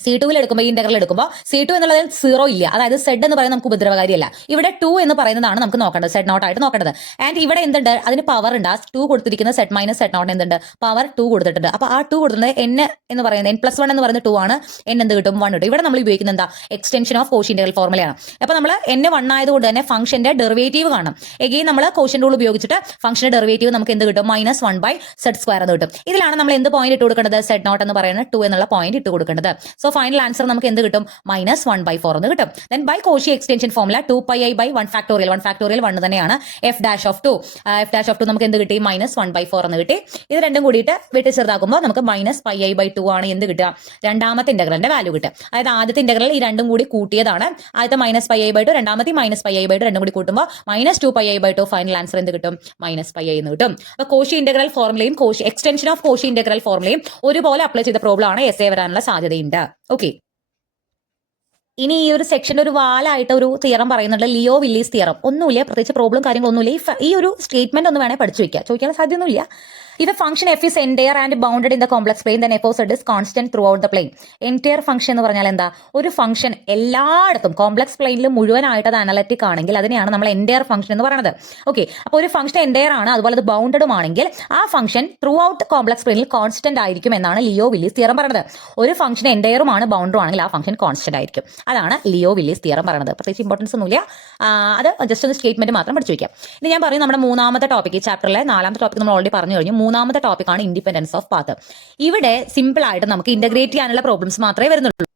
C2 എടുക്കുമ്പോൾ ഈ ഇന്റഗ്രൽ എടുക്കുമ്പോൾ C2 എന്നുള്ളതിൽ 0 ഇല്ല. അതായത് സെഡ് എന്ന് പറയുന്നത് നമുക്ക് ഉപദ്രവകാരിയല്ല. ഇവിടെ 2 എന്ന് പറയുന്നതാണ് നമുക്ക് നോക്കേണ്ടത്, സെഡ് നോട്ട് ആയിട്ട് നോക്കേണ്ടത്. ആൻഡ് ഇവിടെ എന്തുണ്ട്? അതിന് പവർ ഉണ്ട്. ആ 2 കൊടുത്തിരിക്കുന്ന സെഡ് മൈനസ് സെഡ് നോട്ട് എന്തുണ്ട്? പവർ 2 കൊടുത്തിട്ടുണ്ട്. അപ്പോൾ ആ 2 കൊടുത്തിട്ടുണ്ട് n എന്ന് പറയുന്നത് n+1 എന്ന് പറയുന്നത് 2 ആണ്. n എന്ത് കിട്ടും? 1 കിട്ടും. ഇവിടെ നമ്മൾ ഉപയോഗിക്കുന്നത് എന്താ? എക്സ്റ്റൻഷൻ ഓഫ് കോഷി ഇന്റഗ്രൽ ഫോർമുലയാണ്. അപ്പോൾ നമ്മൾ n 1 ആയതുകൊണ്ട് തന്നെ ഫംഗ്ഷന്റെ ഡെറിവേറ്റീവ് കാണും. എഗെയിൻ നമ്മൾ കോഷ്യൻ റൂൾ ഉപയോഗിച്ചിട്ട് ഫംഗ്ഷന്റെ ഡെറിവേറ്റീവ് നമുക്ക് എന്ത് കിട്ടും? -1/z² എന്ന് കിട്ടും. ഇതിലാണ് നമ്മൾ എന്ത് പോയിന്റ് ഇട്ട് കൊടുക്കേണ്ടത്? സെഡ് നോട്ട് എന്ന് പറയുന്നത് 2 എന്നുള്ള പോയിന്റ് ഇട്ട് കൊടുക്കേണ്ടത്. സോ ഫൈനൽ ആൻസർ നമുക്ക് എന്ത് കിട്ടും? -1/4 എന്ന് കിട്ടും. Then by Cauchy extension formula 2πi/1 1 തന്നെയാണ്. f'(2) നമുക്ക് എന്ത് കിട്ടി? -1/4 എന്ന് കിട്ടി. ഇത് രണ്ടും കൂടിയിട്ട് വെട്ടി ചെറുതാക്കുമ്പോൾ നമുക്ക് -πi/2 ആണ് എന്ത് കിട്ടുക? രണ്ടാമത്തെ ഇന്റഗ്രലിന്റെ വാല്യൂ കിട്ടുക. അതായത് ആദ്യത്തെ ഇന്റഗ്രൽ ഈ രണ്ടും കൂടി കൂട്ടിയതാണ്. ആദ്യത്തെ -πi/2, രണ്ടാമത്തെ -πi/2 രണ്ടും കൂടി കൂട്ടുമ്പോൾ -2πi/2. ഫൈനൽ ആൻസർ എന്ത് കിട്ടും? -πi എന്ന് കിട്ടും. അപ്പോൾ കോഷി ഇന്റഗ്രൽ ഫോർമുലയും എക്സ്റ്റൻഷൻ ഓഫ് കോഷി ഇന്റഗ്രൽ ഫോർമുലയും ഒരുപോലെ അപ്ലൈ ചെയ്ത പ്രോബ്ലം ആണ് എസ്എ വരാനുള്ള സാധ്യതയുണ്ട്. ഓക്കെ, ഇനി ഈ ഒരു സെക്ഷന്റെ ഒരു വാലായിട്ട് ഒരു തിയറം പറയുന്നുണ്ട്, ലിയോ വില്ലീസ് തിയറം. ഒന്നുമില്ല, പ്രത്യേകിച്ച് പ്രോബ്ലം കാര്യങ്ങളൊന്നുമില്ല. ഈ ഒരു സ്റ്റേറ്റ്മെന്റ് ഒന്ന് വേണേൽ പഠിച്ചു വെക്കുക, ചോദിക്കാൻ സാധ്യതയൊന്നുമില്ല. If a function f is entire and bounded in the complex plane, then f of z is constant throughout the plane. Entire function എന്ന് പറഞ്ഞാൽ എന്താ? ഒരു ഫംഗ്ഷൻ എല്ലായിടത്തും കോംപ്ലക്സ് പ്ലെയിനിൽ മുഴുവനായിട്ട് അത് അനലറ്റിക് ആണെങ്കിൽ അതിനെയാണ് നമ്മൾ എൻറ്റയർ ഫംഗ്ഷൻ എന്ന് പറയുന്നത്. ഓക്കെ, അപ്പോൾ ഒരു ഫംഗ്ഷൻ എൻറ്റയർ ആണ്, അതുപോലെ അത് ബൗണ്ടഡും ആണെങ്കിൽ ആ ഫംഗ്ഷൻ ത്രൂ ഔട്ട് കോംപ്ലക്സ് പ്ലെയിനിൽ കോൺസ്റ്റന്റ് ആയിരിക്കും എന്നാണ് ലിയോ വില്ലീസ് തിയറം പറയുന്നത്. ഒരു ഫംഗ്ഷൻ എൻറ്റയറുമാണ് ബൗണ്ടറും ആണെങ്കിൽ ആ ഫംഗ്ഷൻ കോൺസ്റ്റന്റ് ആയിരിക്കും. അതാണ് ലിയോ വില്ലീസ് തിയറം പറയുന്നത്. പ്രത്യേകിച്ച് ഇമ്പോർട്ടൻസ് ഒന്നുമില്ല, അത് ജസ്റ്റ് ഒരു സ്റ്റേറ്റ്മെന്റ് മാത്രം പഠിച്ചു വയ്ക്കാം. ഇനി ഞാൻ പറയും നമ്മുടെ മൂന്നാമത്തെ ടോപ്പിക്, ഈ ചാപ്റ്ററിലെ 4ാമത്തെ ടോപ്പിക് നമ്മൾ ഓൾറെഡി പറഞ്ഞു കഴിഞ്ഞു. മൂന്നാമത്തെ ടോപ്പിക്കാണ് ഇൻഡിപെൻഡൻസ് ഓഫ് പാത്ത്. ഇവിടെ സിമ്പിൾ ആയിട്ട് നമുക്ക് ഇന്റഗ്രേറ്റ് ചെയ്യാനുള്ള പ്രോബ്ലംസ് മാത്രമേ വരുന്നുള്ളൂ.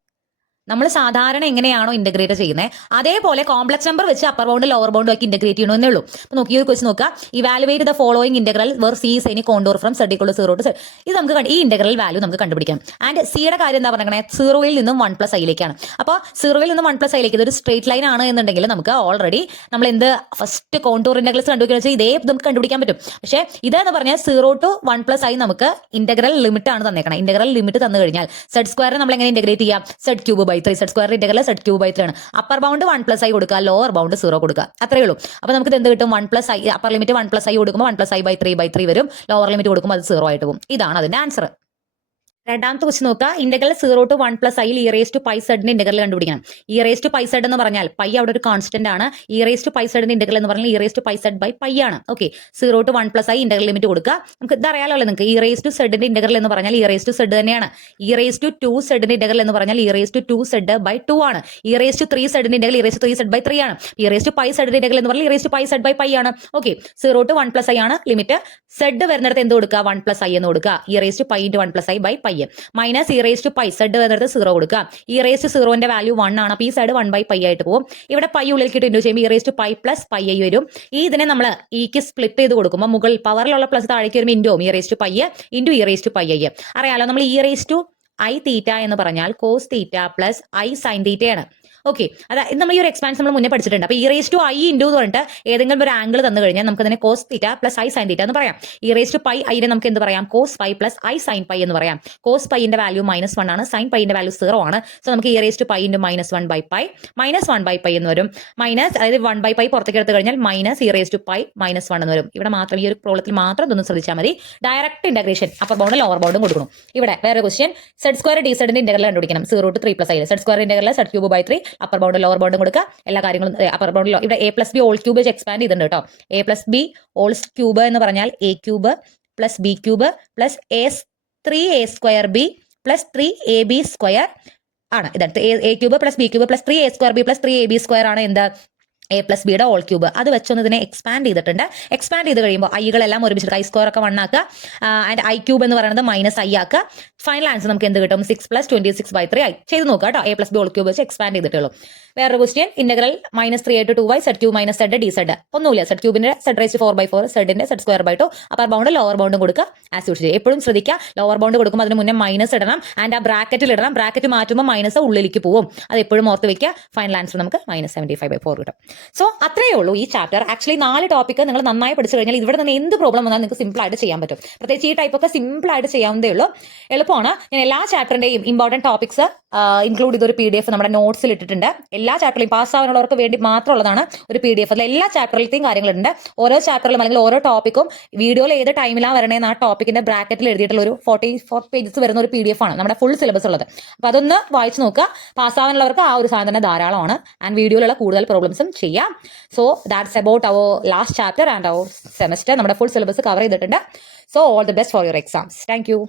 നമ്മൾ സാധാരണ എങ്ങനെയാണോ ഇന്റഗ്രേറ്റ് ചെയ്യുന്നത് അതേപോലെ കോംപ്ലക്സ് നമ്പർ വെച്ച് അപ്പർ ബൗണ്ട് ലോവർ ബൗണ്ട് ആക്കി ഇന്റഗ്രേറ്റ് ചെയ്യണമെന്നേ ഉള്ളൂ. അപ്പോൾ നോക്കി ഒരു ക്വസ്റ്റ്യൻ നോക്കുക, evaluate the following integral where C is any contour from z = 0 to z. ഇത് നമുക്ക് ഈ ഇന്റഗ്രൽ വാല്യൂ നമുക്ക് കണ്ടുപിടിക്കാം. ആൻഡ് സിയുടെ കാര്യം എന്താ പറയുന്നത്? 0യിൽ നിന്നും 1+i അപ്പോൾ 0യിൽ നിന്നും 1+i ഇതൊരു സ്ട്രേറ്റ് ലൈൻ ആണ് എന്നുണ്ടെങ്കിൽ നമുക്ക് ഓൾറെഡി നമ്മൾ എന്ത് ഫസ്റ്റ് കോണ്ടൂർ ഇന്റഗ്രൽസ് കണ്ടുപിടിക്കുക വെച്ചാൽ ഇതേ നമുക്ക് കണ്ടുപിടിക്കാൻ പറ്റും. പക്ഷേ ഇതെന്ന് പറഞ്ഞാൽ 0 to 1+i നമുക്ക് ഇന്റഗ്രൽ ലിമിറ്റ് ആണ് തന്നേക്കണം. ഇന്റഗ്രൽ ലിമിറ്റ് തന്നു കഴിഞ്ഞാൽ z² നമ്മൾ എങ്ങനെ ഇന്റഗ്രേറ്റ് ചെയ്യാം? z³ z² ഇന്റഗ്രൽ z³ ആണ്. അപ്പർ ബൗണ്ട് 1+i കൊടുക്കുക, ലോവർ ബൗണ്ട് 0 കൊടുക്കുക, അത്രയേ ഉള്ളൂ. അപ്പോൾ നമുക്ക് എന്ത് കിട്ടും? 1+i അപ്പർ ലിമിറ്റ് 1+i കൊടുക്കുമ്പോൾ 1+i/3 വരും, ലോവർ ലിമിറ്റ് കൊടുക്കുമ്പോൾ അത് 0 ആയിട്ട് പോകും. ഇതാണ് അതിന്റെ ആൻസർ. രണ്ടാമത്തെ ക്വസ്റ്റ്യൻ നോക്കുക, integral 0 to 1+i e⁻πz integral കണ്ടുപിടിക്കണം. e⁻πz എന്ന് പറഞ്ഞാൽ പൈ അവിടെ ഒരു കോൺസ്റ്റന്റ് ആണ്. e⁻πz ഇന്റഗ്രൽ എന്ന് പറഞ്ഞാൽ e⁻πz/π ആണ്. Okay, 0 to 1+i integral limit കൊടുക്കുക. നമുക്ക് ഇത് അറിയാലോ നിങ്ങൾക്ക്, e⁻z ഇന്റഗ്രൽ എന്ന് പറഞ്ഞാൽ e⁻z തന്നെയാണ്. e⁻2z ഇന്റഗ്രൽ എന്ന് പറഞ്ഞാൽ e⁻2z/2 ആണ്. e⁻3z ഇന്റഗ്രൽ e⁻3z/3 ആണ്. e⁻πz ഇന്റഗ്രൽ എന്ന് പറഞ്ഞാൽ e⁻πz/π ആണ്. ഓക്കെ, 0 to 1+i ആണ് ലിമിറ്റ്. z വരുന്നിടത്ത് എന്ത് കൊടുക്കുക? 1+i എന്ന് കൊടുക്കുക. e⁻π × 1+i/π minus e⁻π z വരുന്നിടത്ത് 0 കൊടുക്കുക. e⁻0ന്റെ വാല്യൂ 1 ആണ്. അപ്പോൾ ഈ സൈഡ് 1/π ആയിട്ട് പോകും. ഇവിടെ പൈ ഉള്ളിൽ കിട്ടി ഇൻഡു ചെയ്യുമ്പോൾ e⁻π + πi വരും. ഇതിനെ നമ്മൾ ഇക്ക് സ്പ്ലിറ്റ് ചെയ്ത് കൊടുക്കുമ്പോൾ മുകളിൽ പവറിലുള്ള പ്ലസ് താഴേക്ക് വരുമ്പോൾ ഇൻഡു e⁻π × e⁻πi. അറിയാലോ, നമ്മൾ e⁻i എന്ന് പറഞ്ഞാൽ cos θ + i sin θ ആണ്. ഓക്കെ, അതായത് നമ്മൾ ഈ ഒരു എക്സ്പാൻഷൻ നമ്മൾ മുന്നേ പഠിച്ചിട്ടുണ്ട്. അപ്പോൾ e⁻i ഇൻഡു എന്ന് പറഞ്ഞിട്ട് ഏതെങ്കിലും ഒരു ആംഗിൾ തന്നു കഴിഞ്ഞാൽ നമുക്ക് അതിനെ cos θ + i sin θ എന്ന് പറയാം. e⁻π നമുക്ക് എന്ത് പറയാം? cos π + i sin π എന്ന് പറയാം. cos π-ന്റെ വാല്യൂ -1 ആണ്, sin π-ന്റെ വാല്യൂ 0 ആണ്. സോ നമുക്ക് e⁻π × -1/π -1/π എന്ന് വരും. അതായത് 1/π പുറത്തേക്ക് എടുത്തു കഴിഞ്ഞാൽ -e⁻π -1 എന്ന് വരും. ഇവിടെ മാത്രം ഈ ഒരു പ്രോബ്ലത്തിൽ മാത്രം ഇതൊന്ന് ശ്രദ്ധിച്ചാൽ മതി. Direct integration upper bound lower ബൗണ്ടും കൊടുക്കണം. ഇവിടെ വേറെ ക്വസ്റ്റ്യൻ, z² dz ഇന്റഗ്രൽ കണ്ടുപിടിക്കണം. 0 to 3+i z² integral z³ 3 upper bound lower ബൗണ്ടും കൊടുക്കുക, എല്ലാ കാര്യങ്ങളും അപ്പർ ബൗണ്ട് ഇവിടെ A plus B whole cube വെച്ച് എക്സ്പാൻഡ് ചെയ്തിട്ടുണ്ട് കേട്ടോ. A plus B whole cube എന്ന് പറഞ്ഞാൽ A cube plus B cube plus three A square B plus 3ab square ആണ്. ഇതാണ് A cube plus B cube plus 3a² B plus 3ab square ആണ് എന്ത് A plus ബിയുടെ whole cube. അത് വെച്ചൊന്ന് ഇതിനെ എക്സ്പാൻഡ് ചെയ്തിട്ടുണ്ട്. എക്സ്പാൻഡ് ചെയ്ത് കഴിയുമ്പോൾ ഐകളെല്ലാം ഒരുമിച്ച് ഐ സ്ക്വയർ ഒക്കെ 1 ആക്കുക, ആൻഡ് ഐ ക്യൂബ് എന്ന് പറയുന്നത് -i ആക്കുക. ഫൈനൽ ആൻസർ നമുക്ക് എന്ത് കിട്ടും? 6 + 26/3 ആയി. ചെയ്ത് നോക്കുക കേട്ടോ. A plus B whole cube വെച്ച് എക്സ്പാൻഡ് ചെയ്തിട്ടുള്ളൂ. വേറൊരു question, integral -3a to 2y z³ - z dz. ഒന്നുമില്ല, z³ z⁴/4 z z²/2 upper bound lower ബൗണ്ടും കൊടുക്കുക ആസ് യൂഷ്വൽ. എപ്പോഴും ശ്രദ്ധിക്കുക, ലോവർ ബൗണ്ട് കൊടുക്കുമ്പോൾ അതിന് മുന്നേ മൈനസ് ഇടണം, ആൻഡ് ആ ബ്രാക്കറ്റിൽ ഇടണം. ബ്രാക്കറ്റ് മാറ്റുമ്പോൾ മൈനസ് ഉള്ളിലേക്ക് പോകും. അത് എപ്പോഴും ഓർത്ത് വെക്കുക. ഫൈനൽ ആൻസർ നമുക്ക് -75/4 കിട്ടും. സോ അത്രയേ ഉള്ളൂ ഈ ചാപ്റ്റർ. ആക്ച്വലി 4 ടോപ്പിക്ക് നിങ്ങൾ നന്നായി പഠിച്ചു കഴിഞ്ഞാൽ ഇവിടെ നിന്ന് എന്ത് പ്രോബ്ലം വന്നാലും നിങ്ങൾക്ക് സിമ്പിൾ ആയിട്ട് ചെയ്യാൻ പറ്റും. പ്രത്യേകിച്ച് ഈ ടൈപ്പ് ഒക്കെ സിമ്പിൾ ആയിട്ട് ചെയ്യാവുന്നതേ ഉള്ളൂ. എളുപ്പമാണ്. ഞാൻ എല്ലാ ചാപ്റ്ററിന്റെയും ഇമ്പോർട്ടന്റ് ടോപ്പിക്സ് ഇൻക്ലൂഡ് ചെയ്തൊരു PDF നമ്മുടെ നോട്ട്സിൽ ഇട്ടിട്ടുണ്ട്. എല്ലാ ചാപ്റ്ററിലും പാസ്സാവാനുള്ളവർക്ക് വേണ്ടി മാത്രമുള്ളതാണ് ഒരു PDF. അതിൽ എല്ലാ ചാപ്റ്ററിലത്തെയും കാര്യങ്ങളുണ്ട്. ഓരോ ചാപ്റ്ററിലും അല്ലെങ്കിൽ ഓരോ ടോപ്പിക്കും വീഡിയോയിൽ ഏത് ടൈമിലാണ് വരണേന്ന് ആ ടോപ്പിക്കിന്റെ ബ്രാക്കറ്റിൽ എഴുതിയിട്ടുള്ള ഒരു 44 പേജസ് വരുന്ന ഒരു PDF ആണ് നമ്മുടെ ഫുൾ സിലബസ് ഉള്ളത്. അപ്പോൾ അതൊന്ന് വായിച്ചു നോക്കുക. പാസ്സാവാനുള്ളവർക്ക് ആ ഒരു സാധനം തന്നെ ധാരാളമാണ്. ആൻഡ് വീഡിയോയിലുള്ള കൂടുതൽ പ്രോബ്ലംസും ചെയ്യാം. So that's about our last chapter and our semester. നമ്മുടെ ഫുൾ സിലബസ് കവർ ചെയ്തിട്ടുണ്ട്. So all the best for your exams. Thank U.